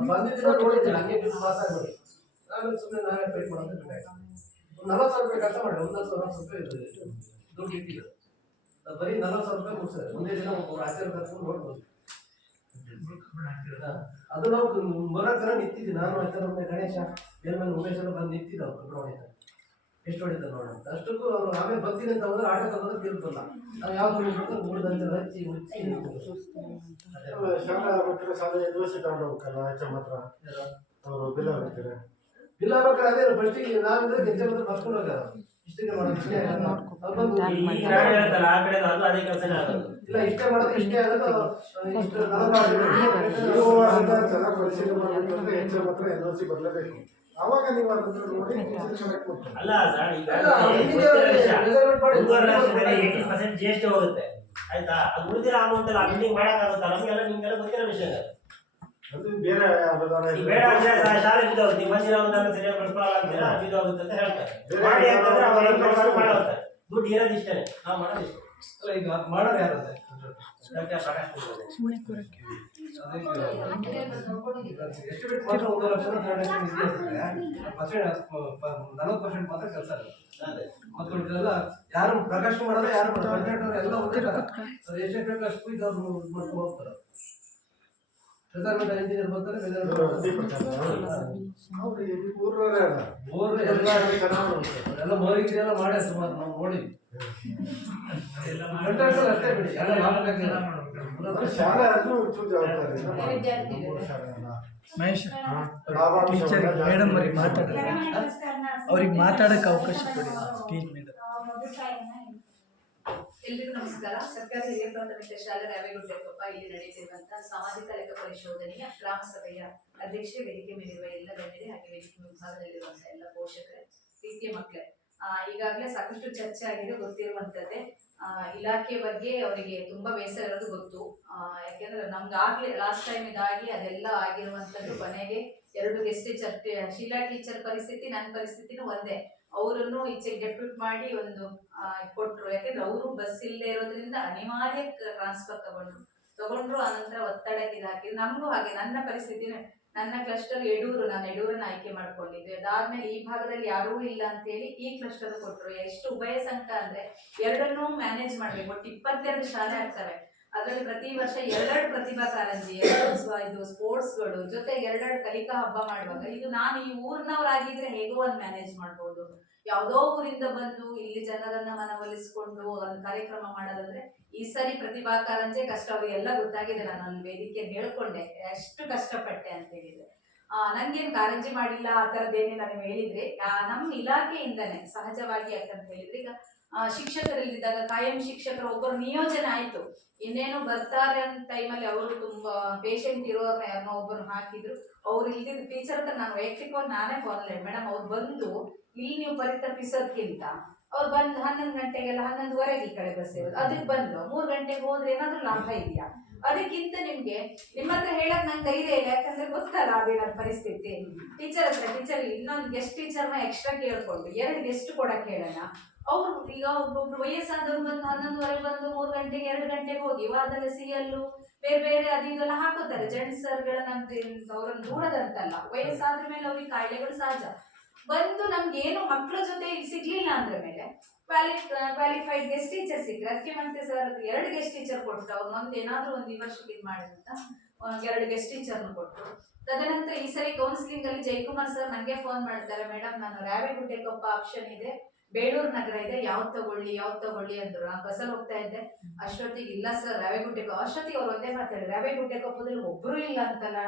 ಬಂದಿದ್ದ ನೋಡಿದ್ದೆ ಹಂಗೆ ಮಾತಾಡ್ಬೇಡಿ. ನಾನು ಸುಮ್ಮನೆ ನಾವೇ ಫೈಟ್ ಮಾಡೋದು. 40,000 ರೂಪಾಯಿ ಖರ್ಚು ಮಾಡಿ 1,40,000 ರೂಪಾಯಿ ದುಡ್ಡು ಇಟ್ಟಿದ್ದು. ಬರೀ 40,000 ರೂಪಾಯಿ ಕೊಡ್ತಾರೆ. ಒಂದೇ ದಿನ ಒಬ್ಬರು ಆಚಾರ್ಯ ಕರ್ಕೊಂಡು ನೋಡ್ಬೋದು. ಅದು ನಾವು ಬರೋತರ ನಿಂತಿದ್ವಿ. ನಾನು ಆಚಾರ್ಯ ಗಣೇಶ ಬೇರೆ ಉಮೇಶ್ ಎಲ್ಲ ಬಂದು ನಿಂತಿದ್ದ ಅವ್ರು ಹೊಡಿತಾರೆ. ಎಷ್ಟು ಹೊಡಿತಾರೆ ನೋಡೋಣ. ಅಷ್ಟಕ್ಕೂ ಅವರು ಆಮೇಲೆ ಬರ್ತೀನಿ ಅಂತ ಹೋದ್ರೆ ಆಟ ತಗೋದ್ರೆ ತಿಳ್ಕೊಲ್ಲ. ನಾವು ಯಾವ್ದು 3 ಗಂಟೆ ಹಚ್ಚಿ ಶಾಲಾ ಮಕ್ಕಳ ಶಾಲೆ ಯೂನಿವರ್ಸಿಟಿ ಆಡಬೇಕಲ್ಲ ಆಚೆ ಮಾತ್ರ ಅವರು ಬಿಲ್ ಆಗ್ತಾರೆ. ಬಿಲ್ ಆಗ್ಬೇಕಾದ್ರೆ ಅದೇ ಫಸ್ಟಿಗೆ ನಾವಿದ್ರೆ ಹೆಚ್ಚೆ ಮಾತ್ರ ಬರ್ಕೊಂಡು ಹೋಗ್ಯಾರ. ಇಷ್ಟಕ್ಕೆ ಮಾಡೋದು ಇಷ್ಟೇ ಆಗಲ್ಲ. ಇಲ್ಲ ಇಷ್ಟೇ ಮಾಡೋದು ಇಷ್ಟೇ ಆಗೋದು. ಚೆನ್ನಾಗಿ ಪರಿಶೀಲನೆ ಮಾಡಬೇಕಂದ್ರೆ ಹೆಚ್ಚು ಮಾತ್ರ NOC ಬರಲೇಬೇಕು. ಅವಾಗ ನೀವು ಅದನ್ನು ನೋಡಿ ಅಲ್ಲ ಸರ್, ಈಗ 80% GST ಹೋಗುತ್ತೆ ಆಯ್ತಾ. ಅದು ಉಳಿದಿರೋ ಅಮೌಂಟ್ ಎಲ್ಲ ಬಿಲ್ಡಿಂಗ್ ಮಾಡಕ್ಕಾಗುತ್ತಾ? ನಮಗೆಲ್ಲ ನಿಮ್ಗೆಲ್ಲ ಗೊತ್ತಿರೋ ವಿಷಯ ಅದು ಬೇರೆ ಬೇಡ ಶಾಲೆ ಬಿದ್ದೋಗುತ್ತೆ. ನೀವು ಮಂದಿರ ಸರಿಯಾಗಿ ಬಳಸ್ಕೊಳ್ಳಾಗ್ತೀರಾ ಬಿದ್ದೋಗುತ್ತೆ ಅಂತ ಹೇಳ್ತಾರೆ. ಮಾಡಿ ಅಂತಂದ್ರೆ ಅವ್ರು ಮಾಡೋದು ದುಡ್ಡು ಇರೋದು ಇಷ್ಟೇ, ನಾವು ಮಾಡೋದು ಇಷ್ಟ. ಅಲ್ಲ ಈಗ ಮಾಡೋರು ಯಾರು ಅದೇ ಎಷ್ಟು ಬಿಟ್ಟು ಮಾತ್ರ 1 ಲಕ್ಷ 40% ಮಾತ್ರ ಕೆಲಸ ಮಕ್ಕಳು ಯಾರು ಪ್ರಕಾಶ ಮಾಡೋದು ಯಾರು ಎಲ್ಲ ಎಷ್ಟು ಅಷ್ಟು ಮಾಡ್ಕೊಂಡು ಹೋಗ್ತಾರೆ. ರಿಸರ್ವ್ಮೆಂಟ್ ಇಂಜಿನಿಯರ್ ಬರ್ತಾರೆ, ಎಲ್ಲ ಬೋರಿಂಗ್ ಮಾಡ್ಯ ಸುಮಾರು ನಾವು ನೋಡಿದ್ವಿ. ಅಷ್ಟೇ ಬಿಡಿ ಎಲ್ಲ ಶಾಲೆ ಆದ್ರೂ ಜವಾಬ್ದಾರಿ ಮಹೇಶ್ ಟೀಚರ್ ಮೇಡಮ್ ಅವ್ರಿಗೆ ಅವ್ರಿಗೆ ಮಾತಾಡಕ್ಕೆ ಅವಕಾಶ ಕೊಡಿ. ಟೀಚ್ ಮೇಡಮ್ ಎಲ್ರಿಗೂ ನಮಸ್ಕಾರ. ಸರ್ಕಾರಿ ಹಿರಿಯ ಪ್ರಾಥಮಿಕ ಶಾಲೆ ರಾವೇಗುಡ್ಡೆಕೊಪ್ಪ ಇಲ್ಲಿ ನಡೆಯುತ್ತಿರುವಂತಹ ಸಾಮಾಜಿಕ ಲೆಕ್ಕ ಪರಿಶೋಧನೆಯ ಗ್ರಾಮ ಸಭೆಯ ಅಧ್ಯಕ್ಷೆ, ವೇದಿಕೆ ಮೇಲಿರುವ ಎಲ್ಲ ಗಣ್ಯರೇ ಹಾಗೆ ವೇದಿಕೆ ವಿಭಾಗದಲ್ಲಿರುವಂತಹ ಎಲ್ಲ ಪೋಷಕರೇ, ಪ್ರೀತಿಯ ಮಕ್ಕಳೇ, ಈಗಾಗಲೇ ಸಾಕಷ್ಟು ಚರ್ಚೆ ಆಗಿದೆ, ಗೊತ್ತಿರುವಂತದ್ದೇ. ಇಲಾಖೆ ಬಗ್ಗೆ ಅವರಿಗೆ ತುಂಬಾ ಬೇಸರ ಇರೋದು ಗೊತ್ತು. ಯಾಕೆಂದ್ರೆ ನಮ್ಗಾಗ್ಲೇ ಲಾಸ್ಟ್ ಟೈಮ್ ಇದಾಗಿ ಅದೆಲ್ಲ ಆಗಿರುವಂತದ್ದು. ಕೊನೆಗೆ 2 ಗೆಸ್ಟ್ ಟೀಚರ್, ಶೀಲಾ ಟೀಚರ್ ಪರಿಸ್ಥಿತಿ ನನ್ನ ಪರಿಸ್ಥಿತಿನೂ ಒಂದೇ. ಅವರನ್ನು ಈಚೆಗೆ ಡೆಪ್ಯೂಟ್ ಮಾಡಿ ಒಂದು ಕೊಟ್ರು. ಯಾಕೆಂದ್ರೆ ಅವರು ಬಸ್ ಇಲ್ಲದೆ ಇರೋದ್ರಿಂದ ಅನಿವಾರ್ಯ ಟ್ರಾನ್ಸ್ಫರ್ ತಗೊಂಡ್ರು. ಆನಂತರ ಒತ್ತಡಕ್ಕೆ ಇದಾಕಿ ನಮಗೂ ಹಾಗೆ ನನ್ನ ಪರಿಸ್ಥಿತಿನ, ನನ್ನ ಕ್ಲಸ್ಟರ್ ಯಡೂರು, ನಾನು ಯಡೂರನ್ನ ಆಯ್ಕೆ ಮಾಡ್ಕೊಂಡಿದ್ದೆ. ಅದಾದ್ಮೇಲೆ ಈ ಭಾಗದಲ್ಲಿ ಯಾರೂ ಇಲ್ಲ ಅಂತ ಹೇಳಿ ಈ ಕ್ಲಸ್ಟರ್ ಕೊಟ್ರು. ಎಷ್ಟು ಉಭಯ ಸಂಘ ಅಂದ್ರೆ ಎರಡನ್ನೂ ಮ್ಯಾನೇಜ್ ಮಾಡ್ಬೇಕು. ಒಟ್ಟು 22 ಶಾಲೆ ಆಗ್ತವೆ. ಅದರಲ್ಲಿ ಪ್ರತಿ ವರ್ಷ 2 ಪ್ರತಿಭಾ ಕಾರಂಜಿ, 2 ಸ್ಪೋರ್ಟ್ಸ್ಗಳು, ಜೊತೆಗೆ 2 ಕಲಿಕಾ ಹಬ್ಬ ಮಾಡುವಾಗ ಇದು ನಾನು ಈ ಊರಿನವರಾಗಿದ್ರೆ ಹೇಗೋ ಒಂದು ಮ್ಯಾನೇಜ್ ಮಾಡ್ಬೋದು. ಯಾವುದೋ ಊರಿಂದ ಬಂದು ಇಲ್ಲಿ ಜನರನ್ನ ಮನವೊಲಿಸ್ಕೊಂಡು ಒಂದು ಕಾರ್ಯಕ್ರಮ ಮಾಡೋದಂದ್ರೆ ಈ ಸರಿ ಪ್ರತಿಭಾ ಕಾರಂಜಿ ಕಷ್ಟ. ಅವ್ರಿಗೆಲ್ಲ ಗೊತ್ತಾಗಿದೆ. ನಾನು ಅಲ್ಲಿ ವೇದಿಕೆ ಹೇಳ್ಕೊಂಡೆ ಎಷ್ಟು ಕಷ್ಟಪಟ್ಟೆ ಅಂತ ಹೇಳಿದ್ರೆ. ನಂಗೇನು ಕಾರಂಜಿ ಮಾಡಿಲ್ಲ ಆ ಥರದ್ದೇನೇನು ನೀವು ಹೇಳಿದ್ರೆ ನಮ್ಮ ಇಲಾಖೆಯಿಂದನೇ ಸಹಜವಾಗಿ. ಯಾಕಂತ ಹೇಳಿದ್ರೆ ಈಗ ಶಿಕ್ಷಕರಲ್ಲಿದ್ದಾಗ ಕಾಯಂ ಶಿಕ್ಷಕರು ಒಬ್ಬರು ನಿಯೋಜನೆ ಆಯ್ತು. ಇನ್ನೇನು ಬರ್ತಾರೆ ಅಂತ ಟೈಮಲ್ಲಿ ಅವರು ತುಂಬಾ ಪೇಷಂಟ್ ಇರೋರ್ನ ಯಾರನ್ನೋ ಒಬ್ಬರು ಹಾಕಿದ್ರು. ಅವ್ರು ಇಲ್ದಿದ್ದು ಟೀಚರ್ ಹತ್ರ ನಾನು ವೈಯಕ್ತಿಕವಾಗಿ ನಾನೇ ಫೋನ್ ಮಾಡಿ, ಮೇಡಮ್ ಅವ್ರು ಬಂದು ಇಲ್ಲಿ ನೀವು ಪರಿತಪಿಸೋದ್ಕಿಂತ ಅವ್ರು ಬಂದು 11 ಗಂಟೆಗೆಲ್ಲ 11:15 ಈ ಕಡೆ ಬಸ್ ಇರೋದು, ಅದಕ್ಕೆ ಬಂದು 3 ಗಂಟೆಗೆ ಹೋದ್ರೆ ಏನಾದ್ರೂ ಲಾಭ ಇದೆಯಾ? ಅದಕ್ಕಿಂತ ನಿಮ್ಗೆ ನಿಮ್ಮ ಹತ್ರ ಹೇಳಕ್ ನಂಗೆ ಧೈರ್ಯ ಇಲ್ಲ. ಯಾಕಂದ್ರೆ ಗೊತ್ತಲ್ಲ ಅದೇನ ಪರಿಸ್ಥಿತಿ. ಟೀಚರ್ ಇನ್ನೊಂದು ಗೆಸ್ಟ್ ಟೀಚರ್ನ ಎಕ್ಸ್ಟ್ರಾ ಕೇಳ್ಕೊಂಡು 2 ಗೆಸ್ಟ್ ಕೊಡಕ್ ಹೇಳೋಣ. ಅವ್ರು ಈಗ ಒಬ್ಬೊಬ್ರು ವಯಸ್ಸಾದವ್ರು ಬಂದು 11:15 ಬಂದು 3 ಗಂಟೆಗೆ 2 ಗಂಟೆಗೆ ಹೋಗಿ ವಾರದಲ್ಲಿ ಸಿಯಲ್ಲು ಬೇರೆ ಅದು ಇದೆಲ್ಲ ಹಾಕೋತಾರೆ. ಜೆಂಟ್ಸ್ ಸರ್ಗಳನ್ನಂತ ಅವ್ರನ್ನ ದೂರದಂತಲ್ಲ, ವಯಸ್ಸಾದ್ರ ಮೇಲೆ ಅವ್ರಿಗೆ ಕಾಯಿಲೆಗಳು ಸಹಜ. ಬಂದು ನಮ್ಗೇನು ಮಕ್ಕಳ ಜೊತೆ ಸಿಗ್ಲಿಲ್ಲ ಅಂದ್ರೆ ಮೇಲೆ ಕ್ವಾಲಿಫೈಡ್ ಗೆಸ್ಟ್ ಟೀಚರ್ ಸಿಕ್ಕರೆ ಅದಕ್ಕೆ ಮತ್ತೆ ಸರ್ 2 ಗೆಸ್ಟ್ ಟೀಚರ್ ಕೊಟ್ಟು ಅವ್ರನ್ನೊಂದು ಏನಾದ್ರೂ ಒಂದು ಈ ವರ್ಷಕ್ಕೆ ಇದು ಮಾಡಿದಂತ 2 ಗೆಸ್ಟ್ ಟೀಚರ್ನ ಕೊಟ್ಟು. ತದನಂತರ ಈ ಸರಿ ಕೌನ್ಸಿಲಿಂಗ್ ಅಲ್ಲಿ ಜಯಕುಮಾರ್ ಸರ್ ನಂಗೆ ಫೋನ್ ಮಾಡ್ತಾರೆ, ಮೇಡಮ್ ನಾನು ರಾವೇಗುಡ್ಡೆಕೊಪ್ಪ ಆಪ್ಷನ್ ಇದೆ, ಬೇಳೂರು ನಗರ ಇದೆ, ಯಾವ್ದು ತಗೊಳ್ಳಿ ಅಂದ್ರು. ನಾನು ಬಸ್ಸಲ್ಲಿ ಹೋಗ್ತಾ ಇದ್ದೆ. ಅಷ್ಟೊತ್ತಿಗೆ ಇಲ್ಲ ಸರ್ ರಾವೇಗುಡ್ಡೆಕೊಪ್ಪ. ಅಷ್ಟೊತ್ತಿಗೆ ಅವ್ರು ಒಂದೇ ಮಾತಾಡಿ, ರಾವೇಗುಡ್ಡೆಕೊಪ್ಪದಲ್ಲಿ ಒಬ್ರು ಇಲ್ಲ ಅಂತಲ್ಲ,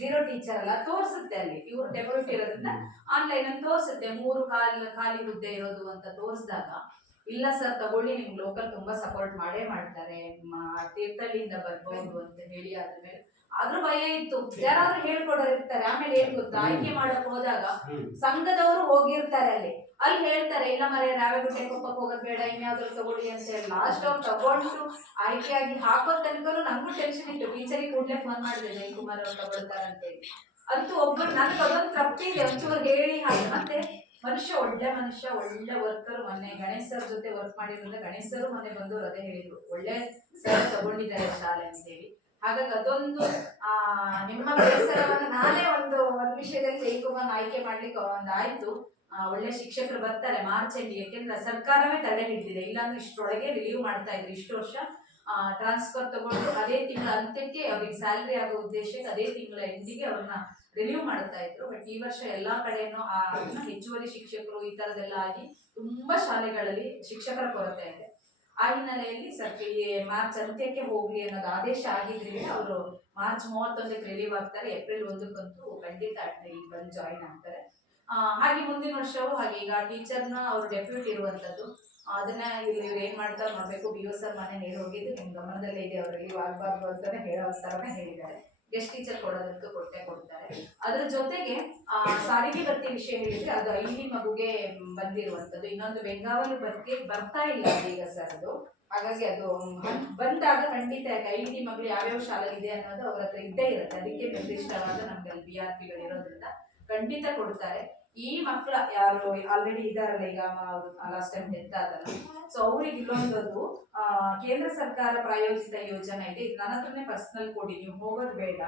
0 ಟೀಚರ್ ಅಲ್ಲ ತೋರಿಸುತ್ತೆ. ಅಲ್ಲಿ ಇವ್ರು ಡೆಪ್ಯೂಟಿ ಇರೋದ್ರಿಂದ ಆನ್ಲೈನ್ ಅಲ್ಲಿ ತೋರಿಸುತ್ತೆ 3 ಖಾಲಿ ಹುದ್ದೆ ಇರೋದು ಅಂತ ತೋರಿಸಿದಾಗ, ಇಲ್ಲ ಸರ್ ತಗೊಳ್ಳಿ, ನಿಮ್ಗೆ ಲೋಕಲ್ ತುಂಬಾ ಸಪೋರ್ಟ್ ಮಾಡ್ತಾರೆ, ತೀರ್ಥಹಳ್ಳಿಯಿಂದ ಬರ್ಬೋದು ಅಂತ ಹೇಳಿ. ಆದ್ಮೇಲೆ ಆದ್ರೂ ಭಯ ಇತ್ತು, ಯಾರಾದ್ರೂ ಹೇಳ್ಕೊಡೋರು ಇರ್ತಾರೆ. ಆಮೇಲೆ ಏನ್ ಗೊತ್ತಾ, ಆಯ್ಕೆ ಮಾಡಕ್ ಹೋದಾಗ ಸಂಘದವರು ಹೋಗಿರ್ತಾರೆ ಅಲ್ಲಿ ಹೇಳ್ತಾರೆ, ಇಲ್ಲ ಮರೆ ರಾವೇಗುಡ್ಡೆಕೊಪ್ಪಕ್ಕೆ ಹೋಗೋದು ಬೇಡ, ಇನ್ಯಾವ್ದಾದ್ರು ತಗೊಳ್ಳಿ ಅಂತ ಹೇಳಿ. ಲಾಸ್ಟ್ ಅವ್ರು ತಗೊಂಡು ಆಯ್ಕೆಯಾಗಿ ಹಾಕೋ ತನಕನೂ ನಂಗೂ ಟೆನ್ಷನ್ ಇತ್ತು. ಟೀಚರಿಗೆ ಕೂಡಲೇ ಫೋನ್ ಮಾಡಿದೆ, ಜಯಕುಮಾರ್ ಅವ್ರು ತಗೊಳ್ತಾರೆ ಅಂತ ಹೇಳಿ. ಅಂತೂ ಒಬ್ಬರು ನನಗೆ ಅದೊಂದು ತಪ್ಪಿದೆ, ಒಂಚೂರು ಹೇಳಿ ಹಾಗೆ. ಮತ್ತೆ ಒಳ್ಳೆ ವರ್ಕರ್. ಮೊನ್ನೆ ಗಣೇಶ್ ಸರ್ ಜೊತೆ ವರ್ಕ್ ಮಾಡಿರೋದ್ರಿಂದ ಗಣೇಶ್ ಸರ್ ಮೊನ್ನೆ ಬಂದವರು ಅದೇ ಹೇಳಿದ್ರು, ಒಳ್ಳೆ ಸರ್ ತಗೊಂಡಿದ್ದಾರೆ ಶಾಲೆ ಅಂತ ಹೇಳಿ. ಹಾಗಾಗಿ ಅದೊಂದು ನಿಮ್ಮ ಬೇಸರವನ್ನು ನಾನೇ ಒಂದು ವಿಷಯದಲ್ಲಿ ಜಯಕುಮಾರ್ ಆಯ್ಕೆ ಮಾಡ್ಲಿಕ್ಕೆ ಆಯ್ತು. ಒಳ್ಳೆ ಶಿಕ್ಷಕರು ಬರ್ತಾರೆ ಮಾರ್ಚ್ ಎಂಡ್. ಯಾಕೆಂದ್ರೆ ಸರ್ಕಾರವೇ ತಡೆ ಹಿಡಿದಿದೆ, ಇಲ್ಲಾಂದ್ರೆ ಇಷ್ಟೊಳಗೆ ರಿಲೀವ್ ಮಾಡ್ತಾ ಇದ್ರು. ಇಷ್ಟು ವರ್ಷ ಟ್ರಾನ್ಸ್ಫರ್ ತಗೊಂಡು ಅದೇ ತಿಂಗಳ ಅಂತ್ಯಕ್ಕೆ ಅವ್ರಿಗೆ ಸ್ಯಾಲ್ರಿ ಆಗೋ ಉದ್ದೇಶಕ್ಕೆ ಅದೇ ತಿಂಗಳ ಎಂಡಿಗೆ ಅವ್ರನ್ನ ರಿಲೀವ್ ಮಾಡ್ತಾ ಇದ್ರು. ಬಟ್ ಈ ವರ್ಷ ಎಲ್ಲಾ ಕಡೆನೂ ಹೆಚ್ಚುವರಿ ಶಿಕ್ಷಕರು ಈ ತರದೆಲ್ಲ ಆಗಿ ತುಂಬಾ ಶಾಲೆಗಳಲ್ಲಿ ಶಿಕ್ಷಕರ ಕೊರತೆ ಇದೆ. ಆ ಹಿನ್ನೆಲೆಯಲ್ಲಿ ಮಾರ್ಚ್ ಅಂತ್ಯಕ್ಕೆ ಹೋಗ್ಲಿ ಅನ್ನೋದು ಆದೇಶ ಆಗಿದ್ರಿಂದ ಅವರು ಮಾರ್ಚ್ 31ಕ್ಕೆ ರಿಲೀವ್ ಆಗ್ತಾರೆ. ಏಪ್ರಿಲ್ 1ಕ್ಕಂತೂ ಖಂಡಿತ ಇಲ್ಲಿ ಬಂದು ಜಾಯಿನ್ ಆಗ್ತಾರೆ. ಹಾಗೆ ಮುಂದಿನ ವರ್ಷವೂ ಹಾಗೆ. ಈಗ ಟೀಚರ್ನ ಅವ್ರು ಡೆಪ್ಯೂಟಿ ಇರುವಂತದ್ದು, ಅದನ್ನ ಇಲ್ಲಿ ಇವ್ರು ಏನ್ ಮಾಡ್ತಾರೆ ನೋಡ್ಬೇಕು. BO ಸರ್ ಮನೆ ನೇರ ಹೋಗಿದ್ದು ನಿಮ್ ಗಮನದಲ್ಲೇ ಇದೆ, ಅವ್ರು ರಿಲೀವ್ ಆಗ್ಬಾರ್ದು ಅಂತಾನೆ ಹೇಳೋ ತರನೇ ಹೇಳಿದ್ದಾರೆ. ಗೆಸ್ಟ್ ಟೀಚರ್ ಕೊಡೋದಕ್ಕೂ ಕೊಡ್ತಾರೆ. ಅದ್ರ ಜೊತೆಗೆ ಸಾರಿಗೆ ಭರ್ತಿ ವಿಷಯ ಹೇಳಿದ್ರೆ ಅದು ಐಲಿ ಮಗುಗೆ ಬಂದಿರುವಂತದ್ದು. ಇನ್ನೊಂದು ಬೆಂಗಾವಲು ಭರ್ತಿ ಬರ್ತಾ ಇಲ್ಲ ಈಗ ಸರ್ ಅದು. ಹಾಗಾಗಿ ಅದು ಬಂದಾಗ ಖಂಡಿತ ಐಟಿ ಮಗಳು ಯಾವ್ಯಾವ ಶಾಲೆ ಇದೆ ಅನ್ನೋದು ಅವ್ರ ಹತ್ರ ಇದ್ದೇ ಇರುತ್ತೆ. ಅದಕ್ಕೆ ನಿರ್ದಿಷ್ಟವಾದ ನಮ್ಗೆ ಅಲ್ಲಿ BRPಗಳು ಇರೋದ್ರಿಂದ ಖಂಡಿತ ಕೊಡ್ತಾರೆ. ಈ ಮಕ್ಕಳ ಯಾರು ಆಲ್ರೆಡಿ ಇದಾರಲ್ಲ, ಈಗ ಲಾಸ್ಟ್ ಟೈಮ್ ಡೆತ್ ಆದಲ್ಲ, ಸೊ ಅವ್ರಿಗೆ ಇಲ್ಲೊಂದದು ಕೇಂದ್ರ ಸರ್ಕಾರ ಪ್ರಾಯೋಜಿತ ಯೋಜನೆ ಇದೆ. ಇದು ನನ್ನ ಹತ್ರನೇ ಪರ್ಸನಲ್ ಕೊಡಿ, ನೀವು ಹೋಗೋದು ಬೇಡ.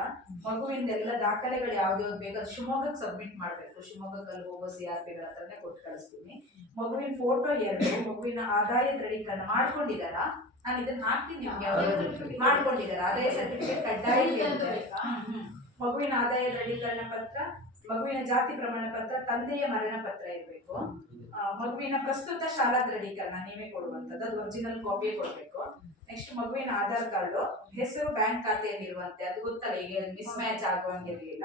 ಮಗುವಿಂದೆಲ್ಲ ದಾಖಲೆಗಳು ಯಾವ್ದು ಬೇಕು ಶಿವಮೊಗ್ಗಕ್ಕೆ ಸಬ್ಮಿಟ್ ಮಾಡ್ಬೇಕು. ಶಿವಮೊಗ್ಗದಲ್ಲಿ ಹೋಗೋ CRPಗಳ ಹತ್ರನೇ ಕೊಟ್ಟು ಕಳಿಸ್ತೀನಿ. ಮಗುವಿನ ಫೋಟೋ 2, ಮಗುವಿನ ಆದಾಯ ದೃಢೀಕರಣ ಮಾಡ್ಕೊಂಡಿದಾರ, ನಾನು ಇದನ್ನ ಹಾಕ್ತೀನಿ ನಿಮ್ಗೆ. ಮಾಡ್ಕೊಂಡಿದ್ದಾರೆ ಆದಾಯ ಸರ್ಟಿಫಿಕೇಟ್ ಕಡ್ಡಾಯ ಇರುತ್ತೆ. ಮಗುವಿನ ಆದಾಯ ದೃಢೀಕರಣ ಪತ್ರ, ಮಗುವಿನ ಜಾತಿ ಪ್ರಮಾಣ ಪತ್ರ, ತಂದೆಯ ಮರಣ ಪತ್ರ ಇರಬೇಕು. ಮಗುವಿನ ಪ್ರಸ್ತುತ ಶಾಲಾ ದೃಢೀಕರಣ ನೀವೇ ಕೊಡುವಂತದ್ದು, ಅದು ಒರಿಜಿನಲ್ ಕಾಪಿ ಕೊಡ್ಬೇಕು. ನೆಕ್ಸ್ಟ್ ಮಗುವಿನ ಆಧಾರ್ ಕಾರ್ಡ್, ಹೆಸರು ಬ್ಯಾಂಕ್ ಖಾತೆಯಲ್ಲಿ ಇರುವಂತೆ, ಅದು ಗೊತ್ತಲ್ಲ ಈಗ ಮಿಸ್ ಮ್ಯಾಚ್ ಆಗುವಂಗಿರ್ಲಿಲ್ಲ.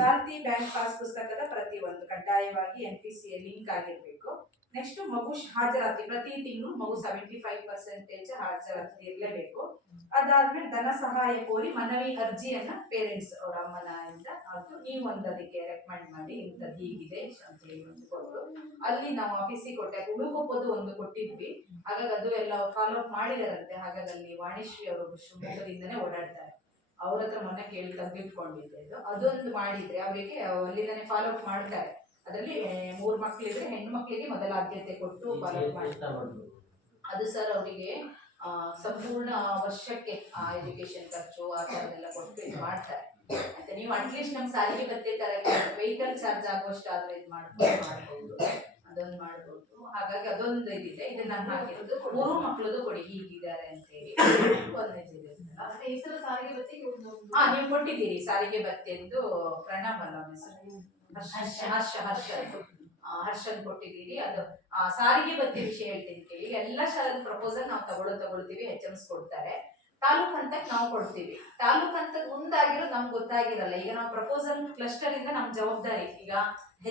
ಜಾತಿ ಬ್ಯಾಂಕ್ ಪಾಸ್ ಪುಸ್ತಕದ ಪ್ರತಿ ಒಂದು ಕಡ್ಡಾಯವಾಗಿ NPC ಲಿಂಕ್ ಆಗಿರ್ಬೇಕು. ನೆಕ್ಸ್ಟ್ ಮಗು ಹಾಜರಾತಿ ಪ್ರತಿ ತಿಂಗಳು ಮಗು 75% ಹಾಜರಾತಿ ಇರಲೇಬೇಕು. ಅದಾದ್ಮೇಲೆ ಧನ ಸಹಾಯ ಕೋರಿ ಮನವಿ ಅರ್ಜಿಯನ್ನ ಪೇರೆಂಟ್ಸ್ ಅವರ ಅಮ್ಮನ ಇಂದ ಅದು ನೀವು ಒಂದು ಅದಕ್ಕೆ ರೆಕಮೆಂಡ್ ಮಾಡಿ ಇಂಥದ್ದು ಹೀಗಿದೆ ಅಂತ ಹೇಳಿ ಒಂದು ಕೊಟ್ಟು ಅಲ್ಲಿ ನಾವು ಆಫೀಸಿಗೆ ಕೊಟ್ಟೆ. ಉಡುಗೊಪ್ಪದು ಒಂದು ಕೊಟ್ಟಿದ್ವಿ, ಹಾಗಾಗಿ ಅದು ಎಲ್ಲ ಫಾಲೋ ಅಪ್ ಮಾಡಿದಾರಂತೆ. ಹಾಗಾಗಿ ಅಲ್ಲಿ ವಾಣಿಶ್ರೀ ಅವರು ಶಿವಮೊಗ್ಗದಿಂದನೇ ಓಡಾಡ್ತಾರೆ, ಅವ್ರ ಹತ್ರ ಮೊನ್ನೆ ಕೇಳಿ ತೆಗೆದಿಟ್ಕೊಂಡಿದ್ದೆ. ಅದೊಂದು ಮಾಡಿದ್ರೆ ಅವರಿಗೆ ಅಲ್ಲಿಂದನೇ ಫಾಲೋ ಅಪ್ ಮಾಡ್ತಾರೆ. ಅದರಲ್ಲಿ 3 ಮಕ್ಕಳಿದ್ರೆ ಹೆಣ್ಣು ಮಕ್ಕಳಿಗೆ ಮೊದಲ ಆದ್ಯತೆ ಕೊಟ್ಟು ಫಾಲೋ ಅಪ್ ಮಾಡ್ತಾರೆ. ಅದು ಸರ್ ಅವರಿಗೆ ಸಂಪೂರ್ಣ ವರ್ಷಕ್ಕೆ ಎಜುಕೇಶನ್ ಖರ್ಚು ಆ ಥರದ್ದೆಲ್ಲ ಕೊಟ್ಟು ಇದು ಮಾಡ್ತಾರೆ. ಮತ್ತೆ ನೀವು ಅಟ್ಲೀಸ್ಟ್ ನಮ್ಮ ಸಾರಿಗೆ ಭತ್ಯೆ ತರ ವೆಹಿಕಲ್ ಚಾರ್ಜ್ ಆಗುವಷ್ಟು ಆದ್ರೆ ಇದು ಮಾಡ್ಬೋದು, ಅದೊಂದು ಮಾಡ್ಬೋದು. ಹಾಗಾಗಿ ಅದೊಂದು ಇದಿದೆ. ಇದನ್ನ ಹಾಕಿರೋದು 3 ಮಕ್ಕಳದು ಕೊಡಿ ಹೀಗಿದ್ದಾರೆ ಅಂತ ಹೇಳಿ ಒಂದಿದೆ. ಹೆಸರು ಸಾರಿಗೆ ಭತ್ಯೆ ನೀವು ಕೊಟ್ಟಿದ್ದೀರಿ ಸಾರಿಗೆ ಭತ್ಯೆಂದು ಪ್ರಣವ್ ಅಲ್ಲ ಹರ್ಷನ್ ಕೊಟ್ಟಿದ್ದೀರಿ. ಅದು ಸಾರಿಗೆ ಭತ್ಯೆ ವಿಷಯ ಹೇಳ್ತೀನಿ ಕೇಳಿ. ಎಲ್ಲ ಶಾಲೆದ ಪ್ರಪೋಸಲ್ ನಾವು ತಗೊಳ್ತೀವಿ, HMs ಕೊಡ್ತಾರೆ. ತಾಲೂಕ್ ಹಂತಕ್ಕೆ ನಾವು ಕೊಡ್ತೀವಿ. ತಾಲೂಕ್ ಹಂತಕ್ಕೆ ಮುಂದಾಗಿರೋದು ನಮ್ಗೆ ಗೊತ್ತಾಗಿರಲ್ಲ. ಈಗ ನಾವು ಪ್ರಪೋಸಲ್ ಕ್ಲಸ್ಟರ್ ಇಂದ ನಮ್ ಜವಾಬ್ದಾರಿ. ಈಗ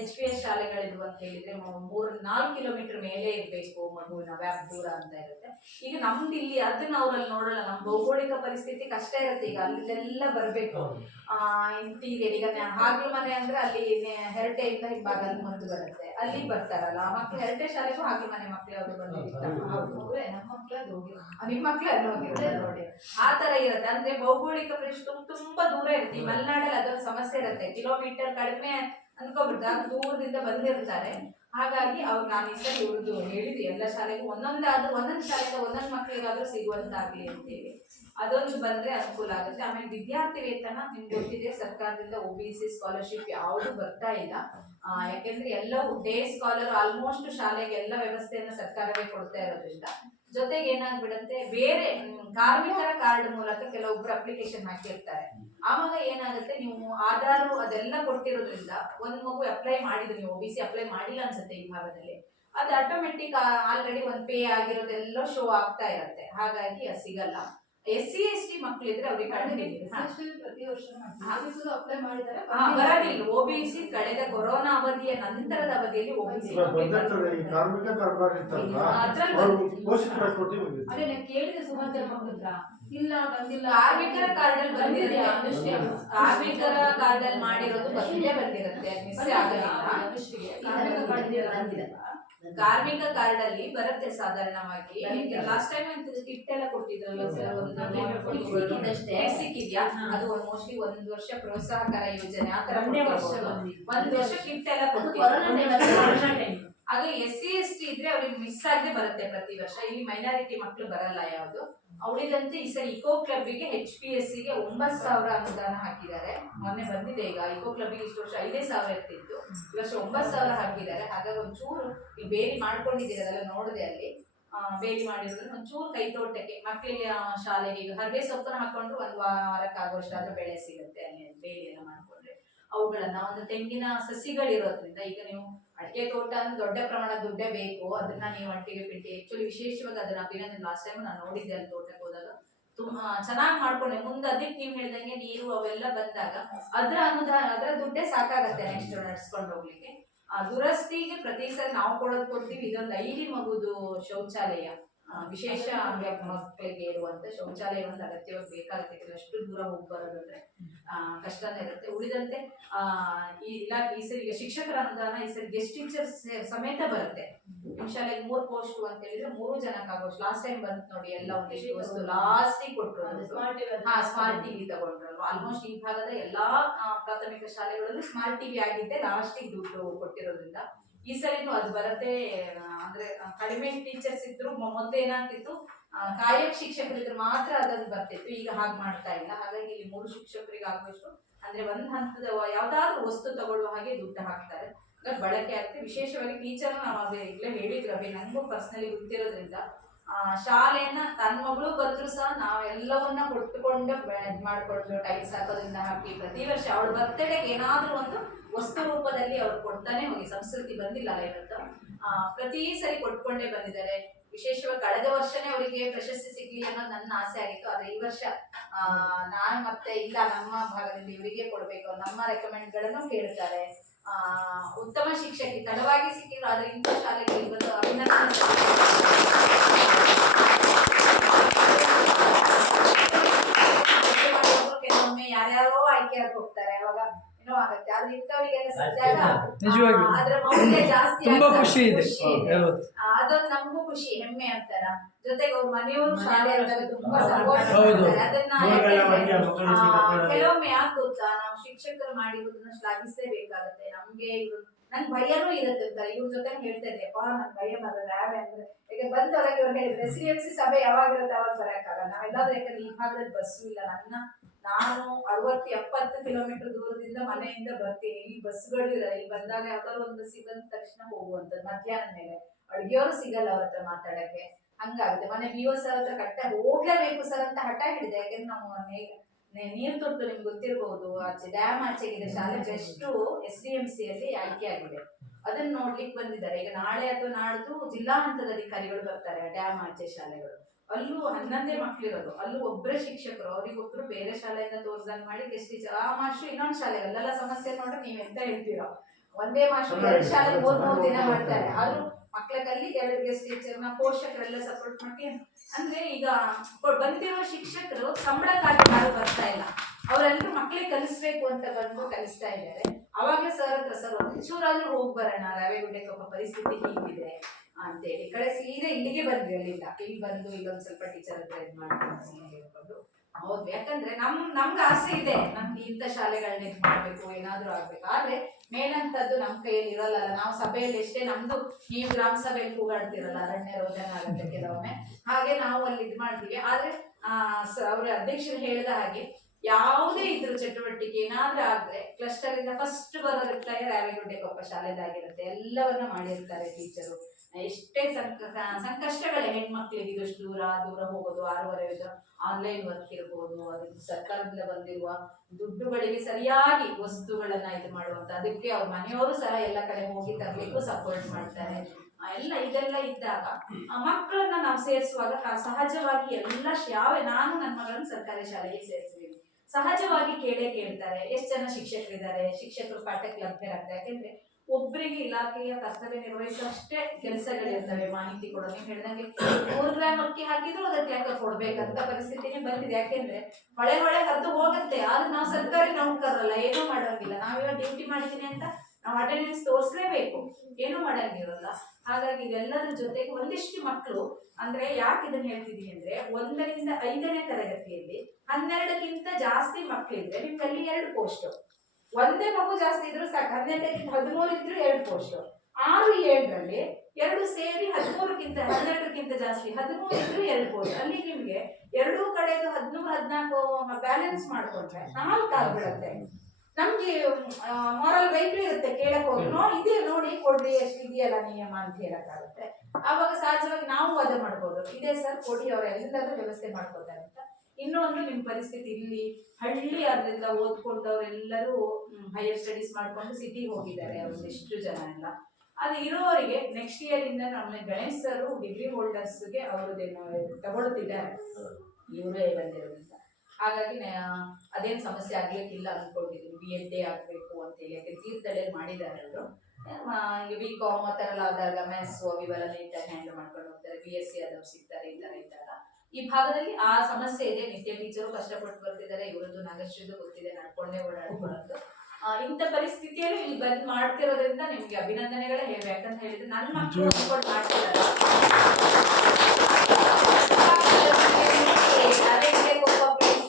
HPS ಶಾಲೆಗಳಿದ್ವು ಅಂತ ಹೇಳಿದ್ರೆ 3-4 ಕಿಲೋಮೀಟರ್ ಮೇಲೆ ಇರ್ಬೇಕು ಮಗುವಿನ ವ್ಯಾಪ್ ದೂರ ಅಂತ ಇರುತ್ತೆ. ಈಗ ನಮ್ದು ಇಲ್ಲಿ ಅದನ್ನ ಅವ್ರಲ್ಲಿ ನೋಡಲ್ಲ. ನಮ್ ಭೌಗೋಳಿಕ ಪರಿಸ್ಥಿತಿ ಕಷ್ಟ ಇರುತ್ತೆ. ಈಗ ಅಲ್ಲೆಲ್ಲ ಬರ್ಬೇಕು. ಈಗ ಹಾಗ್ಲ ಮನೆ ಅಂದ್ರೆ ಅಲ್ಲಿ ಹೆರಟೆಯಿಂದ ಹಿಂಭಾಗಲ್ಲಿ ಮುಂದೆ ಬರುತ್ತೆ, ಅಲ್ಲಿ ಬರ್ತಾರಲ್ಲ ಆ ಮಕ್ಳು. ಹೆರಟೆ ಶಾಲೆಗೂ ಹಾಗ್ಲ ಮನೆ ಮಕ್ಳು ಅವ್ರು ಬಂದಿರ್ತಾರೆ. ನಮ್ಮ ಮಕ್ಳು ಅದು ನಿಮ್ಮ ಮಕ್ಳು ಅಲ್ಲಿ ಹೋಗಿರುತ್ತೆ ನೋಡಿ. ಆ ತರ ಇರುತ್ತೆ. ಅಂದ್ರೆ ಭೌಗೋಳಿಕ ಪರಿಸ್ಥಿತಿ ತುಂಬಾ ದೂರ ಇರುತ್ತೆ. ಈ ಮಲೆನಾಡಲ್ಲಿ ಅದೊಂದು ಸಮಸ್ಯೆ ಇರುತ್ತೆ. ಕಿಲೋಮೀಟರ್ ಕಡಿಮೆ ಅನ್ಕೋಬಿಡ್ತಾ ದೂರದಿಂದ ಬಂದಿರ್ತಾರೆ. ಹಾಗಾಗಿ ಅವ್ರು ನಾನು ಈ ಸರಿ ಇವ್ರದ್ದು ಹೇಳಿದ್ವಿ ಎಲ್ಲ ಶಾಲೆಗೂ ಒಂದೊಂದು ಶಾಲೆಗೆ ಒಂದೊಂದು ಮಕ್ಕಳಿಗಾದ್ರೂ ಸಿಗುವಂತಾಗ್ಲಿ ಅಂತೇಳಿ. ಅದೊಂದು ಬಂದ್ರೆ ಅನುಕೂಲ ಆಗುತ್ತೆ. ಆಮೇಲೆ ವಿದ್ಯಾರ್ಥಿ ವೇತನ ನಿಮ್ಗೆ ಗೊತ್ತಿದೆ, ಸರ್ಕಾರದಿಂದ OBC ಸ್ಕಾಲರ್ಶಿಪ್ ಯಾವುದು ಬರ್ತಾ ಇಲ್ಲ. ಯಾಕೆಂದ್ರೆ ಎಲ್ಲವೂ ಡೇ ಸ್ಕಾಲರ್ ಆಲ್ಮೋಸ್ಟ್ ಶಾಲೆಗೆ ಎಲ್ಲ ವ್ಯವಸ್ಥೆಯನ್ನ ಸರ್ಕಾರವೇ ಕೊಡ್ತಾ ಇರೋದ್ರಿಂದ ಜೊತೆಗೆ ಏನಾಗ್ಬಿಡುತ್ತೆ, ಬೇರೆ ಕಾರ್ಮಿಕರ ಕಾರ್ಡ್ ಮೂಲಕ ಕೆಲವೊಬ್ರು ಅಪ್ಲಿಕೇಶನ್ ಹಾಕಿರ್ತಾರೆ. ಆವಾಗ ಏನಾಗುತ್ತೆ, ನೀವು ಆಧಾರ್ ಅದೆಲ್ಲ ಕೊಟ್ಟಿರೋದ್ರಿಂದ ಒಂದ್ ಮಗು ಅಪ್ಲೈ ಮಾಡಿದ್ರು, ನೀವು OBC ಅಪ್ಲೈ ಮಾಡಿಲ್ಲ ಅನ್ಸುತ್ತೆ ಈ ಭಾಗದಲ್ಲಿ, ಅದು ಆಟೋಮೆಟಿಕ್ ಆಲ್ರೆಡಿ ಒಂದು ಪೇ ಆಗಿರೋದೆಲ್ಲ ಶೋ ಆಗ್ತಾ ಇರುತ್ತೆ. ಹಾಗಾಗಿ ಅದು ಸಿಗಲ್ಲ. SC ST ಮಕ್ಕಳಿದ್ರೆ ಅವ್ರಿಗೆ ಪ್ರತಿ ವರ್ಷ ಅಪ್ಲೈ ಮಾಡಿದ್ದಾರೆ, ಬರೋದಿಲ್ಲ. OBC ಕಳೆದ ಕೊರೋನಾ ಅವಧಿಯ ನಂತರದ ಅವಧಿಯಲ್ಲಿ OBC ಕಾರ್ಮಿಕ ಅದೇ ನಾನು ಕೇಳಿದೆ ಸುಮಾರು ಜನ ಮಕ್ಕಳ ಹತ್ರ, ಇಲ್ಲ ಬಂದಿಲ್ಲ. ಕಾರ್ಮಿಕರ ಕಾರ್ಡ್ ಅಲ್ಲಿ ಬಂದಿರುತ್ತೆ, ಕಾರ್ಮಿಕರ ಕಾರ್ಡ್ ಅಲ್ಲಿ ಮಾಡಿರೋದು ಬಂದಿರುತ್ತೆ, ಮಿಸ್ ಆಗಲಿಲ್ಲ. ಕಾರ್ಮಿಕ ಕಾರ್ಡ್ ಅಲ್ಲಿ ಬರುತ್ತೆ ಸಾಧಾರಣವಾಗಿ. ಲಾಸ್ಟ್ ಟೈಮ್ ಕಿಟ್ ಎಲ್ಲ ಕೊಟ್ಟಿದ್ರಲ್ಲ ಸರ್, ಸಿಕ್ಕಿದ್ಯಾ? ಅದು ಮೋಸ್ಟ್ಲಿ 1 ವರ್ಷ ಪ್ರೋತ್ಸಾಹಕರ ಯೋಜನೆ ಆ ತರ 1 ವರ್ಷ ಕಿಟ್ ಎಲ್ಲ ಕೊಡ್ತೀವಿ. ಹಾಗೆ SC ST ಇದ್ರೆ ಅವ್ರಿಗೆ ಮಿಸ್ ಆಗದೆ ಬರುತ್ತೆ ಪ್ರತಿ ವರ್ಷ. ಇಲ್ಲಿ ಮೈನಾರಿಟಿ ಮಕ್ಳು ಬರಲ್ಲ ಯಾವ್ದು. ಅವಳಿದಂತೆ ಈ ಸರಿ ಇಕೋ ಕ್ಲಬ್ಗೆ HPSC ಗೆ 9,000 ಅನುದಾನ ಹಾಕಿದ್ದಾರೆ. ಮೊನ್ನೆ ಬಂದಿದೆ. ಈಗ ಇಕೋ ಕ್ಲಬ್ಗೆ ಇಷ್ಟು ವರ್ಷ 5,000 ಇರ್ತಿತ್ತು, ಈ ವರ್ಷ 9,000 ಹಾಕಿದ್ದಾರೆ. ಹಾಗಾಗಿ ಒಂಚೂರು ಈ ಬೇಲಿ ಮಾಡ್ಕೊಂಡಿದ್ದೀರಿ ಅದೆಲ್ಲ ನೋಡಿದೆ. ಅಲ್ಲಿ ಬೇಲಿ ಮಾಡಿರೋದ್ರೆ ಒಂಚೂರು ಕೈ ತೋಟಕ್ಕೆ ಮಕ್ಕಳಿಗೆ ಶಾಲೆಗೆ ಈಗ ಹರ್ಬೆ ಸೊಪ್ಪನ್ನ ಹಾಕೊಂಡ್ರು 1 ವಾರಕ್ಕಾಗುವಷ್ಟಾದ್ರೂ ಬೆಳೆ ಸಿಗುತ್ತೆ ಅಲ್ಲಿ ಬೇಲಿ ಎಲ್ಲ ಮಾಡ್ಕೊಂಡ್ರೆ. ಅವುಗಳನ್ನ ಒಂದು ತೆಂಗಿನ ಸಸಿಗಳಿರೋದ್ರಿಂದ, ಈಗ ನೀವು ಅಡಿಕೆ ತೋಟ ಅಂದ್ರೆ ದೊಡ್ಡ ಪ್ರಮಾಣದ ದುಡ್ಡೇ ಬೇಕು. ಅದನ್ನ ನೀವು ಅಂಟಿಗೆ ಪಿಂಟಿ ಆಕ್ಚುಲಿ ವಿಶೇಷವಾಗಿ ಅದನ್ನ ಅಭಿನಂದನೆ. ಲಾಸ್ಟ್ ಟೈಮ್ ನಾನು ನೋಡಿದ್ದೆ ಅಲ್ಲಿ ತೋಟಕ್ಕೆ ಹೋದಾಗ ತುಂಬಾ ಚೆನ್ನಾಗಿ ಮಾಡ್ಕೊಂಡೆ. ಮುಂದೆ ಅದಕ್ಕೆ ನೀವು ಹೇಳ್ದಂಗೆ ನೀರು ಅವೆಲ್ಲ ಬಂದಾಗ ಅದರ ದುಡ್ಡೇ ಸಾಕಾಗತ್ತೆ ನೆಕ್ಸ್ಟ್ ನಡ್ಸ್ಕೊಂಡು ಹೋಗ್ಲಿಕ್ಕೆ. ದುರಸ್ತಿಗೆ ಪ್ರತಿ ಸಲ ನಾವು ಕೊಡ್ತೀವಿ. ಇದೊಂದು 5 ಮಗುದು ಶೌಚಾಲಯ, ವಿಶೇಷ ಮಕ್ಕಳಿಗೆ ಇರುವಂತ ಶೌಚಾಲಯ ಒಂದು ಅಗತ್ಯವಾಗಿ ಬೇಕಾಗುತ್ತೆ. ಅಷ್ಟು ದೂರ ಹೋಗಿ ಬರೋದಂದ್ರೆ ಕಷ್ಟನೇ ಇರುತ್ತೆ. ಉಳಿದಂತೆ ಈ ಸರಿ ಶಿಕ್ಷಕರ ಅನುದಾನ ಈ ಸರಿ ಗೆಸ್ಟ್ ಟೀಚರ್ಸ್ ಸಮೇತ ಬರುತ್ತೆ. ನಿಮ್ಮ ಶಾಲೆಗೆ 3 ಪೋಸ್ಟ್ ಅಂತ ಹೇಳಿದ್ರೆ 3 ಜನಕ್ಕಾಗೋಷ್ಟು. ಲಾಸ್ಟ್ ಟೈಮ್ ಬಂತು ನೋಡಿ, ಎಲ್ಲ ಒಂದಿಷ್ಟು ವಸ್ತು ಲಾಸ್ಟಿಗೆ ಕೊಟ್ಟರು. Smart TV ತಗೊಂಡ್ರಲ್ವ. ಆಲ್ಮೋಸ್ಟ್ ಈ ಭಾಗದ ಎಲ್ಲಾ ಪ್ರಾಥಮಿಕ ಶಾಲೆಗಳಲ್ಲಿ ಸ್ಮಾರ್ಟ್ ಟಿವಿ ಆಗಿದ್ದೆ ಲಾಸ್ಟಿಗೆ ದುಡ್ಡು ಕೊಟ್ಟಿರೋದ್ರಿಂದ ಈ ಸರಿನೂ ಅದು ಬರುತ್ತೆ. ಅಂದ್ರೆ ಕಡಿಮೆ ಟೀಚರ್ಸ್ ಇದ್ರು ಮೊದಲು ಏನಾಗ್ತಿತ್ತು, ಕಾಯಕ ಶಿಕ್ಷಕರಿದ್ರೆ ಮಾತ್ರ ಅದನ್ನು ಬರ್ತಿತ್ತು. ಈಗ ಹಾಗೆ ಮಾಡ್ತಾ ಇಲ್ಲ. ಹಾಗಾಗಿ ಇಲ್ಲಿ 3 ಶಿಕ್ಷಕರಿಗೆ ಆಗುವಷ್ಟು ಅಂದ್ರೆ ಒಂದು ಹಂತದ ಯಾವ್ದಾದ್ರು ವಸ್ತು ತಗೊಳ್ಳುವ ಹಾಗೆ ದುಡ್ಡು ಹಾಕ್ತಾರೆ. ಬಳಕೆ ಆಗ್ತದೆ. ವಿಶೇಷವಾಗಿ ಟೀಚರ್ ನಾವು ಈಗಲೇ ಹೇಳಿದ್ರು, ನನಗೂ ಪರ್ಸನಲಿ ಗೊತ್ತಿರೋದ್ರಿಂದ ಶಾಲೆಯನ್ನ ತನ್ನ ಮಗಳು ಬಂದ್ರು ಸಹ ನಾವೆಲ್ಲವನ್ನ ಕೊಟ್ಟುಕೊಂಡು ಮಾಡ್ಕೊಂಡು ಟೈಲ್ಸ್ ಹಾಕೋದ್ರಿಂದ ಹಾಕಿ ಪ್ರತಿ ವರ್ಷ ಅವಳ ಬರ್ತಡೆಗೆ ಏನಾದ್ರೂ ಒಂದು ವಸ್ತು ರೂಪದಲ್ಲಿ ಅವ್ರು ಕೊಡ್ತಾನೆ ಹೋಗಿ. ಸಂಸ್ಕೃತಿ ಬಂದಿಲ್ಲ ಇವತ್ತು, ಪ್ರತಿ ಸರಿ ಕೊಟ್ಕೊಂಡೇ ಬಂದಿದ್ದಾರೆ. ವಿಶೇಷವಾಗಿ ಕಳೆದ ವರ್ಷನೇ ಅವರಿಗೆ ಪ್ರಶಸ್ತಿ ಸಿಗ್ಲಿ ಅನ್ನೋದು ನನ್ನ ಆಸೆ ಆಗಿತ್ತು. ಆದ್ರೆ ಈ ವರ್ಷ ನಾನು ಮತ್ತೆ ಇಲ್ಲ ನಮ್ಮ ಭಾಗದಲ್ಲಿ ಇವರಿಗೆ ಕೊಡ್ಬೇಕು, ನಮ್ಮ ರೆಕಮೆಂಡ್ ಗಳನ್ನು ಕೇಳ್ತಾರೆ. ಉತ್ತಮ ಶಿಕ್ಷಕಿ ತಡವಾಗಿ ಸಿಕ್ಕಿದ್ರು, ಆದ್ರೆ ಇಂಥ ಶಾಲೆಗೆ ಇವತ್ತು ಅಭಿನಂದನೆ. ಕೆಲವೊಮ್ಮೆ ಯಾರ್ಯಾರೋ ಆಯ್ಕೆಯಾಗಿ ಹೋಗ್ತಾರೆ, ಅವಾಗ ಏನೋ ಆಗತ್ತೆ. ಆದ್ರೆ ಇಂಥವರಿಗೆಲ್ಲ ಸಿಕ್ಕಾಗ ನಿಜವಾಗಿಯೂ ಅದ್ರ ಮೌಲ್ಯ ಜಾಸ್ತಿ ತುಂಬಾ ಆಗ್ತದೆ. ಖುಷಿ ಇದೆ. ಹೌದು. ಅದೊಂದು ನಮಗೂ ಖುಷಿ, ಹೆಮ್ಮೆ ಅಂತಾರ. ಜೊತೆಗೆ ಅವ್ರ ಮನೆಯವರು ಶಾಲೆ ಅಂದಾಗ ತುಂಬಾ ಸಪೋರ್ಟ್ ಹೌದು. ಮಾಡ್ತಾರೆ. ಅದನ್ನ ಇವಾಗೆಲ್ಲ ಮಧ್ಯ ಮಕ್ಕಳು ಸಿಕ್ಕಾಕೊಳ್ಳೋದು. ಕೆಲವೊಮ್ಮೆ ಯಾಕೆ ಗೊತ್ತಾ, ನಾವು ಶಿಕ್ಷಕರು ಮಾಡಿರೋದನ್ನ ಶ್ಲಾಘಿಸಲೇಬೇಕಾಗತ್ತೆ. ನಮ್ಗೆ ಇವ್ರು ನನ್ ಭಯನೂ ಇರುತ್ತೆ ಅಂತ ಇವ್ರ ಜೊತೆ ಹೇಳ್ತಾ ಇದ್ದೆ, ಅಪ್ಪ ನನ್ ಭಯ ಬರೋದು ಯಾವೆ ಅಂದ್ರೆ, ಈಗ ಬಂದವರೆಗೆ ಇವ್ರು ಹೇಳಿದ್ರೆ SDMC ಸಭೆ ಯಾವಾಗಿರುತ್ತೆ ಅವಾಗ ಬರಕ್ಕಾಗಲ್ಲ. ನಾವೆಲ್ಲಾದ್ರೂ ಯಾಕಂದ್ರೆ ಈ ಭಾಗದಲ್ಲಿ ಬಸ್ಸು ಇಲ್ಲ. ನಾನು 60-70 ಕಿಲೋಮೀಟರ್ ದೂರದಿಂದ ಮನೆಯಿಂದ ಬರ್ತೀನಿ. ಈ ಬಸ್ಗಳು ಇರಲ್ಲ. ಇಲ್ಲಿ ಬಂದಾಗ ಯಾವ್ದಾದ್ರು ಒಂದು ಬಸ್ಸಿಗೆ ಬಂದ ತಕ್ಷಣ ಹೋಗುವಂಥದ್ದು. ಮಧ್ಯಾಹ್ನ ಮೇಲೆ ಅಡುಗೆಯವರು ಸಿಗಲ್ಲ ಅವ್ರ ಹತ್ರ ಮಾತಾಡಕ್ಕೆ, ಹಂಗಾಗುತ್ತೆ. ಮನೆ BO ಸರ್ ಹತ್ರ ಕಟ್ಟ ಹೋಗ್ಲೇಬೇಕು ಸರ್ ಅಂತ ಹಠ ಹಿಡಿದೆ. ಯಾಕಂದ್ರೆ ನಾವು ನೀರು ತೊಟ್ಟು ನಿಮ್ಗೆ ಗೊತ್ತಿರಬಹುದು, ಆಚೆ ಡ್ಯಾಮ್ ಆಚೆಗಿದೆ ಶಾಲೆ. ಬೆಸ್ಟ್ SDMC ಅಲ್ಲಿ ಆಯ್ಕೆ ಆಗಿದೆ. ಅದನ್ನ ನೋಡ್ಲಿಕ್ಕೆ ಬಂದಿದ್ದಾರೆ. ಈಗ ನಾಳೆ ಅಥವಾ ನಾಡ್ದು ಜಿಲ್ಲಾ ಹಂತದ ಅಧಿಕಾರಿಗಳು ಬರ್ತಾರೆ ಡ್ಯಾಮ್ ಆಚೆ ಶಾಲೆಗಳು. ಅಲ್ಲೂ 11 ಮಕ್ಳಿರೋದು, ಅಲ್ಲೂ ಒಬ್ಬರೇ ಶಿಕ್ಷಕರು, ಅವ್ರಿಗೊಬ್ರು ಬೇರೆ ಶಾಲೆಯಿಂದ ತೋರ್ಸಂಗ್ ಮಾಡಿ ಗೆಸ್ಟ್ ಟೀಚರ್. ಆ ಮಾಸ್ಟ್ರು ಇನ್ನೊಂದು ಶಾಲೆ, ಅಲ್ಲೆಲ್ಲ ಸಮಸ್ಯೆ ನೋಡ್ರೆ ನೀವ್ ಎಂತ ಹೇಳ್ತೀರೋ, ಒಂದೇ ಮಾಸ್ಟ್ರು 2 ಶಾಲೆ 3 ದಿನ ಮಾಡ್ತಾರೆ. ಆದ್ರೂ ಮಕ್ಳ ಕಲ್ಲಿ 2 ಗೆಸ್ಟ್ ಟೀಚರ್ನ ಪೋಷಕರೆಲ್ಲ ಸಪೋರ್ಟ್ ಮಾಡಿ. ಅಂದ್ರೆ ಈಗ ಬಂದಿರೋ ಶಿಕ್ಷಕರು ಸಂಬಳಕ್ಕಾಗಿ ಯಾರು ಬರ್ತಾ ಇಲ್ಲ, ಅವರೆಲ್ಲರೂ ಮಕ್ಳಿಗೆ ಕಲಿಸ್ಬೇಕು ಅಂತ ಬಂದು ಕಲಿಸ್ತಾ ಇದ್ದಾರೆ. ಅವಾಗಲೇ ಸರ್ ಹತ್ರ ಸರ್ ಒಂಚೂರಾದ್ರೂ ಹೋಗಿ ಬರೋಣ, ರಾವೇಗುಡ್ಡೆಕೊಪ್ಪ ಪರಿಸ್ಥಿತಿ ಹೀಗಿದೆ ಅಂತೇಳಿ ಕಡೆ ಸೀದಾ ಇಲ್ಲಿಗೆ ಬಂದ್ವಿ. ಅಲ್ಲಿಂದ ಇಲ್ಲಿ ಬಂದು ಇಲ್ಲೊಂದ್ ಸ್ವಲ್ಪ ಟೀಚರ್ ಹತ್ರ ಇದು ಮಾಡ್ಕೊಂಡು ಹೇಳ್ಕೊಂಡು ಹೌದು. ಯಾಕಂದ್ರೆ ನಮ್ಗೆ ಆಸೆ ಇದೆ, ನಮ್ಗೆ ಇಂಥ ಶಾಲೆಗಳನ್ನ ಇದು ಮಾಡ್ಬೇಕು, ಏನಾದ್ರೂ ಆಗ್ಬೇಕು. ಆದ್ರೆ ಮೇಲಂತದ್ದು ನಮ್ ಕೈಯಲ್ಲಿ ಇರಲ್ಲ. ನಾವು ಸಭೆಯಲ್ಲಿ ಎಷ್ಟೇ ನಮ್ದು, ನೀವು ಗ್ರಾಮ ಸಭೆಯಲ್ಲಿ ಕೂಗಾಡ್ತಿರಲ್ಲ, ಅರಣ್ಯ ರೋದನ ಆಗುತ್ತೆ ಕೆಲವೊಮ್ಮೆ, ಹಾಗೆ ನಾವು ಅಲ್ಲಿ ಇದು ಮಾಡ್ತೀವಿ. ಆದ್ರೆ ಅವ್ರ ಅಧ್ಯಕ್ಷರು ಹೇಳಿದ ಹಾಗೆ ಯಾವುದೇ ಇದ್ರು ಚಟುವಟಿಕೆ ಏನಾದ್ರೂ ಆದ್ರೆ ಕ್ಲಸ್ಟರ್ ಇಂದ ಫಸ್ಟ್ ಬರೋ ರಿಪ್ಲೈ ರಾವೇಗುಡ್ಡೆಕೊಪ್ಪ ಶಾಲೆದಾಗಿರುತ್ತೆ. ಎಲ್ಲವನ್ನ ಮಾಡಿರ್ತಾರೆ ಟೀಚರು. ಎಷ್ಟೇ ಸಂಕಷ್ಟಗಳೇ ಹೆಣ್ಮಕ್ಳಿಗೆ ಇದಷ್ಟು ದೂರ ಹೋಗೋದು, 6:30 ಆನ್ಲೈನ್ ವರ್ಕ್ ಇರ್ಬೋದು, ಅದಕ್ಕೆ ಸರ್ಕಾರದಿಂದ ಬಂದಿರುವ ದುಡ್ಡುಗಳಿಗೆ ಸರಿಯಾಗಿ ವಸ್ತುಗಳನ್ನ ಇದು ಮಾಡುವಂತ, ಅದಕ್ಕೆ ಅವ್ರ ಮನೆಯವರು ಸಹ ಎಲ್ಲ ಕಡೆ ಹೋಗಿ ತರಲಿಕ್ಕೂ ಸಪೋರ್ಟ್ ಮಾಡ್ತಾರೆ. ಇದೆಲ್ಲ ಇದ್ದಾಗ ಮಕ್ಕಳನ್ನ ನಾವು ಸೇರಿಸುವಾಗ ಸಹಜವಾಗಿ ಎಲ್ಲ ನಾನು ನನ್ನ ಮಗಳನ್ನ ಸರ್ಕಾರಿ ಶಾಲೆಗೆ ಸೇರಿಸಿದೀನಿ. ಸಹಜವಾಗಿ ಕೇಳ್ತಾರೆ ಎಷ್ಟು ಜನ ಶಿಕ್ಷಕರಿದ್ದಾರೆ, ಶಿಕ್ಷಕರು ಪಾಠಕ್ಕೆ ಲಭ್ಯರಾಗ್ತಾರೆ. ಯಾಕೆಂದ್ರೆ ಒಬ್ಬರಿಗೆ ಇಲಾಖೆಯ ಕರ್ತವ್ಯ ನಿರ್ವಹಿಸುವಷ್ಟೇ ಕೆಲಸಗಳಿರ್ತವೆ. ಮಾಹಿತಿ ಕೊಡೋದು, ನೀವು ಹೇಳಿದಂಗೆ 100 ಗ್ರಾಮ್ ಅಕ್ಕಿ ಹಾಕಿದ್ರು ಅದಕ್ಕೆ ಲೆಕ್ಕ ಕೊಡ್ಬೇಕಂತ ಪರಿಸ್ಥಿತಿನೇ ಬಂದಿದೆ. ಯಾಕೆಂದ್ರೆ ಹೊಳೆ ಹರಿದು ಹೋಗುತ್ತೆ. ಆದ್ರೆ ನಾವು ಸರ್ಕಾರಿ ನೌಕರರಲ್ಲ, ಏನೂ ಮಾಡೋಂಗಿಲ್ಲ. ನಾವಿವಾಗ ಡ್ಯೂಟಿ ಮಾಡಿದೀನಿ ಅಂತ ನಾವು ಅಟೆಂಡೆನ್ಸ್ ತೋರಿಸ್ಲೇಬೇಕು, ಏನೂ ಮಾಡಂಗಿರಲ್ಲ. ಹಾಗಾಗಿ ಇದೆಲ್ಲದ್ರ ಜೊತೆಗೆ ಒಂದಿಷ್ಟು ಮಕ್ಕಳು, ಅಂದ್ರೆ ಯಾಕೆ ಇದನ್ನ ಹೇಳ್ತಿದೀನಿ ಅಂದ್ರೆ, 1ರಿಂದ 5ನೇ ತರಗತಿಯಲ್ಲಿ 12ಕ್ಕಿಂತ ಜಾಸ್ತಿ ಮಕ್ಕಳಿದ್ರೆ ನಿಮ್ಗೆ ಅಲ್ಲಿ 2 ಪೋಸ್ಟ್. ಒಂದೇ ಮಗು ಜಾಸ್ತಿ ಇದ್ರು ಸಾಕು, 12ಕ್ಕಿಂತ 13 ಇದ್ರು 2 ಪೋಸ್ಟ್. 6, 7ರಲ್ಲಿ 2 ಸೇರಿ 13ಕ್ಕಿಂತ 12ಕ್ಕಿಂತ ಜಾಸ್ತಿ 13 ಇದ್ರು 2 ಪೋಸ್ಟ್. ಅಲ್ಲಿ ನಿಮ್ಗೆ 2 ಕಡೆದು 13-14 ಬ್ಯಾಲೆನ್ಸ್ ಮಾಡ್ಕೊಂಡ್ರೆ 4 ಆಗ್ಬಿಡತ್ತೆ. ನಮ್ಗೆ ಮಾರಲ್ ರೈಟ್ ಇರುತ್ತೆ, ಕೇಳಕ್ ಹೋಗಿ ಇದೇ ನೋಡಿ ಕೊಡ್ರಿ, ಎಷ್ಟು ಇದೆಯಲ್ಲ ನಿಯಮ ಅಂತ ಹೇಳಕ್ಕಾಗುತ್ತೆ. ಆವಾಗ ಸಹಜವಾಗಿ ನಾವು ಅದೇ ಮಾಡ್ಬೋದು, ಇದೇ ಸರ್ ಕೊಡಿ, ಅವರೆಲ್ಲರೂ ವ್ಯವಸ್ಥೆ ಮಾಡ್ಕೋತಾರೆ ಅಂತ. ಇನ್ನೊಂದು ನಿಮ್ ಪರಿಸ್ಥಿತಿ ಇಲ್ಲಿ ಹಳ್ಳಿ ಆದ್ರಿಂದ ಓದ್ಕೊಂಡವ್ರೆಲ್ಲರೂ ಹೈಯರ್ ಸ್ಟಡೀಸ್ ಮಾಡ್ಕೊಂಡು ಸಿಟಿಗೆ ಹೋಗಿದ್ದಾರೆ ಒಂದಿಷ್ಟು ಜನ ಎಲ್ಲ. ಅದು ಇರೋರಿಗೆ ನೆಕ್ಸ್ಟ್ ಇಯರ್ ಇಂದ ನಮ್ಮ ಗಣೇಶ್ ಸರ್ ಡಿಗ್ರಿ ಹೋಲ್ಡರ್ಸ್ಗೆ ಅವ್ರದ್ದೇನು ತಗೊಳ್ತಿದ್ದಾರೆ, ಇವರೇ ಬಂದಿರೋದ್ರಿಂದ. ಹಾಗಾಗಿ ಅದೇನು ಸಮಸ್ಯೆ ಆಗ್ಲಿಕ್ಕಿಲ್ಲ ಅನ್ಕೊಂಡಿದ್ದೀನಿ. BEd ಆಗ್ಬೇಕು ಅಂತೇಳಿ, ಯಾಕೆ ತೀರ್ಥಹಳ್ಳಿಯಲ್ಲಿ ಮಾಡಿದ್ದಾರೆ ಅವರು. BCom ಆ ಥರ ಎಲ್ಲ ಆದಾಗ ಮ್ಯಾಥ್ಸ್ ಅವಿವೆಲ್ಲ ನೀಟಾಗಿ ಹ್ಯಾಂಡಲ್ ಮಾಡ್ಕೊಂಡು ಹೋಗ್ತಾರೆ. BSc ಆದವ್ರು ಸಿಗ್ತಾರೆ. ಈ ಥರ ಇದ್ದಾಗ ಈ ಭಾಗದಲ್ಲಿ ಆ ಸಮಸ್ಯೆ ಇದೆ. ನಿತ್ಯ ಟೀಚರು ಕಷ್ಟಪಟ್ಟು ಬರ್ತಿದ್ದಾರೆ, ಇವರದ್ದು ನಾಗಶ್ರೀದು ಗೊತ್ತಿದೆ, ನಡ್ಕೊಂಡೇ ಓಡಾಡ್ಕೊಳ್ಳೋದು. ಇಂಥ ಪರಿಸ್ಥಿತಿಯಲ್ಲಿ ಇಲ್ಲಿ ಬಂದ್ ಮಾಡ್ತಿರೋದ್ರಿಂದ ನಿಮ್ಗೆ ಅಭಿನಂದನೆಗಳೇ ಹೇಳ್ಬೇಕು. ಯಾಕಂತ ಹೇಳಿದ್ರೆ ನನ್ನ ಮಕ್ಕಳು ಸಪೋರ್ಟ್ ಮಾಡ್ತಿದ್ದಾರೆ.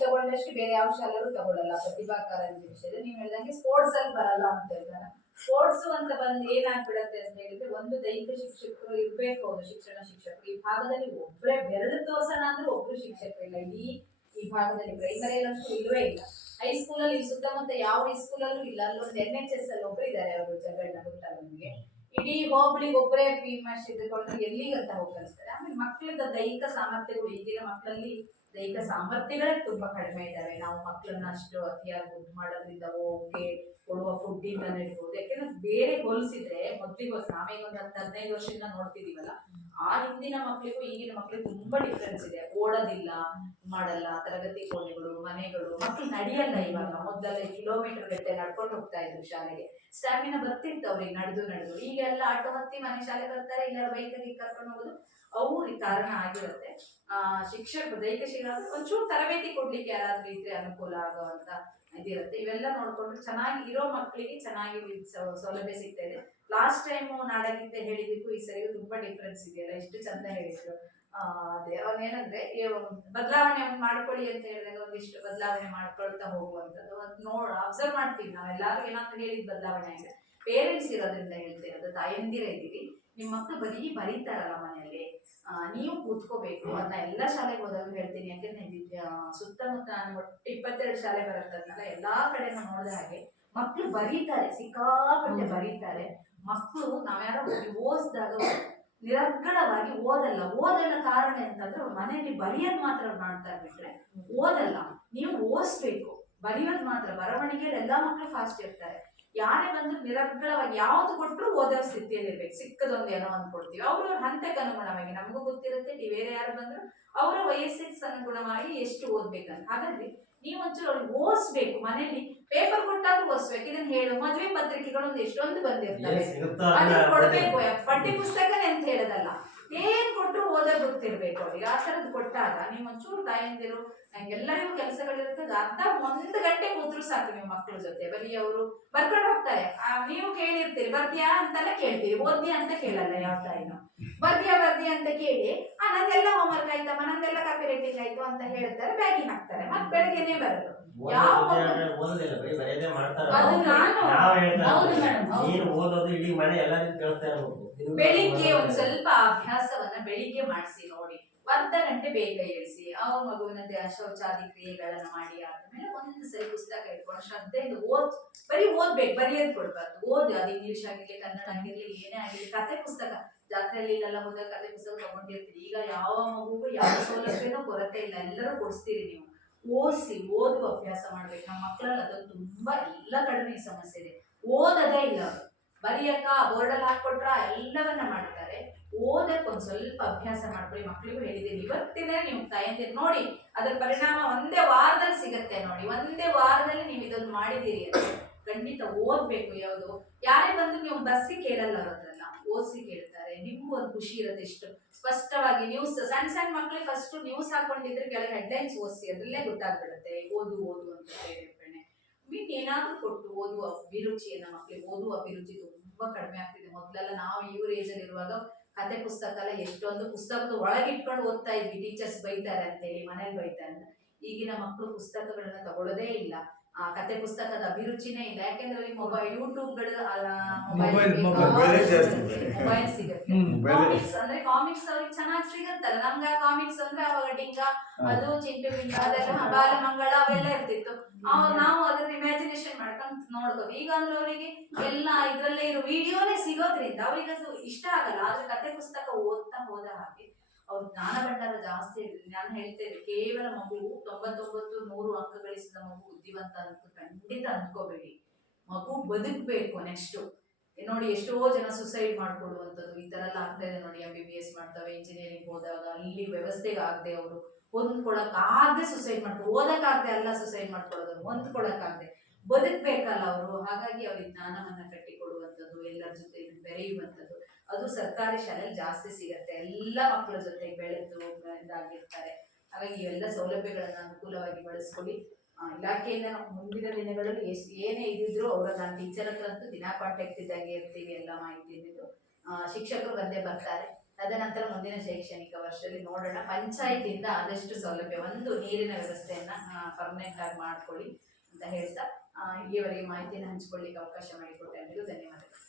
ತಗೊಂಡಷ್ಟು ಬೇರೆ ಯಾವ ಶಾಲೆಗಳು ತಗೊಳ್ಳಲ್ಲ. ಪ್ರತಿಭಾ ಕಾರಂಜಿ ವಿಷಯದಲ್ಲಿ ನೀವು ಹೇಳಿದಂಗೆ ಸ್ಪೋರ್ಟ್ಸ್ ಅಲ್ಲಿ ಬರಲ್ಲ ಅಂತ ಹೇಳ್ತಾರೆ. ಸ್ಪೋರ್ಟ್ಸ್ ಅಂತ ಬಂದು ಏನಾಗ್ಬಿಡತ್ತೆ ಅಂತ ಹೇಳಿದ್ರೆ, ಒಂದು ದೈಹಿಕ ಶಿಕ್ಷಕರು ಇರ್ಬೇಕು, ಅವರು ಶಿಕ್ಷಣ ಶಿಕ್ಷಕರು. ಈ ಭಾಗದಲ್ಲಿ ಒಬ್ಬರೇ ಬೆರಳು ತೋರ್ಸೋಣ ಅಂದ್ರೆ ಒಬ್ರು ಶಿಕ್ಷಕರಿಲ್ಲ ಈ ಭಾಗದಲ್ಲಿ. ಪ್ರೈಮರಿಯಲ್ಲಂತೂ ಇಲ್ಲವೇ ಇಲ್ಲ. ಹೈಸ್ಕೂಲಲ್ಲಿ ಸುತ್ತಮುತ್ತ ಯಾವ ಹೈಸ್ಕೂಲಲ್ಲೂ ಇಲ್ಲ. ಅಲ್ಲೊಂದು NHS ಅಲ್ಲಿ ಒಬ್ರು ಇದ್ದಾರೆ, ಅವರು ಜಗಳನ್ನ ಗೊತ್ತಲ್ಲ ನಿಮಗೆ. ಇಡೀ ಹೋಬಳಿಗೆ ಒಬ್ಬರೇ PMS ಇದ್ಕೊಂಡು ಎಲ್ಲಿಗಂತ ಹೋಗಿ ಕಲಿಸ್ತಾರೆ. ಆಮೇಲೆ ಮಕ್ಕಳಿಂದ ದೈಹಿಕ ಸಾಮರ್ಥ್ಯಗಳು ಈಗಿನ ಮಕ್ಕಳಲ್ಲಿ ದೈಹಿಕ ಸಾಮರ್ಥ್ಯಗಳೇ ತುಂಬಾ ಕಡಿಮೆ ಇದ್ದಾವೆ. ನಾವು ಮಕ್ಕಳನ್ನ ಅಷ್ಟು ಅತಿಯಾಗಿ ಮುದ್ದು ಮಾಡೋದ್ರಿಂದ ಓಕೆ, ಕೊಡುವ ಫುಡ್ ಇಂದಾನೆ ಇರ್ಬೋದು. ಯಾಕೆಂದ್ರೆ ಬೇರೆ ಹೋಲಿಸಿದ್ರೆ ಮೊದ್ಲಿಗೆ ನಾವೀಗ ಒಂದು 10-15 ವರ್ಷದಿಂದ ನೋಡ್ತಿದೀವಲ್ಲ, ಆ ಹಿಂದಿನ ಮಕ್ಕಳಿಗೂ ಈಗಿನ ಮಕ್ಕಳಿಗೂ ತುಂಬಾ ಡಿಫ್ರೆನ್ಸ್ ಇದೆ. ಓಡೋದಿಲ್ಲ, ಮಾಡಲ್ಲ, ತರಗತಿ ಕೋಣೆಗಳು, ಮನೆಗಳು, ಮಕ್ಕಳು ನಡೆಯಲ್ಲ. ಇವಾಗ ಮೊದಲೆಲ್ಲ ಕಿಲೋಮೀಟರ್ ಗಟ್ಟಲೆ ನಡ್ಕೊಂಡು ಹೋಗ್ತಾ ಇದ್ರು ಶಾಲೆಗೆ. ಸ್ಟಾಮಿನಾ ಬರ್ತಿತ್ತು ಅವ್ರಿಗೆ ನಡೆದು. ಈಗೆಲ್ಲ ಆಟೋ ಹತ್ತಿ ಮನೆ ಶಾಲೆ ಬರ್ತಾರೆ, ಇಲ್ಲ ಬೈಕಲ್ಲಿ ಕರ್ಕೊಂಡು ಹೋಗೋದು ಅವ್ರಿಗೆ ಕಾರಣ ಆಗಿರುತ್ತೆ. ಶಿಕ್ಷಕರು, ದೈಹಿಕ ಶಿಕ್ಷಕರು ಒಂಚೂರು ತರಬೇತಿ ಕೊಡ್ಲಿಕ್ಕೆ ಯಾರಾದ್ರೂ ಇದ್ರೆ ಅನುಕೂಲ ಆಗುವಂತ ಇದಿರುತ್ತೆ. ಇವೆಲ್ಲ ನೋಡ್ಕೊಂಡು ಚೆನ್ನಾಗಿ ಇರೋ ಮಕ್ಕಳಿಗೆ ಚೆನ್ನಾಗಿ ಸೌಲಭ್ಯ ಸಿಗ್ತಾ ಇದೆ. ಲಾಸ್ಟ್ ಟೈಮ್ ನಾಡಗೀತೆ ಹೇಳಿದಕ್ಕೂ ಈ ಸರಿ ತುಂಬಾ ಡಿಫ್ರೆನ್ಸ್ ಇದೆಯಲ್ಲ, ಎಷ್ಟು ಚಂದ ಹೇಳಿದ್ರು. ಅದೇ ಅವನೇನಂದ್ರೆ ಬದಲಾವಣೆ ಮಾಡ್ಕೊಳ್ಳಿ ಅಂತ ಹೇಳಿದಾಗ ಒಂದಿಷ್ಟು ಬದಲಾವಣೆ ಮಾಡ್ಕೊಳ್ತಾ ಹೋಗುವಂಥದ್ದು. ಅದು ಅಬ್ಸರ್ವ್ ಮಾಡ್ತೀವಿ ನಾವೆಲ್ಲರೂ. ಏನಾದ್ರು ಹೇಳಿದ ಬದಲಾವಣೆ ಆಗಿದೆ. ಪೇರೆಂಟ್ಸ್ ಇರೋದ್ರಿಂದ ಹೇಳ್ತಿರೋದು, ತಾಯಂದಿರ ಇದ್ದೀವಿ, ನಿಮ್ಮ ಮಕ್ಕಳು ಬರೀ ಬರೀತಾರಲ್ಲ ಮನೆಯಲ್ಲಿ, ನೀವು ಕೂತ್ಕೋಬೇಕು. ಅದನ್ನ ಎಲ್ಲ ಶಾಲೆಗೆ ಹೋದಾಗ ಹೇಳ್ತೀನಿ. ಯಾಕೆಂದ್ರೆ ಸುತ್ತಮುತ್ತ ನಾನು ಒಟ್ಟು 22 ಶಾಲೆ ಬರುತ್ತದಲ್ಲ, ಎಲ್ಲಾ ಕಡೆನೂ ನೋಡಿದ ಹಾಗೆ ಮಕ್ಕಳು ಬರೀತಾರೆ, ಸಿಕ್ಕಾಪಟ್ಟೆ ಬರೀತಾರೆ. ಮಕ್ಕಳು ನಾವ್ಯಾರೋ ಓದಿಸಿದಾಗ ನಿರರ್ಗಳವಾಗಿ ಓದಲ್ಲ ಕಾರಣ ಅಂತಂದ್ರೆ ಅವ್ರ ಮನೆಯಲ್ಲಿ ಬರೆಯೋದ್ ಮಾತ್ರ ಮಾಡ್ತಾ ಬಿಟ್ರೆ ಓದಲ್ಲ. ನೀವು ಓದಿಸ್ಬೇಕು, ಬರೆಯೋದ್ ಮಾತ್ರ. ಬರವಣಿಗೆಯಲ್ಲಿ ಎಲ್ಲಾ ಮಕ್ಕಳು ಫಾಸ್ಟ್ ಇರ್ತಾರೆ. ಯಾರೇ ಬಂದ್ರು ನಿರರ್ಗಳವಾಗಿ ಯಾವ್ದು ಕೊಟ್ಟರು ಓದೋ ಸ್ಥಿತಿಯಲ್ಲಿ ಇರ್ಬೇಕು. ಸಿಕ್ಕದೊಂದು ಏನೋ ಅಂದ್ಕೊಡ್ತೀವಿ, ಅವ್ರವ್ರ ಹಂತಕ್ಕೆ ಅನುಗುಣವಾಗಿ. ನಮಗೂ ಗೊತ್ತಿರುತ್ತೆ, ಬೇರೆ ಯಾರು ಬಂದ್ರು ಅವರ ವಯಸ್ಸಿಗೆ ಅನುಗುಣವಾಗಿ ಎಷ್ಟು ಓದ್ಬೇಕಂತ. ಹಾಗಾದ್ರೆ ನೀವು ಒಂಚೂರು ಅವ್ರಿಗೆ ಓದಿಸ್ಬೇಕು. ಮನೇಲಿ ಪೇಪರ್ ಕೊಟ್ಟಾದ್ರೂ ಓದಿಸ್ಬೇಕು. ಇದನ್ನ ಹೇಳು, ಮದ್ವೆ ಪತ್ರಿಕೆಗಳೊಂದು ಎಷ್ಟೊಂದು ಬಂದಿರ್ತವೆ, ಅದನ್ನ ಕೊಡ್ಬೇಕು. ಪಠ್ಯ ಪುಸ್ತಕನೇ ಅಂತ ಹೇಳೋದಲ್ಲ, ಏನ್ ಕೊಟ್ರು ಓದೋ ಗೊತ್ತಿರ್ಬೇಕು ಅವ್ರಿಗೆ. ಆ ತರದ್ ಕೊಟ್ಟಾಗ ನೀವು ಒಂಚೂರು ತಾಯಂದಿರು, ಎಲ್ಲರಿಗೂ ಕೆಲಸಗಳಿರ್ತದೆ, ಅರ್ಧ 1 ಗಂಟೆ ಕೂತ್ರು ಸಾಕು ನೀವು ಮಕ್ಕಳ ಜೊತೆ. ಬರೀ ಅವರು ಬರ್ಕೊಂಡು ಹೋಗ್ತಾರೆ, ನೀವು ಕೇಳಿರ್ತೀರಿ ಬರ್ದ್ಯಾ ಅಂತೆಲ್ಲ ಕೇಳ್ತೀರಿ, ಓದ್ಯಾ ಅಂತ ಕೇಳಲ್ಲ ಯಾವ ತಾಯಿನೂ. ಬರ್ದ್ಯಾ ಅಂತ ಕೇಳಿ, ನಂದೆಲ್ಲ ಹೋಮ್ವರ್ಕ್ ಆಯ್ತಮ್ಮ, ನಂದೆಲ್ಲ ಕಾಪಿ ರೈಟಿಂಗ್ ಆಯ್ತು ಅಂತ ಹೇಳ್ತಾರೆ, ಬ್ಯಾಗಿಗೆ ಹಾಕ್ತಾರೆ, ಮತ್ತೆ ಬೆಳಗ್ಗೆನೆ ಬರೋದು. ಬೆಳಿಗ್ಗೆ ಒಂದ್ ಸ್ವಲ್ಪ ಅಭ್ಯಾಸವನ್ನ ಬೆಳಿಗ್ಗೆ ಮಾಡಿಸಿ ನೋಡಿ, 1/2 ಗಂಟೆ ಬೇಗ ಏಳಿಸಿ, ಅವ್ರ ಮಗುವಿನ ಶೌಚಾದಿ ಕ್ರಿಯೆಗಳನ್ನ ಮಾಡಿ ಆದ್ಮೇಲೆ ಒಂದ್ ಸರಿ ಪುಸ್ತಕ ಇಟ್ಕೊಂಡು ಶ್ರದ್ಧೆಯಿಂದ ಬರೀ ಓದ್ಬೇಕು, ಬರೆಯೋದ್ ಕೊಡ್ಬಾರ್ದು. ಅದು ಇಂಗ್ಲಿಷ್ ಆಗಿರ್ಲಿ, ಕನ್ನಡ ಆಗಿರ್ಲಿ, ಏನೇ ಆಗಿರ್ಲಿ. ಕತೆ ಪುಸ್ತಕ ಜಾತ್ರೆಯಲ್ಲಿ ಇಲ್ಲೆಲ್ಲ ಹೋದಾಗ ಕತೆ ಪುಸ್ತಕ ತಗೊಂಡಿರ್ತೀರಿ. ಈಗ ಯಾವ ಮಗುಗೂ ಯಾವ ಸೌಲಭ್ಯನೂ ಕೊರತೆ ಇಲ್ಲ, ಎಲ್ಲರೂ ಕೊಡಿಸ್ತೀರಿ. ನೀವು ಓದಿಸಿ, ಓದುವ ಅಭ್ಯಾಸ ಮಾಡ್ಬೇಕು. ನಮ್ಮ ಮಕ್ಕಳಲ್ಲಿ ಅದೊಂದು ತುಂಬಾ ಎಲ್ಲ ಕಡಿಮೆ ಸಮಸ್ಯೆ ಇದೆ. ಓದದೇ ಇಲ್ಲ ಅವರು, ಬರಿಯಕ್ಕ ಬೋರ್ಡಲ್ಲಿ ಹಾಕೊಟ್ರ ಎಲ್ಲವನ್ನ ಮಾಡ್ತಾರೆ. ಓದಕ್ಕೆ ಒಂದ್ ಸ್ವಲ್ಪ ಅಭ್ಯಾಸ ಮಾಡ್ಕೊಳ್ಳಿ. ಮಕ್ಕಳಿಗೂ ಹೇಳಿದ್ದೀನಿ, ಇವತ್ತಿನ ನೀವು ತಾಯಂದಿರು ನೋಡಿ, ಅದ್ರ ಪರಿಣಾಮ ಒಂದೇ ವಾರದಲ್ಲಿ ಸಿಗತ್ತೆ ನೋಡಿ. ಒಂದೇ ವಾರದಲ್ಲಿ ನೀವು ಇದೊಂದು ಮಾಡಿದ್ದೀರಿ ಅಂತ ಖಂಡಿತ ಓದ್ಬೇಕು. ಯಾವುದು ಯಾರೇ ಬಂದು ನೀವು ಬಸ್ಸಿ ಕೇಳಲ್ಲ, ಅವ್ರದ್ರಲ್ಲ ಓದಿಸಿ ಕೇಳ್ತಾರೆ. ನಿಮ್ಗೂ ಒಂದು ಖುಷಿ ಇರುತ್ತೆ. ಇಷ್ಟು ಸ್ಪಷ್ಟವಾಗಿ ನ್ಯೂಸ್, ಸಣ್ಣ ಮಕ್ಳಿಗೆ ಫಸ್ಟ್ ನ್ಯೂಸ್ ಹಾಕೊಂಡಿದ್ರೆ ಕೆಳಗೆ ಹೆಡ್ಲೈನ್ಸ್ ಓದಿಸಿ, ಅದ್ರಲ್ಲೇ ಗೊತ್ತಾಗ್ಬಿಡುತ್ತೆ ಓದು ಅಂತ ಪ್ರೇರೇಪಣೆ. ಮೀಟ್ ಏನಾದ್ರೂ ಕೊಟ್ಟು ಓದುವ ಅಭಿರುಚಿಯನ್ನ, ಮಕ್ಳಿಗೆ ಓದುವ ಅಭಿರುಚಿ ತುಂಬಾ ಕಡಿಮೆ ಆಗ್ತಿದೆ. ಮೊದ್ಲೆಲ್ಲ ನಾವು ಇವ್ರ ಏಜ್ ಅಲ್ಲಿ ಇರುವಾಗ ಕತೆ ಪುಸ್ತಕ ಎಲ್ಲ ಎಷ್ಟೊಂದು ಪುಸ್ತಕದ ಒಳಗೆ ಇಟ್ಕೊಂಡು ಓದ್ತಾ ಇದ್ವಿ. ಟೀಚರ್ಸ್ ಬೈತಾರೆ ಅಂತೇಳಿ, ಮನೇಲಿ ಬೈತಾರೆ ಅಂತ. ಈಗಿನ ಮಕ್ಕಳು ಪುಸ್ತಕಗಳನ್ನ ತಗೊಳ್ಳೋದೇ ಇಲ್ಲ. ಕತೆ ಪುಸ್ತಕದ ಅಭಿರುಚಿನೇ ಇಲ್ಲ. ಯಾಕೆಂದ್ರೆ ಅವ್ರಿಗೆ ಯೂಟ್ಯೂಬ್ಗಳು, ಮೊಬೈಲ್ ಸಿಗುತ್ತೆ. ಕಾಮಿಕ್ಸ್ ಅಂದ್ರೆ ಕಾಮಿಕ್ಸ್ ಅವ್ರಿಗೆ ಚೆನ್ನಾಗಿ ಸಿಗುತ್ತಲ್ಲ. ನಮ್ಗೆ ಕಾಮಿಕ್ಸ್ ಅಂದ್ರೆ ಅವಾಗ ಡಿಂಗ, ಅದು ಚಿಂಟು ಪಿಂಡ, ಅದೆಲ್ಲ ಬಾಲಮಂಗಳ ಅವೆಲ್ಲ ಇರ್ತಿತ್ತು. ನಾವು ಅದನ್ನ ಇಮ್ಯಾಜಿನೇಷನ್ ಮಾಡ್ಕೊಂಡು ನೋಡ್ಬೋದು. ಈಗ ಅಂದ್ರೆ ಅವರಿಗೆ ಎಲ್ಲ ಇದ್ರಲ್ಲೇ ಇರೋ ವಿಡಿಯೋನೇ ಸಿಗೋದ್ರಿಂದ ಅವ್ರಿಗೆ ಅದು ಇಷ್ಟ ಆಗಲ್ಲ. ಆದ್ರೆ ಕತೆ ಪುಸ್ತಕ ಓದ್ತಾ ಹೋದ ಹಾಗೆ ಅವ್ರ ಜ್ಞಾನ ಭಂಡಾರ ಜಾಸ್ತಿ ಇರ್ತದೆ. ನಾನು ಹೇಳ್ತೇನೆ, ಕೇವಲ ಮಗು 99-100 ಅಂಕ ಗಳಿಸಿದ ಮಗು ಬುದ್ಧಿವಂತ ಅಂತ ಖಂಡಿತ ಅಂದ್ಕೋಬೇಡಿ. ಮಗು ಬದುಕ್ಬೇಕು. ನೆಕ್ಸ್ಟ್ ನೋಡಿ, ಎಷ್ಟೋ ಜನ ಸುಸೈಡ್ ಮಾಡ್ಕೊಳ್ಳುವಂಥದ್ದು ಈ ತರ ಎಲ್ಲ ಆಗ್ತಾ ಇದೆ ನೋಡಿ. MBBS ಮಾಡ್ತವೆ, ಇಂಜಿನಿಯರಿಂಗ್ ಹೋದಾಗ ಅಲ್ಲಿ ವ್ಯವಸ್ಥೆಗೆ ಆಗದೆ ಅವರು ಹೊಂದ್ಕೊಳಕ್ಕಾಗದೆ ಸುಸೈಡ್ ಮಾಡ್ತಾರೆ. ಓದಕ್ಕಾಗದೆ ಅಲ್ಲ ಸುಸೈಡ್ ಮಾಡ್ಕೊಳ್ಳೋದು, ಹೊಂದ್ಕೊಳಕ್ಕಾಗದೆ. ಬದುಕ್ಬೇಕಲ್ಲ ಅವರು. ಹಾಗಾಗಿ ಅವ್ರಿಗೆ ಜ್ಞಾನವನ್ನ ಕಟ್ಟಿಕೊಡುವಂಥದ್ದು, ಎಲ್ಲರ ಜೊತೆ ಬೆರೆಯುವಂಥದ್ದು, ಅದು ಸರ್ಕಾರಿ ಶಾಲೆಯಲ್ಲಿ ಜಾಸ್ತಿ ಸಿಗತ್ತೆ. ಎಲ್ಲ ಮಕ್ಕಳ ಜೊತೆ ಬೆಳೆದು ಇದಾಗಿರ್ತಾರೆ. ಹಾಗಾಗಿ ಇವೆಲ್ಲ ಸೌಲಭ್ಯಗಳನ್ನ ಅನುಕೂಲವಾಗಿ ಬಳಸ್ಕೊಳ್ಳಿ. ಇಲಾಖೆಯಿಂದ ನಾವು ಮುಂದಿನ ದಿನಗಳಲ್ಲಿ ಏನೇ ಇದಿದ್ರು ನಾನು ಟೀಚರ್ ಹತ್ರ ಅಂತೂ ದಿನಾ ಕಾಂಟ್ಯಾಕ್ಟ್ ಇದ್ದಂಗೆ ಇರ್ತೀವಿ. ಎಲ್ಲ ಮಾಹಿತಿ ಇದ್ದಿದ್ದು ಶಿಕ್ಷಕರು ಬಂದೇ ಬರ್ತಾರೆ. ತದನಂತರ ಮುಂದಿನ ಶೈಕ್ಷಣಿಕ ವರ್ಷದಲ್ಲಿ ನೋಡೋಣ. ಪಂಚಾಯತಿಂದ ಆದಷ್ಟು ಸೌಲಭ್ಯ, ಒಂದು ನೀರಿನ ವ್ಯವಸ್ಥೆಯನ್ನ ಪರ್ಮನೆಂಟ್ ಆಗಿ ಮಾಡ್ಕೊಳ್ಳಿ ಅಂತ ಹೇಳ್ತಾ ಇಲ್ಲಿಯವರೆಗೆ ಮಾಹಿತಿಯನ್ನು ಹಂಚಿಕೊಳ್ಳಿಕ್ಕೆ ಅವಕಾಶ ಮಾಡಿಕೊಟ್ಟೆ ಎಲ್ಲರಿಗೂ ಧನ್ಯವಾದಗಳು.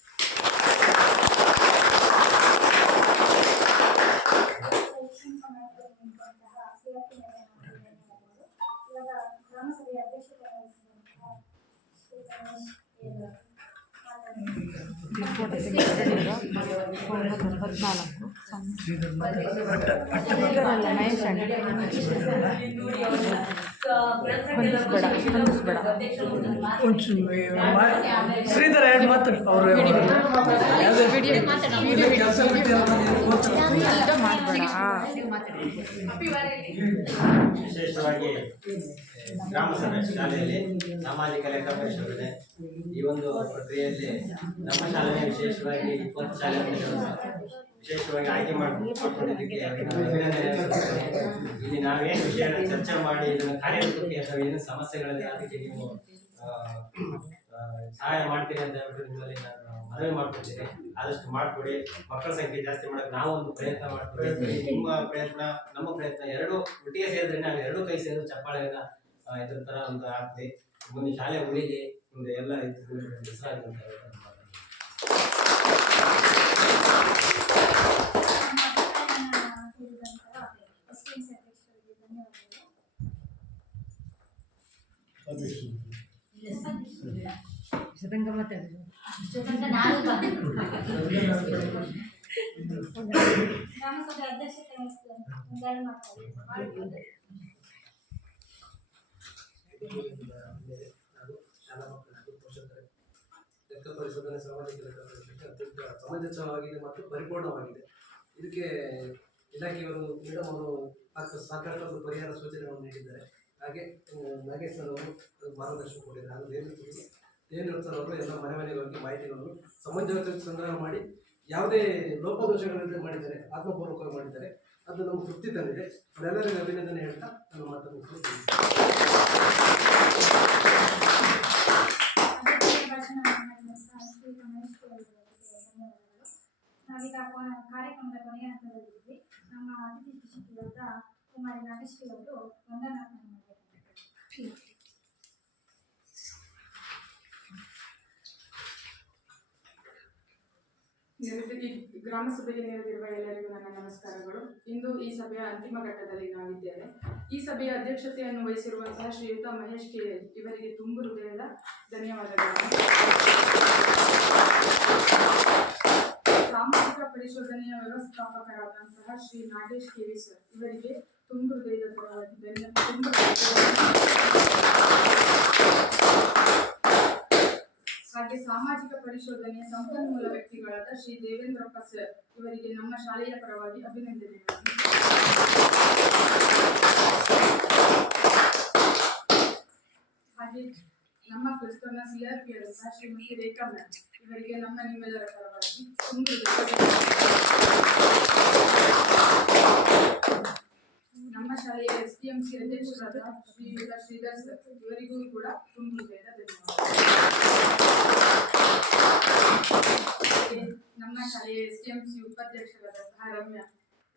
ಗ್ರಾಮಸಭೆಯ ಅಧ್ಯಕ್ಷತೆ ವಹಿಸಿದಂತಹ ಅಲ್ಲ ಮಹೇಶ್ ಅಣ್ಣ ಹೊಂದಿಸ್ಬೇಡ ಶ್ರೀಧರ ಎರಡು ಮಾತು ಅವರು ಮಾಡಬೇಡ ವಿಶೇಷವಾಗಿ ಗ್ರಾಮ ಸಭೆ ಶಾಲೆಯಲ್ಲಿ ಸಾಮಾಜಿಕ ಲೆಕ್ಕ ಪರಿಶೋಧನೆ ಈ ಒಂದು ಪ್ರಕ್ರಿಯೆಯಲ್ಲಿ ನಮ್ಮ ಶಾಲೆಯ ವಿಶೇಷವಾಗಿ 20 ಶಾಲೆಗಳನ್ನು ವಿಶೇಷವಾಗಿ ಆಯ್ಕೆ ಮಾಡಿಕೊಂಡಿದ್ದಕ್ಕೆ ಅಭಿನಂದನೆ. ಇಲ್ಲಿ ನಾವೇನು ವಿಷಯ ಚರ್ಚೆ ಮಾಡಿ ಇದನ್ನು ಕಾರ್ಯರೂಪಕ್ಕೆ ಅಥವಾ ಏನು ಸಮಸ್ಯೆಗಳಿದೆ ಅದಕ್ಕೆ ನೀವು ಸಹಾಯ ಮಾಡ್ತೀರಿ ಅಂತ ಹೇಳ್ಬಿಟ್ಟು ನಿಮ್ಮಲ್ಲಿ ನಾನು ಮನವಿ ಮಾಡ್ಕೊಳ್ತೀನಿ. ಆದಷ್ಟು ಮಾಡಿಕೊಡಿ. ಮಕ್ಕಳ ಸಂಖ್ಯೆ ಜಾಸ್ತಿ ಮಾಡಕ್ಕೆ ನಾವು ಒಂದು ಪ್ರಯತ್ನ ಮಾಡ್ತೀವಿ. ನಿಮ್ಮ ಪ್ರಯತ್ನ ನಮ್ಮ ಪ್ರಯತ್ನ ಎರಡು ಒಟ್ಟಿಗೆ ಸೇರಿದ್ರೆ ನಾವು ಎರಡು ಕೈ ಸೇರಿದ್ರೆ ಚಪ್ಪಾಳೆಯನ್ನ ಇದ್ರ ತರ ಒಂದು ಆಗ್ತದೆ. ಮುಂದೆ ಶಾಲೆ ಉಳಿಲಿ, ಮುಂದೆ ಎಲ್ಲ ಹೆಸರಾಗಿ ಗ್ರಾಮಸಭೆ ಅಧ್ಯಕ್ಷತೆ ವಹಿಸಿದ್ದಾರೆ ಶಾಲಾ ಮಕ್ಕಳು ಪೋಷಕರು ಲೆಕ್ಕ ಪರಿಶೋಧನೆ ಸಾಮಾಜಿಕ ಲೆಕ್ಕ ಪರಿಶೋಧನೆ ಅತ್ಯಂತ ಸಮಂಜಸವಾಗಿದೆ ಮತ್ತು ಪರಿಪೂರ್ಣವಾಗಿದೆ. ಇದಕ್ಕೆ ಇಲಾಖೆಯವರು ಮೇಡಮ್ ಅವರು ಸಾಕಷ್ಟು ಪರಿಹಾರ ಸೂಚನೆಗಳನ್ನು ನೀಡಿದ್ದಾರೆ. ಹಾಗೆ ನಾಗೇಶ್ ಸರ್ ಅವರು ಮಾರ್ಗದರ್ಶನ ಕೊಟ್ಟಿದ್ದಾರೆ. ಹಾಗೂ ದೇವೇಂದ್ರ ಸರ್ ಅವರು ಎಲ್ಲ ಮನೆ ಮನೆಗೆ ಹೋಗಿ ಮಾಹಿತಿಗಳನ್ನು ಸಮಂಜಸವಾಗಿ ಸಂಗ್ರಹ ಮಾಡಿ ಯಾವುದೇ ಲೋಪದೋಷಗಳಿಂದ ಮಾಡಿದ್ದಾರೆ, ಆತ್ಮಪೂರ್ವಕವಾಗಿ ಮಾಡಿದ್ದಾರೆ. ಅದು ನಮ್ಗೆ ತೃಪ್ತಿ ತಂದಿದೆ. ಅವರೆಲ್ಲರಿಗೂ ಅಭಿನಂದನೆ ಹೇಳ್ತಾ ನನ್ನ ಮಾತನ್ನು ನಾವೀಗ ಕಾರ್ಯಕ್ರಮದ ಕೊನೆಯ ಹಂತದಲ್ಲಿದ್ವಿ. ನಮ್ಮ ಅತಿಥಿ ಶಿಕ್ಷಕಿಯಾದ ಕುಮಾರಿ ನಾಗೇಶ್ವರಿ ಅವರು ವಂದನಾರ್ಪಣೆ ಮಾಡಬೇಕು. ಗ್ರಾಮ ಸಭೆಗೆ ನೆರೆದಿರುವ ಎಲ್ಲರಿಗೂ ನನ್ನ ನಮಸ್ಕಾರಗಳು. ಇಂದು ಈ ಸಭೆಯ ಅಂತಿಮ ಘಟ್ಟದಲ್ಲಿ ನಾವಿದ್ದೇವೆ. ಈ ಸಭೆಯ ಅಧ್ಯಕ್ಷತೆಯನ್ನು ವಹಿಸಿರುವಂತಹ ಶ್ರೀಯುತ ಮಹೇಶ್ ಕೆ ಇವರಿಗೆ ತುಂಬು ಹೃದಯದ ಧನ್ಯವಾದಗಳು. ಸಾಮಾಜಿಕ ಪರಿಶೋಧನೆಯ ವ್ಯವಸ್ಥಾಪಕರಾದಂತಹ ಶ್ರೀ ನಾಗೇಶ್ ಕೆ ಸರ್ ಇವರಿಗೆ ತುಂಬು ಹೃದಯದ ಹಾಗೆ ಸಾಮಾಜಿಕ ಪರಿಶೋಧನೆಯ ಸಂಪನ್ಮೂಲ ವ್ಯಕ್ತಿಗಳಾದ ಶ್ರೀ ದೇವೇಂದ್ರಪ್ಪ ಸರ್ ಇವರಿಗೆ ನಮ್ಮ ಶಾಲೆಯ ಪರವಾಗಿ ಅಭಿನಂದನೆಗಳು. ಹಾಗೆ ನಮ್ಮ ಕ್ರಿಸ್ತನ CRP ಆದಂತಹ ಶ್ರೀಮತಿ ರೇಖಾ ಮ್ಯಾಮ್ ಇವರಿಗೆ ನಿಮ್ಮೆಲ್ಲರ ಪರವಾಗಿ ನಮ್ಮ ಶಾಲೆಯ STMC ಅಧ್ಯಕ್ಷರಾದ ಶ್ರೀಯುತ ಶ್ರೀಧರ್ ಸರ್ ಇವರಿಗೂ ಕೂಡ ತುಂಬ ಹೃದಯದ ಧನ್ಯವಾದ. ನಮ್ಮ ಶಾಲೆಯ STMC ಉಪಾಧ್ಯಕ್ಷರಾದಂತಹ ರಮ್ಯಾ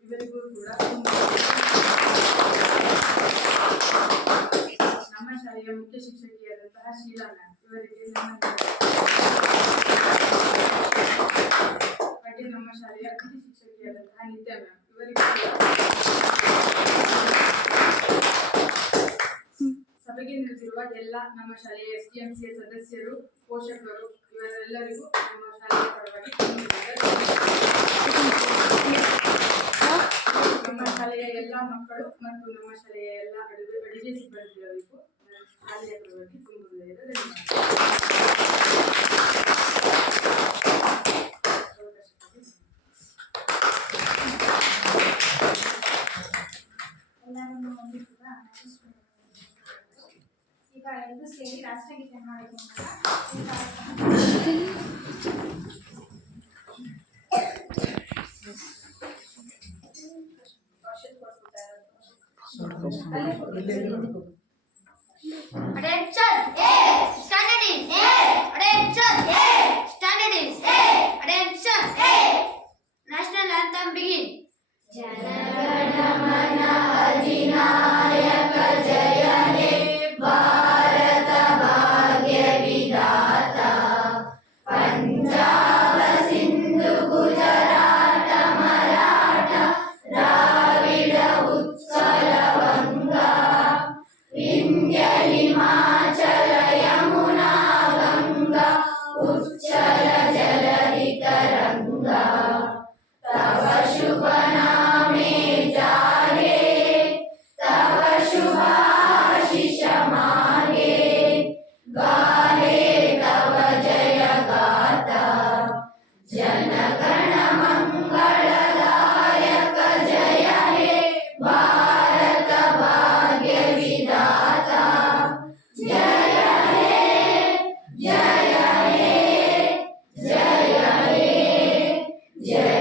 ಇವರಿಗೂ ಕೂಡ ನಮ್ಮ ಶಾಲೆಯ ಮುಖ್ಯ ಶಿಕ್ಷಕಿಯಾದಂತಹ ಶೀಲಾ ಮ್ಯಾಮ್ ಇವರಿಗೆ ಹಾಗೆ ನಮ್ಮ ಶಾಲೆಯ ಅತಿಥಿ ಶಿಕ್ಷಕಿಯಾದಂತಹ ನಿತ್ಯ ಮ್ಯಾಮ್ ಇವರಿಗೂ ಸಭೆಗೆ ನಿಂತಿರುವ ಎಲ್ಲ ನಮ್ಮ ಶಾಲೆಯ STMC ಸದಸ್ಯರು, ಪೋಷಕರು ಇವರೆಲ್ಲರಿಗೂ ನಮ್ಮ ಶಾಲೆಯ ಪರವಾಗಿ ನಮ್ಮ ಶಾಲೆಯ ಎಲ್ಲ ಮಕ್ಕಳು ಮತ್ತು ನಮ್ಮ ಶಾಲೆಯ ಎಲ್ಲ ಅಡುಗೆ ಸಿಬ್ಬಂದಿಯವರಿಗೂ ಶಾಲೆಯ ಪರವಾಗಿ ತುಂಬ ಹೃದಯದ ಎಲ್ಲರನ್ನು ಹೊಂದಿಸುವ ಈಗ ಎಲ್ಲರೂ ಸೇರಿ ರಾಷ್ಟ್ರಗೀತೆ ಹಾಡಿದ Attention! Standard is attention! Standard is attention! National anthem begin. Jana अधिनायक जय हे भारत भाग्य विधाता पंजाब सिंधु गुजरात मराठा द्राविड उत्कल गंगा विंध्य हिमाचल यमुना गंगा उच्चल जलधि तरंगा तव शुभ ಭಾರತ ಭಾಗ್ಯ ವಿಧಾತ ಜಯ ಹೇ ಜಯ ಹೇ ಜಯ ಹೇ ಜಯ